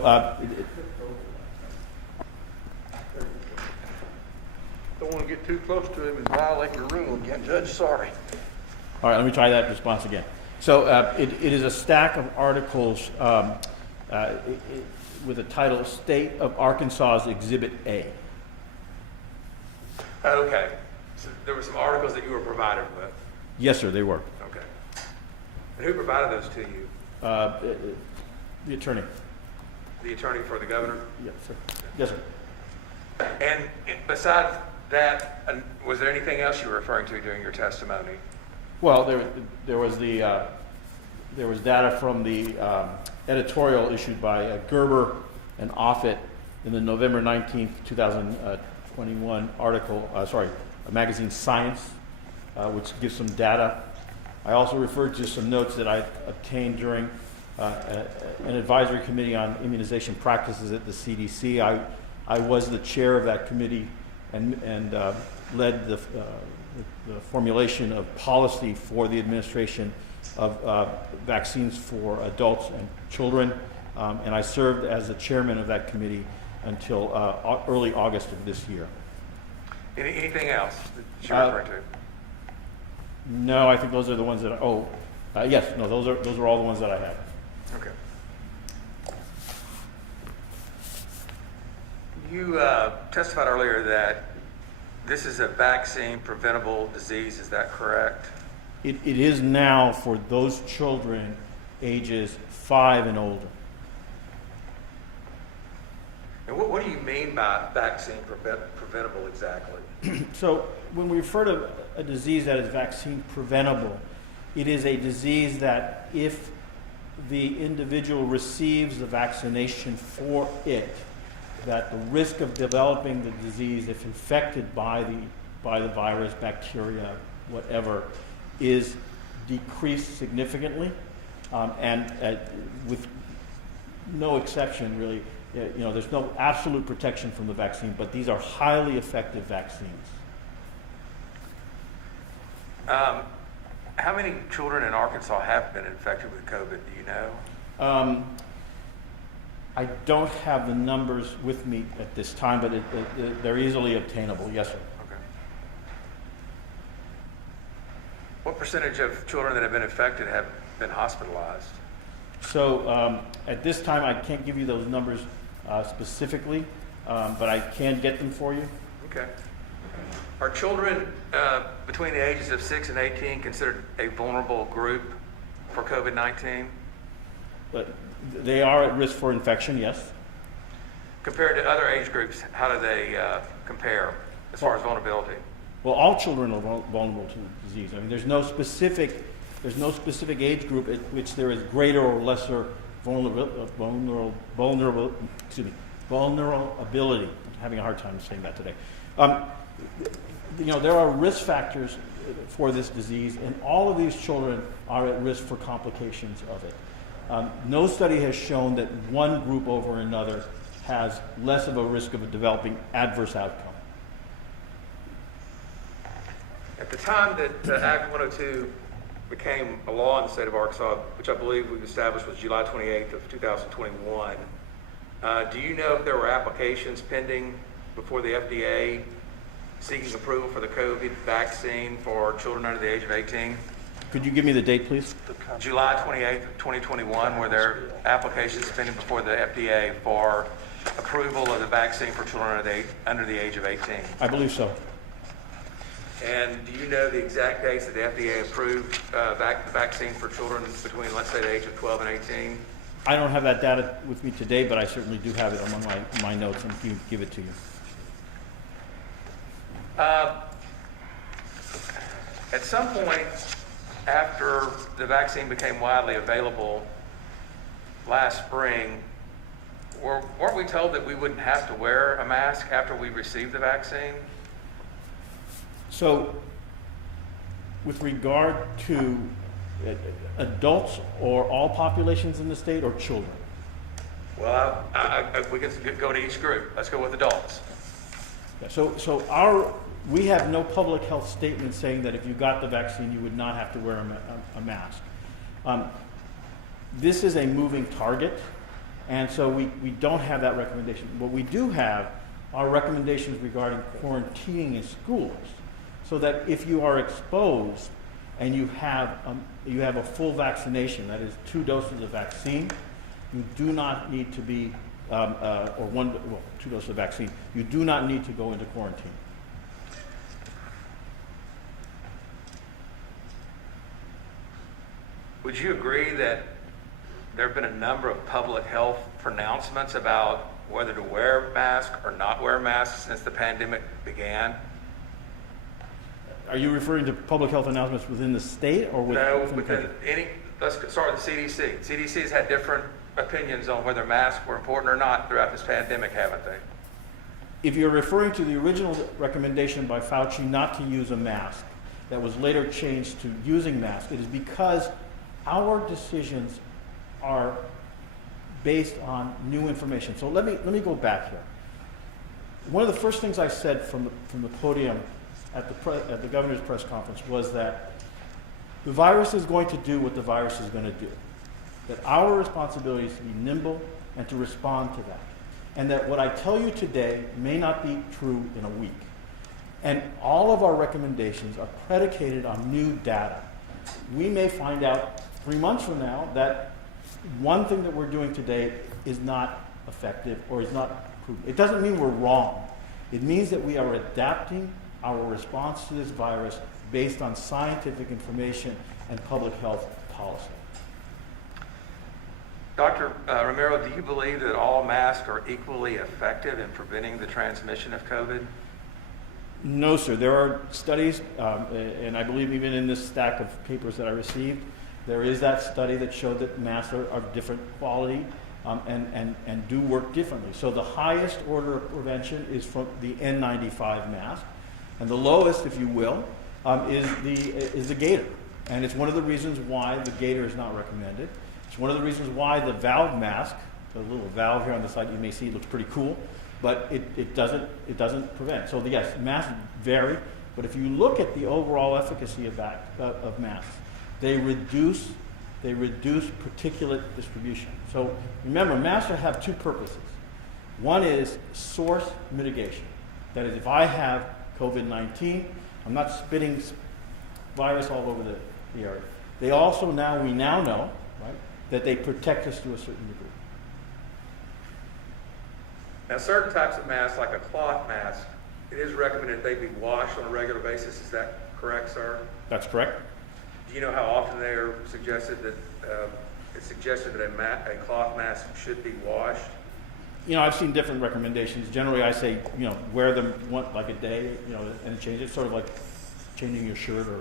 Don't want to get too close to him and violate your rule again, Judge. Sorry. all right, let me try that response again. So it is a stack of articles with the title "State of Arkansas Exhibit A." Okay. So there were some articles that you were provided with. Yes, sir. They were. Okay. And who provided those to you? The attorney. The attorney for the governor? Yes, sir. Yes, sir. And besides that, was there anything else you were referring to during your testimony? Well, there was data from the editorial issued by Gerber and Offit in the November 19th, 2021 article, magazine Science, which gives some data. I also referred to some notes that I obtained during an advisory committee on immunization practices at the CDC. I was the chair of that committee and led the formulation of policy for the administration of vaccines for adults and children, and I served as the chairman of that committee until early August of this year. Anything else that you're referring to? No, I think those are the ones that. Yes, no, those are all the ones that I have. Okay. You testified earlier that this is a vaccine preventable disease. Is that correct? It is now for those children ages 5 and older. And what do you mean by vaccine preventable exactly? So when we refer to a disease that is vaccine preventable, it is a disease that if the individual receives the vaccination for it, that the risk of developing the disease, if infected by the virus, bacteria, whatever, is decreased significantly, and with no exception really. There's no absolute protection from the vaccine, but these are highly effective vaccines. How many children in Arkansas have been infected with COVID? Do you know? I don't have the numbers with me at this time, but they're easily obtainable. Yes, sir. Okay. What percentage of children that have been infected have been hospitalized? So at this time, I can't give you those numbers specifically, but I can get them for you. Okay. Are children between the ages of 6 and 18 considered a vulnerable group for COVID-19? But they are at risk for infection, yes. Compared to other age groups, how do they compare as far as vulnerability? Well, all children are vulnerable to the disease. I mean, there's no specific age group at which there is greater or lesser vulnerability. I'm having a hard time saying that today. There are risk factors for this disease, and all of these children are at risk for complications of it. No study has shown that one group over another has less of a risk of developing adverse outcome. At the time that Act 102 became a law in the state of Arkansas, which I believe we've established was July 28th of 2021, do you know if there were applications pending before the FDA seeking approval for the COVID vaccine for children under the age of 18? Could you give me the date, please? July 28th, 2021, were there applications pending before the FDA for approval of the vaccine for children under the age of 18? I believe so. And do you know the exact dates that the FDA approved the vaccine for children between, let's say, the age of 12 and 18? I don't have that data with me today, but I certainly do have it among my notes and can give it to you. At some point after the vaccine became widely available last spring, weren't we told that we wouldn't have to wear a mask after we received the vaccine? So, with regard to adults or all populations in the state or children? Well, we can go to each group. Let's go with adults. Yeah, so we have no public health statement saying that if you got the vaccine, you would not have to wear a mask. This is a moving target, and so we don't have that recommendation. What we do have are recommendations regarding quarantining in schools, so that if you are exposed and you have a full vaccination, that is 2 doses of vaccine, you do not need to be, 2 doses of vaccine, you do not need to go into quarantine. Would you agree that there have been a number of public health pronouncements about whether to wear a mask or not wear a mask since the pandemic began? Are you referring to public health announcements within the state or within any? Let's start with the CDC. CDC has had different opinions on whether masks were important or not throughout this pandemic, haven't they? If you're referring to the original recommendation by Fauci not to use a mask that was later changed to using masks, it is because our decisions are based on new information. So let me go back here. One of the first things I said from the podium at the governor's press conference was that the virus is going to do what the virus is going to do. That our responsibility is to be nimble and to respond to that. And that what I tell you today may not be true in a week. And all of our recommendations are predicated on new data. We may find out 3 months from now that one thing that we're doing today is not effective or is not proven. It doesn't mean we're wrong. It means that we are adapting our response to this virus based on scientific information and public health policy. Dr. Romero, do you believe that all masks are equally effective in preventing the transmission of COVID? No, sir. There are studies, and I believe even in this stack of papers that I received, there is that study that showed that masks are of different quality and do work differently. So the highest order of prevention is from the N95 mask, and the lowest, if you will, is the gaiter. And it's one of the reasons why the gaiter is not recommended. It's one of the reasons why the valve mask, the little valve here on the side you may see, looks pretty cool, but it doesn't prevent. So yes, masks vary, but if you look at the overall efficacy of masks, they reduce particulate distribution. So remember, masks have 2 purposes. One is source mitigation. That is, if I have COVID-19, I'm not spitting virus all over the area. They also we now know, right, that they protect us to a certain degree. Now, certain types of masks, like a cloth mask, it is recommended they be washed on a regular basis. Is that correct, sir? That's correct. Do you know how often they are suggested that, it's suggested that a cloth mask should be washed? You know, I've seen different recommendations. Generally, I say, you know, wear them like a day, you know, and change it, sort of like changing your shirt or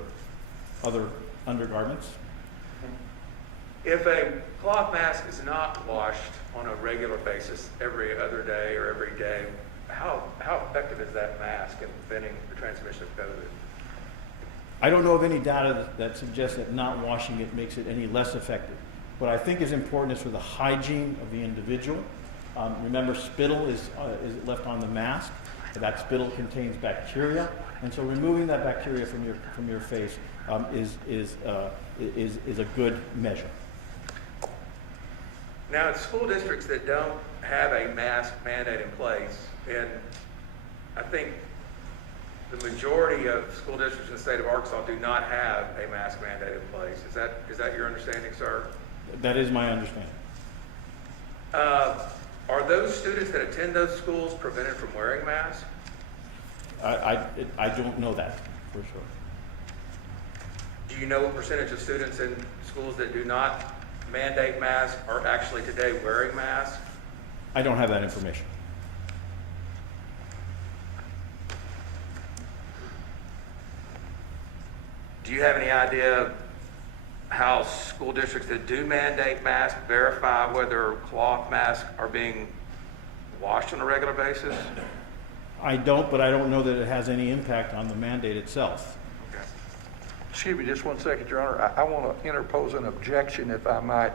other undergarments. If a cloth mask is not washed on a regular basis every other day or every day, how effective is that mask in preventing the transmission of COVID? I don't know of any data that suggests that not washing it makes it any less effective. What I think is important is for the hygiene of the individual. Remember, spittle is left on the mask. That spittle contains bacteria, and so removing that bacteria from your face is a good measure. Now, in school districts that don't have a mask mandate in place, and I think the majority of school districts in the state of Arkansas do not have a mask mandate in place. Is that your understanding, sir? That is my understanding. Are those students that attend those schools prevented from wearing masks? I don't know that for sure. Do you know what percentage of students in schools that do not mandate masks are actually today wearing masks? I don't have that information. Do you have any idea how school districts that do mandate masks verify whether cloth masks are being washed on a regular basis? I don't, but I don't know that it has any impact on the mandate itself. Okay. Excuse me just one second, Your Honor. I want to interpose an objection, if I might.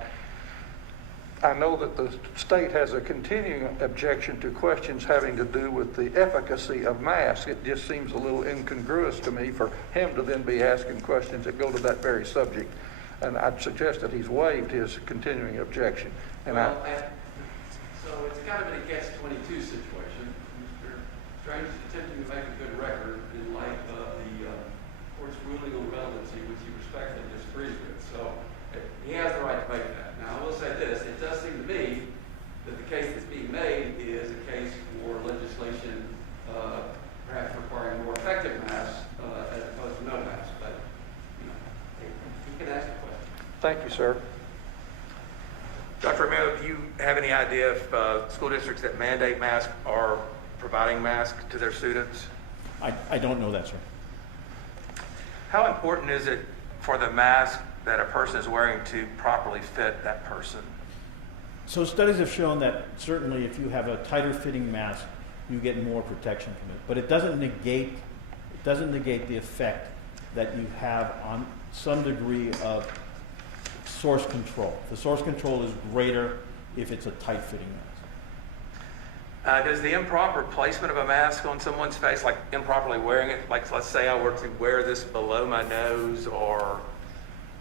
I know that the state has a continuing objection to questions having to do with the efficacy of masks. It just seems a little incongruous to me for him to then be asking questions that go to that very subject. And I'd suggest that he's waived his continuing objection. And so it's kind of a catch-22 situation. Mr. Strange is attempting to make a good record in light of the court's ruling on relevancy, which he respectfully disagrees with. So he has the right to make that. Now, I will say this. It does seem to me that the case that's being made is a case for legislation perhaps requiring more effective masks as opposed to no masks. But, you know, he can ask the question. thank you, sir. Dr. Romero, do you have any idea if school districts that mandate masks are providing masks to their students? I don't know that, sir. How important is it for the mask that a person is wearing to properly fit that person? So studies have shown that certainly if you have a tighter fitting mask, you get more protection from it. But it doesn't negate the effect that you have on some degree of source control. The source control is greater if it's a tight fitting mask. Does the improper placement of a mask on someone's face, like improperly wearing it, like let's say I were to wear this below my nose or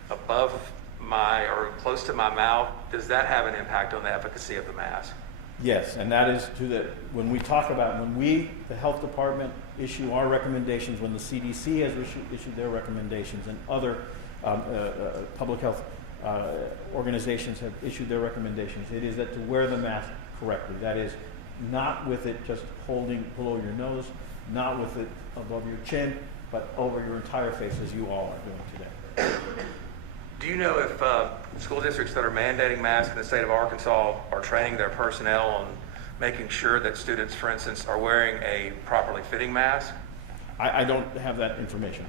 above my or close to my mouth, does that have an impact on the efficacy of the mask? Yes, and that is to the, when we talk about, when we, the health department, issue our recommendations, when the CDC has issued their recommendations and other public health organizations have issued their recommendations, it is that to wear the mask correctly. That is, not with it just holding below your nose, not with it above your chin, but over your entire face as you all are doing today. Do you know if school districts that are mandating masks in the state of Arkansas are training their personnel on making sure that students, for instance, are wearing a properly fitting mask? I don't have that information.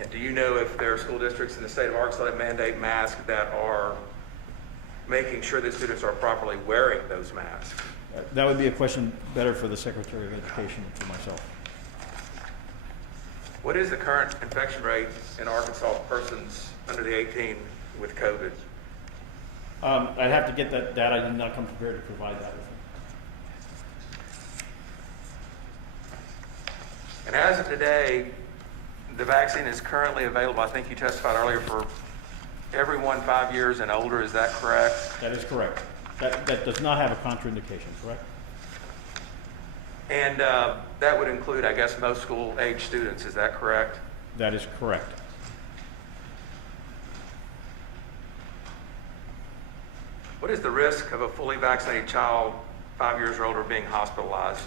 And do you know if there are school districts in the state of Arkansas that mandate masks that are making sure that students are properly wearing those masks? That would be a question better for the Secretary of Education than for myself. What is the current infection rate in Arkansas for persons under the 18 with COVID? I'd have to get that data. I did not come prepared to provide that with you. And as of today, the vaccine is currently available, I think you testified earlier, for everyone 5 years and older. Is that correct? That is correct. That does not have a contraindication, correct? And that would include, I guess, most school-age students. Is that correct? That is correct. What is the risk of a fully vaccinated child 5 years or older being hospitalized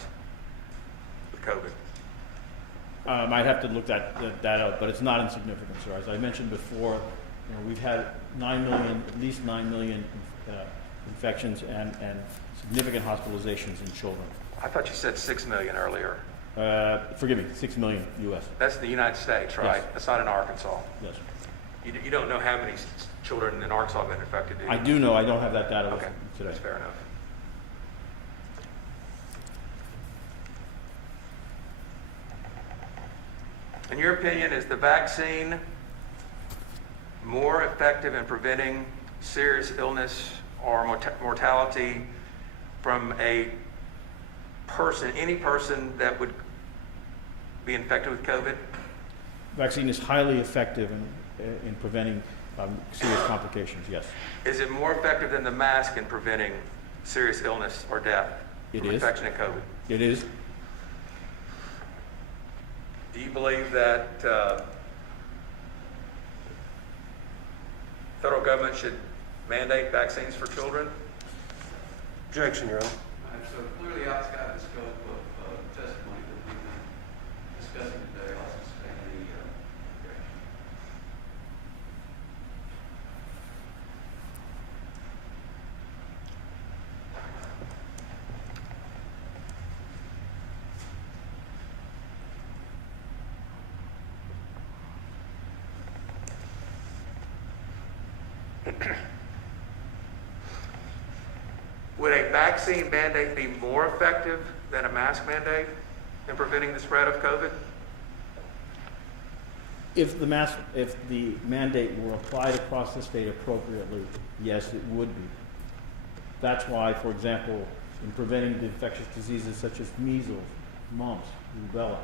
with COVID? I'd have to look that up, but it's not insignificant, sir. As I mentioned before, we've had at least 9 million infections and significant hospitalizations in children. I thought you said 6 million earlier. Forgive me, 6 million U.S. That's the United States, right? Yes. That's not in Arkansas. Yes. You don't know how many children in Arkansas have been infected, do you? I do know. I don't have that data with Okay, me today. that's fair enough. In your opinion, is the vaccine more effective in preventing serious illness or mortality from a person, any person that would be infected with COVID? Vaccine is highly effective in preventing serious complications, yes. Is it more effective than the mask in preventing serious illness or death from infection of COVID? It is. Do you believe that federal government should mandate vaccines for children? Objection, Your Honor. So clearly outside the scope of testimony that we've been discussing today, I'll suspend the objection. Would a vaccine mandate be more effective than a mask mandate in preventing the spread of COVID? If the mandate were applied across the state appropriately, yes, it would be. That's why, for example, in preventing the infectious diseases such as measles, mumps, rubella,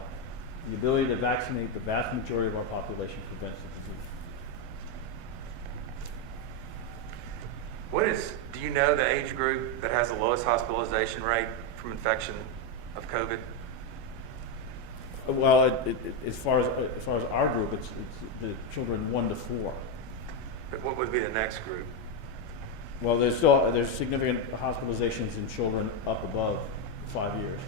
the ability to vaccinate the vast majority of our population prevents the disease. Do you know the age group that has the lowest hospitalization rate from infection of COVID? Well, as far as our group, it's the children 1 to 4. But what would be the next group? Well, there's significant hospitalizations in children up above 5 years.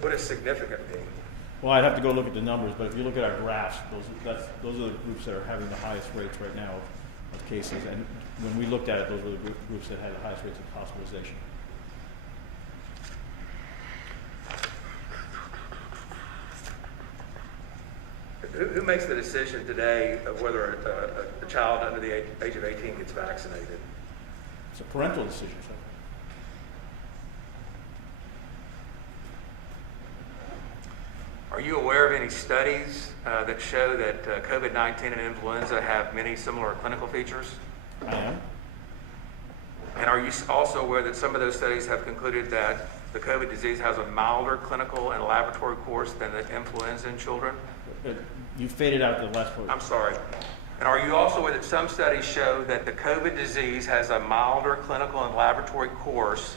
What does significant mean? Well, I'd have to go look at the numbers, but if you look at our graphs, those are the groups that are having the highest rates right now of cases. And when we looked at it, those were the groups that had the highest rates of hospitalization. Who makes the decision today of whether a child under the age of 18 gets vaccinated? It's a parental decision, sir. Are you aware of any studies that show that COVID-19 and influenza have many similar clinical features? I am. And are you also aware that some of those studies have concluded that the COVID disease has a milder clinical and laboratory course than the influenza in children? You faded out the last part. I'm sorry. And are you also aware that some studies show that the COVID disease has a milder clinical and laboratory course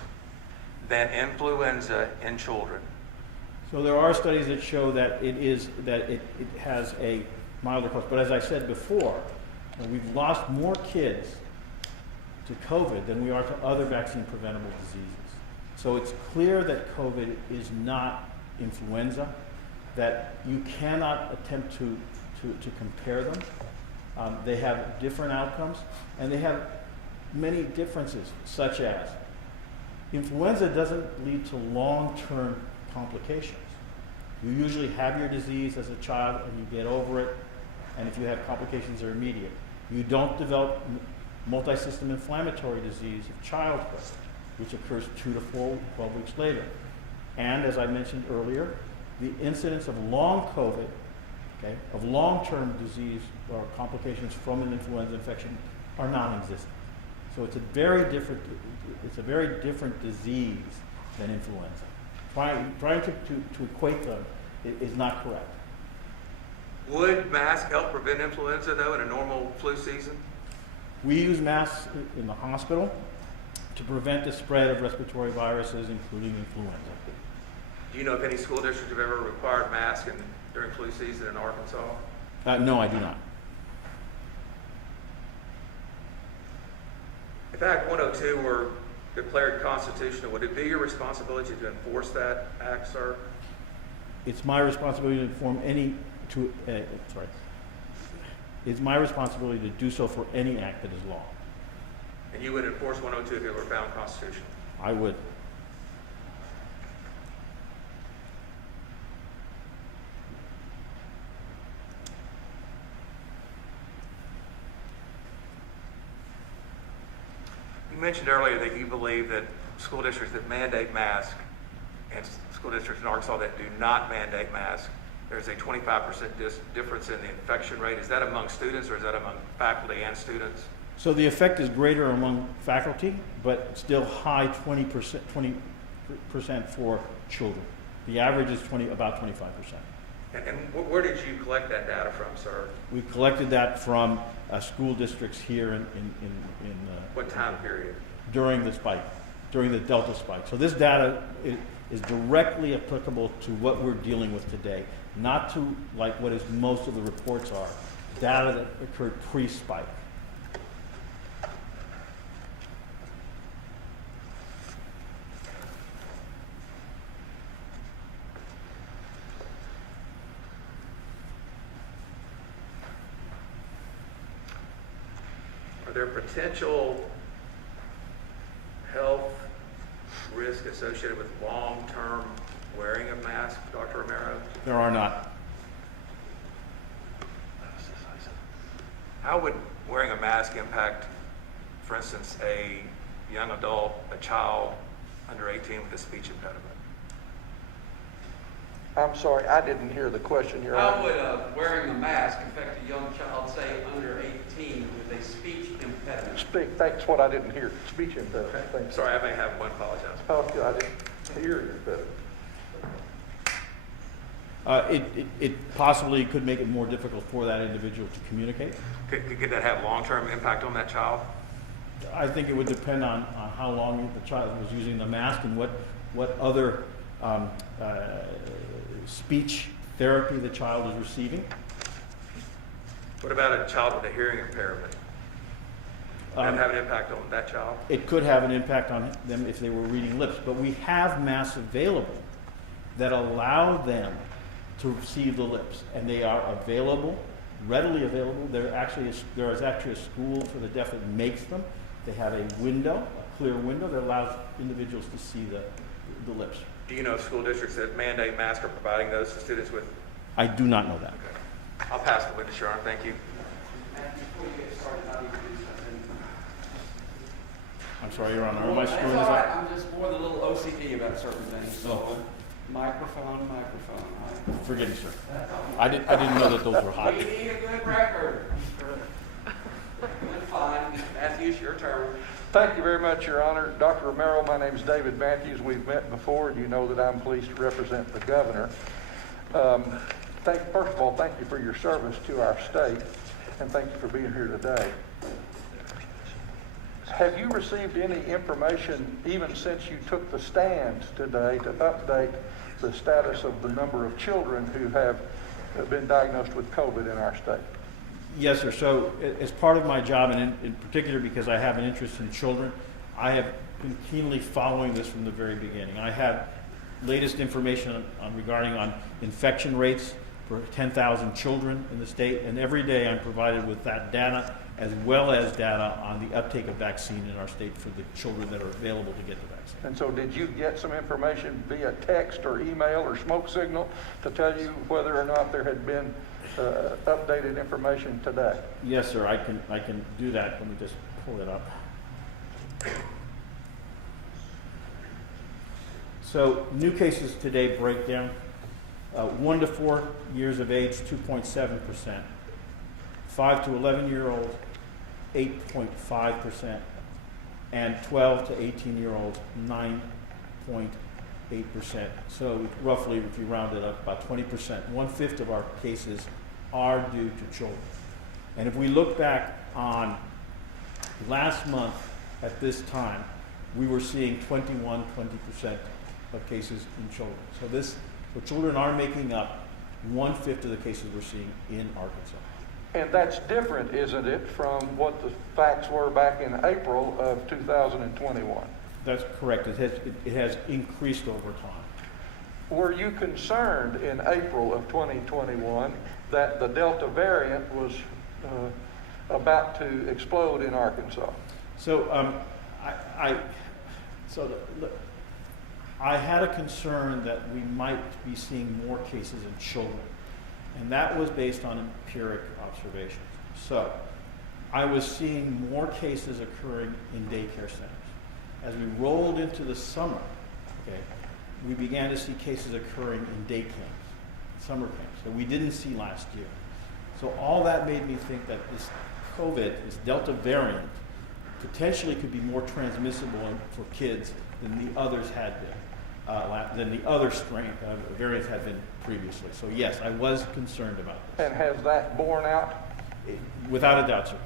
than influenza in children? So there are studies that show that it has a milder course. But as I said before, we've lost more kids to COVID than we are to other vaccine preventable diseases. So it's clear that COVID is not influenza, that you cannot attempt to compare them. They have different outcomes, and they have many differences, such as influenza doesn't lead to long-term complications. You usually have your disease as a child and you get over it, and if you have complications, they're immediate. You don't develop multi-system inflammatory disease of childhood, which occurs 2 to 12 weeks later. And as I mentioned earlier, the incidence of long COVID, of long-term disease or complications from an influenza infection are non-existent. So it's a very different disease than influenza. Trying to equate them is not correct. Would masks help prevent influenza, though, in a normal flu season? We use masks in the hospital to prevent the spread of respiratory viruses, including influenza. Do you know if any school districts have ever required masks during flu season in Arkansas? No, I do not. If Act 102 were declared constitutional, would it be your responsibility to enforce that act, sir? It's my responsibility to inform it's my responsibility to do so for any act that is law. And you would enforce 102 if it were found constitutional? I would. You mentioned earlier that you believe that school districts that mandate masks and school districts in Arkansas that do not mandate masks, there's a 25% difference in the infection rate. Is that among students or is that among faculty and students? So the effect is greater among faculty, but still high 20% for children. The average is about 25%. And where did you collect that data from, sir? We collected that from school districts here in What time period? During the spike, during the Delta spike. So this data is directly applicable to what we're dealing with today, not to like what is most of the reports are, data that occurred pre-spike. Are there potential health risk associated with long-term wearing of masks, Dr. Romero? There are not. How would wearing a mask impact, for instance, a young adult, a child under 18 with a speech impediment? I'm sorry, I didn't hear the question, Your Honor. How would wearing a mask affect a young child, say, under 18 with a speech impediment? That's what I didn't hear. Speech impediment. Thank you. Sorry, I may have one. Apologize. Oh, good. I didn't hear you better. It possibly could make it more difficult for that individual to communicate. Could that have long-term impact on that child? I think it would depend on how long the child was using the mask and what other speech therapy the child is receiving. What about a child with a hearing impairment? Would that have an impact on that child? It could have an impact on them if they were reading lips, but we have masks available that allow them to receive the lips, and they are available, readily available. There is actually a school for the deaf that makes them. They have a window, a clear window that allows individuals to see the lips. Do you know of school districts that mandate masks are providing those to students with? I do not know that. Okay. I'll pass the witness, Your Honor. Thank you. Before you get started, I'll introduce myself. I'm sorry, Your Honor. Am I screwing That's this all right. up? I'm just more than a little OCD about certain things. So, microphone. Forgive me, sir. I didn't know that those were hot. We need a good record. Good, fine. Matthews, your turn. Thank you very much, Your Honor. Dr. Romero, my name is David Matthews. We've met before, and you know that I'm pleased to represent the governor. First of all, thank you for your service to our state, and thank you for being here today. Have you received any information, even since you took the stand today, to update the status of the number of children who have been diagnosed with COVID in our state? Yes, sir. So as part of my job, and in particular because I have an interest in children, I have been keenly following this from the very beginning. I have latest information regarding infection rates for 10,000 children in the state, and every day I'm provided with that data as well as data on the uptake of vaccine in our state for the children that are available to get the vaccine. And so did you get some information via text or email or smoke signal to tell you whether or not there had been updated information today? Yes, sir. I can do that. Let me just pull it up. So new cases today break down. 1 to 4 years of age, 2.7%. 5 to 11-year-olds, 8.5%. And 12 to 18-year-olds, 9.8%. So roughly, if you round it up, about 20%. 1/5 of our cases are due to children. And if we look back on last month at this time, we were seeing 20% of cases in children. So children are making up 1/5 of the cases we're seeing in Arkansas. And that's different, isn't it, from what the facts were back in April of 2021? That's correct. It has increased over time. were you concerned in April of 2021 that the Delta variant was about to explode in Arkansas? So I had a concern that we might be seeing more cases in children, and that was based on empiric observations. So I was seeing more cases occurring in daycare centers. As we rolled into the summer, okay, we began to see cases occurring in day camps, summer camps, that we didn't see last year. So all that made me think that this COVID, this Delta variant, potentially could be more transmissible for kids than the others had been, than the other variants had been previously. So yes, I was concerned about this. And has that borne out? Without a doubt, sir.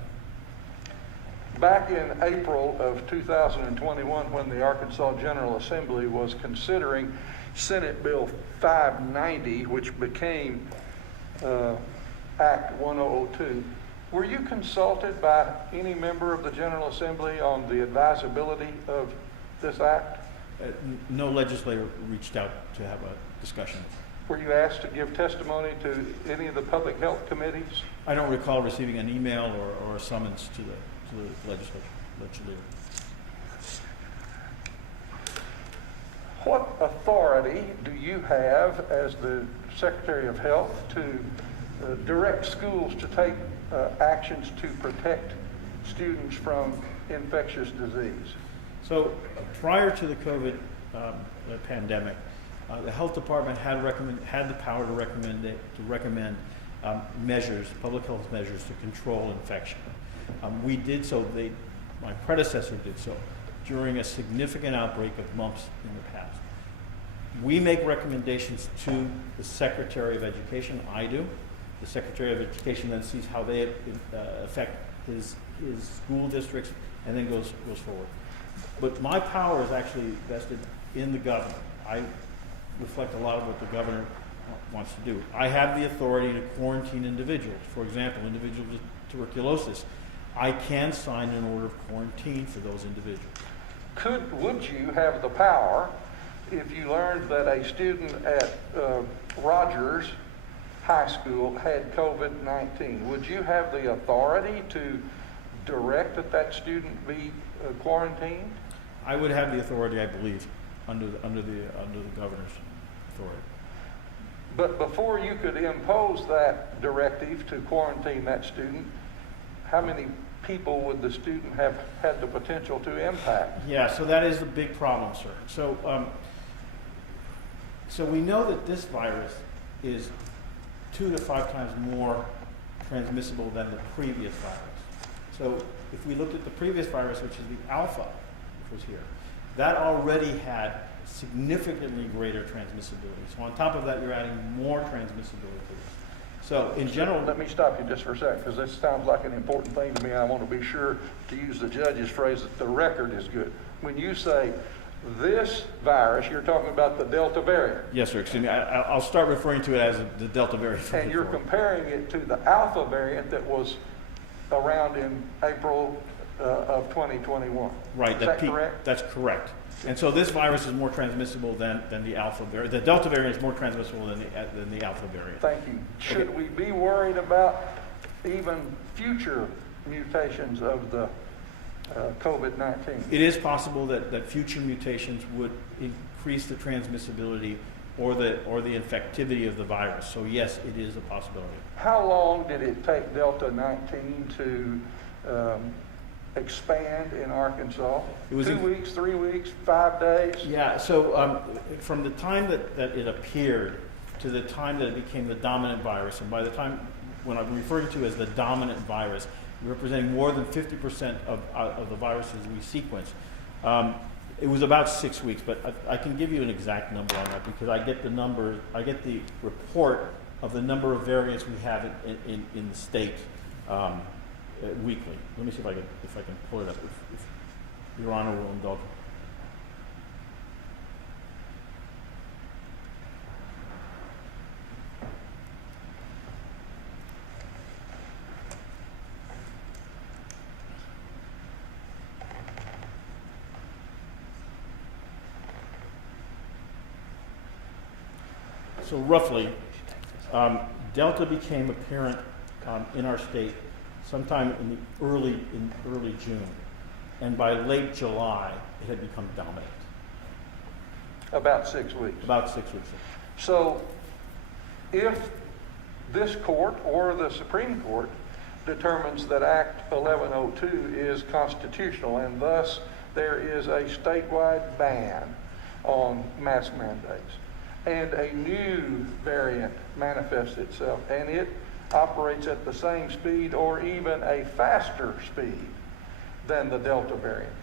Back in April of 2021, when the Arkansas General Assembly was considering Senate Bill 590, which became Act 1002, were you consulted by any member of the General Assembly on the advisability of this act? No legislator reached out to have a discussion. Were you asked to give testimony to any of the public health committees? I don't recall receiving an email or a summons to the legislature. What authority do you have as the Secretary of Health to direct schools to take actions to protect students from infectious disease? So prior to the COVID pandemic, the health department had the power to recommend measures, public health measures to control infection. We did so. My predecessor did so during a significant outbreak of mumps in the past. We make recommendations to the Secretary of Education. I do. The Secretary of Education then sees how they affect his school districts and then goes forward. But my power is actually vested in the governor. I reflect a lot of what the governor wants to do. I have the authority to quarantine individuals. For example, individuals with tuberculosis. I can sign an order of quarantine for those individuals. Would you have the power if you learned that a student at Rogers High School had COVID-19? Would you have the authority to direct that student be quarantined? I would have the authority, I believe, under the governor's authority. But before you could impose that directive to quarantine that student, how many people would the student have had the potential to impact? Yeah, so that is the big problem, sir. So we know that this virus is 2 to 5 times more transmissible than the previous virus. So if we looked at the previous virus, which is the Alpha, which was here, that already had significantly greater transmissibility. So on top of that, you're adding more transmissibility to it. So in general... Let me stop you just for a second, because this sounds like an important thing to me. I want to be sure to use the judge's phrase that the record is good. When you say this virus, you're talking about the Delta variant. Yes, sir. Excuse me. I'll start referring to it as the Delta variant. And you're comparing it to the Alpha variant that was around in April of 2021. Right. Is that correct? That's correct. And so this virus is more transmissible than the Alpha variant. The Delta variant is more transmissible than the Alpha variant. Thank you. Should we be worried about even future mutations of the COVID-19? It is possible that future mutations would increase the transmissibility or the infectivity of the virus. So yes, it is a possibility. How long did it take Delta 19 to expand in Arkansas? It was 2 weeks, 3 weeks, 5 days? Yeah, so from the time that it appeared to the time that it became the dominant virus, and by the time when I'm referring to as the dominant virus, representing more than 50% of the viruses we sequence, it was about 6 weeks, but I can give you an exact number on that because I get the report of the number of variants we have in the state weekly. Let me see if I can pull it up, if Your Honor will indulge me. So roughly, Delta became apparent in our state sometime in early June, and by late July, it had become dominant. About 6 weeks. About 6 weeks. So if this court or the Supreme Court determines that Act 1102 is constitutional and thus there is a statewide ban on mask mandates, and a new variant manifests itself and it operates at the same speed or even a faster speed than the Delta variant,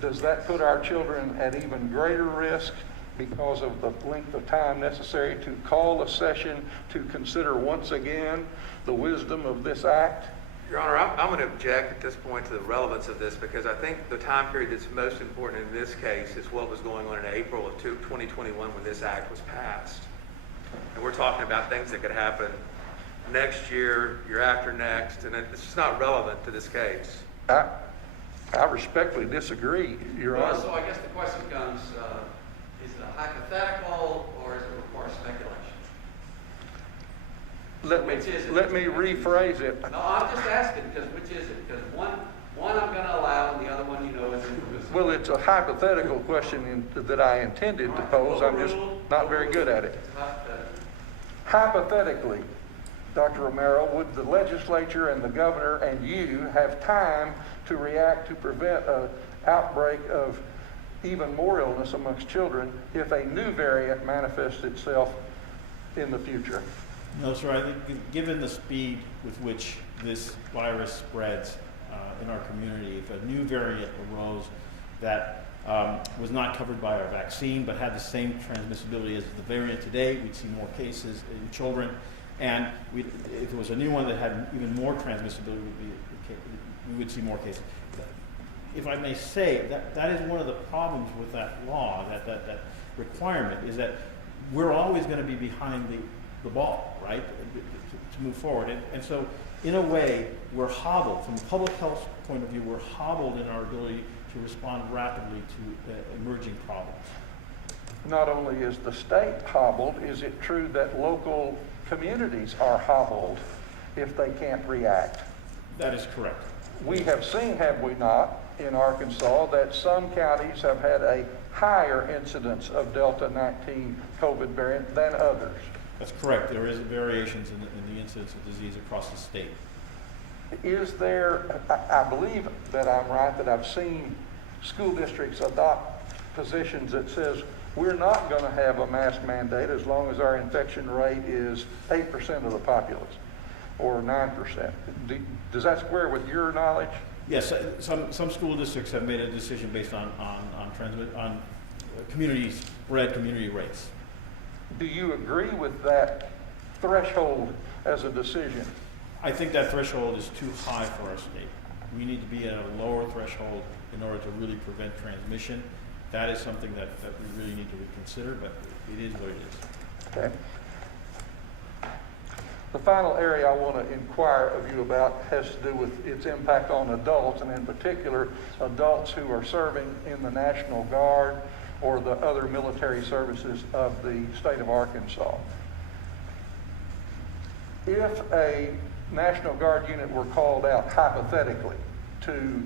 does that put our children at even greater risk because of the length of time necessary to call a session to consider once again the wisdom of this act? Your Honor, I'm going to object at this point to the relevance of this, because I think the time period that's most important in this case is what was going on in April of 2021 when this act was passed. And we're talking about things that could happen next year, year after next, and it's just not relevant to this case. I respectfully disagree, Your Honor. So I guess the question comes, is it a hypothetical or is it require speculation? Let me rephrase it. No, I'm just asking, because which is it? Because one I'm going to allow and the other one is impermissible. Well, it's a hypothetical question that I intended to pose. I'm just not very good at it. Hypothetically, Dr. Romero, would the legislature and the governor and you have time to react to prevent an outbreak of even more illness amongst children if a new variant manifests itself in the future? No, sir. I think given the speed with which this virus spreads in our community, if a new variant arose that was not covered by our vaccine but had the same transmissibility as the variant today, we'd see more cases in children. And if it was a new one that had even more transmissibility, we would see more cases. If I may say, that is one of the problems with that law, that requirement, is that we're always going to be behind the ball, right, to move forward. And so, in a way, we're hobbled. From a public health point of view, we're hobbled in our ability to respond rapidly to emerging problems. Not only is the state hobbled, is it true that local communities are hobbled if they can't react? That is correct. We have seen, have we not, in Arkansas, that some counties have had a higher incidence of Delta 19 COVID variant than others. That's correct. There is variations in the incidence of disease across the state. Is there, I believe that I'm right, that I've seen school districts adopt positions that says we're not going to have a mask mandate as long as our infection rate is 8% of the populace or 9%. Does that square with your knowledge? Yes, some school districts have made a decision based on community spread, community rates. Do you agree with that threshold as a decision? I think that threshold is too high for our state. We need to be at a lower threshold in order to really prevent transmission. That is something that we really need to reconsider, but it is what it is. Okay. The final area I want to inquire of you about has to do with its impact on adults, and in particular, adults who are serving in the National Guard or the other military services of the state of Arkansas. If a National Guard unit were called out hypothetically to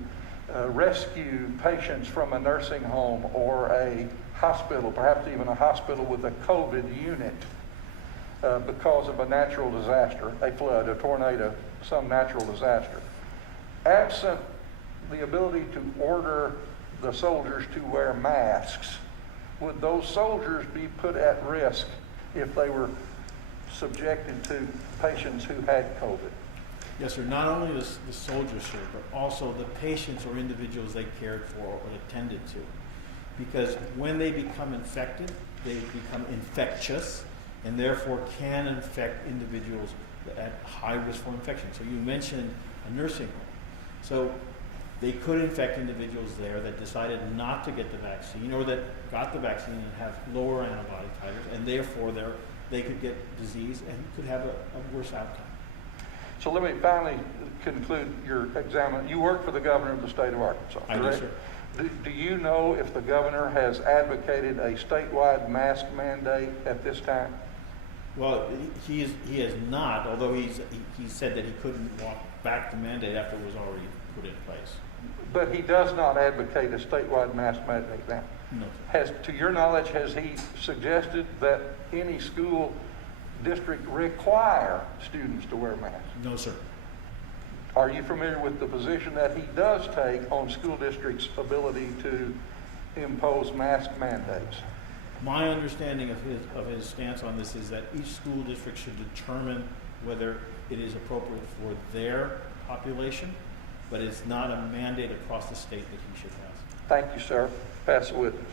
rescue patients from a nursing home or a hospital, perhaps even a hospital with a COVID unit, because of a natural disaster, a flood, a tornado, some natural disaster, absent the ability to order the soldiers to wear masks, would those soldiers be put at risk if they were subjected to patients who had COVID? Yes, sir. Not only the soldiers, sir, but also the patients or individuals they cared for or attended to. Because when they become infected, they become infectious and therefore can infect individuals at high risk for infection. So you mentioned a nursing home. So they could infect individuals there that decided not to get the vaccine or that got the vaccine and have lower antibody titers, and therefore they could get disease and could have a worse outcome. So let me finally conclude your examination. You work for the governor of the state of Arkansas, correct? I do, sir. Do you know if the governor has advocated a statewide mask mandate at this time? Well, he has not, although he said that he couldn't walk back the mandate after it was already put in place. But he does not advocate a statewide mask mandate now. No. To your knowledge, has he suggested that any school district require students to wear masks? No, sir. Are you familiar with the position that he does take on school districts' ability to impose mask mandates? My understanding of his stance on this is that each school district should determine whether it is appropriate for their population, but it's not a mandate across the state that he should pass. Thank you, sir. Pass the witness.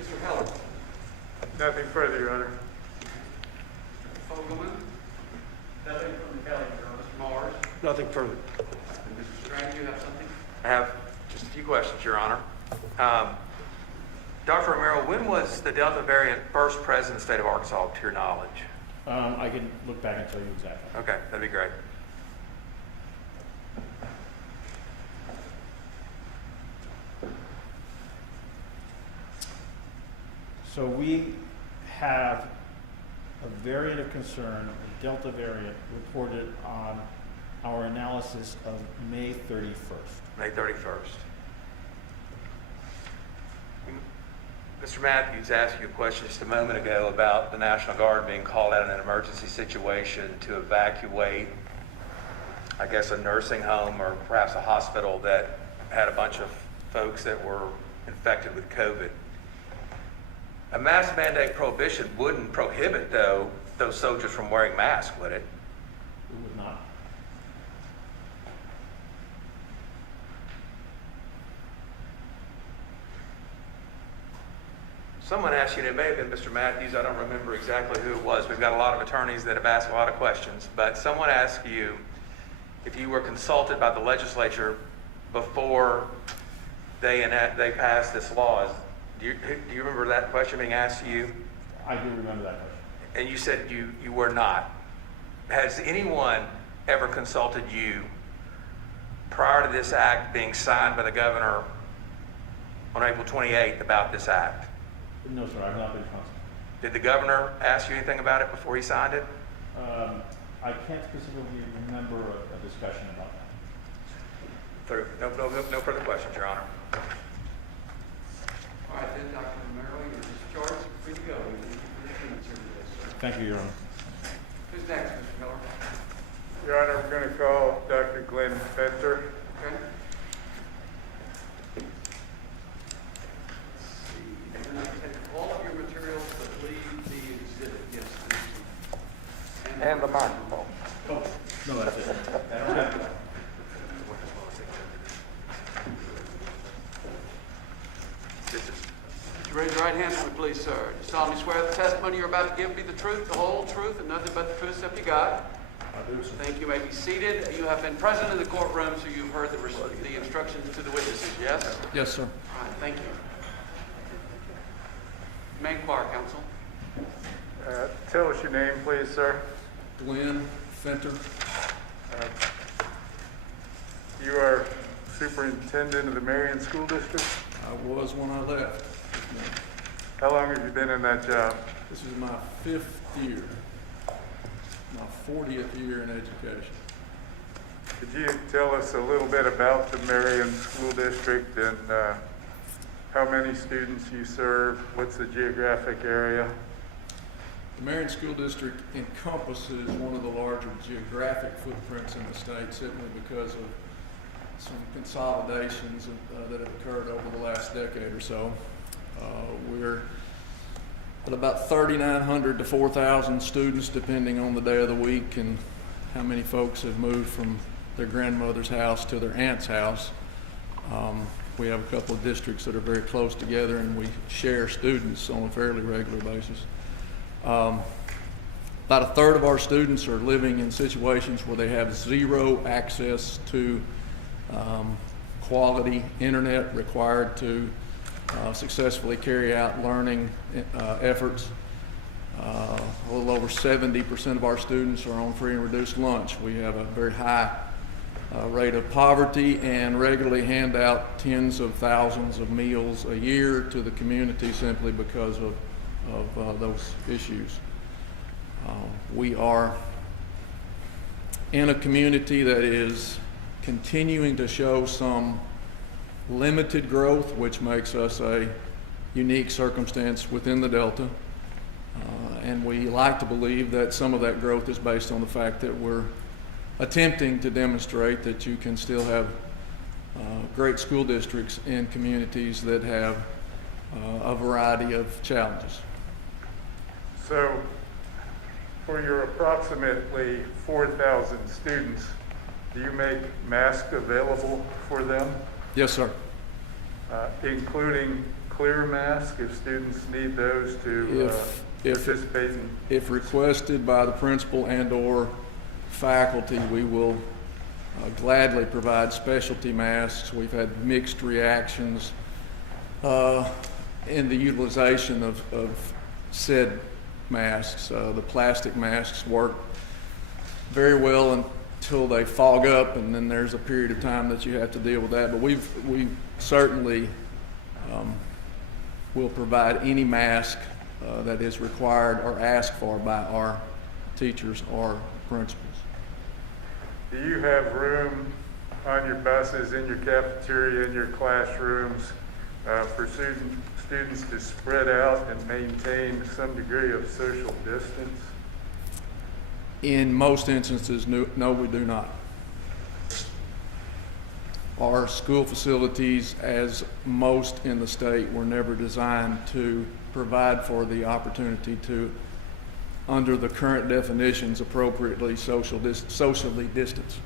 Mr. Heller. Nothing further, Your Honor. Fogelman. Nothing from the county, Your Honor. Mr. Mars. Nothing further. And Mr. Strang, you have something? I have just a few questions, Your Honor. Dr. Romero, when was the Delta variant first present in the state of Arkansas, to your knowledge? I can look back and tell you exactly. Okay, that'd be great. So we have a variant of concern, the Delta variant, reported on our analysis of May 31st. May 31st. Mr. Matthews asked you a question just a moment ago about the National Guard being called out in an emergency situation to evacuate, I guess, a nursing home or perhaps a hospital that had a bunch of folks that were infected with COVID. A mask mandate prohibition wouldn't prohibit, though, those soldiers from wearing masks, would it? It would not. Someone asked you, and it may have been Mr. Matthews, I don't remember exactly who it was. We've got a lot of attorneys that have asked a lot of questions, but someone asked you if you were consulted by the legislature before they passed this law. Do you remember that question being asked to you? I do remember that question. And you said you were not. Has anyone ever consulted you prior to this act being signed by the governor on April 28th about this act? No, sir, I've not been consulted. Did the governor ask you anything about it before he signed it? I can't specifically remember a discussion about that. No further questions, Your Honor. All right, then, Dr. Romero, you're discharged. Free to go. Thank you, Your Honor. Who's next, Mr. Miller? Your Honor, we're going to call Dr. Glenn Fenter. Okay. All of your materials that leave the exhibit, yes, please. And the microphone. Oh, no, that's it. I don't have to. Would you raise your right hand for me, please, sir? You solemnly swear the testimony you're about to give be the truth, the whole truth, and nothing but the truth, so help you God? I do, sir. Thank you. You may be seated. You have been present in the courtroom, so you've heard the instructions to the witnesses, yes? Yes, sir. All right, thank you. Main choir, counsel. Tell us your name, please, sir. Glenn Fenter. You are superintendent of the Marion School District? I was when I left. How long have you been in that job? This is my 5th year, my 40th year in education. Could you tell us a little bit about the Marion School District and how many students you serve? What's the geographic area? The Marion School District encompasses one of the larger geographic footprints in the state, simply because of some consolidations that have occurred over the last decade or so. We're at about 3,900 to 4,000 students, depending on the day of the week and how many folks have moved from their grandmother's house to their aunt's house. We have a couple of districts that are very close together, and we share students on a fairly regular basis. About a third of our students are living in situations where they have zero access to quality internet required to successfully carry out learning efforts. A little over 70% of our students are on free and reduced lunch. We have a very high rate of poverty and regularly hand out tens of thousands of meals a year to the community simply because of those issues. We are in a community that is continuing to show some limited growth, which makes us a unique circumstance within the Delta. And we like to believe that some of that growth is based on the fact that we're attempting to demonstrate that you can still have great school districts in communities that have a variety of challenges. So, for your approximately 4,000 students, do you make masks available for them? Yes, sir. Including clear masks if students need those to participate in? If requested by the principal and or faculty, we will gladly provide specialty masks. We've had mixed reactions in the utilization of said masks. The plastic masks work very well until they fog up, and then there's a period of time that you have to deal with that. But we certainly will provide any mask that is required or asked for by our teachers or principals. Do you have room on your buses, in your cafeteria, in your classrooms for students to spread out and maintain some degree of social distance? In most instances, no, we do not. Our school facilities, as most in the state, were never designed to provide for the opportunity to, under the current definitions, appropriately socially distance.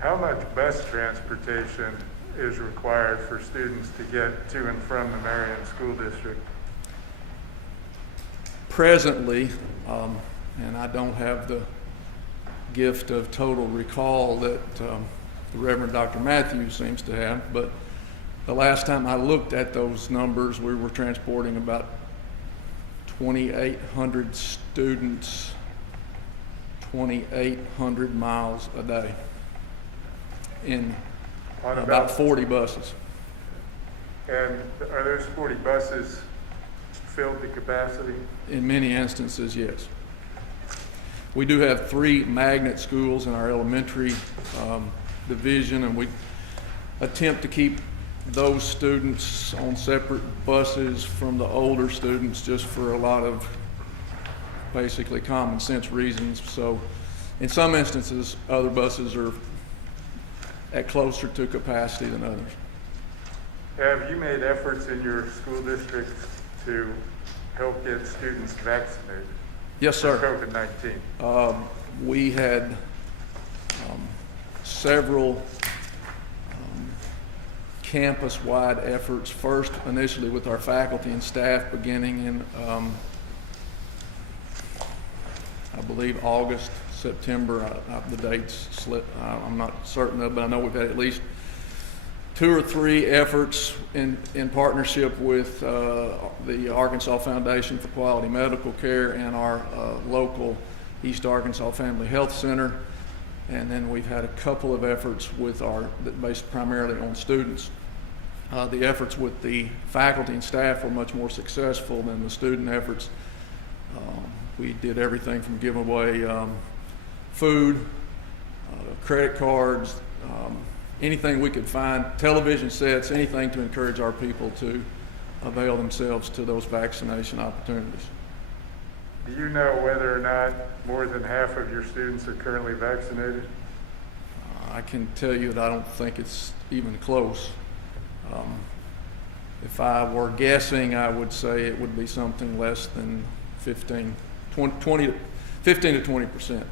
How much bus transportation is required for students to get to and from the Marion School District? Presently, and I don't have the gift of total recall that the Reverend Dr. Matthews seems to have, but the last time I looked at those numbers, we were transporting about 2,800 students, 2,800 miles a day in about 40 buses. And are those 40 buses filled to capacity? In many instances, yes. We do have 3 magnet schools in our elementary division, and we attempt to keep those students on separate buses from the older students just for a lot of basically common sense reasons. So in some instances, other buses are at closer to capacity than others. Have you made efforts in your school district to help get students vaccinated? Yes, sir. For COVID-19. We had several campus-wide efforts, first initially with our faculty and staff beginning in, I believe, August, September. The dates slip, I'm not certain of, but I know we've had at least 2 or 3 efforts in partnership with the Arkansas Foundation for Quality Medical Care and our local East Arkansas Family Health Center. And then we've had a couple of efforts with based primarily on students. The efforts with the faculty and staff were much more successful than the student efforts. We did everything from giving away food, credit cards, anything we could find, television sets, anything to encourage our people to avail themselves to those vaccination opportunities. Do you know whether or not more than half of your students are currently vaccinated? I can tell you that I don't think it's even close. If I were guessing, I would say it would be something less than 15 to 20%.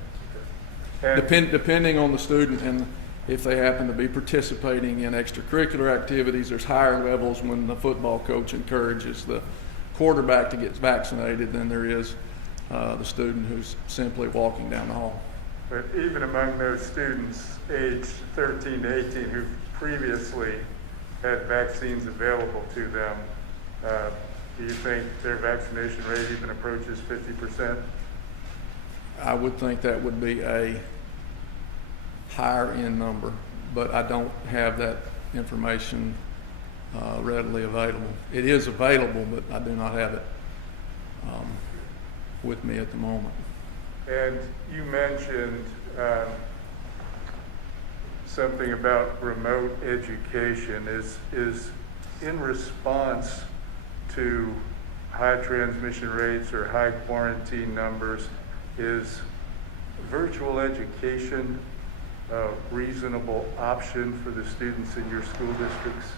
Depending on the student and if they happen to be participating in extracurricular activities. There's higher levels when the football coach encourages the quarterback to get vaccinated than there is the student who's simply walking down the hall. But even among those students aged 13 to 18 who previously had vaccines available to them, do you think their vaccination rate even approaches 50%? I would think that would be a higher end number, but I don't have that information readily available. It is available, but I do not have it with me at the moment. And you mentioned something about remote education. Is in response to high transmission rates or high quarantine numbers, is virtual education a reasonable option for the students in your school districts?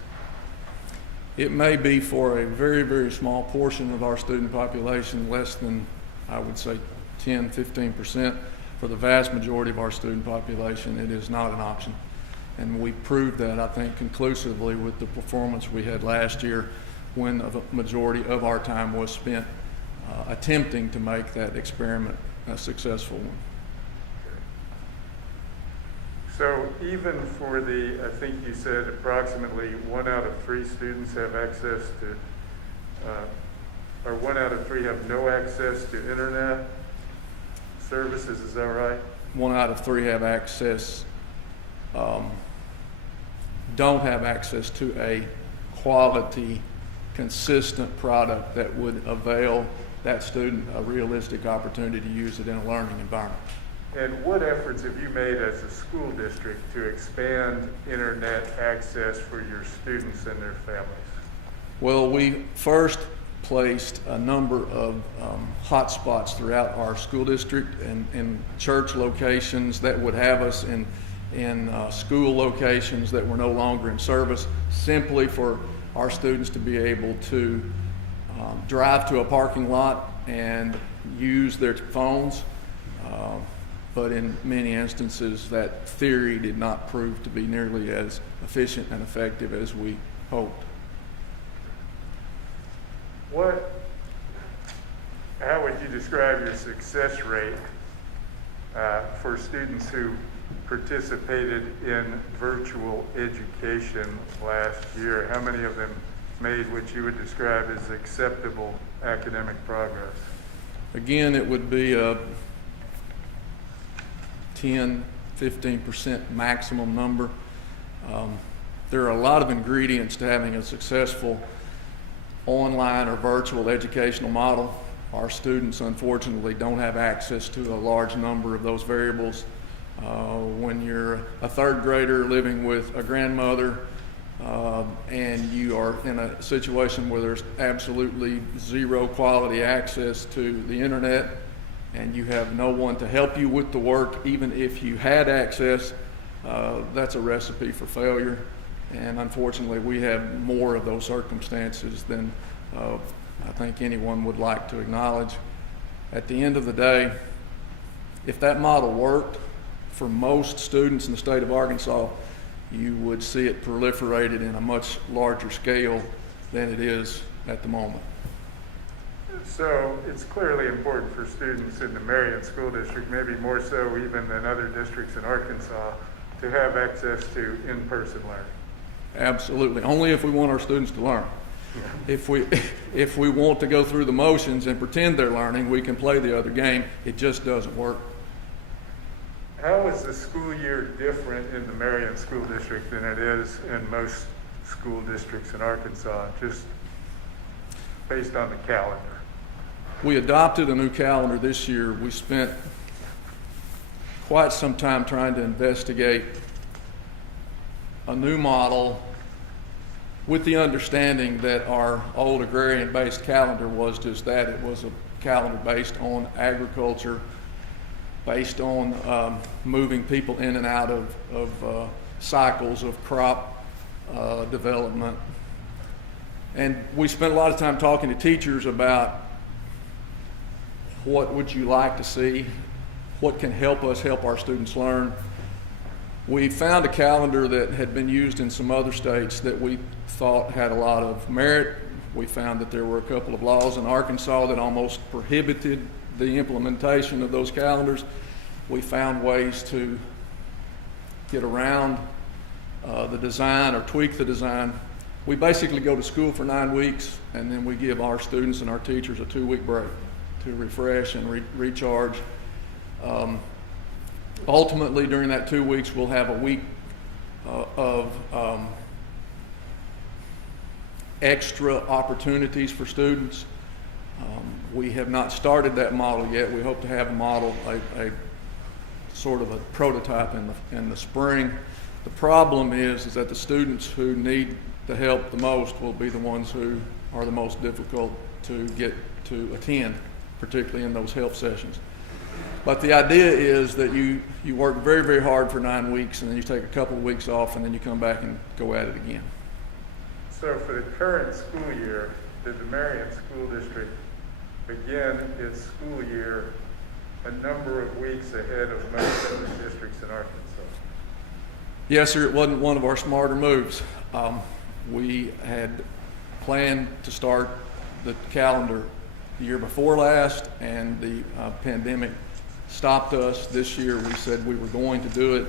It may be for a very, very small portion of our student population, less than, I would say, 10, 15%. For the vast majority of our student population, it is not an option. And we proved that, I think, conclusively with the performance we had last year, when the majority of our time was spent attempting to make that experiment a successful one. So even for the, I think you said approximately 1 out of 3 students have access to, or 1 out of 3 have no access to internet services, is that right? 1 out of 3 have access, don't have access to a quality, consistent product that would avail that student a realistic opportunity to use it in a learning environment. And what efforts have you made as a school district to expand internet access for your students and their families? Well, we first placed a number of hot spots throughout our school district and church locations that would have us in school locations that were no longer in service, simply for our students to be able to drive to a parking lot and use their phones. But in many instances, that theory did not prove to be nearly as efficient and effective as we hoped. How would you describe your success rate for students who participated in virtual education last year? How many of them made what you would describe as acceptable academic progress? Again, it would be a 10, 15% maximum number. There are a lot of ingredients to having a successful online or virtual educational model. Our students, unfortunately, don't have access to a large number of those variables. When you're a 3rd grader living with a grandmother and you are in a situation where there's absolutely zero quality access to the internet and you have no one to help you with the work, even if you had access, that's a recipe for failure. And unfortunately, we have more of those circumstances than I think anyone would like to acknowledge. At the end of the day, if that model worked for most students in the state of Arkansas, you would see it proliferated in a much larger scale than it is at the moment. So it's clearly important for students in the Marion School District, maybe more so even than other districts in Arkansas, to have access to in-person learning. Absolutely, only if we want our students to learn. If we want to go through the motions and pretend they're learning, we can play the other game. It just doesn't work. How is the school year different in the Marion School District than it is in most school districts in Arkansas, just based on the calendar? We adopted a new calendar this year. We spent quite some time trying to investigate a new model with the understanding that our old agrarian-based calendar was just that. It was a calendar based on agriculture, based on moving people in and out of cycles of crop development. And we spent a lot of time talking to teachers about what would you like to see, what can help us help our students learn. We found a calendar that had been used in some other states that we thought had a lot of merit. We found that there were a couple of laws in Arkansas that almost prohibited the implementation of those calendars. We found ways to get around the design or tweak the design. We basically go to school for 9 weeks, and then we give our students and our teachers a 2-week break to refresh and recharge. Ultimately, during that 2 weeks, we'll have a week of extra opportunities for students. We have not started that model yet. We hope to have a model, a sort of a prototype in the spring. The problem is that the students who need the help the most will be the ones who are the most difficult to get to attend, particularly in those help sessions. But the idea is that you work very, very hard for 9 weeks, and then you take a couple of weeks off, and then you come back and go at it again. So for the current school year, did the Marion School District begin its school year a number of weeks ahead of most other districts in Arkansas? Yes, sir. It wasn't one of our smarter moves. We had planned to start the calendar the year before last, and the pandemic stopped us. This year we said we were going to do it.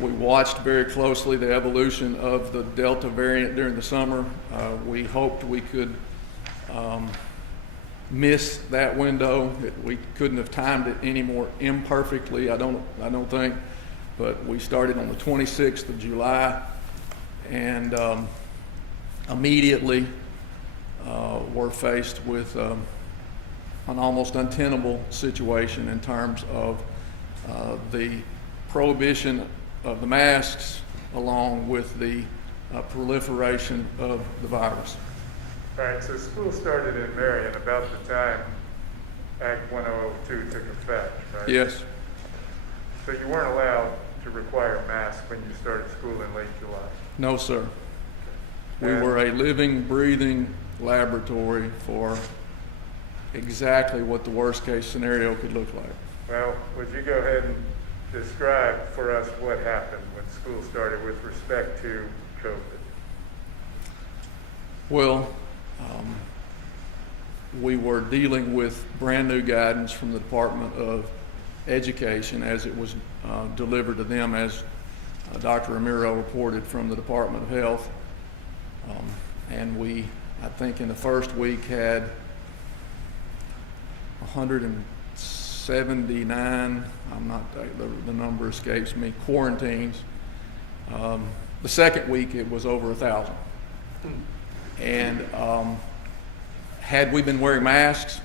We watched very closely the evolution of the Delta variant during the summer. We hoped we could miss that window. We couldn't have timed it any more imperfectly, I don't think. But we started on the 26th of July, and immediately were faced with an almost untenable situation in terms of the prohibition of the masks, along with the proliferation of the virus. All right, so school started in Marion about the time Act 1002 took effect, right? Yes. So you weren't allowed to require masks when you started school in late July? No, sir. We were a living, breathing laboratory for exactly what the worst case scenario could look like. Well, would you go ahead and describe for us what happened when school started with respect to COVID? Well, we were dealing with brand new guidance from the Department of Education as it was delivered to them, as Dr. Romero reported from the Department of Health. And we, I think in the first week, had 179, the number escapes me, quarantines. The second week it was over 1,000. And had we been wearing masks,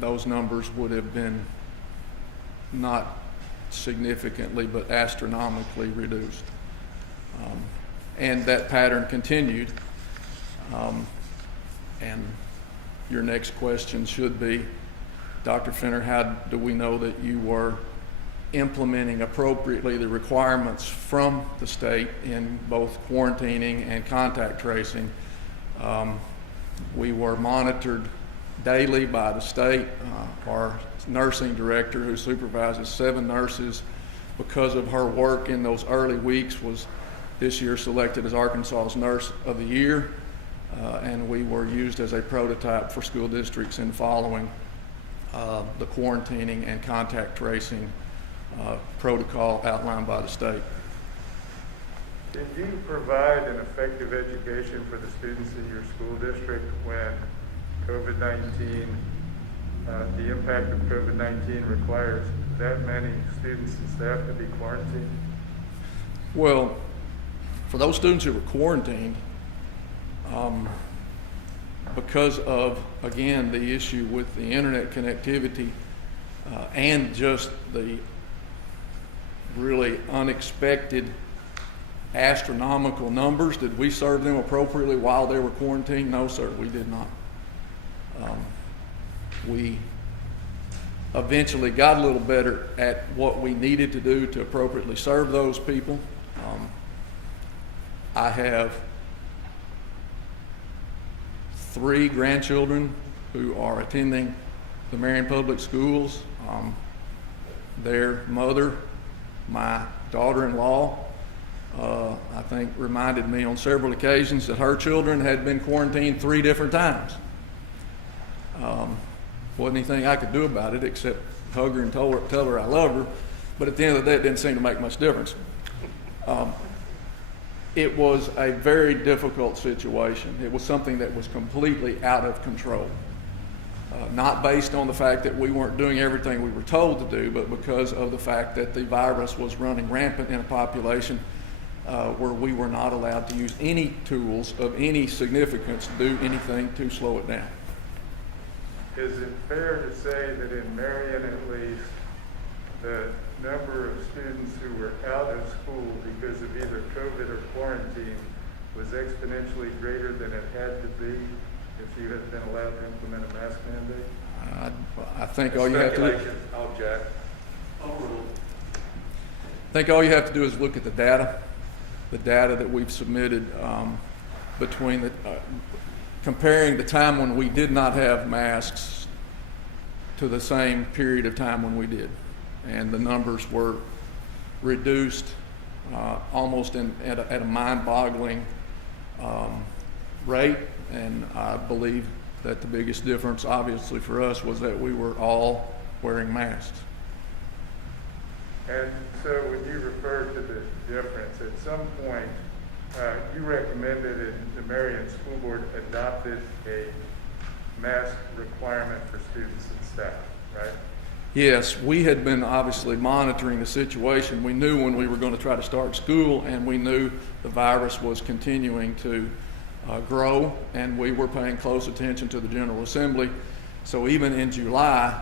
those numbers would have been not significantly but astronomically reduced. And that pattern continued. And your next question should be, Dr. Fenter, how do we know that you were implementing appropriately the requirements from the state in both quarantining and contact tracing? We were monitored daily by the state. Our nursing director, who supervises 7 nurses, because of her work in those early weeks, was this year selected as Arkansas's Nurse of the Year. And we were used as a prototype for school districts in following the quarantining and contact tracing protocol outlined by the state. Did you provide an effective education for the students in your school district when COVID-19, the impact of COVID-19 requires that many students and staff to be quarantined? Well, for those students who were quarantined, because of, again, the issue with the internet connectivity and just the really unexpected astronomical numbers, did we serve them appropriately while they were quarantined? No, sir, we did not. We eventually got a little better at what we needed to do to appropriately serve those people. I have 3 grandchildren who are attending the Marion Public Schools. Their mother, my daughter-in-law, I think reminded me on several occasions that her children had been quarantined 3 different times. Wasn't anything I could do about it except hug her and tell her I love her, but at the end of the day it didn't seem to make much difference. It was a very difficult situation. It was something that was completely out of control. not based on the fact that we weren't doing everything we were told to do, but because of the fact that the virus was running rampant in a population where we were not allowed to use any tools of any significance to do anything to slow it down. Is it fair to say that in Marion at least, the number of students who were out of school because of either COVID or quarantine was exponentially greater than it had to be if you had been allowed to implement a mask mandate? I think all you have to do, I'll object. I think all you have to do is look at the data that we've submitted between the comparing the time when we did not have masks to the same period of time when we did, and the numbers were reduced almost at a mind-boggling rate. And I believe that the biggest difference, obviously, for us was that we were all wearing masks. And so when you refer to the difference, at some point, you recommended and the Marion School Board adopted a mask requirement for students and staff, right? Yes, we had been obviously monitoring the situation. We knew when we were going to try to start school, and we knew the virus was continuing to grow, and we were paying close attention to the General Assembly. So even in July,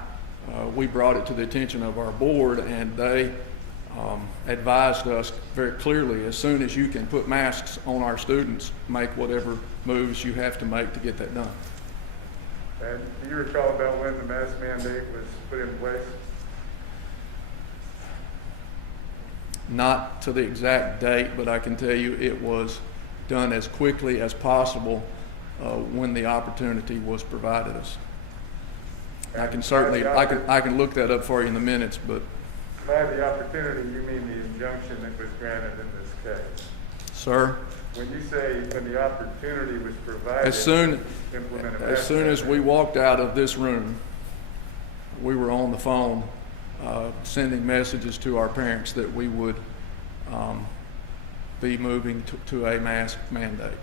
we brought it to the attention of our board, and they advised us very clearly, as soon as you can put masks on our students, make whatever moves you have to make to get that done. And do you recall about when the mask mandate was put in place? Not to the exact date, but I can tell you it was done as quickly as possible when the opportunity was provided us. I can certainly, I can look that up for you in the minutes, but. By the opportunity, you mean the injunction that was granted in this case? Sir? When you say when the opportunity was provided, As soon as we walked out of this room, we were on the phone sending messages to our parents that we would be moving to a mask mandate.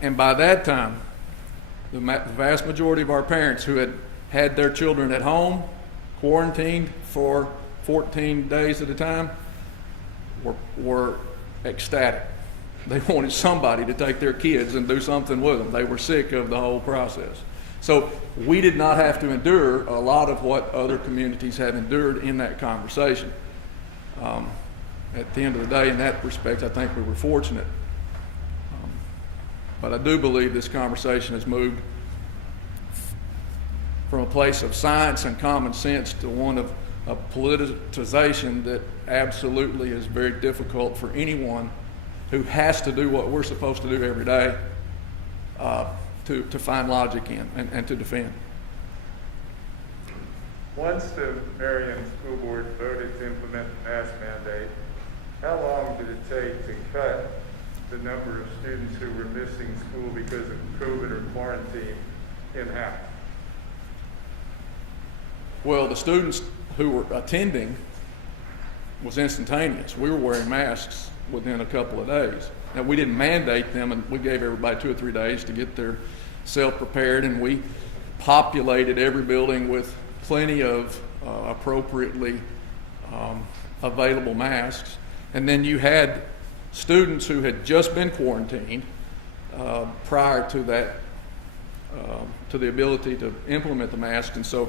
And by that time, the vast majority of our parents who had had their children at home, quarantined for 14 days at a time, were ecstatic. They wanted somebody to take their kids and do something with them. They were sick of the whole process. So we did not have to endure a lot of what other communities have endured in that conversation. At the end of the day, in that respect, I think we were fortunate. But I do believe this conversation has moved from a place of science and common sense to one of politicization that absolutely is very difficult for anyone who has to do what we're supposed to do every day to find logic in and to defend. Once the Marion School Board voted to implement the mask mandate, how long did it take to cut the number of students who were missing school because of COVID or quarantine in half? Well, the students who were attending was instantaneous. We were wearing masks within a couple of days. Now, we didn't mandate them, and we gave everybody 2 or 3 days to get their self prepared, and we populated every building with plenty of appropriately available masks. And then you had students who had just been quarantined prior to that, to the ability to implement the mask. And so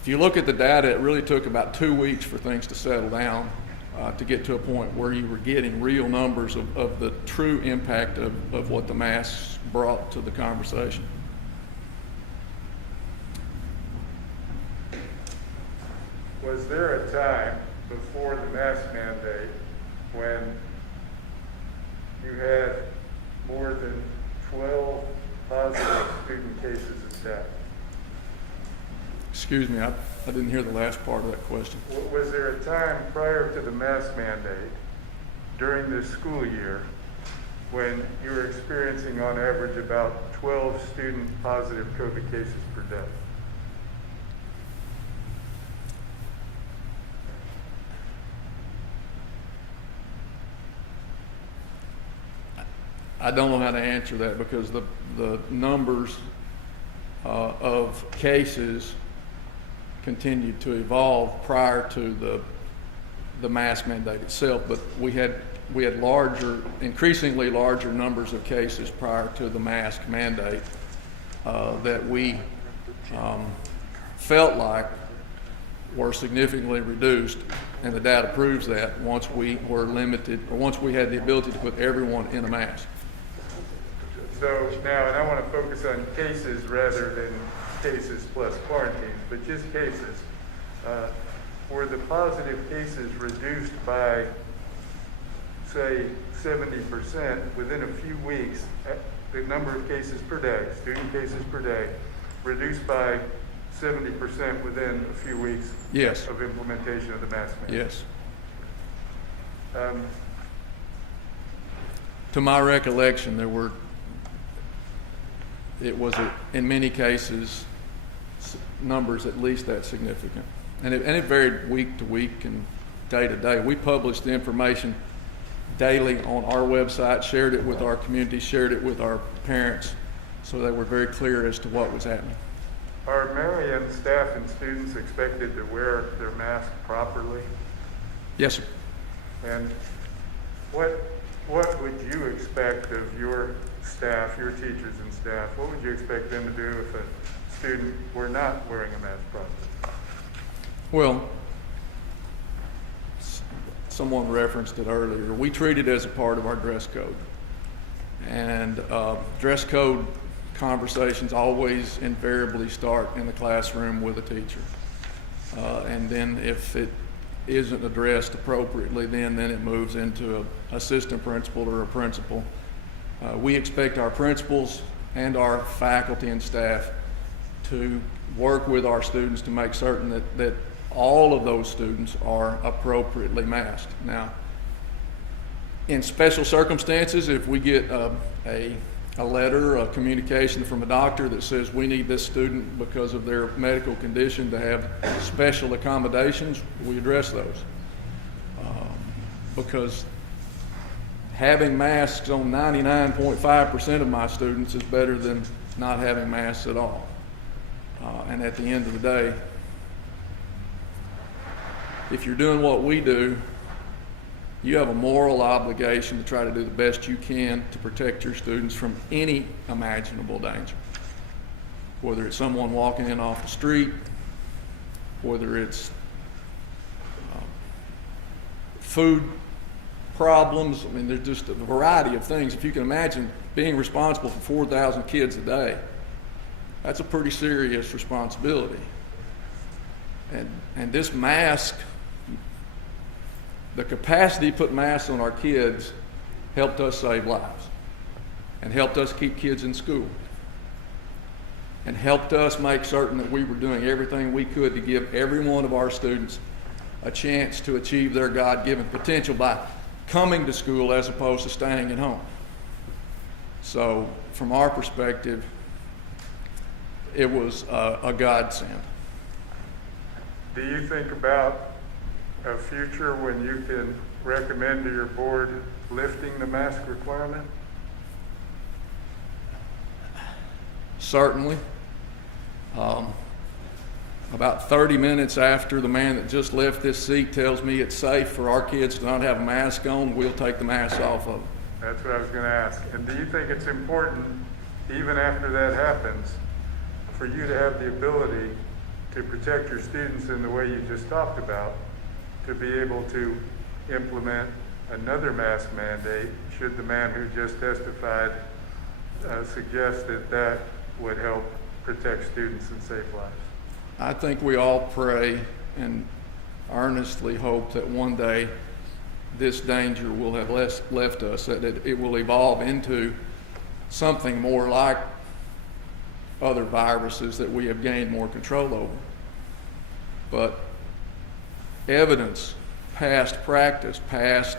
if you look at the data, it really took about 2 weeks for things to settle down to get to a point where you were getting real numbers of the true impact of what the masks brought to the conversation. Was there a time before the mask mandate when you had more than 12 positive student cases of death? Excuse me, I didn't hear the last part of that question. Was there a time prior to the mask mandate during this school year when you were experiencing on average about 12 student positive COVID cases per day? I don't know how to answer that because the numbers of cases continued to evolve prior to the mask mandate itself, but we had increasingly larger numbers of cases prior to the mask mandate that we felt like were significantly reduced, and the data proves that once we were limited, or once we had the ability to put everyone in a mask. So now, and I want to focus on cases rather than cases plus quarantines, but just cases. Were the positive cases reduced by, say, 70% within a few weeks, the number of cases per day, student cases per day, reduced by 70% within a few weeks Yes. of implementation of the mask mandate? Yes. To my recollection, it was in many cases numbers at least that significant. And it varied week to week and day to day. We published the information daily on our website, shared it with our community, shared it with our parents, so they were very clear as to what was happening. Are Marion staff and students expected to wear their mask properly? Yes, sir. And what would you expect of your staff, your teachers and staff? What would you expect them to do if a student were not wearing a mask properly? Well, someone referenced it earlier. We treat it as a part of our dress code. And dress code conversations always invariably start in the classroom with a teacher. And then if it isn't addressed appropriately, then it moves into an assistant principal or a principal. We expect our principals and our faculty and staff to work with our students to make certain that all of those students are appropriately masked. Now, in special circumstances, if we get a letter, a communication from a doctor that says we need this student because of their medical condition to have special accommodations, we address those. Because having masks on 99.5% of my students is better than not having masks at all. And at the end of the day, if you're doing what we do, you have a moral obligation to try to do the best you can to protect your students from any imaginable danger. Whether it's someone walking in off the street, whether it's food problems. I mean, there's just a variety of things. If you can imagine being responsible for 4,000 kids a day, that's a pretty serious responsibility. And this mask, the capacity to put masks on our kids helped us save lives and helped us keep kids in school and helped us make certain that we were doing everything we could to give every one of our students a chance to achieve their God-given potential by coming to school as opposed to staying at home. So from our perspective, it was a godsend. Do you think about a future when you can recommend to your board lifting the mask requirement? Certainly. About 30 minutes after the man that just left this seat tells me it's safe for our kids to not have a mask on, we'll take the mask off of them. That's what I was going to ask. And do you think it's important, even after that happens, for you to have the ability to protect your students in the way you just talked about, to be able to implement another mask mandate should the man who just testified suggest that that would help protect students and save lives? I think we all pray and earnestly hope that one day this danger will have left us, that it will evolve into something more like other viruses that we have gained more control over. But evidence, past practice, past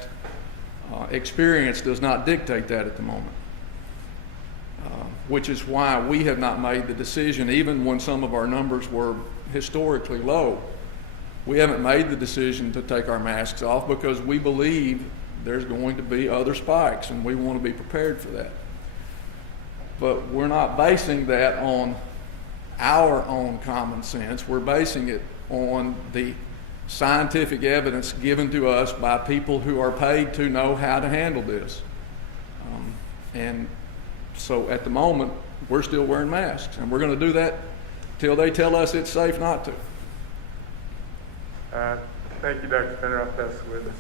experience does not dictate that at the moment. Which is why we have not made the decision, even when some of our numbers were historically low. We haven't made the decision to take our masks off because we believe there's going to be other spikes and we want to be prepared for that. But we're not basing that on our own common sense. We're basing it on the scientific evidence given to us by people who are paid to know how to handle this. And so at the moment, we're still wearing masks, and we're going to do that till they tell us it's safe not to. Thank you, Dr. Fenter. I'll pass the witness.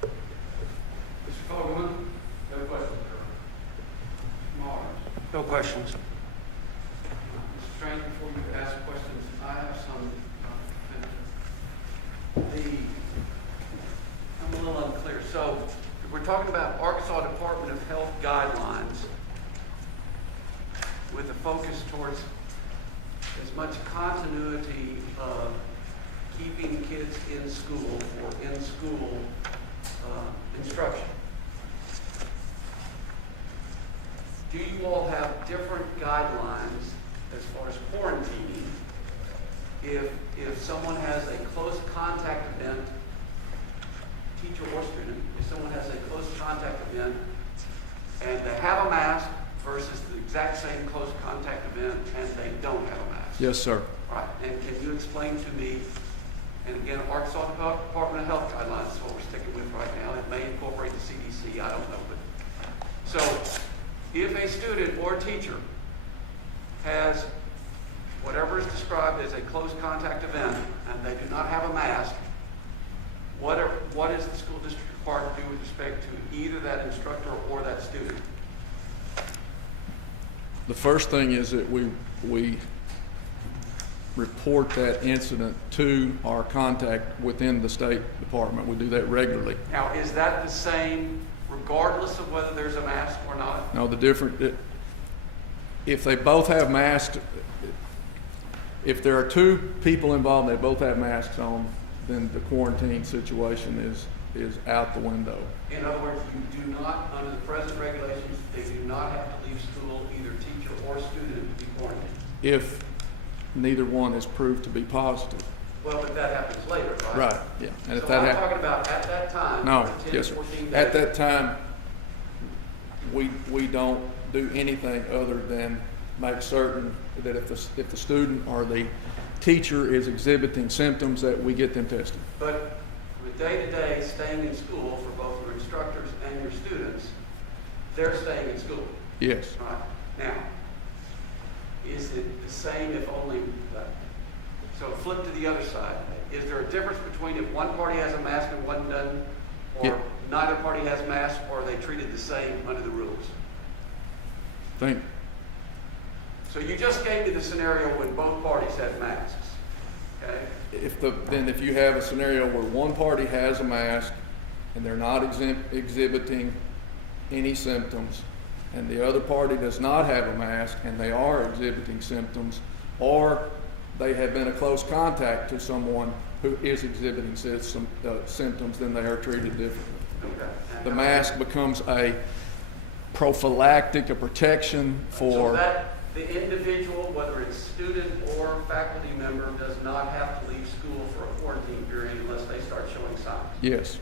Mr. Fogelman, no questions. Mars. No questions. Mr. Strange, before you ask questions, I have some. I'm a little unclear. So we're talking about Arkansas Department of Health guidelines with a focus towards as much continuity of keeping kids in school or in-school instruction. Do you all have different guidelines as far as quarantining if someone has a close contact event, teacher or student, if someone has a close contact event and they have a mask versus the exact same close contact event and they don't have a mask? Yes, sir. Right. And can you explain to me, and again, Arkansas Department of Health guidelines is what we're sticking with right now. It may incorporate the CDC, I don't know. But so if a student or teacher has whatever is described as a close contact event and they do not have a mask, what is the school district required to do with respect to either that instructor or that student? The first thing is that we report that incident to our contact within the State Department. We do that regularly. Now, is that the same regardless of whether there's a mask or not? No, if they both have masks, if there are two people involved and they both have masks on, then the quarantine situation is out the window. In other words, you do not, under the present regulations, they do not have to leave school, either teacher or student, to be quarantined. If neither one is proved to be positive. Well, but that happens later, right? Right, yeah. And so if that I'm talking about at that time. No, 10, yes, sir. 14 days. At that time, we don't do anything other than make certain that if the student or the teacher is exhibiting symptoms, that we get them tested. But with day-to-day staying in school for both your instructors and your students, they're staying in school. Yes. Right. Now, is it the same if only, so flip to the other side. Is there a difference between if one party has a mask and one doesn't, or neither party has masks, or are they treated the same under the rules? So you just gave me the scenario when both parties had masks, okay? If you have a scenario where one party has a mask and they're not exhibiting any symptoms, and the other party does not have a mask and they are exhibiting symptoms, or they have been a close contact to someone who is exhibiting symptoms, then they are treated differently. Okay. The mask becomes a prophylactic, a protection for... So that the individual, whether it's student or faculty member, does not have to leave school for a quarantine period unless they start showing signs? Yes.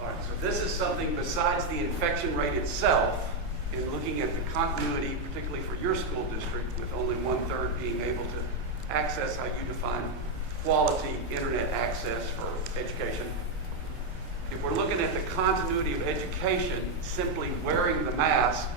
All right, so this is something besides the infection rate itself, in looking at the continuity, particularly for your school district, with only 1/3 being able to access how you define quality internet access for education. If we're looking at the continuity of education, simply wearing the mask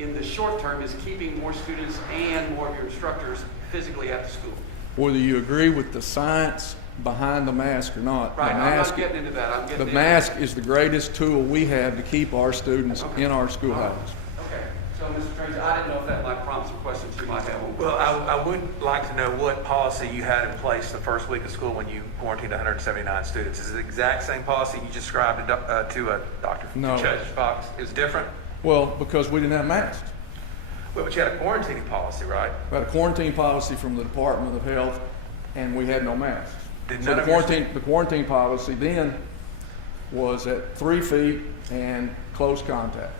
in the short term is keeping more students and more of your instructors physically at the school. Whether you agree with the science behind the mask or not. Right, the I'm mask, not getting into that. I'm getting the into mask is the greatest tool we have to keep our students in our schoolhouses. Okay, so Mr. Tracy, I didn't know if that might prompt some questions you might have on. Well, I would like to know what policy you had in place the first week of school when you quarantined 179 students. Is it the exact same policy you described to Dr. No. Judge Fox? Is it different? Well, because we didn't have masks. Well, but you had a quarantining policy, right? We had a quarantine policy from the Department of Health, and we had no masks. So the quarantine policy then was at 3 feet and close contact.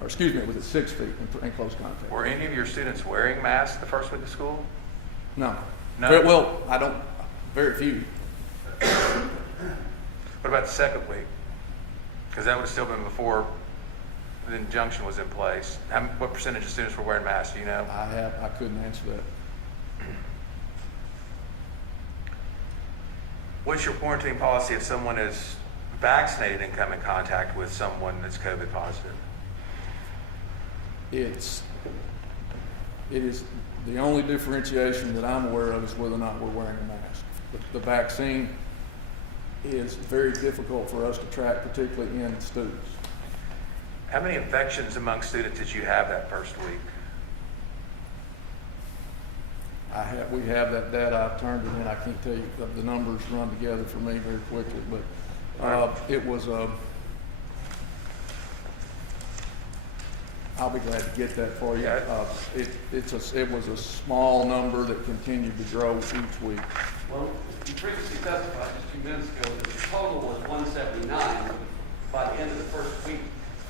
Or excuse me, it was at 6 feet and close contact. Were any of your students wearing masks the first week of school? No. No? Well, very few. What about the second week? Because that would have still been before the injunction was in place? What percentage of students were wearing masks, do you know? I couldn't answer that. What's your quarantine policy if someone is vaccinated and come in contact with someone that's COVID positive? It is the only differentiation that I'm aware of is whether or not we're wearing a mask. The vaccine is very difficult for us to track, particularly in students. How many infections among students did you have that first week? We have that data. I've turned it in. I can't tell you, the numbers run together for me very quickly, but it was I'll be glad to get that for you. It was a small number that continued to grow each week. Well, you previously testified just 2 minutes ago that the total was 179 by the end of the first week.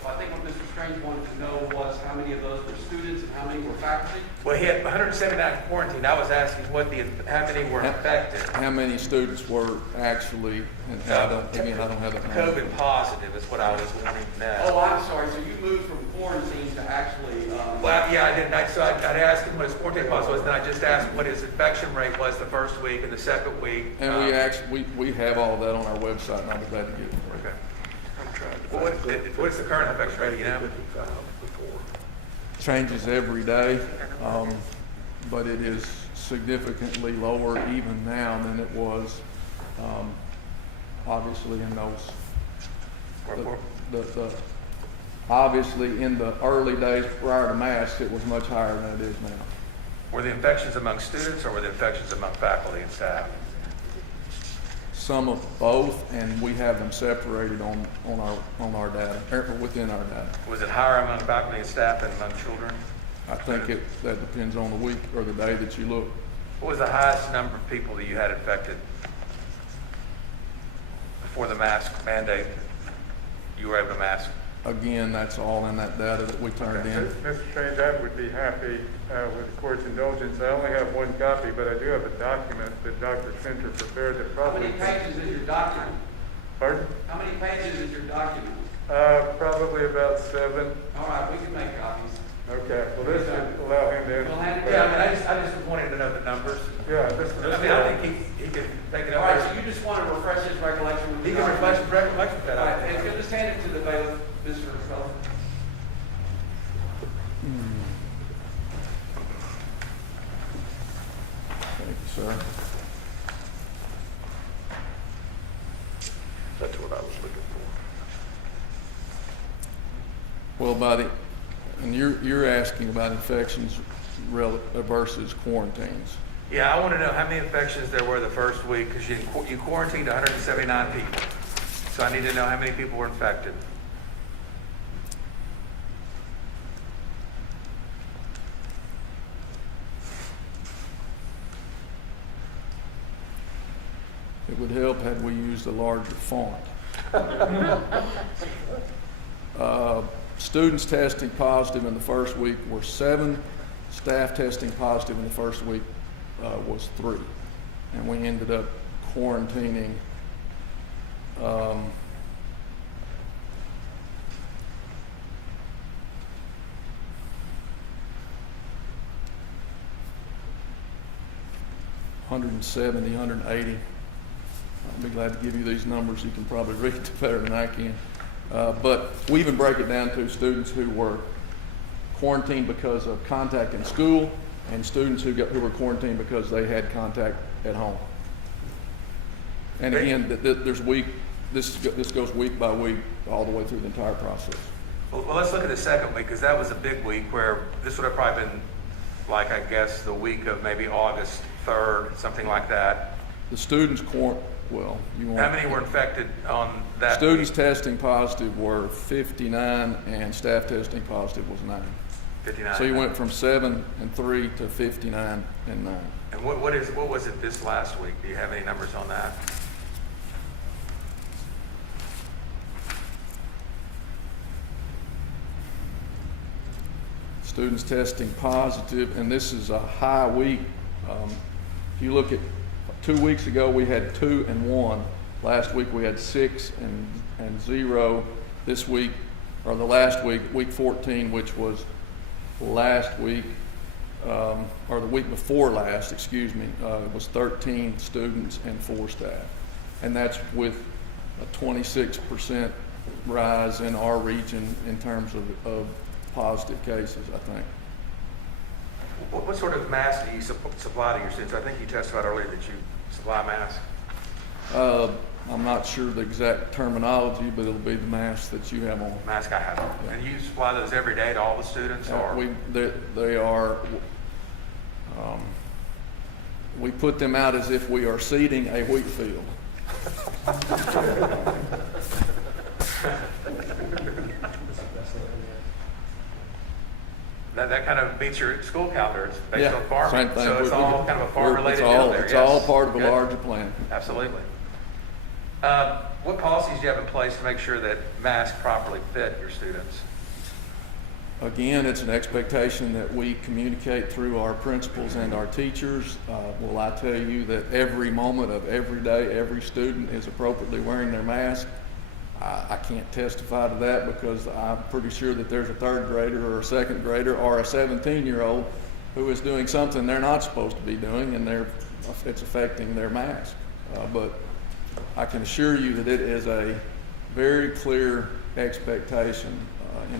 So I think what Mr. Strange wanted to know was how many of those were students and how many were faculty? Well, he had 179 quarantined. I was asking how many were infected. How many students were actually, and I don't have that number. COVID positive is what I was wanting to know. Oh, I'm sorry. So you moved from quarantine to actually... Well, yeah, I did. I'd asked him what his quarantine policy was, and then I just asked what his infection rate was the first week and the second week. And we have all of that on our website, and I'll be glad to get it for you. Okay. What's the current infection rate, you know? Changes every day, but it is significantly lower even now than it was, obviously in obviously in the early days prior to masks, it was much higher than it is now. Were the infections among students or were the infections among faculty and staff? Some of both, and we have them separated on our data, or within our data. Was it higher among faculty and staff than among children? I think that depends on the week or the day that you look. What was the highest number of people that you had infected before the mask mandate? You were able to mask? Again, that's all in that data that we turned in. Mr. Strange, I would be happy with the court's indulgence. I only have one copy, but I do have a document that Dr. Fenter prepared that probably... How many pages is your document? Pardon? How many pages is your document? Probably about 7. All right, we can make copies. Okay, well this should allow him to... We'll hand it Yeah, down. I just wanted to know the numbers. Yeah, I think he could take it All up. right, so you just want to refresh his recollection with He the can document? reflect that. All right, and if you'll just hand it to the bailiff, Mr. Fellow. Thank you, sir. That's what I was looking for. Well, and you're asking about infections versus quarantines. Yeah, I want to know how many infections there were the first week, because you quarantined 179 people. So I need to know how many people were infected. It would help had we used a larger font. Students testing positive in the first week were 7. Staff testing positive in the first week was 3. And we ended up quarantining $170, $180. I'll be glad to give you these numbers. You can probably read it better than I can. But we even break it down to students who were quarantined because of contact in school and students who were quarantined because they had contact at home. And again, this goes week by week all the way through the entire process. Well, let's look at the second week, because that was a big week where this would have probably been, like, I guess, the week of maybe August 3rd, something like that. The students how many were infected on that Students week? testing positive were 59 and staff testing positive was 9. 59. So you went from 7 and 3 to 59 and 9. And what was it this last week? Do you have any numbers on that? Students testing positive, and this is a high week. If you look at 2 weeks ago, we had 2 and 1. Last week we had 6 and 0. This week or the last week, week 14, which was last week, or the week before last, excuse me, it was 13 students and 4 staff. And that's with a 26% rise in our region in terms of positive cases, I think. What sort of masks do you supply to your students? I think you testified earlier that you supply masks. I'm not sure the exact terminology, but it'll be the mask that you have on. Mask I have on. Yeah. And you supply those every day to all the students? Or? They are, we put them out as if we are seeding a wheat field. That kind of beats your school calendar. It's based Yeah, on farming. same thing. So it's all kind of a farm-related deal there. It's yes. all part of a Good. larger plan. Absolutely. What policies do you have in place to make sure that masks properly fit your students? Again, it's an expectation that we communicate through our principals and our teachers. Will I tell you that every moment of every day, every student is appropriately wearing their mask? I can't testify to that because I'm pretty sure that there's a 3rd grader or a 2nd grader or a 17-year-old who is doing something they're not supposed to be doing, and it's affecting their mask. But I can assure you that it is a very clear expectation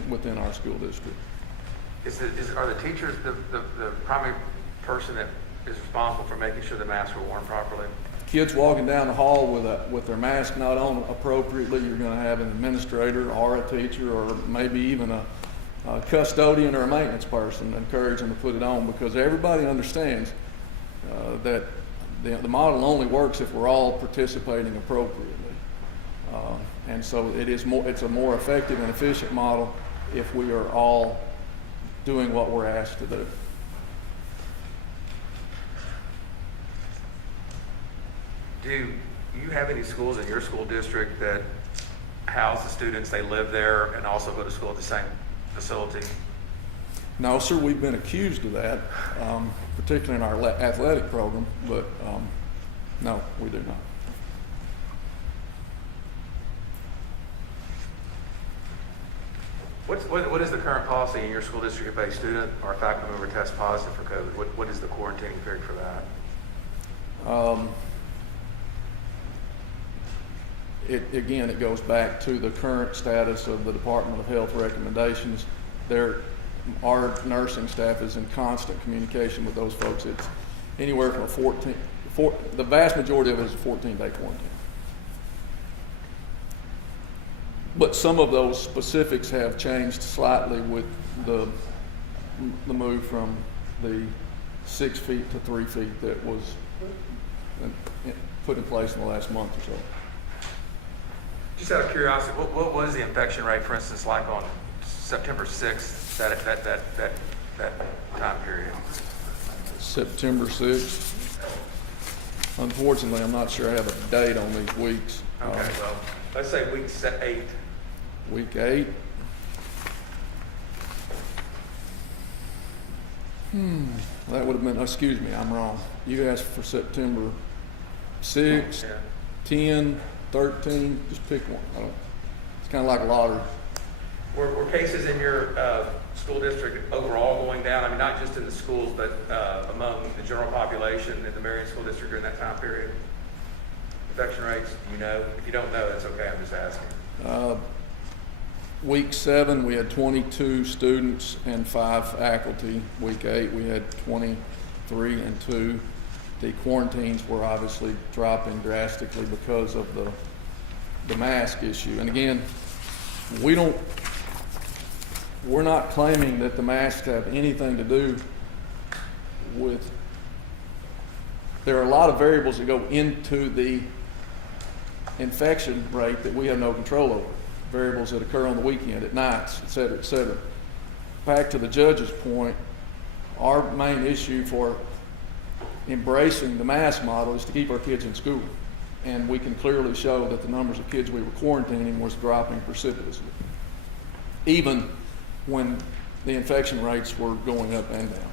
within our school district. Are the teachers the primary person that is responsible for making sure the masks are worn properly? Kids walking down the hall with their mask not on appropriately, you're going to have an administrator or a teacher or maybe even a custodian or a maintenance person encourage them to put it on, because everybody understands that the model only works if we're all participating appropriately. And so it's a more effective and efficient model if we are all doing what we're asked to do. Do you have any schools in your school district that house the students, they live there, and also go to school at the same facility? No, sir, we've been accused of that, particularly in our athletic program, but no, we do not. What is the current policy in your school district if a student or a faculty member tests positive for COVID? What is the quarantining period for that? It goes back to the current status of the Department of Health recommendations. Our nursing staff is in constant communication with those folks. It's anywhere from the vast majority of it is a 14-day quarantine. But some of those specifics have changed slightly with the move from the 6 feet to 3 feet that was put in place in the last month or so. Just out of curiosity, what was the infection rate, for instance, like on September 6th, that time period? September 6th. Unfortunately, I'm not sure I have a date on these weeks. Okay, well, let's say week 8. Week 8. That would have been, excuse me, I'm wrong. You asked for September 6, Yeah. 10, 13, just pick one. It's kind of like a lottery. Were cases in your school district overall going down? I mean, not just in the schools, but among the general population in the Marion School District during that time period? Infection rates, do you know? If you don't know, that's okay, I'm just asking. Week 7, we had 22 students and 5 faculty. Week 8, we had 23 and 2. The quarantines were obviously dropping drastically because of the mask issue. And again, we're not claiming that the masks have anything to do with, there are a lot of variables that go into the infection rate that we have no control over. Variables that occur on the weekend, at nights, et cetera, et cetera. Back to the judge's point, our main issue for embracing the mask model is to keep our kids in school. And we can clearly show that the numbers of kids we were quarantining was dropping precipitously, even when the infection rates were going up and down.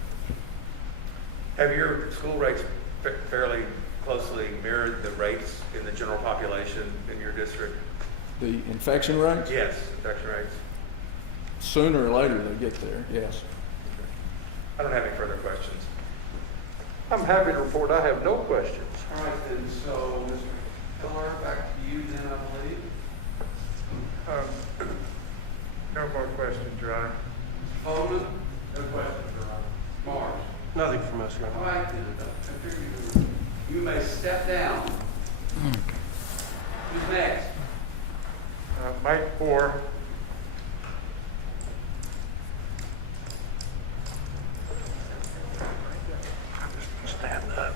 Have your school rates fairly closely mirrored the rates in the general population in your district? The infection rates? Yes, infection rates. sooner or later they get there, yes. I don't have any further questions. I'm happy to report I have no questions. All right, then, so, Mr. Miller, back to you then, I believe. No more questions, Your Honor. Coleman? No questions, Your Honor. Mars? Nothing from us, Your Honor. All right, then, you may step down. Who's next? Mike Poore. Stand up.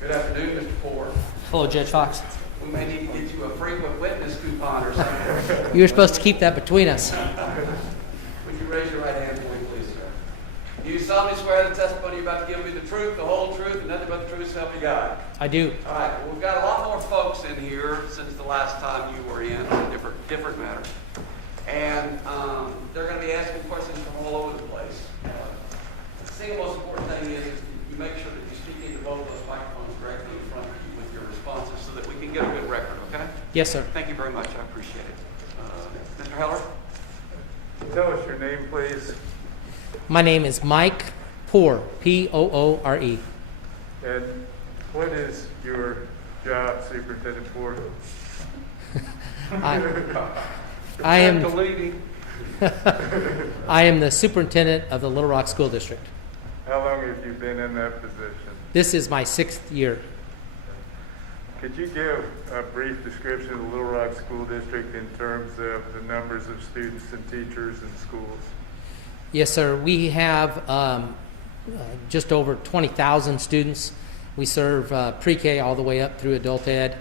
Good afternoon, Mr. Poore. Hello, Judge Fox. We may need to get you a frequent witness coupon or something. You were supposed to keep that between us. Would you raise your right hand for me, please, sir? Do you solemnly swear the testimony you're about to give will be the truth, the whole truth, and nothing but the truth, so help you God? I do. All right. Well, we've got a lot more folks in here since the last time you were in, different matter. And they're going to be asking questions from all over the place. The single most important thing is you make sure that you speak into both of those microphones directly in front of you with your responses so that we can get a good record, okay? Yes, sir. Thank you very much. I appreciate it. Mr. Heller? Tell us your name, please. My name is Mike Poore, P-O-O-R-E. And what is your job, Superintendent Poore? I am the superintendent of the Little Rock School District. How long have you been in that position? This is my 6th year. Could you give a brief description of the Little Rock School District in terms of the numbers of students and teachers and schools? Yes, sir. We have just over 20,000 students. We serve pre-K all the way up through adult ed.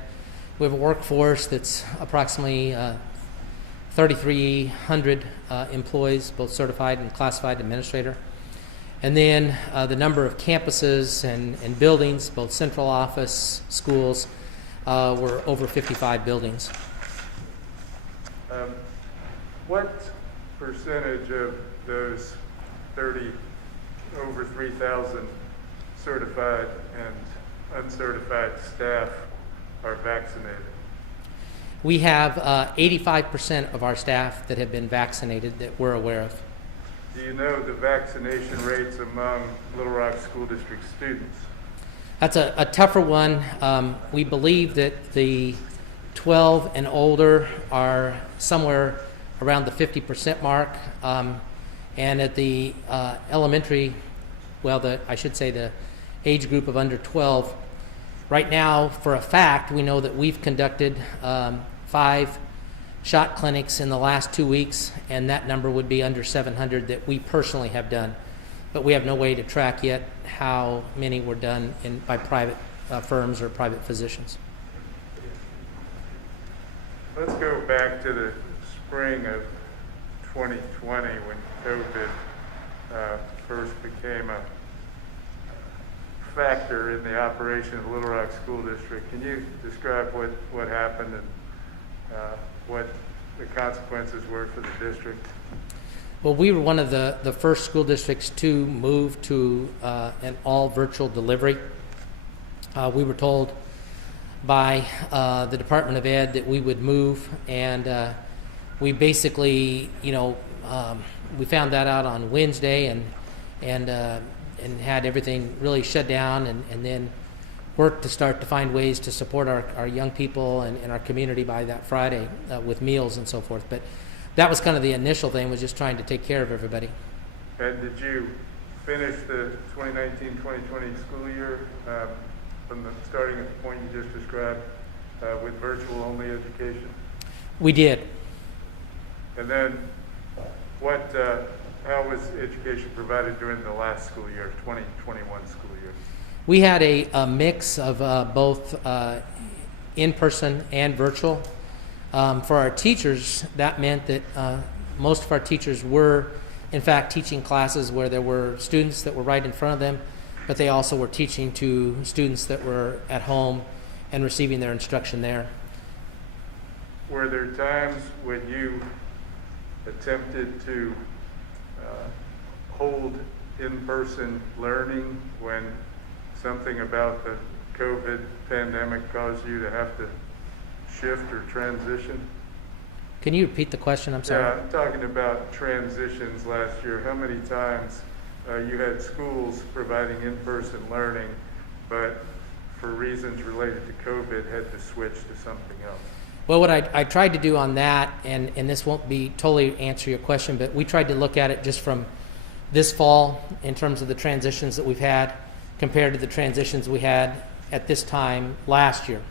We have a workforce that's approximately 3,300 employees, both certified and classified administrator. And then the number of campuses and buildings, both central office, schools, were over 55 buildings. What percentage of those over 3,000 certified and uncertified staff are vaccinated? We have 85% of our staff that have been vaccinated that we're aware of. Do you know the vaccination rates among Little Rock School District students? That's a tougher one. We believe that the 12 and older are somewhere around the 50% mark. And at the elementary, I should say the age group of under 12, right now, for a fact, we know that we've conducted 5 shot clinics in the last 2 weeks, and that number would be under 700 that we personally have done. But we have no way to track yet how many were done by private firms or private physicians. Let's go back to the spring of 2020 when COVID first became a factor in the operation of the Little Rock School District. Can you describe what happened and what the consequences were for the district? Well, we were one of the first school districts to move to an all virtual delivery. We were told by the Department of Ed that we would move, and we basically, we found that out on Wednesday and had everything really shut down, and then worked to start to find ways to support our young people and our community by that Friday with meals and so forth. But that was kind of the initial thing, was just trying to take care of everybody. And did you finish the 2019-2020 school year from starting at the point you just described with virtual only education? We did. And then how was education provided during the last school year, 2021 school year? We had a mix of both in-person and virtual. For our teachers, that meant that most of our teachers were, in fact, teaching classes where there were students that were right in front of them, but they also were teaching to students that were at home and receiving their instruction there. Were there times when you attempted to hold in-person learning when something about the COVID pandemic caused you to have to shift or transition? Can you repeat the question? I'm sorry. Yeah, I'm talking about transitions last year. How many times you had schools providing in-person learning, but for reasons related to COVID had to switch to something else? Well, what I tried to do on that, and this won't be totally answer your question, but we tried to look at it just from this fall in terms of the transitions that we've had compared to the transitions we had at this time last year.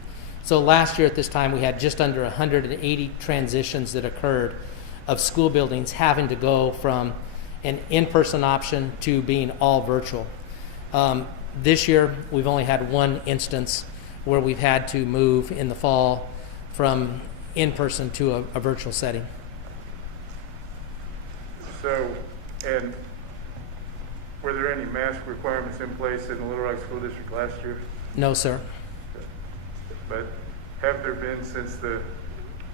So last year at this time we had just under 180 transitions that occurred of school buildings having to go from an in-person option to being all virtual. This year we've only had one instance where we've had to move in the fall from in-person to a virtual setting. So, and were there any mask requirements in place in the Little Rock School District last year? No, sir. But have there been since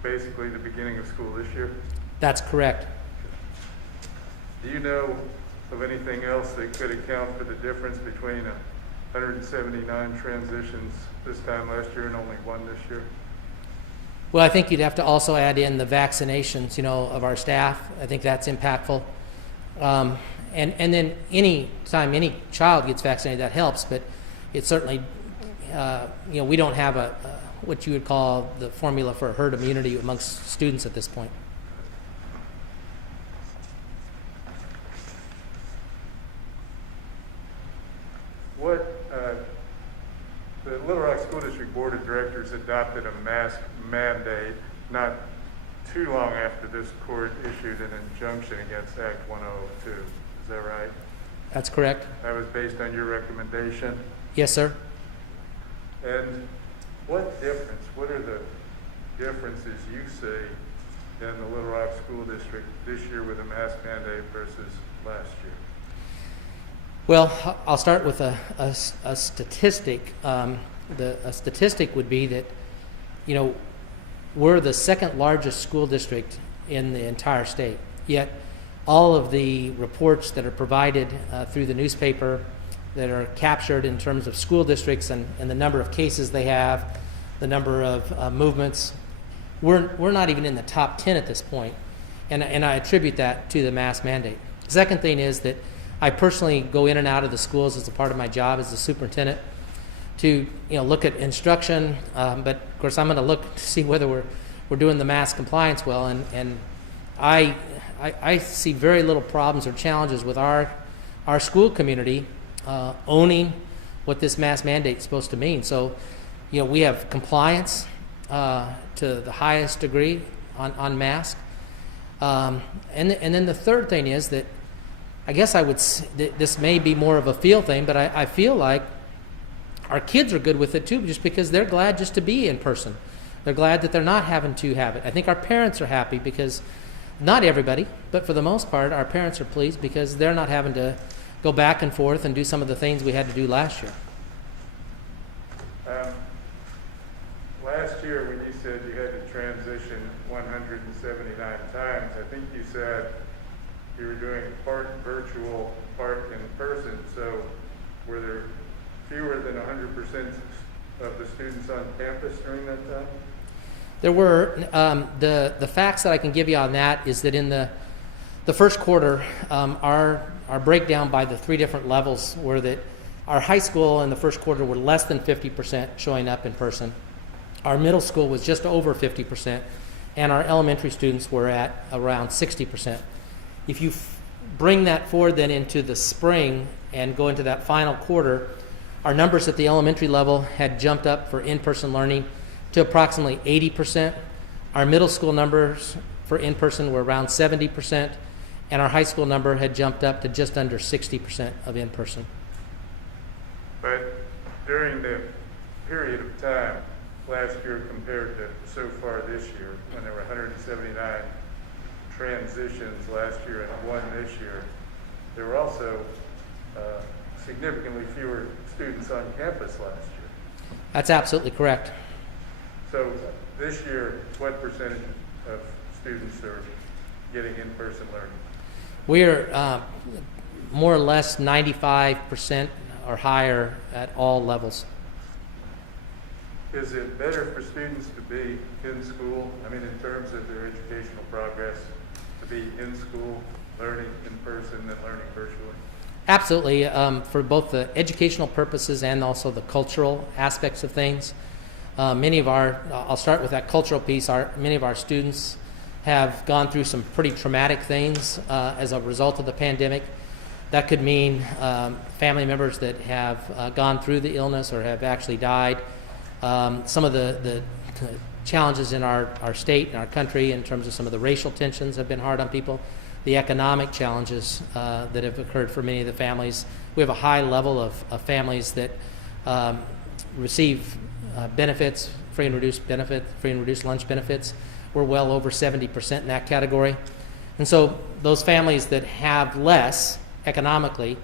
basically the beginning of school this year? That's correct. Do you know of anything else that could account for the difference between 179 transitions this time last year and only one this year? Well, I think you'd have to also add in the vaccinations, of our staff. I think that's impactful. And then any time any child gets vaccinated, that helps, but it certainly, we don't have what you would call the formula for herd immunity amongst students at this point. The Little Rock School District Board of Directors adopted a mask mandate not too long after this court issued an injunction against Act 102. Is that right? That's correct. That was based on your recommendation? Yes, sir. And what are the differences you see in the Little Rock School District this year with a mask mandate versus last year? Well, I'll start with a statistic. A statistic would be that, we're the second largest school district in the entire state. Yet, all of the reports that are provided through the newspaper that are captured in terms of school districts and the number of cases they have, the number of movements, we're not even in the top 10 at this point. And I attribute that to the mask mandate. The second thing is that I personally go in and out of the schools as a part of my job as the superintendent to look at instruction, but of course I'm going to look to see whether we're doing the mask compliance well, and I see very little problems or challenges with our school community owning what this mask mandate is supposed to mean. So we have compliance to the highest degree on mask, and then the third thing is that I guess this may be more of a feel thing, but I feel like our kids are good with it too, just because they're glad just to be in person. They're glad that they're not having to have it. I think our parents are happy because, not everybody, but for the most part, our parents are pleased because they're not having to go back and forth and do some of the things we had to do last year. Last year when you said you had to transition 179 times, I think you said you were doing part virtual, part in person. So were there fewer than 100% of the students on campus during that time? There were. The facts that I can give you on that is that in the first quarter, our breakdown by the three different levels were that our high school in the first quarter were less than 50% showing up in person. Our middle school was just over 50%, and our elementary students were at around 60%. If you bring that forward then into the spring and go into that final quarter, our numbers at the elementary level had jumped up for in-person learning to approximately 80%. Our middle school numbers for in-person were around 70%, and our high school number had jumped up to just under 60% of in-person. But during the period of time last year compared to so far this year, when there were 179 transitions last year and one this year, there were also significantly fewer students on campus last year. That's absolutely correct. So this year, what percentage of students are getting in-person learning? We're more or less 95% or higher at all levels. Is it better for students to be in school, I mean in terms of their educational progress, to be in school, learning in person than learning virtually? Absolutely, for both the educational purposes and also the cultural aspects of things. Many of our, I'll start with that cultural piece, many of our students have gone through some pretty traumatic things as a result of the pandemic. That could mean family members that have gone through the illness or have actually died. Some of the challenges in our state and our country in terms of some of the racial tensions have been hard on people. The economic challenges that have occurred for many of the families. We have a high level of families that receive benefits, free and reduced lunch benefits. We're well over 70% in that category. And so those families that have less economically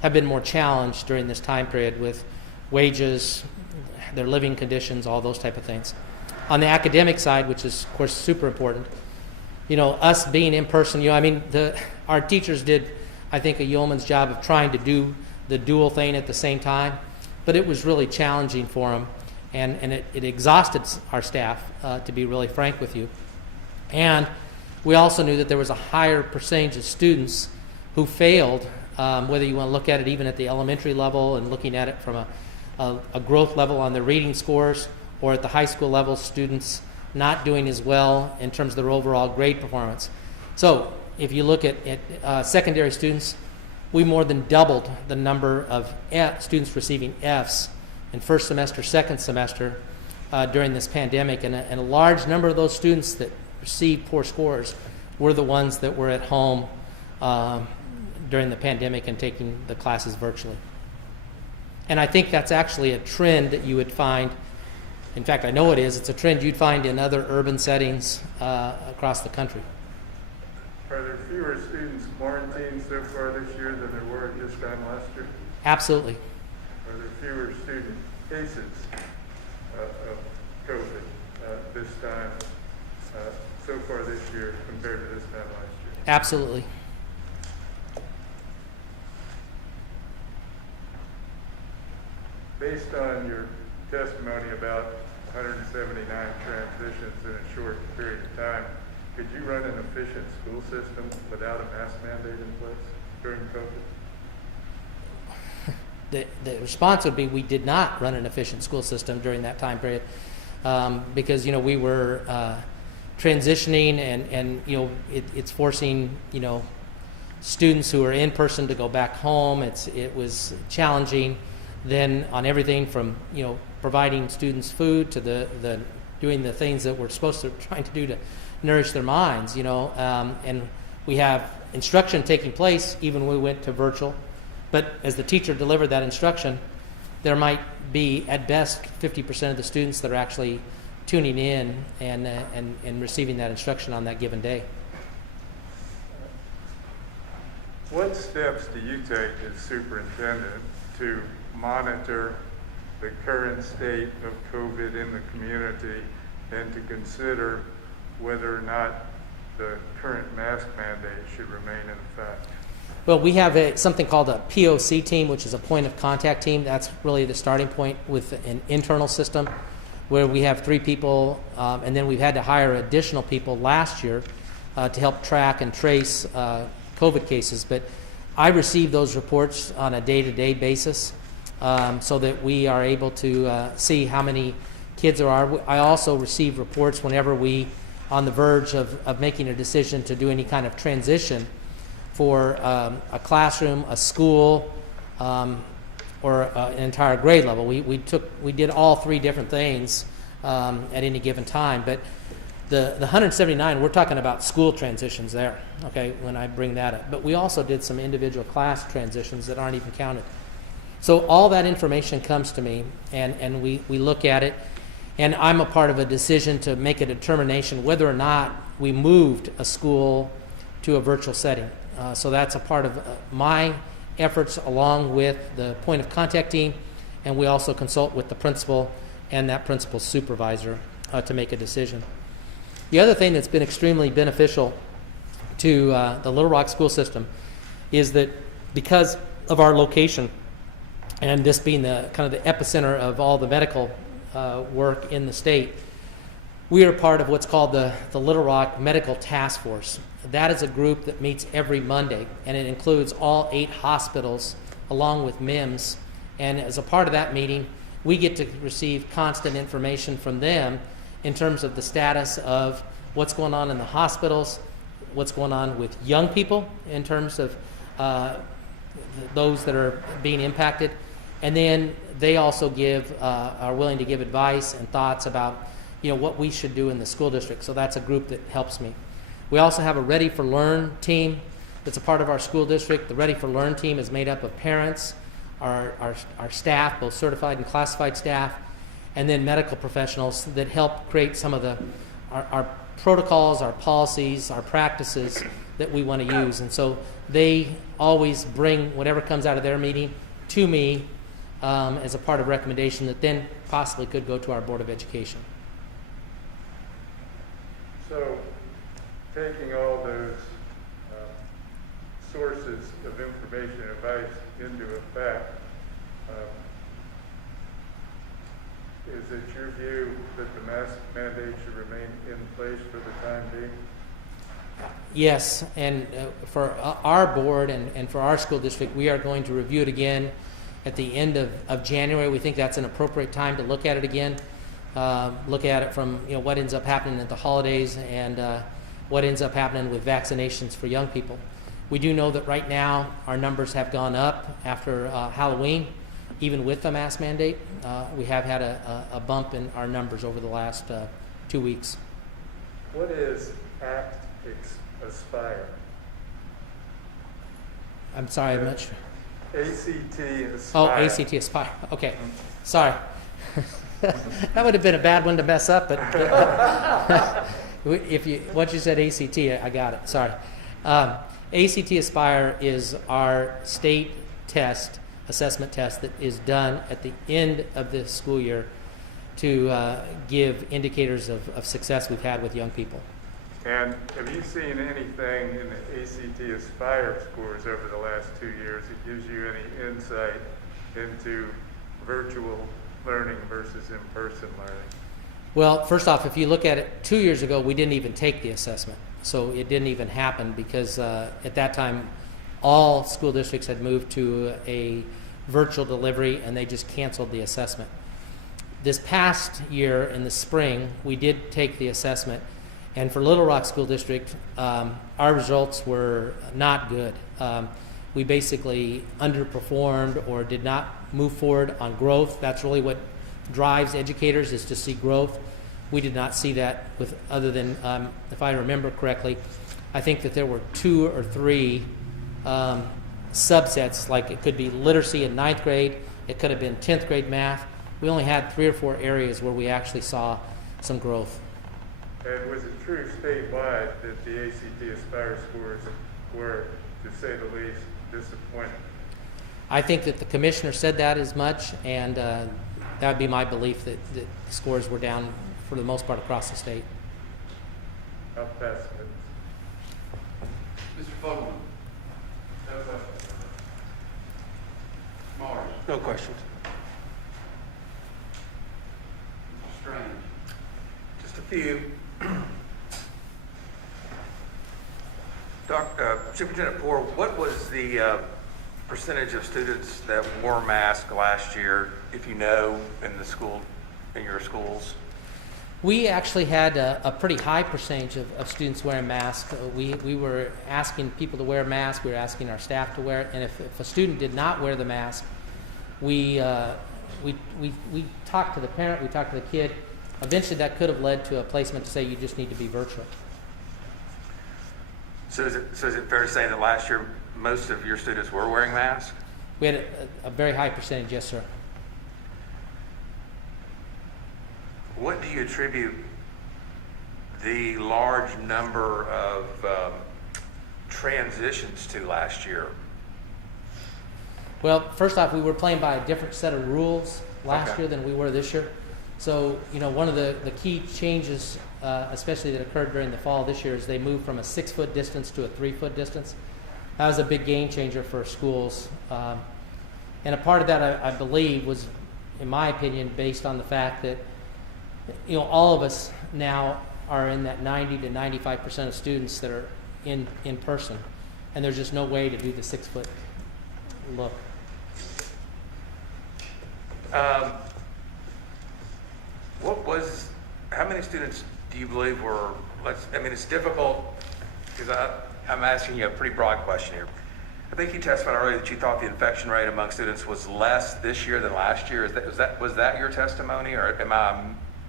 have been more challenged during this time period with wages, their living conditions, all those type of things. On the academic side, which is of course super important, us being in person, our teachers did, I think, a yeoman's job of trying to do the dual thing at the same time, but it was really challenging for them, and it exhausted our staff, to be really frank with you. And we also knew that there was a higher percentage of students who failed, whether you want to look at it even at the elementary level and looking at it from a growth level on their reading scores, or at the high school level, students not doing as well in terms of their overall grade performance. So if you look at secondary students, we more than doubled the number of students receiving Fs in first semester, second semester during this pandemic, and a large number of those students that received poor scores were the ones that were at home during the pandemic and taking the classes virtually. And I think that's actually a trend that you would find. In fact, I know it is. It's a trend you'd find in other urban settings across the country. Are there fewer students quarantined so far this year than there were at this time last year? Absolutely. Are there fewer student cases of COVID this time, so far this year compared to this time last year? Absolutely. Based on your testimony about 179 transitions in a short period of time, could you run an efficient school system without a mask mandate in place during COVID? The response would be we did not run an efficient school system during that time period because we were transitioning and it's forcing students who are in person to go back home. It was challenging then on everything from providing students food to the doing the things that we're supposed to trying to do to nourish their minds, and we have instruction taking place even when we went to virtual. But as the teacher delivered that instruction, there might be at best 50% of the students that are actually tuning in and receiving that instruction on that given day. What steps do you take as superintendent to monitor the current state of COVID in the community and to consider whether or not the current mask mandate should remain in effect? Well, we have something called a POC team, which is a point of contact team. That's really the starting point with an internal system where we have 3 people, and then we've had to hire additional people last year to help track and trace COVID cases. But I receive those reports on a day-to-day basis so that we are able to see how many kids there are. I also receive reports whenever we on the verge of making a decision to do any kind of transition for a classroom, a school, or an entire grade level. We did all 3 different things at any given time. But the 179, we're talking about school transitions there, okay, when I bring that up. But we also did some individual class transitions that aren't even counted. So all that information comes to me, and we look at it, and I'm a part of a decision to make a determination whether or not we moved a school to a virtual setting. So that's a part of my efforts along with the point of contact team, and we also consult with the principal and that principal's supervisor to make a decision. The other thing that's been extremely beneficial to the Little Rock school system is that because of our location, and this being the kind of the epicenter of all the medical work in the state, we are part of what's called the Little Rock Medical Task Force. That is a group that meets every Monday, and it includes all 8 hospitals along with MIMS. And as a part of that meeting, we get to receive constant information from them in terms of the status of what's going on in the hospitals, what's going on with young people in terms of those that are being impacted. And then they also are willing to give advice and thoughts about what we should do in the school district. So that's a group that helps me. We also have a Ready for Learn team that's a part of our school district. The Ready for Learn team is made up of parents, our staff, both certified and classified staff, and then medical professionals that help create some of our protocols, our policies, our practices that we want to use. And so they always bring whatever comes out of their meeting to me as a part of recommendation that then possibly could go to our Board of Education. So, taking all those sources of information and advice into effect, is it your view that the mask mandate should remain in place for the time being? Yes, and for our board and for our school district, we are going to review it again at the end of January. We think that's an appropriate time to look at it again. Look at it from what ends up happening at the holidays and what ends up happening with vaccinations for young people. We do know that right now our numbers have gone up after Halloween, even with the mask mandate. We have had a bump in our numbers over the last 2 weeks. What is ACT Aspire? I'm sorry, I'm not sure. ACT Aspire. Oh, ACT Aspire. Okay, sorry. That would have been a bad one to mess up, but once you said ACT, I got it. Sorry. ACT Aspire is our state assessment test that is done at the end of the school year to give indicators of success we've had with young people. And have you seen anything in the ACT Aspire scores over the last 2 years that gives you any insight into virtual learning versus in-person learning? Well, first off, if you look at it 2 years ago, we didn't even take the assessment. So it didn't even happen because at that time, all school districts had moved to a virtual delivery and they just canceled the assessment. This past year in the spring, we did take the assessment. And for Little Rock School District, our results were not good. We basically underperformed or did not move forward on growth. That's really what drives educators, is to see growth. We did not see that with other than, if I remember correctly, I think that there were 2 or 3 subsets, like it could be literacy in 9th grade, it could have been 10th grade math. We only had 3 or 4 areas where we actually saw some growth. And was it true statewide that the ACT Aspire scores were, to say the least, disappointing? I think that the commissioner said that as much, and that would be my belief that the scores were down for the most part across the state. How fast? Mr. Fogelman. No questions. Mars. No questions. Mr. Strange. Just a few. Superintendent Poore, what was the percentage of students that wore masks last year, if you know, in your schools? We actually had a pretty high percentage of students wearing masks. We were asking people to wear masks. We were asking our staff to wear it. And if a student did not wear the mask, we talked to the parent, we talked to the kid. Eventually that could have led to a placement to say you just need to be virtual. So is it fair to say that last year most of your students were wearing masks? We had a very high percentage, yes, sir. What do you attribute the large number of transitions to last year? Well, first off, we were playing by a different set of rules last Okay. year than we were this year. So, one of the key changes, especially that occurred during the fall this year, is they moved from a 6-foot distance to a 3-foot distance. That was a big game changer for schools. And a part of that, I believe, was, in my opinion, based on the fact that, all of us now are in that 90 to 95% of students that are in person. And there's just no way to do the 6-foot look. How many students do you believe were, it's difficult because I'm asking you a pretty broad question here. I think you testified earlier that you thought the infection rate among students was less this year than last year. Was that your testimony, or am I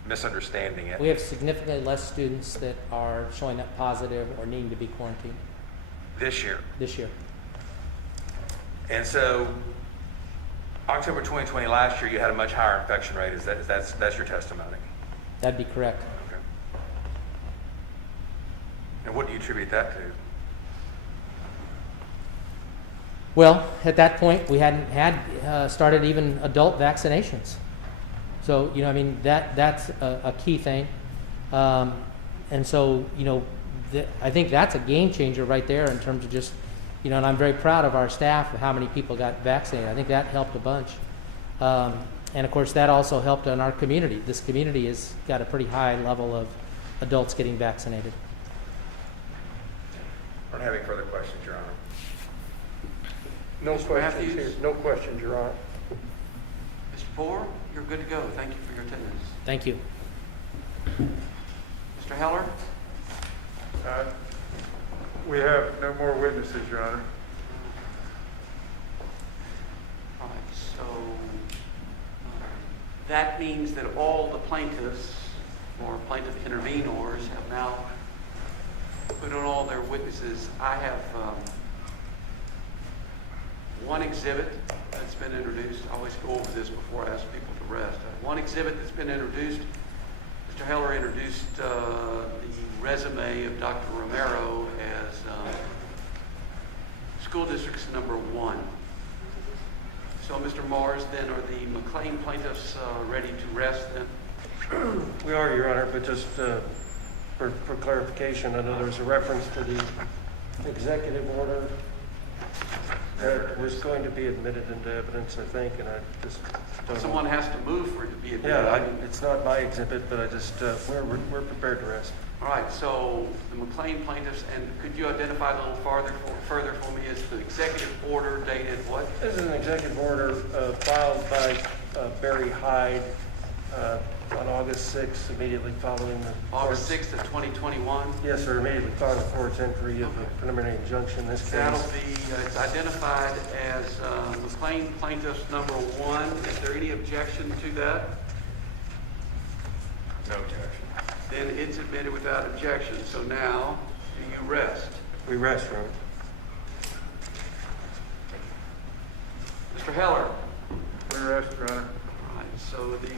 misunderstanding it? We have significantly less students that are showing up positive or needing to be quarantined This year? this year. And so, October 2020 last year, you had a much higher infection rate. That's your testimony? That'd be correct. Okay. And what do you attribute that to? Well, at that point, we hadn't had started even adult vaccinations. So, that's a key thing. And so, I think that's a game changer right there in terms of just, and I'm very proud of our staff, of how many people got vaccinated. I think that helped a bunch. And of course, that also helped in our community. This community has got a pretty high level of adults getting vaccinated. I don't have any further questions, Your Honor. No Mr. questions Matthews? here. No questions, Your Honor. Mr. Poore, you're good to go. Thank you for your attendance. Thank you. Mr. Heller? We have no more witnesses, Your Honor. All right, so that means that all the plaintiffs or plaintiff intervenors have now put on all their witnesses. I have one exhibit that's been introduced. I always go over this before I ask people to rest. One exhibit that's been introduced. Mr. Heller introduced the resume of Dr. Romero as school district's number 1. So, Mr. Mars, then, are the McLean plaintiffs ready to rest then? We are, Your Honor, but just for clarification, I know there's a reference to the executive order that was going to be admitted into evidence, I think, and I just don't know. Someone has to move for it to be admitted. Yeah, it's not my exhibit, but I just, we're prepared to rest. All right, so the McLean plaintiffs, and could you identify a little further for me, is the executive order dated what? This is an executive order filed by Barry Hyde on August 6th, immediately following the... August 6th of 2021? Yes, sir, immediately following the court's entry of the preliminary injunction in this case. That'll be, it's identified as McLean plaintiffs number 1. Is there any objection to that? No objection. Then it's admitted without objection. So now, do you rest? We rest, Your Honor. Mr. Heller? We rest, Your Honor. All right, so the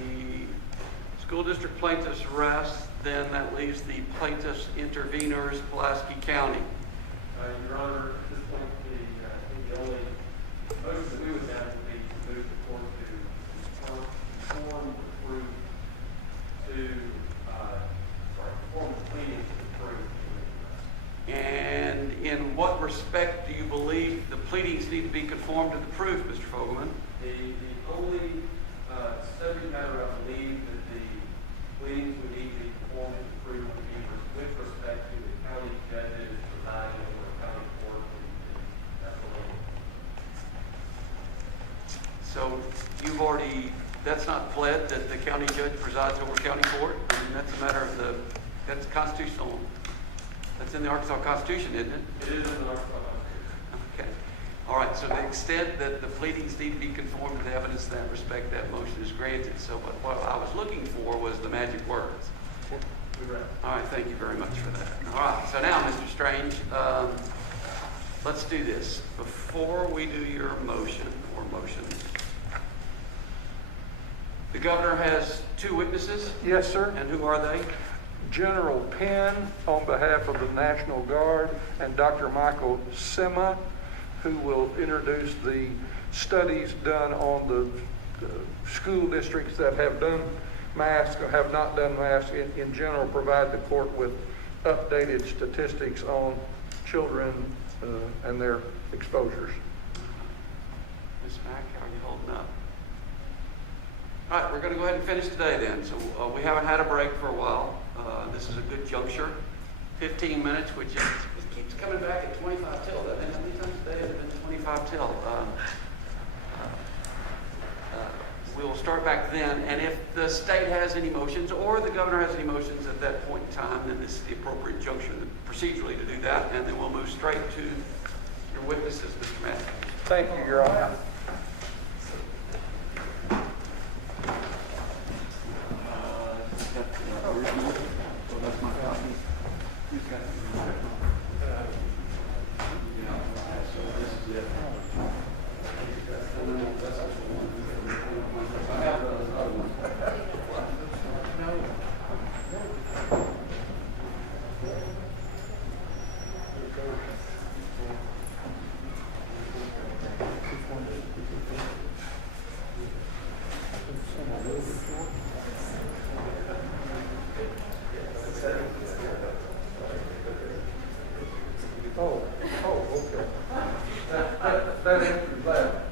school district plaintiffs rest, then that leaves the plaintiffs intervenors, Pulaski County. Your Honor, at this point, the only motion that we would have would be to move the court to perform the proof to, perform the pleadings to the proof. And in what respect do you believe the pleadings need to be conformed to the proof, Mr. Fogelman? The only subject matter I believe that the pleadings would need to be conformed to the proof would be with respect to the county judges presiding over a county court in Pennsylvania. So you've already, that's not pled that the county judge presides over county court? I mean, that's a matter of that's constitutional. That's in the Arkansas Constitution, isn't it? It is in the Arkansas Constitution. Okay. All right, so to the extent that the pleadings need to be conformed to the evidence in that respect, that motion is granted. So what I was looking for was the magic words. All right, thank you very much for that. All right, so now, Mr. Strange, let's do this. Before we do your motion or motions, the governor has 2 witnesses? Yes, sir. And who are they? General Penn on behalf of the National Guard and Dr. Michael Simma, who will introduce the studies done on the school districts that have done masks or have not done masks, in general, provide the court with updated statistics on children and their exposures. Ms. Mack, how are you holding up? All right, we're going to go ahead and finish today then. So we haven't had a break for a while. This is a good juncture. 15 minutes, which is, it keeps coming back at 25 till. How many times today has it been 25 till? We will start back then, and if the state has any motions or the governor has any motions at that point in time, then this is the appropriate juncture procedurally to do that, and then we'll move straight to your witnesses, Mr. Matthews. Thank you, Your Honor. That answers that.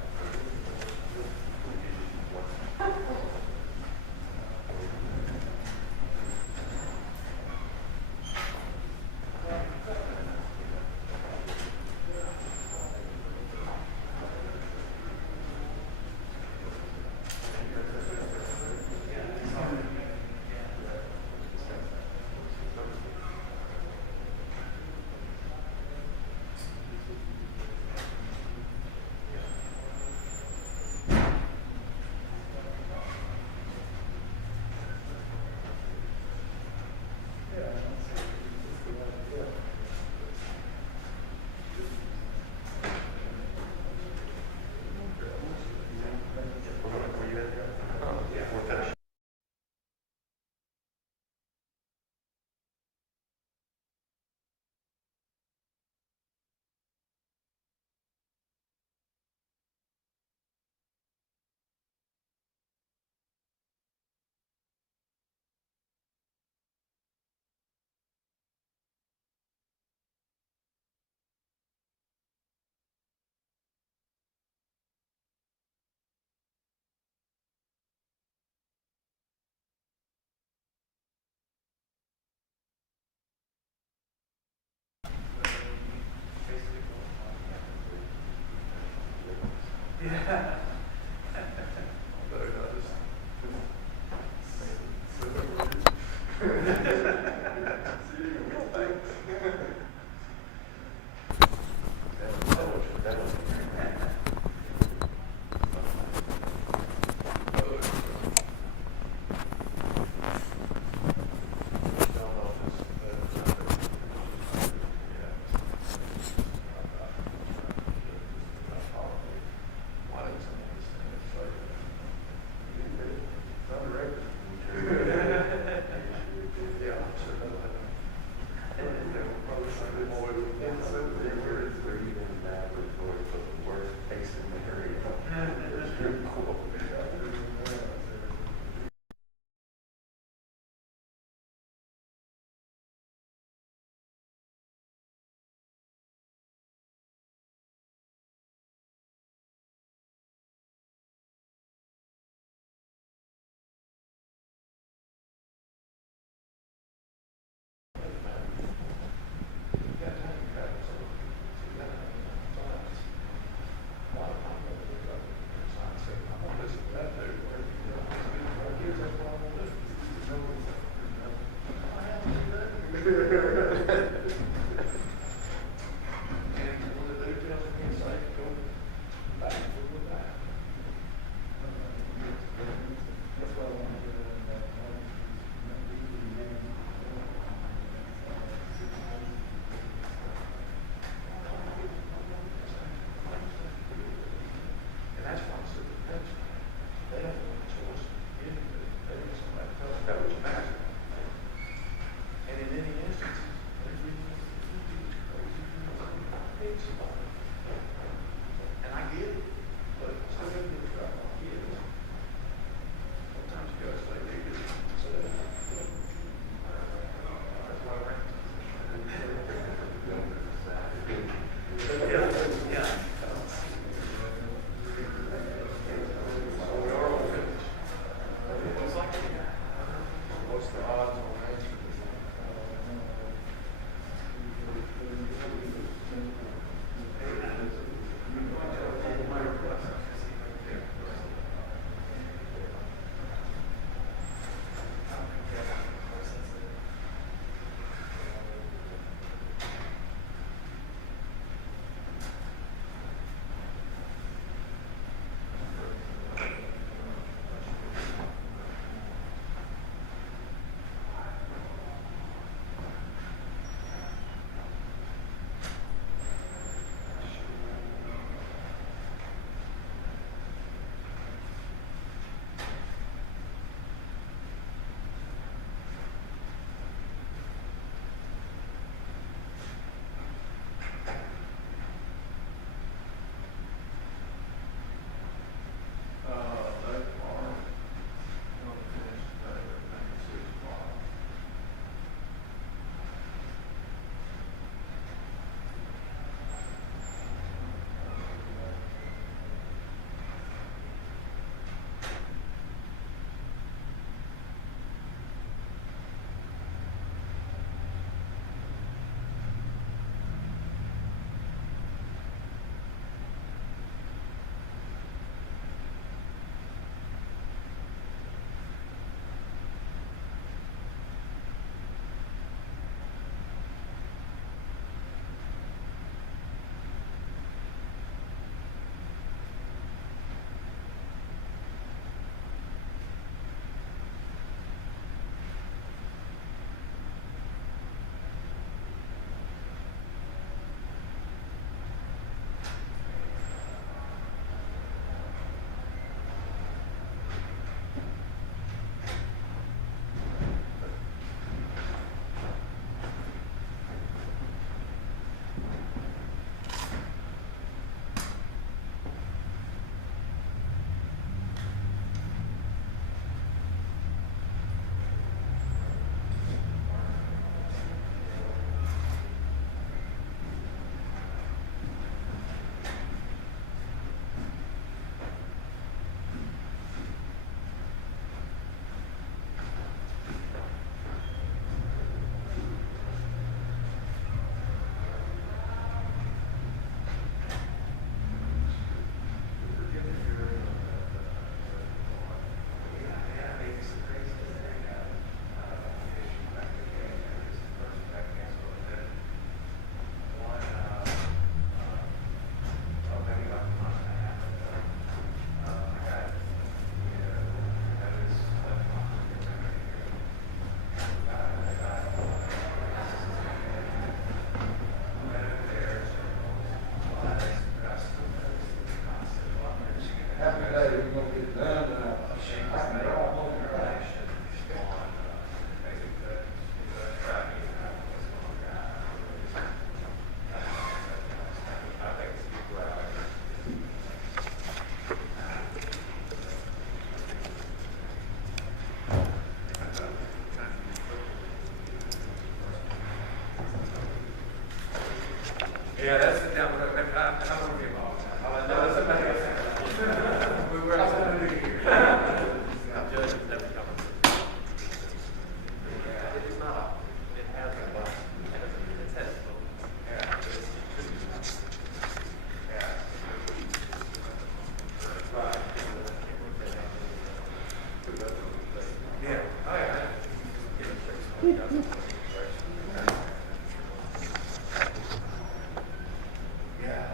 Yeah, that's, I don't want to be involved. I'll let somebody else handle it. We were something here. Judge, never come. Yeah, it's not, it has a lot, it's has a lot. Yeah. Yeah. Right. Yeah. Oh, yeah. Yeah.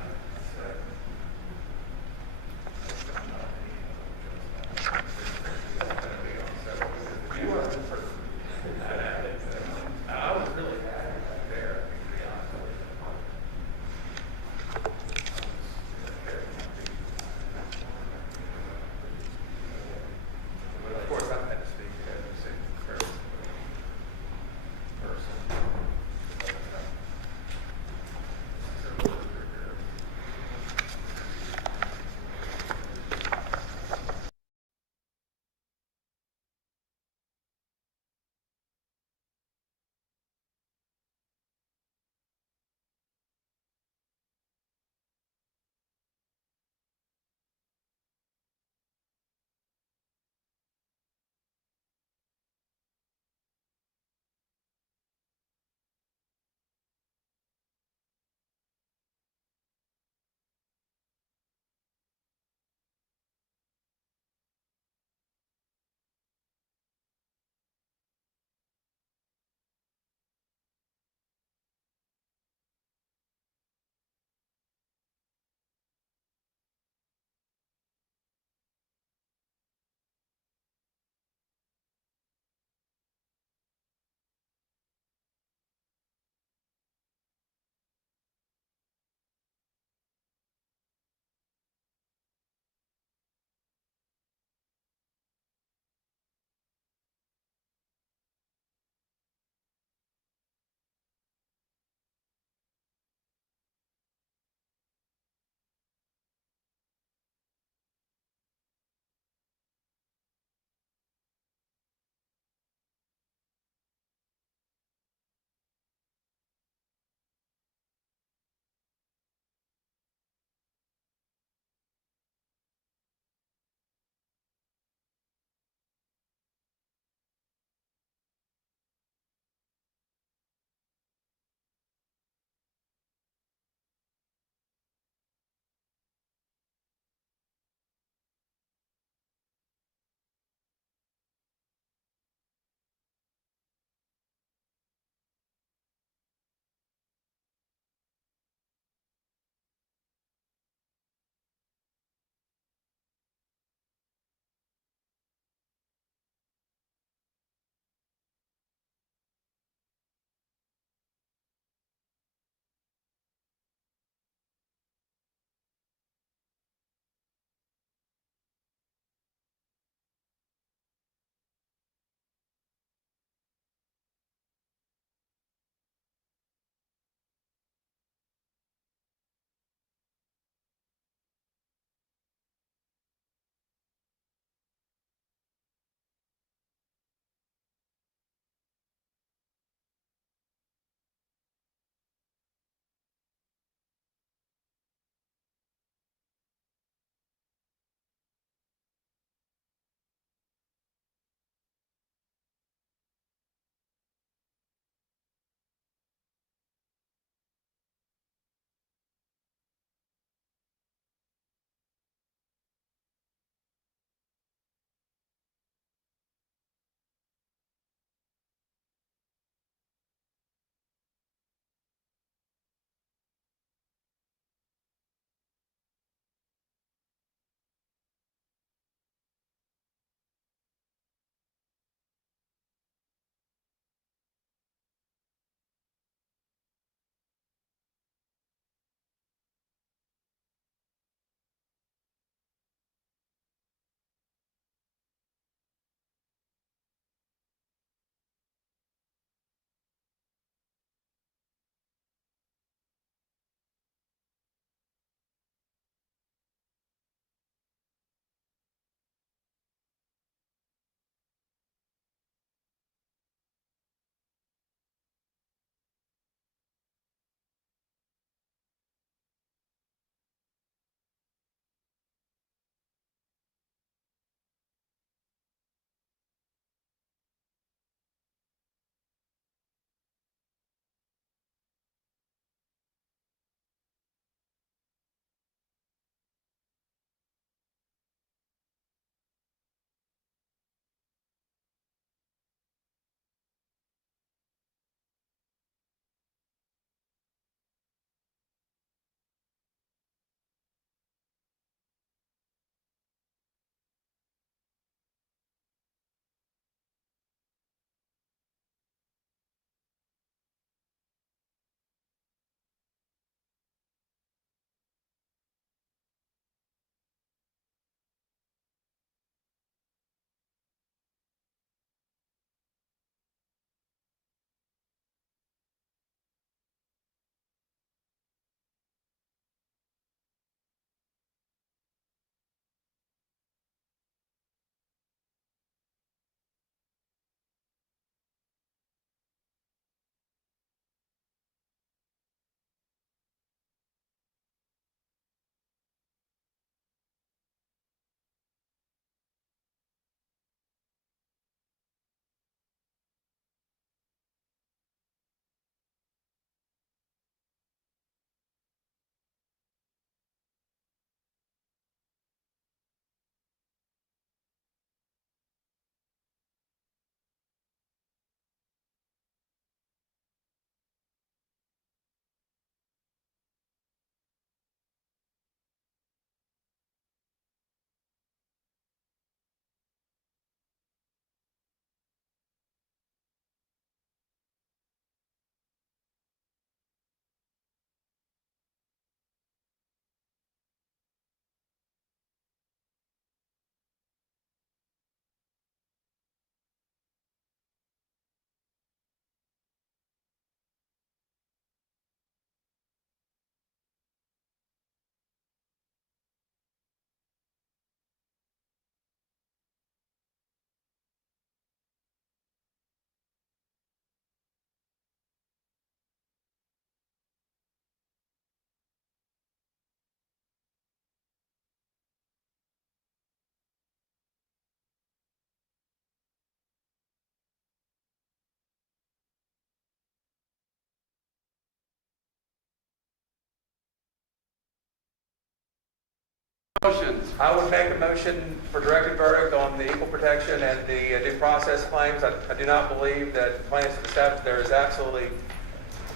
I would make a motion for directed verdict on the equal protection and the due process claims. I do not believe that plaintiffs have established there is absolutely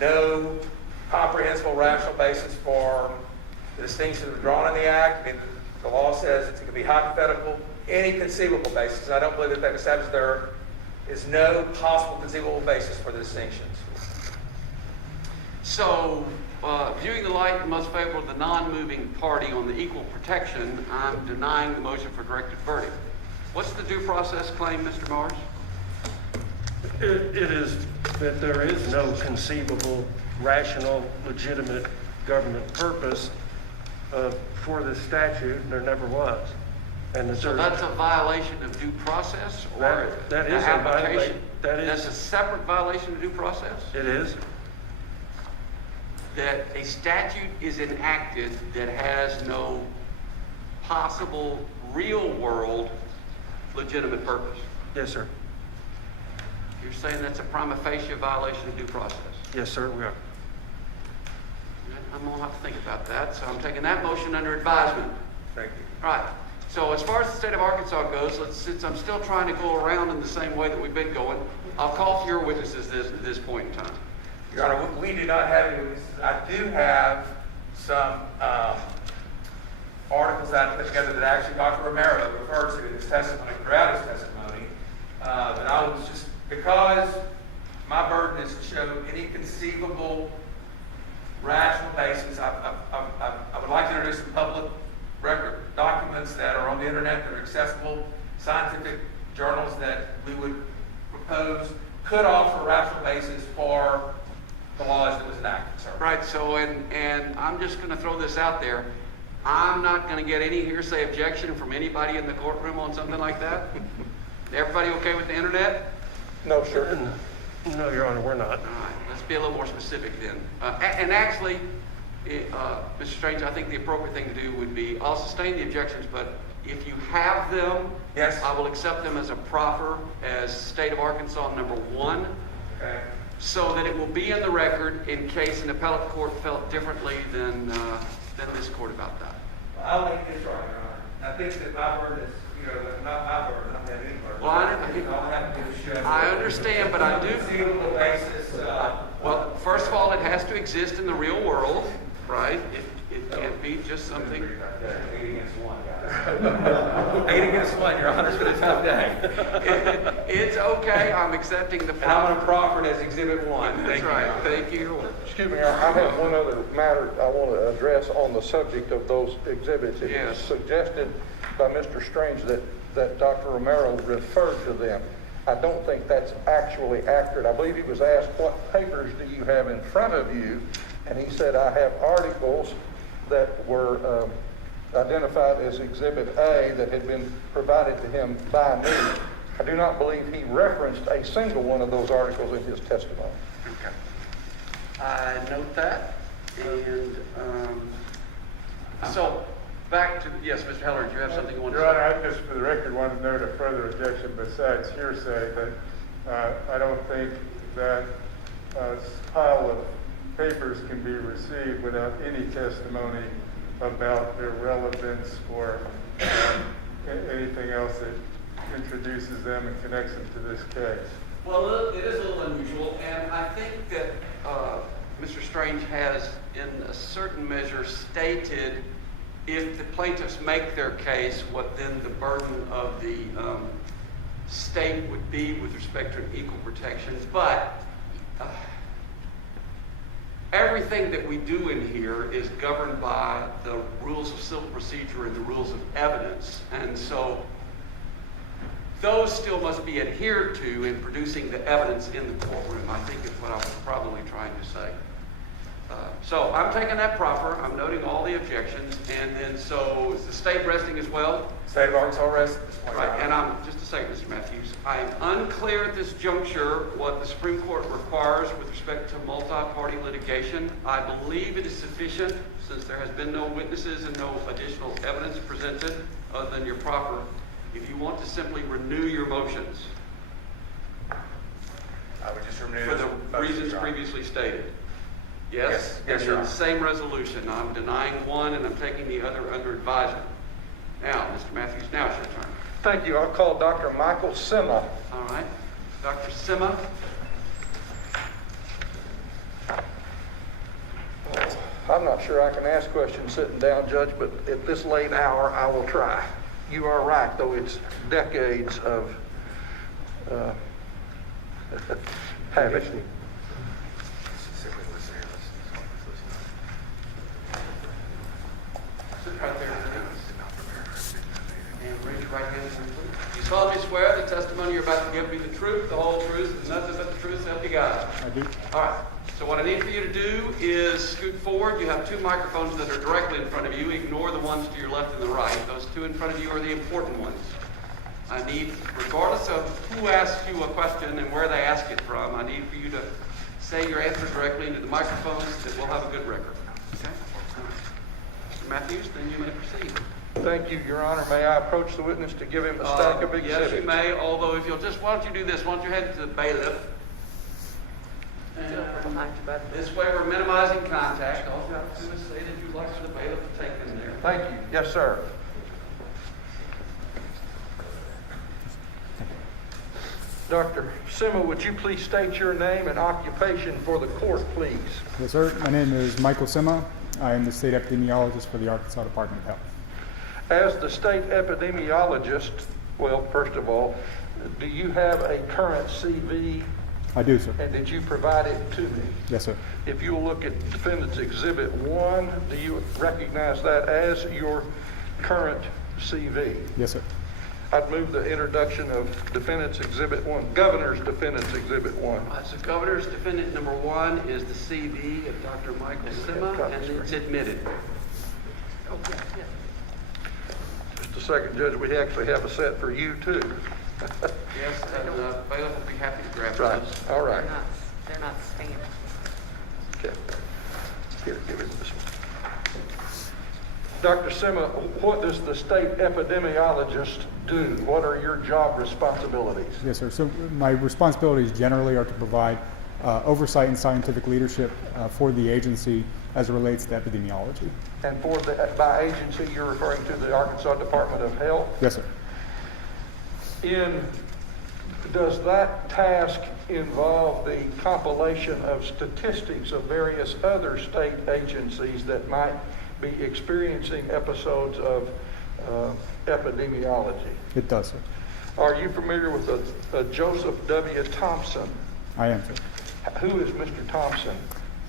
no comprehensible rational basis for the distinctions drawn in the act. I mean, the law says it can be hypothetical, any conceivable basis. And I don't believe that they've established there is no possible conceivable basis for the distinctions. So, viewing the light most favorable to the non-moving party on the equal protection, I'm denying the motion for directed verdict. What's the due process claim, Mr. Mars? It is that there is no conceivable, rational, legitimate government purpose for this statute, and there never was. And So that's a violation of due process, or that is the a violation. application? That That's is. a separate violation of due process? It is. That a statute is enacted that has no possible real-world legitimate purpose? Yes, sir. You're saying that's a prima facie violation of due process? Yes, sir, we are. I'm going to have to think about that, so I'm taking that motion under advisement. Thank you. All right. So as far as the state of Arkansas goes, since I'm still trying to go around in the same way that we've been going, I'll call for your witnesses at this point in time. Your Honor, we do not have any witnesses. I do have some articles that I put together that actually Dr. Romero referred to in his testimony, throughout his testimony. But I was just, because my burden is to show any conceivable rational basis, I would like to introduce some public record documents that are on the internet that are accessible, scientific journals that we would propose could offer a rational basis for the laws that was enacted, sir. Right, so, and I'm just going to throw this out there. I'm not going to get any hearsay objection from anybody in the courtroom on something like that. Everybody okay with the internet? No, sir. No, Your Honor, we're not. All right, let's be a little more specific then. And actually, Mr. Strange, I think the appropriate thing to do would be, I'll sustain the objections, but if you have them, yes, I will accept them as a proffer as State of Arkansas number 1. Okay. So that it will be in the record in case an appellate court felt differently than this court about that. I'll make this right, Your Honor. I think that my burden is, not my burden, I don't have any burden. Well, I understand, but I do. Conceivable basis. Well, first of all, it has to exist in the real world, right? It can't be just something. 8 against 1, guys. 8 against 1, Your Honor, it's been a tough day. It's okay. I'm accepting the proffer. And I'm going to proffer it as Exhibit 1. That's right. Thank you. Excuse me, I have one other matter I want to address on the subject of those exhibits. It was suggested by Mr. Strange that Dr. Romero referred to them. I don't think that's actually accurate. I believe he was asked, what papers do you have in front of you? And he said, I have articles that were identified as Exhibit A that had been provided to him by me. I do not believe he referenced a single one of those articles in his testimony. Okay. I note that. And so back to, yes, Mr. Heller, do you have something you want to say? Your Honor, I just for the record want to note a further objection besides hearsay that I don't think that a pile of papers can be received without any testimony about their relevance or anything else that introduces them and connects them to this case. Well, it is a little unusual, and I think that Mr. Strange has, in a certain measure, stated if the plaintiffs make their case, what then the burden of the state would be with respect to equal protections. But everything that we do in here is governed by the rules of civil procedure and the rules of evidence. And so those still must be adhered to in producing the evidence in the courtroom, I think is what I was probably trying to say. So I'm taking that proffer. I'm noting all the objections. And then so is the state resting as well? State of Arkansas rests at this point. Right. And I'm, just a second, Mr. Matthews. I am unclear at this juncture what the Supreme Court requires with respect to multi-party litigation. I believe it is sufficient, since there has been no witnesses and no additional evidence presented other than your proffer, if you want to simply renew your motions. I would just renew for the reasons previously stated. Yes? Yes, and Your then Honor. same resolution. I'm denying one and I'm taking the other under advisement. Now, Mr. Matthews, now it's your turn. Thank you. I'll call Dr. Michael Simma. All right. Dr. Simma. I'm not sure I can ask questions sitting down, Judge, but at this late hour, I will try. You are right, though it's decades of habit. Sit right there. And raise your right hand, please. You solemnly swear the testimony you're about to give me the truth, the whole truth, and nothing but the truth, so help you God. I do. All right. So what I need for you to do is scoot forward. You have two microphones that are directly in front of you. Ignore the ones to your left and the right. Those two in front of you are the important ones. I need, regardless of who asks you a question and where they ask it from, I need for you to say your answer directly into the microphones that we'll have a good record. Okay? All right. Mr. Matthews, then you may proceed. Thank you, Your Honor. May I approach the witness to give him a stack of exhibits? Yes, you may, although if you'll just, why don't you do this? Why don't you head to the bailiff? And this way we're minimizing contact. All you have to do is say that you'd like for the bailiff to take them there. Thank you. Yes, sir. Dr. Simma, would you please state your name and occupation for the court, please? Yes, sir. My name is Michael Simma. I am the state epidemiologist for the Arkansas Department of Health. As the state epidemiologist, well, first of all, do you have a current CV? I do, sir. And did you provide it to me? Yes, sir. If you will look at Defendant's Exhibit 1, do you recognize that as your current CV? Yes, sir. I'd move the introduction of Defendant's Exhibit 1, Governor's Defendant's Exhibit 1. So Governor's Defendant number 1 is the CV of Dr. Michael Simma, and it's admitted. Oh, yeah, yeah. Just a second, Judge, we actually have a set for you, too. Yes, and bailiff will be happy to grab Right. those. All right. They're not stamped. Okay. Here, give it this one. Dr. Simma, what does the state epidemiologist do? What are your job responsibilities? Yes, sir. So my responsibilities generally are to provide oversight and scientific leadership for the agency as it relates to epidemiology. And for the, by agency, you're referring to the Arkansas Department of Health? Yes, sir. Does that task involve the compilation of statistics of various other state agencies that might be experiencing episodes of epidemiology? It does, sir. Are you familiar with a Joseph W. Thompson? I am, sir. Who is Mr. Thompson?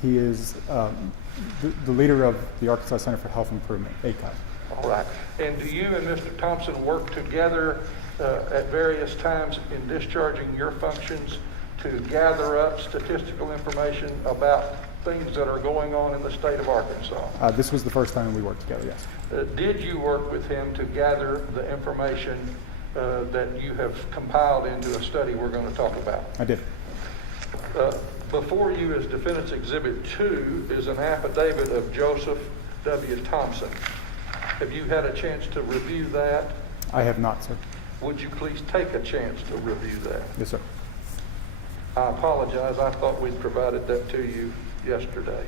He is the leader of the Arkansas Center for Health Improvement, ACOP. All right. And do you and Mr. Thompson work together at various times in discharging your functions to gather up statistical information about things that are going on in the state of Arkansas? This was the first time we worked together, yes. Did you work with him to gather the information that you have compiled into a study we're going to talk about? I did. Before you as Defendant's Exhibit 2 is an affidavit of Joseph W. Thompson. Have you had a chance to review that? I have not, sir. Would you please take a chance to review that? Yes, sir. I apologize. I thought we'd provided that to you yesterday.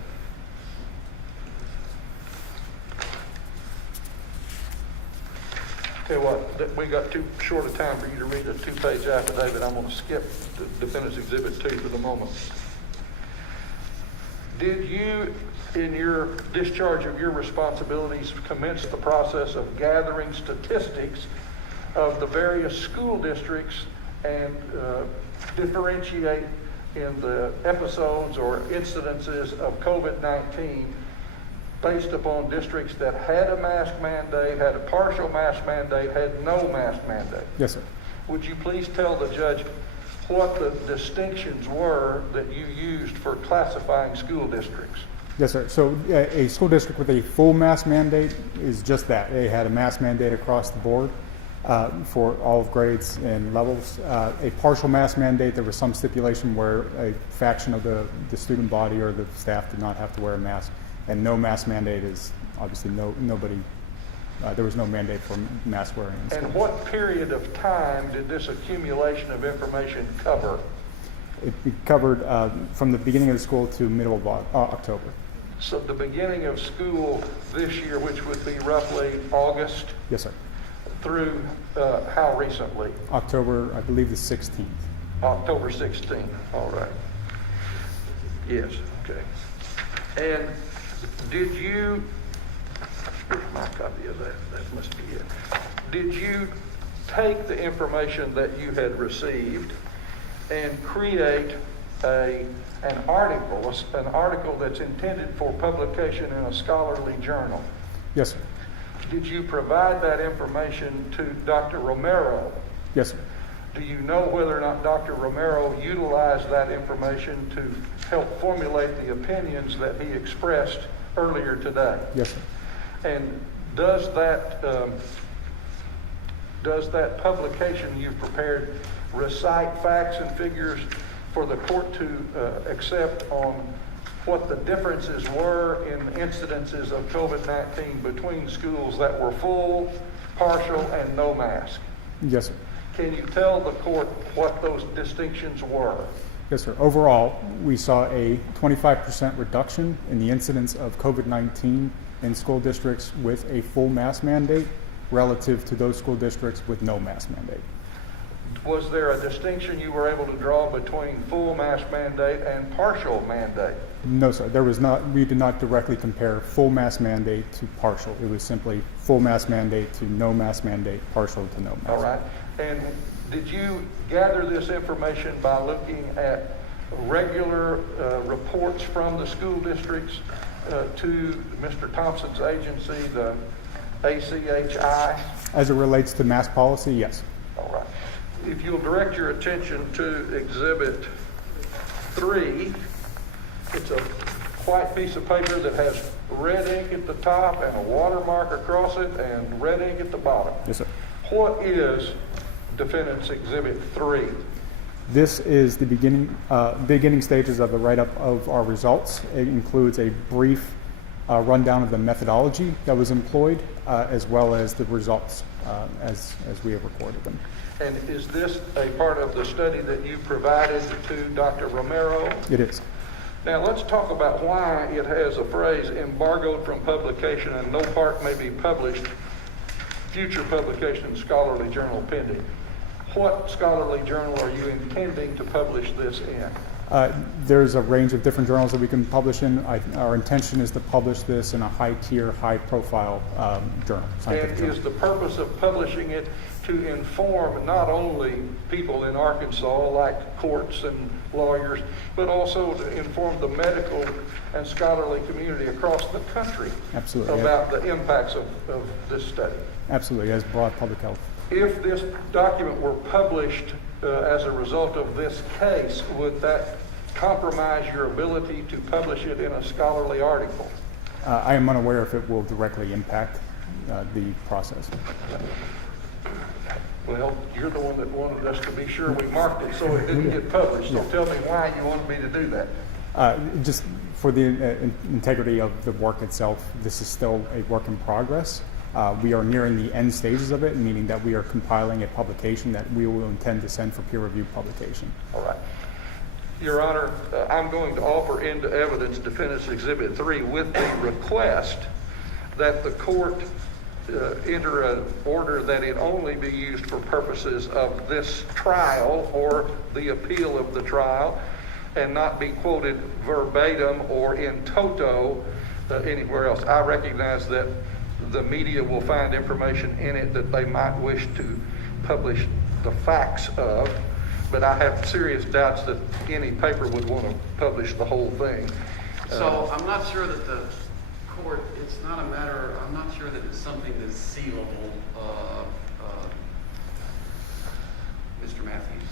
Tell you what, we got too short a time for you to read a 2-page affidavit. I'm going to skip the Defendant's Exhibit 2 for the moment. Did you, in your discharge of your responsibilities, commence the process of gathering statistics of the various school districts and differentiate in the episodes or incidences of COVID-19 based upon districts that had a mask mandate, had a partial mask mandate, had no mask mandate? Yes, sir. Would you please tell the judge what the distinctions were that you used for classifying school districts? Yes, sir. So a school district with a full mask mandate is just that. They had a mask mandate across the board for all of grades and levels. A partial mask mandate, there was some stipulation where a faction of the student body or the staff did not have to wear a mask. And no mask mandate is obviously nobody. There was no mandate for mask wearing. And what period of time did this accumulation of information cover? It covered from the beginning of the school to middle of October. So the beginning of school this year, which would be roughly August? Yes, sir. through how recently? October, I believe the 16th. October 16th, all right. Yes, okay. And did you, here's my copy of that, that must be it. Did you take the information that you had received and create an article that's intended for publication in a scholarly journal? Yes, sir. Did you provide that information to Dr. Romero? Yes, sir. Do you know whether or not Dr. Romero utilized that information to help formulate the opinions that he expressed earlier today? Yes, sir. And does that publication you've prepared recite facts and figures for the court to accept on what the differences were in incidences of COVID-19 between schools that were full, partial, and no mask? Yes, sir. Can you tell the court what those distinctions were? Yes, sir. Overall, we saw a 25% reduction in the incidence of COVID-19 in school districts with a full mask mandate relative to those school districts with no mask mandate. Was there a distinction you were able to draw between full mask mandate and partial mandate? No, sir. There was not. We did not directly compare full mask mandate to partial. It was simply full mask mandate to no mask mandate, partial to no mask. All right. And did you gather this information by looking at regular reports from the school districts to Mr. Thompson's agency, the ACHI? As it relates to mask policy, yes. All right. If you'll direct your attention to Exhibit 3, it's a white piece of paper that has red ink at the top and a watermark across it and red ink at the bottom. Yes, sir. What is Defendant's Exhibit 3? This is the beginning stages of the write-up of our results. It includes a brief rundown of the methodology that was employed, as well as the results as we have recorded them. And is this a part of the study that you provided to Dr. Romero? It is. Now let's talk about why it has a phrase embargoed from publication and no part may be published, future publication, scholarly journal pending. What scholarly journal are you intending to publish this in? There's a range of different journals that we can publish in. Our intention is to publish this in a high-tier, high-profile journal. And is the purpose of publishing it to inform not only people in Arkansas, like courts and lawyers, but also to inform the medical and scholarly community across the country? Absolutely. About the impacts of this study? Absolutely, as broad public health. If this document were published as a result of this case, would that compromise your ability to publish it in a scholarly article? I am unaware if it will directly impact the process. Well, you're the one that wanted us to be sure we marked it so it didn't get published. So tell me why you wanted me to do that. Just for the integrity of the work itself, this is still a work in progress. We are nearing the end stages of it, meaning that we are compiling a publication that we will intend to send for peer-reviewed publication. All right. Your Honor, I'm going to offer into evidence Defendant's Exhibit 3 with the request that the court enter an order that it only be used for purposes of this trial or the appeal of the trial and not be quoted verbatim or in toto anywhere else. I recognize that the media will find information in it that they might wish to publish the facts of, but I have serious doubts that any paper would want to publish the whole thing. So I'm not sure that the court, it's not a matter, I'm not sure that it's something that's sealable, Mr. Matthews.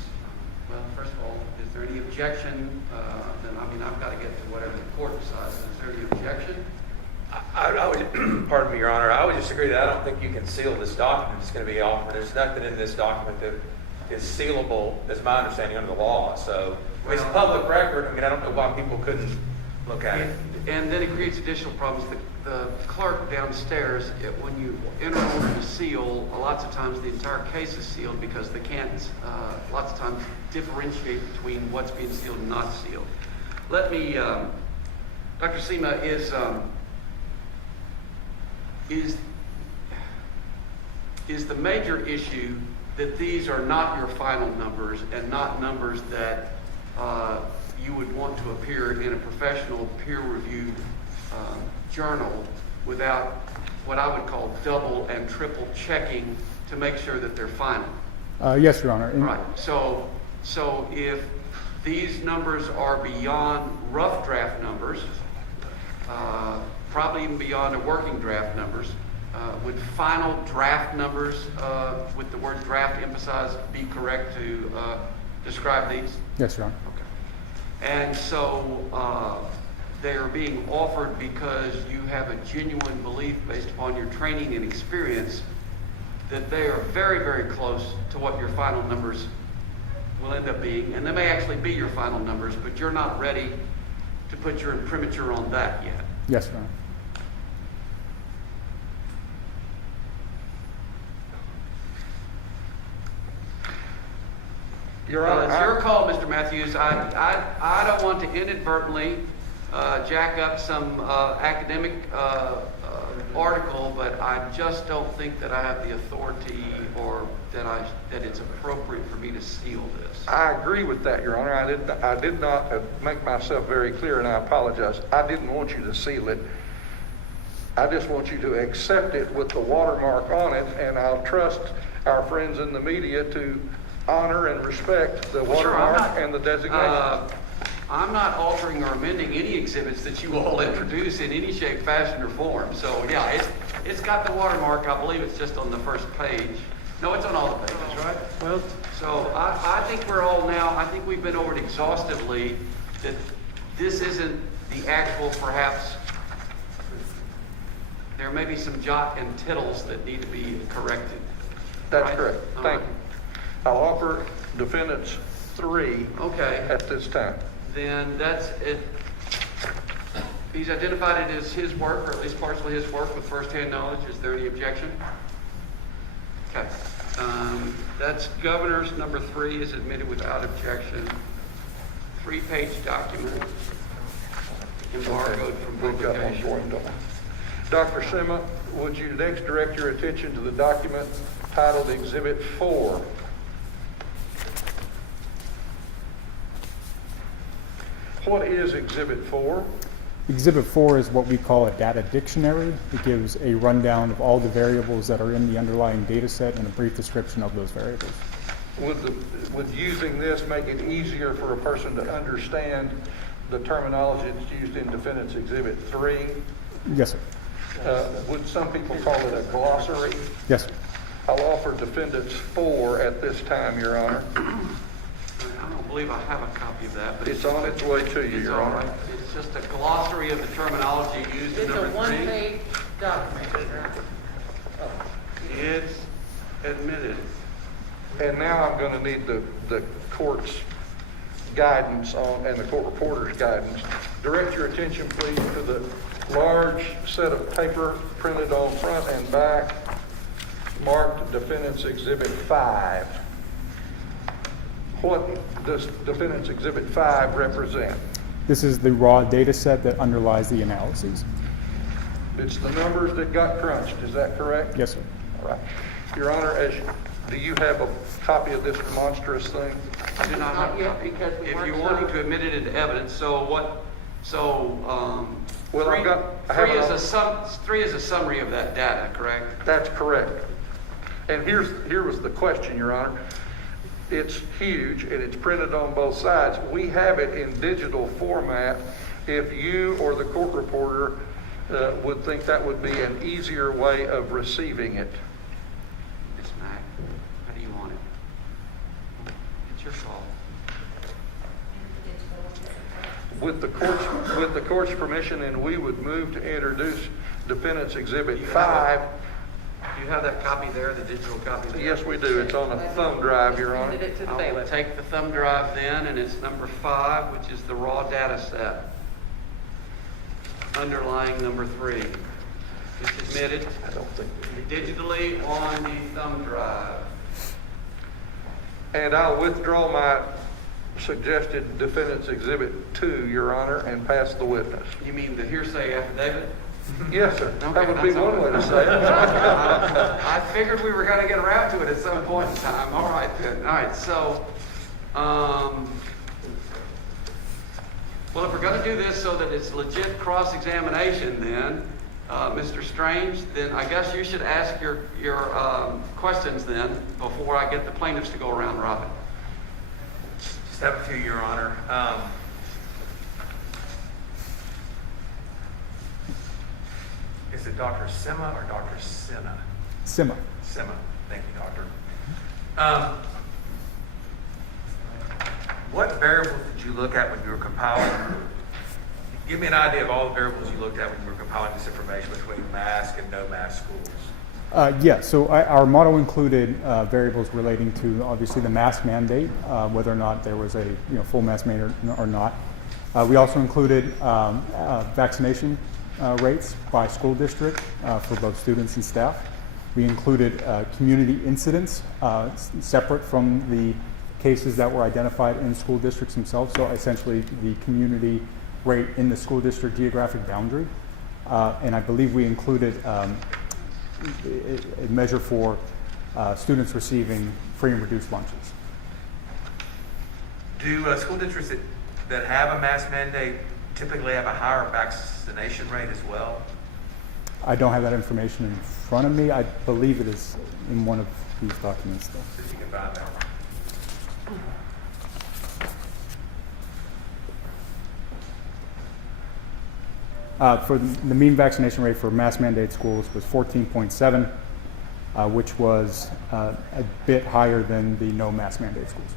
Well, first of all, is there any objection? Then, I mean, I've got to get to whatever the court decides. Is there any objection? I would, pardon me, Your Honor, I would just agree that I don't think you can seal this document that's going to be offered. There's nothing in this document that is sealable, as my understanding, under the law. So it's a public record. I mean, I don't know why people couldn't look at it. And then it creates additional problems. The clerk downstairs, when you enter an order to seal, lots of times the entire case is sealed because they can't, lots of times, differentiate between what's being sealed and not sealed. Let me, Dr. Simma, is the major issue that these are not your final numbers and not numbers that you would want to appear in a professional peer-reviewed journal without what I would call double and triple checking to make sure that they're final. Yes, Your Honor. Right. So if these numbers are beyond rough draft numbers, probably even beyond the working draft numbers, would final draft numbers, with the word draft emphasized, be correct to describe these? Yes, Your Honor. Okay. And so they are being offered because you have a genuine belief based upon your training and experience that they are very, very close to what your final numbers will end up being. And they may actually be your final numbers, but you're not ready to put your imprimatur on that yet. Yes, Your Honor. Your Honor, it's your call, Mr. Matthews. I don't want to inadvertently jack up some academic article, but I just don't think that I have the authority or that it's appropriate for me to seal this. I agree with that, Your Honor. I did not make myself very clear, and I apologize. I didn't want you to seal it. I just want you to accept it with the watermark on it, and I'll trust our friends in the media to honor and respect the watermark and the designation. I'm not altering or amending any exhibits that you all introduce in any shape, fashion, or form. So yeah, it's got the watermark. I believe it's just on the first page. No, it's on all the pages, right? Well, so I think we're all now, I think we've been over it exhaustively, that this isn't the actual, perhaps, there may be some jot and tittles that need to be corrected. That's right? correct. Thank you. I'll offer defendants 3 at this time. Then that's it. He's identified it as his work, or at least partially his work, with first-hand knowledge. Is there any objection? Okay. That's Governor's number 3 is admitted without objection. 3-page document, embargoed from publication. Dr. Simma, would you next direct your attention to the document titled Exhibit 4? What is Exhibit 4? Exhibit 4 is what we call a data dictionary. It gives a rundown of all the variables that are in the underlying data set and a brief description of those variables. Would using this make it easier for a person to understand the terminology that's used in Defendant's Exhibit 3? Yes, sir. Would some people call it a glossary? Yes, sir. I'll offer Defendants 4 at this time, Your Honor. I don't believe I have a copy of that, but it's on its way to you, Your Honor. Right. It's just a glossary of the terminology used in number 3. It's a one-page document. It's admitted. And now I'm going to need the court's guidance on, and the court reporter's guidance. Direct your attention, please, to the large set of paper printed on front and back, marked Defendant's Exhibit 5. What does Defendant's Exhibit 5 represent? This is the raw data set that underlies the analyses. It's the numbers that got crunched, is that correct? Yes, sir. All right. Your Honor, do you have a copy of this monstrous thing? I do not have a copy. If you're wanting to admit it into evidence, three is a summary of that data, correct? That's correct. And here was the question, Your Honor. It's huge and it's printed on both sides. We have it in digital format. If you or the court reporter would think that would be an easier way of receiving it. Ms. Mack, how do you want it? It's your call. With the court's permission, and we would move to introduce Defendant's Exhibit 5. Do you have that copy there, the digital copy there? Yes, we do. It's on a thumb drive, Your Honor. I will take the thumb drive then, and it's number 5, which is the raw data set, underlying number 3. It's admitted digitally on the thumb drive. And I'll withdraw my suggested Defendant's Exhibit 2, Your Honor, and pass the witness. You mean the hearsay affidavit? Yes, sir. Okay, That would be that's all one way right. to say it. I figured we were gonna get around to it at some point in time. All right then. All right, so, well, if we're gonna do this so that it's legit cross-examination then, Mr. Strange, then I guess you should ask your questions then before I get the plaintiffs to go around robin. Just have a few, Your Honor. Is it Dr. Simma or Dr. Sinna? Simma. Simma. Thank you, Doctor. What variables did you look at when you were compiling? Give me an idea of all the variables you looked at when you were compiling this information between mask and no mask schools. Yeah, so our model included variables relating to obviously the mask mandate, whether or not there was a full mask mandate or not. We also included vaccination rates by school district for both students and staff. We included community incidents separate from the cases that were identified in school districts themselves, so essentially the community rate in the school district geographic boundary. And I believe we included a measure for students receiving free and reduced lunches. Do school districts that have a mask mandate typically have a higher vaccination rate as well? I don't have that information in front of me. I believe it is in one of these documents, though. See if you can find that. For the mean vaccination rate for mass mandate schools was 14.7, which was a bit higher than the no mass mandate schools.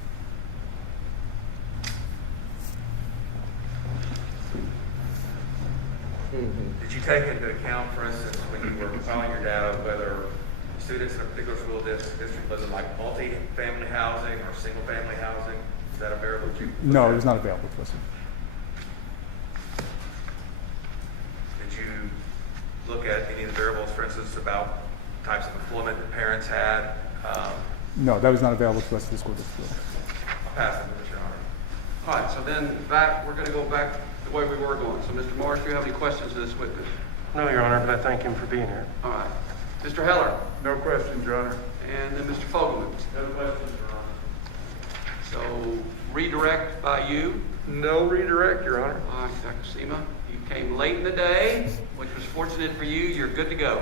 Did you take into account, for instance, when you were compiling your data, whether students in a particular school district live in like multi-family housing or single-family housing? Is that a variable that you looked No, at? it was not available to us. Did you look at any of the variables, for instance, about types of employment that parents had? No, that was not available to us at the school district. I'll pass it, Mr. Honor. All right, so then we're going to go back the way we were going. So, Mr. Morris, do you have any questions of this witness? No, Your Honor, but I thank him for being here. All right. Mr. Heller? No questions, Your Honor. And then Mr. Fogelman? No questions, Your Honor. So, redirect by you? No redirect, Your Honor. All right, Dr. Simma, you came late in the day, which was fortunate for you. You're good to go.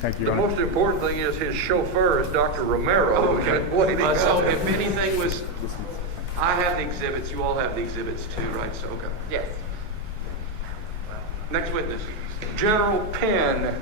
Thank you, The Your Honor. most important thing is his chauffeur is Dr. Romero. who's been waiting So out there. if anything was, I have the exhibits, you all have the exhibits too, right? So, okay. Yes. Next witness. General Penn.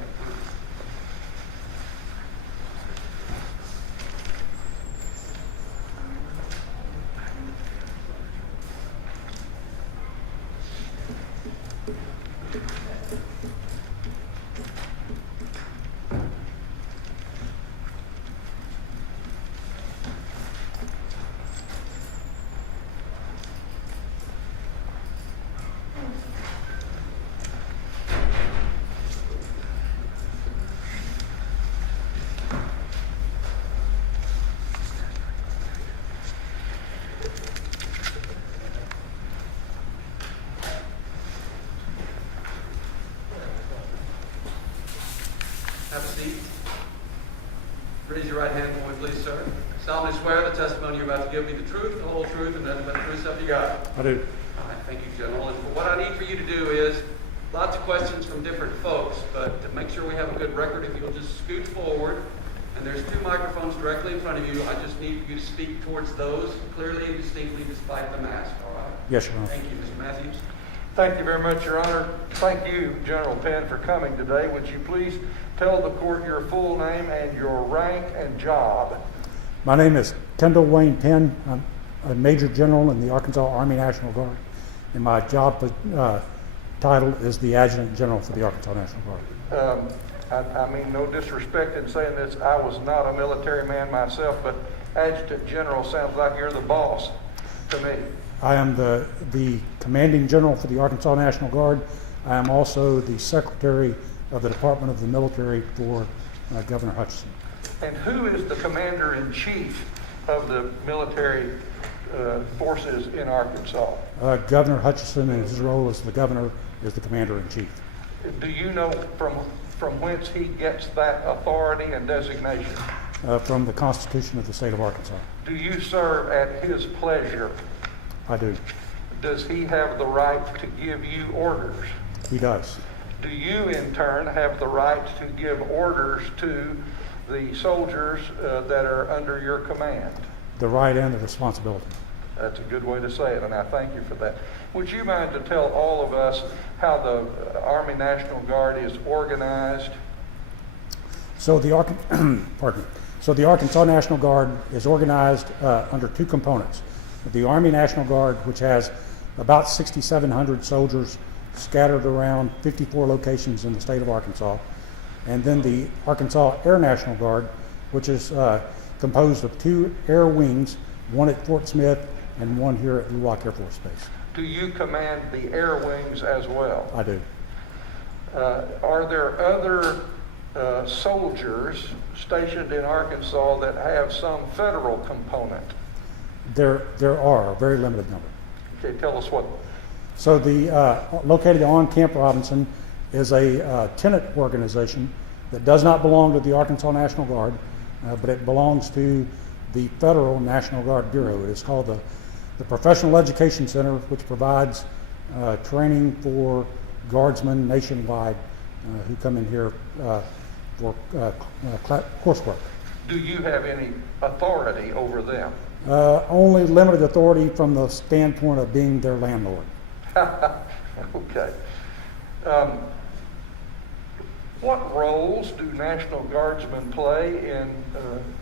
Have a seat. Raise your right hand for me, please, sir. Solemnly swear the testimony you're about to give me the truth, the whole truth, and nothing but the truth, so you got. I do. All right, thank you, General. And what I need for you to do is, lots of questions from different folks, but to make sure we have a good record, if you'll just scoot forward, and there's two microphones directly in front of you. I just need you to speak towards those clearly and distinctly despite the mask, all right? Yes, Your Honor. Thank you, Mr. Matthews. Thank you very much, Your Honor. Thank you, General Penn, for coming today. Would you please tell the court your full name and your rank and job? My name is Tyndall Wayne Penn. I'm a Major General in the Arkansas Army National Guard, and my job title is the Adjutant General for the Arkansas National Guard. I mean no disrespect in saying this. I was not a military man myself, but Adjutant General sounds like you're the boss to me. I am the Commanding General for the Arkansas National Guard. I am also the Secretary of the Department of the Military for Governor Hutchinson. And who is the Commander-in-Chief of the military forces in Arkansas? Governor Hutchinson, in his role as the governor, is the Commander-in-Chief. Do you know from whence he gets that authority and designation? From the Constitution of the state of Arkansas. Do you serve at his pleasure? I do. Does he have the right to give you orders? He does. Do you, in turn, have the right to give orders to the soldiers that are under your command? The right and the responsibility. That's a good way to say it, and I thank you for that. Would you mind to tell all of us how the Army National Guard is organized? So the Arkansas National Guard is organized under two components. The Army National Guard, which has about 6,700 soldiers scattered around 54 locations in the state of Arkansas, and then the Arkansas Air National Guard, which is composed of 2 air wings, one at Fort Smith and one here at Luwak Air Force Base. Do you command the air wings as well? I do. Are there other soldiers stationed in Arkansas that have some federal component? There are a very limited number. Okay, tell us what. So the located on Camp Robinson is a tenant organization that does not belong to the Arkansas National Guard, but it belongs to the Federal National Guard Bureau. It is called the Professional Education Center, which provides training for guardsmen nationwide who come in here for coursework. Do you have any authority over them? Only limited authority from the standpoint of being their landlord. Okay. What roles do National Guardsmen play in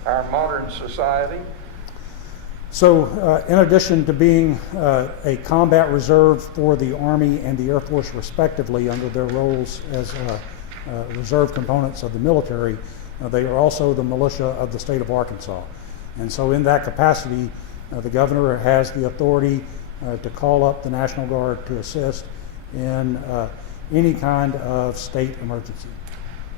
our modern society? So, in addition to being a combat reserve for the Army and the Air Force respectively under their roles as reserve components of the military, they are also the militia of the state of Arkansas. And so in that capacity, the governor has the authority to call up the National Guard to assist in any kind of state emergency.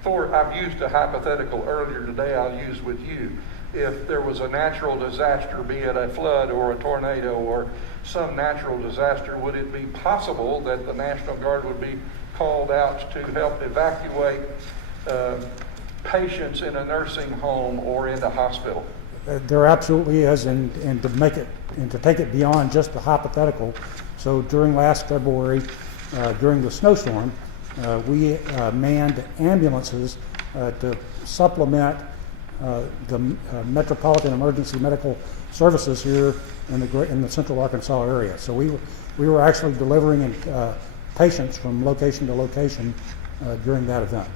I've used a hypothetical earlier today I'll use with you. If there was a natural disaster, be it a flood or a tornado or some natural disaster, would it be possible that the National Guard would be called out to help evacuate patients in a nursing home or in a hospital? There absolutely is, and to take it beyond just the hypothetical. So during last February, during the snowstorm, we manned ambulances to supplement the Metropolitan Emergency Medical Services here in the Central Arkansas area. So we were actually delivering patients from location to location during that event.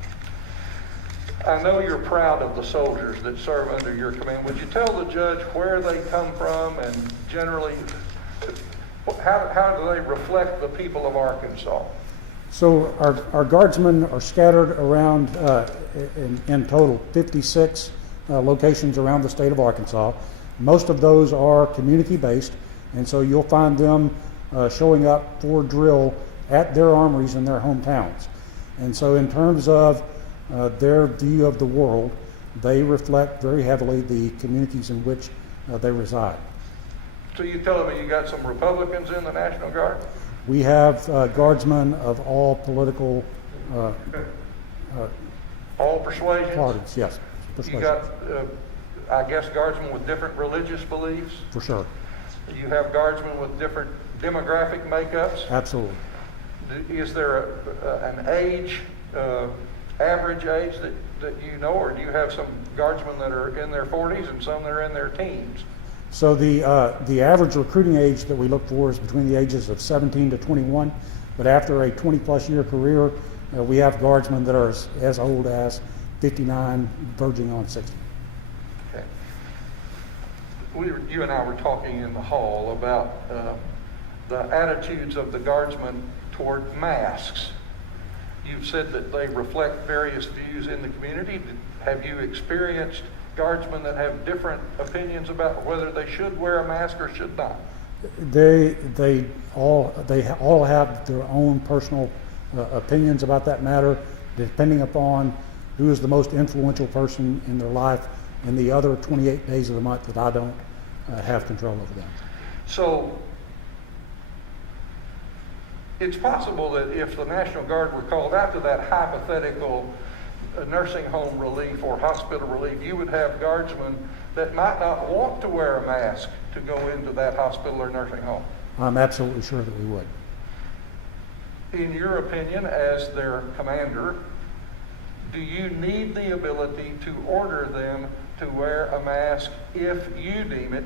I know you're proud of the soldiers that serve under your command. Would you tell the judge where they come from and generally how do they reflect the people of Arkansas? So our guardsmen are scattered around in total 56 locations around the state of Arkansas. Most of those are community-based, and so you'll find them showing up for drill at their armories in their hometowns. And so in terms of their view of the world, they reflect very heavily the communities in which they reside. So you telling me you got some Republicans in the National Guard? We have guardsmen of all political all persuasions? parties, yes. You got, I guess, guardsmen with different religious beliefs? For sure. You have guardsmen with different demographic makeups? Absolutely. Is there an age, average age that you know, or do you have some guardsmen that are in their 40s and some that are in their teens? So the average recruiting age that we look for is between the ages of 17 to 21, but after a 20-plus year career, we have guardsmen that are as old as 59, verging on 60. Okay. You and I were talking in the hall about the attitudes of the guardsmen toward masks. You've said that they reflect various views in the community. Have you experienced guardsmen that have different opinions about whether they should wear a mask or should not? They all have their own personal opinions about that matter, depending upon who is the most influential person in their life in the other 28 days of the month that I don't have control over them. So It's possible that if the National Guard were called out to that hypothetical nursing home relief or hospital relief, you would have guardsmen that might not want to wear a mask to go into that hospital or nursing home. I'm absolutely sure that we would. In your opinion, as their commander, do you need the ability to order them to wear a mask if you deem it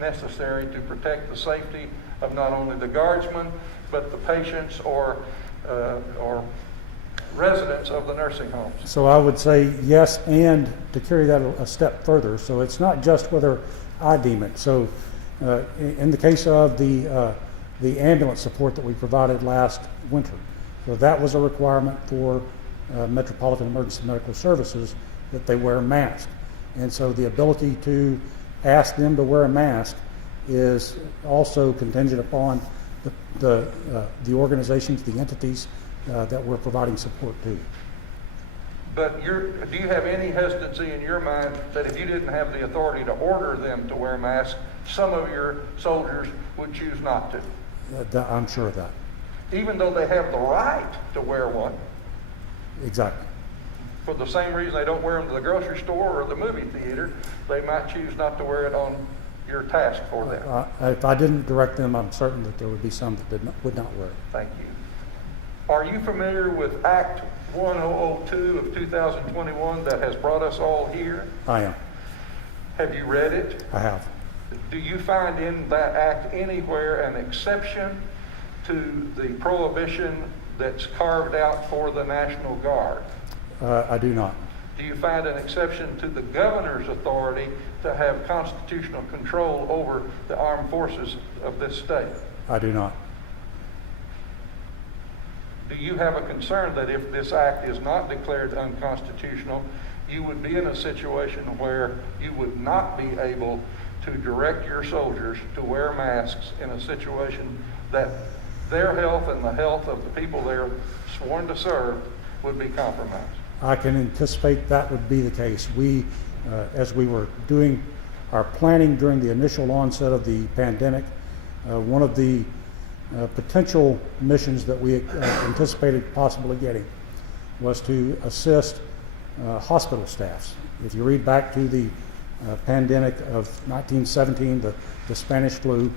necessary to protect the safety of not only the guardsmen, but the patients or residents of the nursing homes? So I would say yes, and to carry that a step further. So it's not just whether I deem it. So in the case of the ambulance support that we provided last winter, so that was a requirement for Metropolitan Emergency Medical Services that they wear a mask. And so the ability to ask them to wear a mask is also contingent upon the organizations, the entities that we're providing support to. But do you have any hesitancy in your mind that if you didn't have the authority to order them to wear masks, some of your soldiers would choose not to? I'm sure of that. Even though they have the right to wear one? Exactly. For the same reason they don't wear them to the grocery store or the movie theater, they might choose not to wear it on your task for them. If I didn't direct them, I'm certain that there would be some that would not wear it. Thank you. Are you familiar with Act 1002 of 2021 that has brought us all here? I am. Have you read it? I have. Do you find in that act anywhere an exception to the prohibition that's carved out for the National Guard? I do not. Do you find an exception to the governor's authority to have constitutional control over the armed forces of this state? I do not. Do you have a concern that if this act is not declared unconstitutional, you would be in a situation where you would not be able to direct your soldiers to wear masks in a situation that their health and the health of the people they're sworn to serve would be compromised? I can anticipate that would be the case. We, as we were doing our planning during the initial onset of the pandemic, one of the potential missions that we anticipated possibly getting was to assist hospital staffs. If you read back to the pandemic of 1917, the Spanish flu,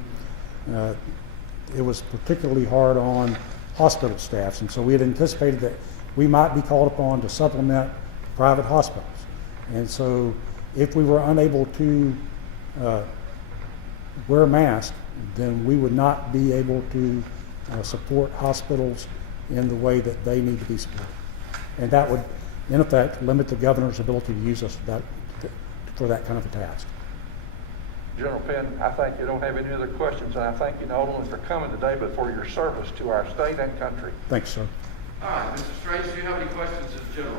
it was particularly hard on hospital staffs, and so we had anticipated that we might be called upon to supplement private hospitals. And so if we were unable to wear a mask, then we would not be able to support hospitals in the way that they need to be supported. And that would, in effect, limit the governor's ability to use us for that kind of a task. General Penn, I think you don't have any other questions, and I thank you not only for coming today, but for your service to our state and country. Thanks, sir. All right, Mr. Strange, do you have any questions as general?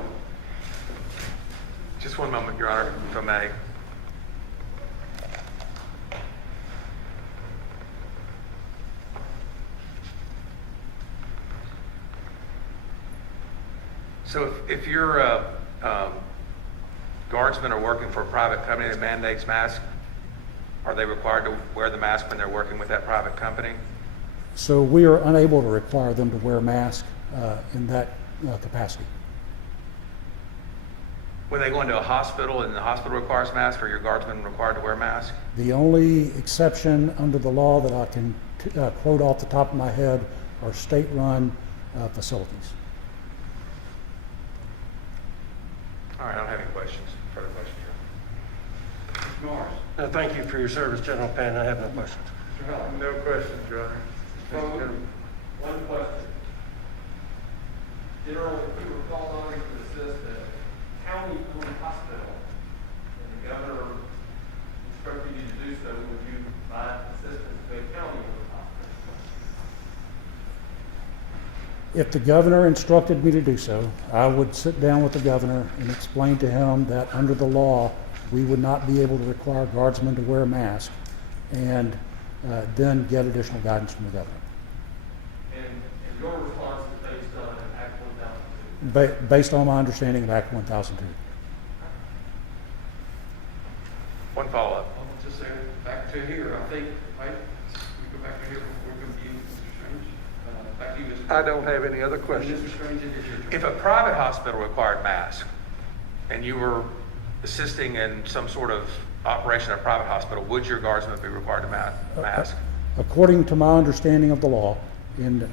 Just one moment, Your Honor, if I may. So if your guardsmen are working for a private company that mandates masks, are they required to wear the mask when they're working with that private company? So we are unable to require them to wear a mask in that capacity. When they go into a hospital and the hospital requires masks, are your guardsmen required to wear masks? The only exception under the law that I can quote off the top of my head are state-run facilities. All right, I don't have any questions. Further questions? Mr. Morris? Thank you for your service, General Penn. I have no questions. No questions, Your Honor. Thank you, General. One question. General, if you were called on to assist a county-owned hospital, and the governor instructed you to do so, would you provide assistance to a county-owned hospital? If the governor instructed me to do so, I would sit down with the governor and explain to him that under the law, we would not be able to require guardsmen to wear a mask, and then get additional guidance from the governor. And your response is based on Act 1002? Based on my understanding of Act 1002. One follow-up. I'll just say back to here. I think, right? We go back to here before we go to you, Mr. Strange. Back to you, Mr. I don't have any other And questions. Mr. Strange, it is your turn. If a private hospital required masks, and you were assisting in some sort of operation at a private hospital, would your guardsmen be required to mask? According to my understanding of the law, and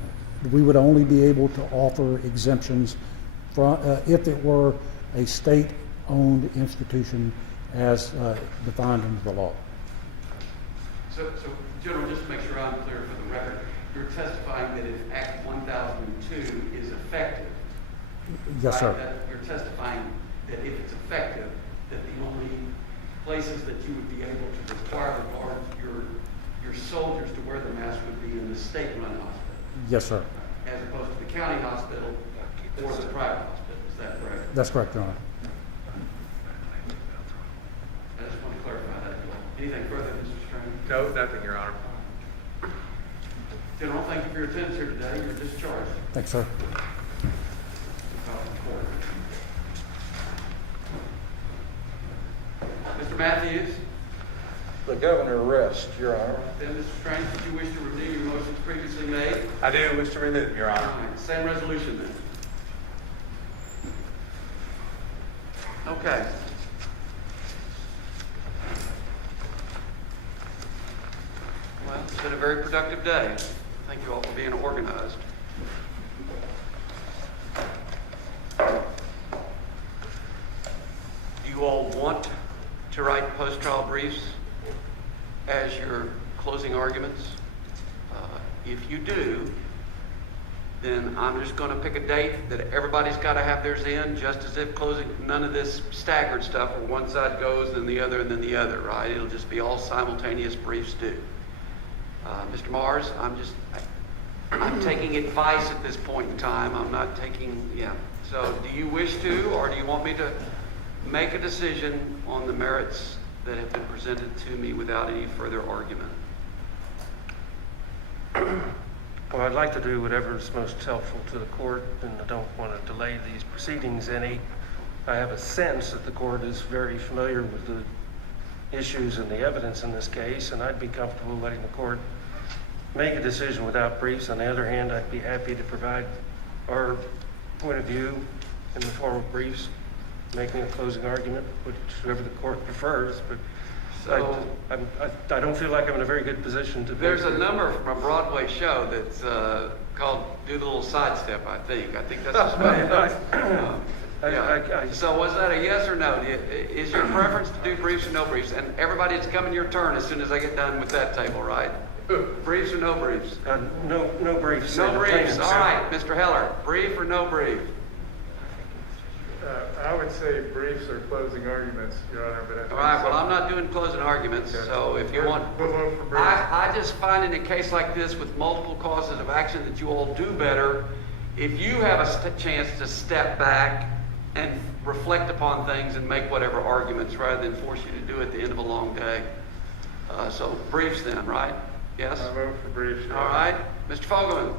we would only be able to offer exemptions if it were a state-owned institution as defined under the law. So, General, just to make sure I'm clear for the record, you're testifying that if Act 1002 is effective. Yes, right? sir. You're testifying that if it's effective, that the only places that you would be able to require the guards, your soldiers to wear the mask would be in the state-run hospital. Yes, sir. As opposed to the county hospital or the private hospital. Is that correct? That's correct, Your Honor. I just want to clarify that. Anything further, Mr. Strange? No, nothing, Your Honor. General, thank you for your attendance here today. You're discharged. Thanks, sir. Mr. Matthews? The governor rests, Your Honor. Then, Mr. Strange, did you wish to renew your motions previously made? I do wish to renew them, Your Honor. All right, same resolution then. Okay. Well, it's been a very productive day. Thank you all for being organized. Do you all want to write post-trial briefs as your closing arguments? If you do, then I'm just going to pick a date that everybody's got to have theirs in, just as if closing, none of this staggered stuff where one side goes, then the other, and then the other, right? It'll just be all simultaneous briefs due. Mr. Mars, I'm taking advice at this point in time. I'm not taking, So do you wish to, or do you want me to make a decision on the merits that have been presented to me without any further argument? Well, I'd like to do whatever is most helpful to the court, and I don't want to delay these proceedings any. I have a sense that the court is very familiar with the issues and the evidence in this case, and I'd be comfortable letting the court make a decision without briefs. On the other hand, I'd be happy to provide our point of view in the form of briefs, making a closing argument, whichever the court prefers. But I don't feel like I'm in a very good position to. There's a number from a Broadway show that's called "Do the Little Sidestep." I think that's the So was that a yes or no? Is your preference to do briefs or no briefs? And everybody, it's coming your turn as soon as I get done with that table, right? Briefs or no briefs? No briefs. No briefs. All right, Mr. Heller, brief or no brief? I would say briefs or closing arguments, Your Honor, but I think all right, well, I'm not doing closing arguments, so if you want... We'll vote for briefs. I just find in a case like this with multiple causes of action that you all do better if you have a chance to step back and reflect upon things and make whatever arguments rather than force you to do it at the end of a long day. So briefs then, right? Yes? I vote for briefs, Your All Honor. right. Mr. Fogelman?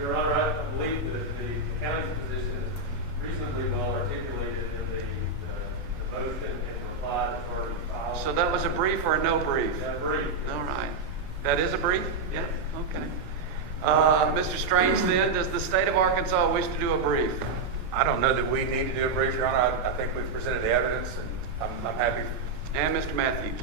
Your Honor, I believe that the county's position is reasonably well articulated in the motion and reply that's already filed. So that was a brief or a no brief? Yeah, brief. All right. That is a brief? Yeah, okay. Mr. Strange then, does the state of Arkansas wish to do a brief? I don't know that we need to do a brief, Your Honor. I think we've presented the evidence, and I'm happy. And Mr. Matthews?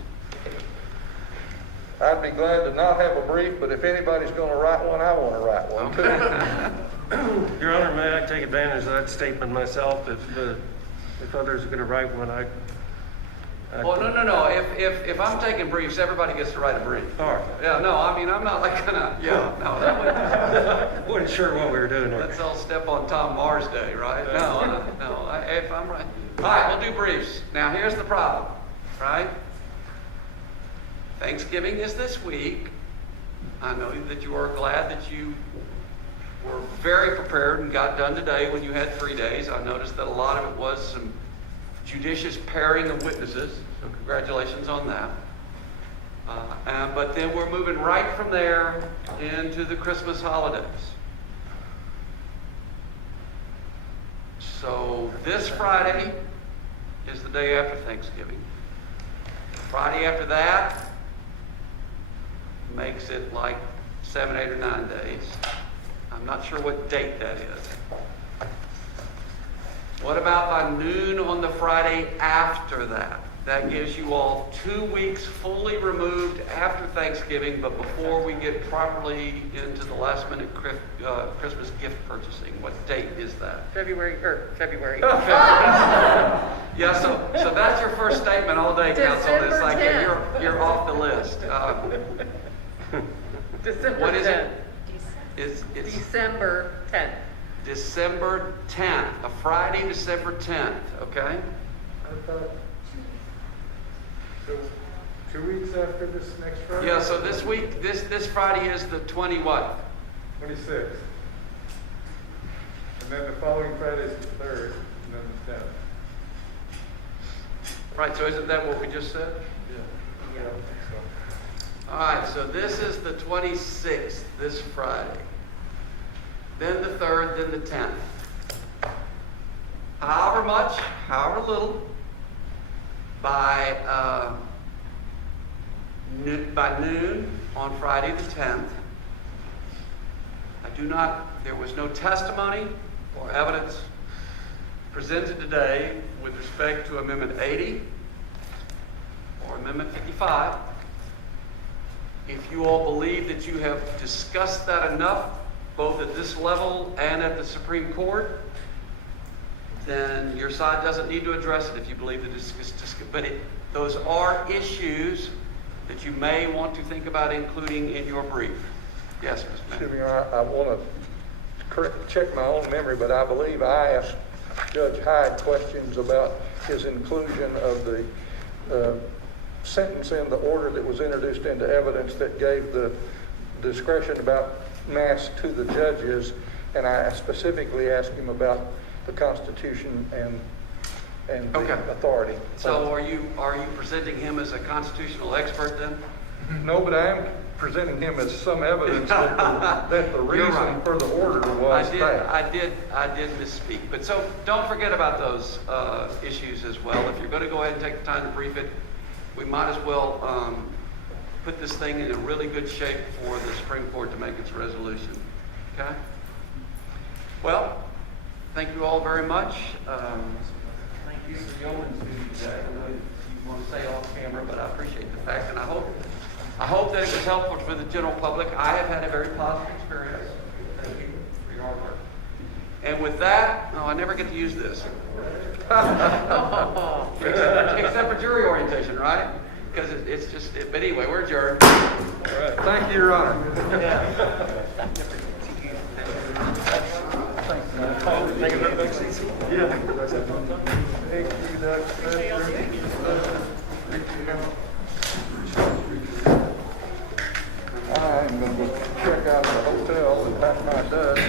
I'd be glad to not have a brief, but if anybody's going to write one, I want to write one too. Your Honor, may I take advantage of that statement myself? If others are going to write one, Well, no. If I'm taking briefs, everybody gets to write a brief. All right. Yeah, no, I mean, I'm not like gonna, that wasn't sure what we were doing there. Let's all step on Tom Mars Day, right? No, if I'm right. All right, we'll do briefs. Now, here's the problem, right? Thanksgiving is this week. I know that you are glad that you were very prepared and got done today when you had 3 days. I noticed that a lot of it was some judicious pairing of witnesses, so congratulations on that. But then we're moving right from there into the Christmas holidays. So this Friday is the day after Thanksgiving. Friday after that makes it like 7, 8, or 9 days. I'm not sure what date that is. What about by noon on the Friday after that? That gives you all 2 weeks fully removed after Thanksgiving, but before we get properly into the last minute Christmas gift purchasing. What date is that? February. Yeah, so that's your first statement all day, council. It's December like 10th. you're off the list. December What is 10th. It's December 10th. December 10th, a Friday, December 10th, okay? I thought, so 2 weeks after this next Friday? Yeah, so this week, this Friday is the 20 what? 26th. And then the following Friday is the 3rd, and then the 10th. Right, so isn't that what we just said? Yeah, I think so. All right, so this is the 26th, this Friday. Then the 3rd, then the 10th. However much, however little, by noon on Friday the 10th. There was no testimony or evidence presented today with respect to Amendment 80 or Amendment 55. If you all believe that you have discussed that enough, both at this level and at the Supreme Court, then your side doesn't need to address it if you believe that those are issues that you may want to think about including in your brief. Yes, Mr. Excuse me, I want to check my own memory, but I believe I asked Judge Hyde questions about his inclusion of the sentence in the order that was introduced into evidence that gave the discretion about masks to the judges, and I specifically asked him about the Constitution and the authority. So are you presenting him as a constitutional expert then? No, but I am presenting him as some evidence that the reason right. for the order was that. I did misspeak. But so don't forget about those issues as well. If you're going to go ahead and take the time to brief it, we might as well put this thing in a really good shape for the Supreme Court to make its resolution. Okay? Well, thank you all very much. Thank you for yeoman's duty today. I know you want to say off camera, but I appreciate the fact, and I hope that it was helpful for the general public. I have had a very positive experience. Thank you for your hard work. And with that, I never get to use this. Except for jury orientation, right? Because it's just, but anyway, we're adjourned. All right. Thank you, Your Honor. Thank you very much. Yeah. Thank you, Dr. I'm going to go check out the hotel and pack my dust.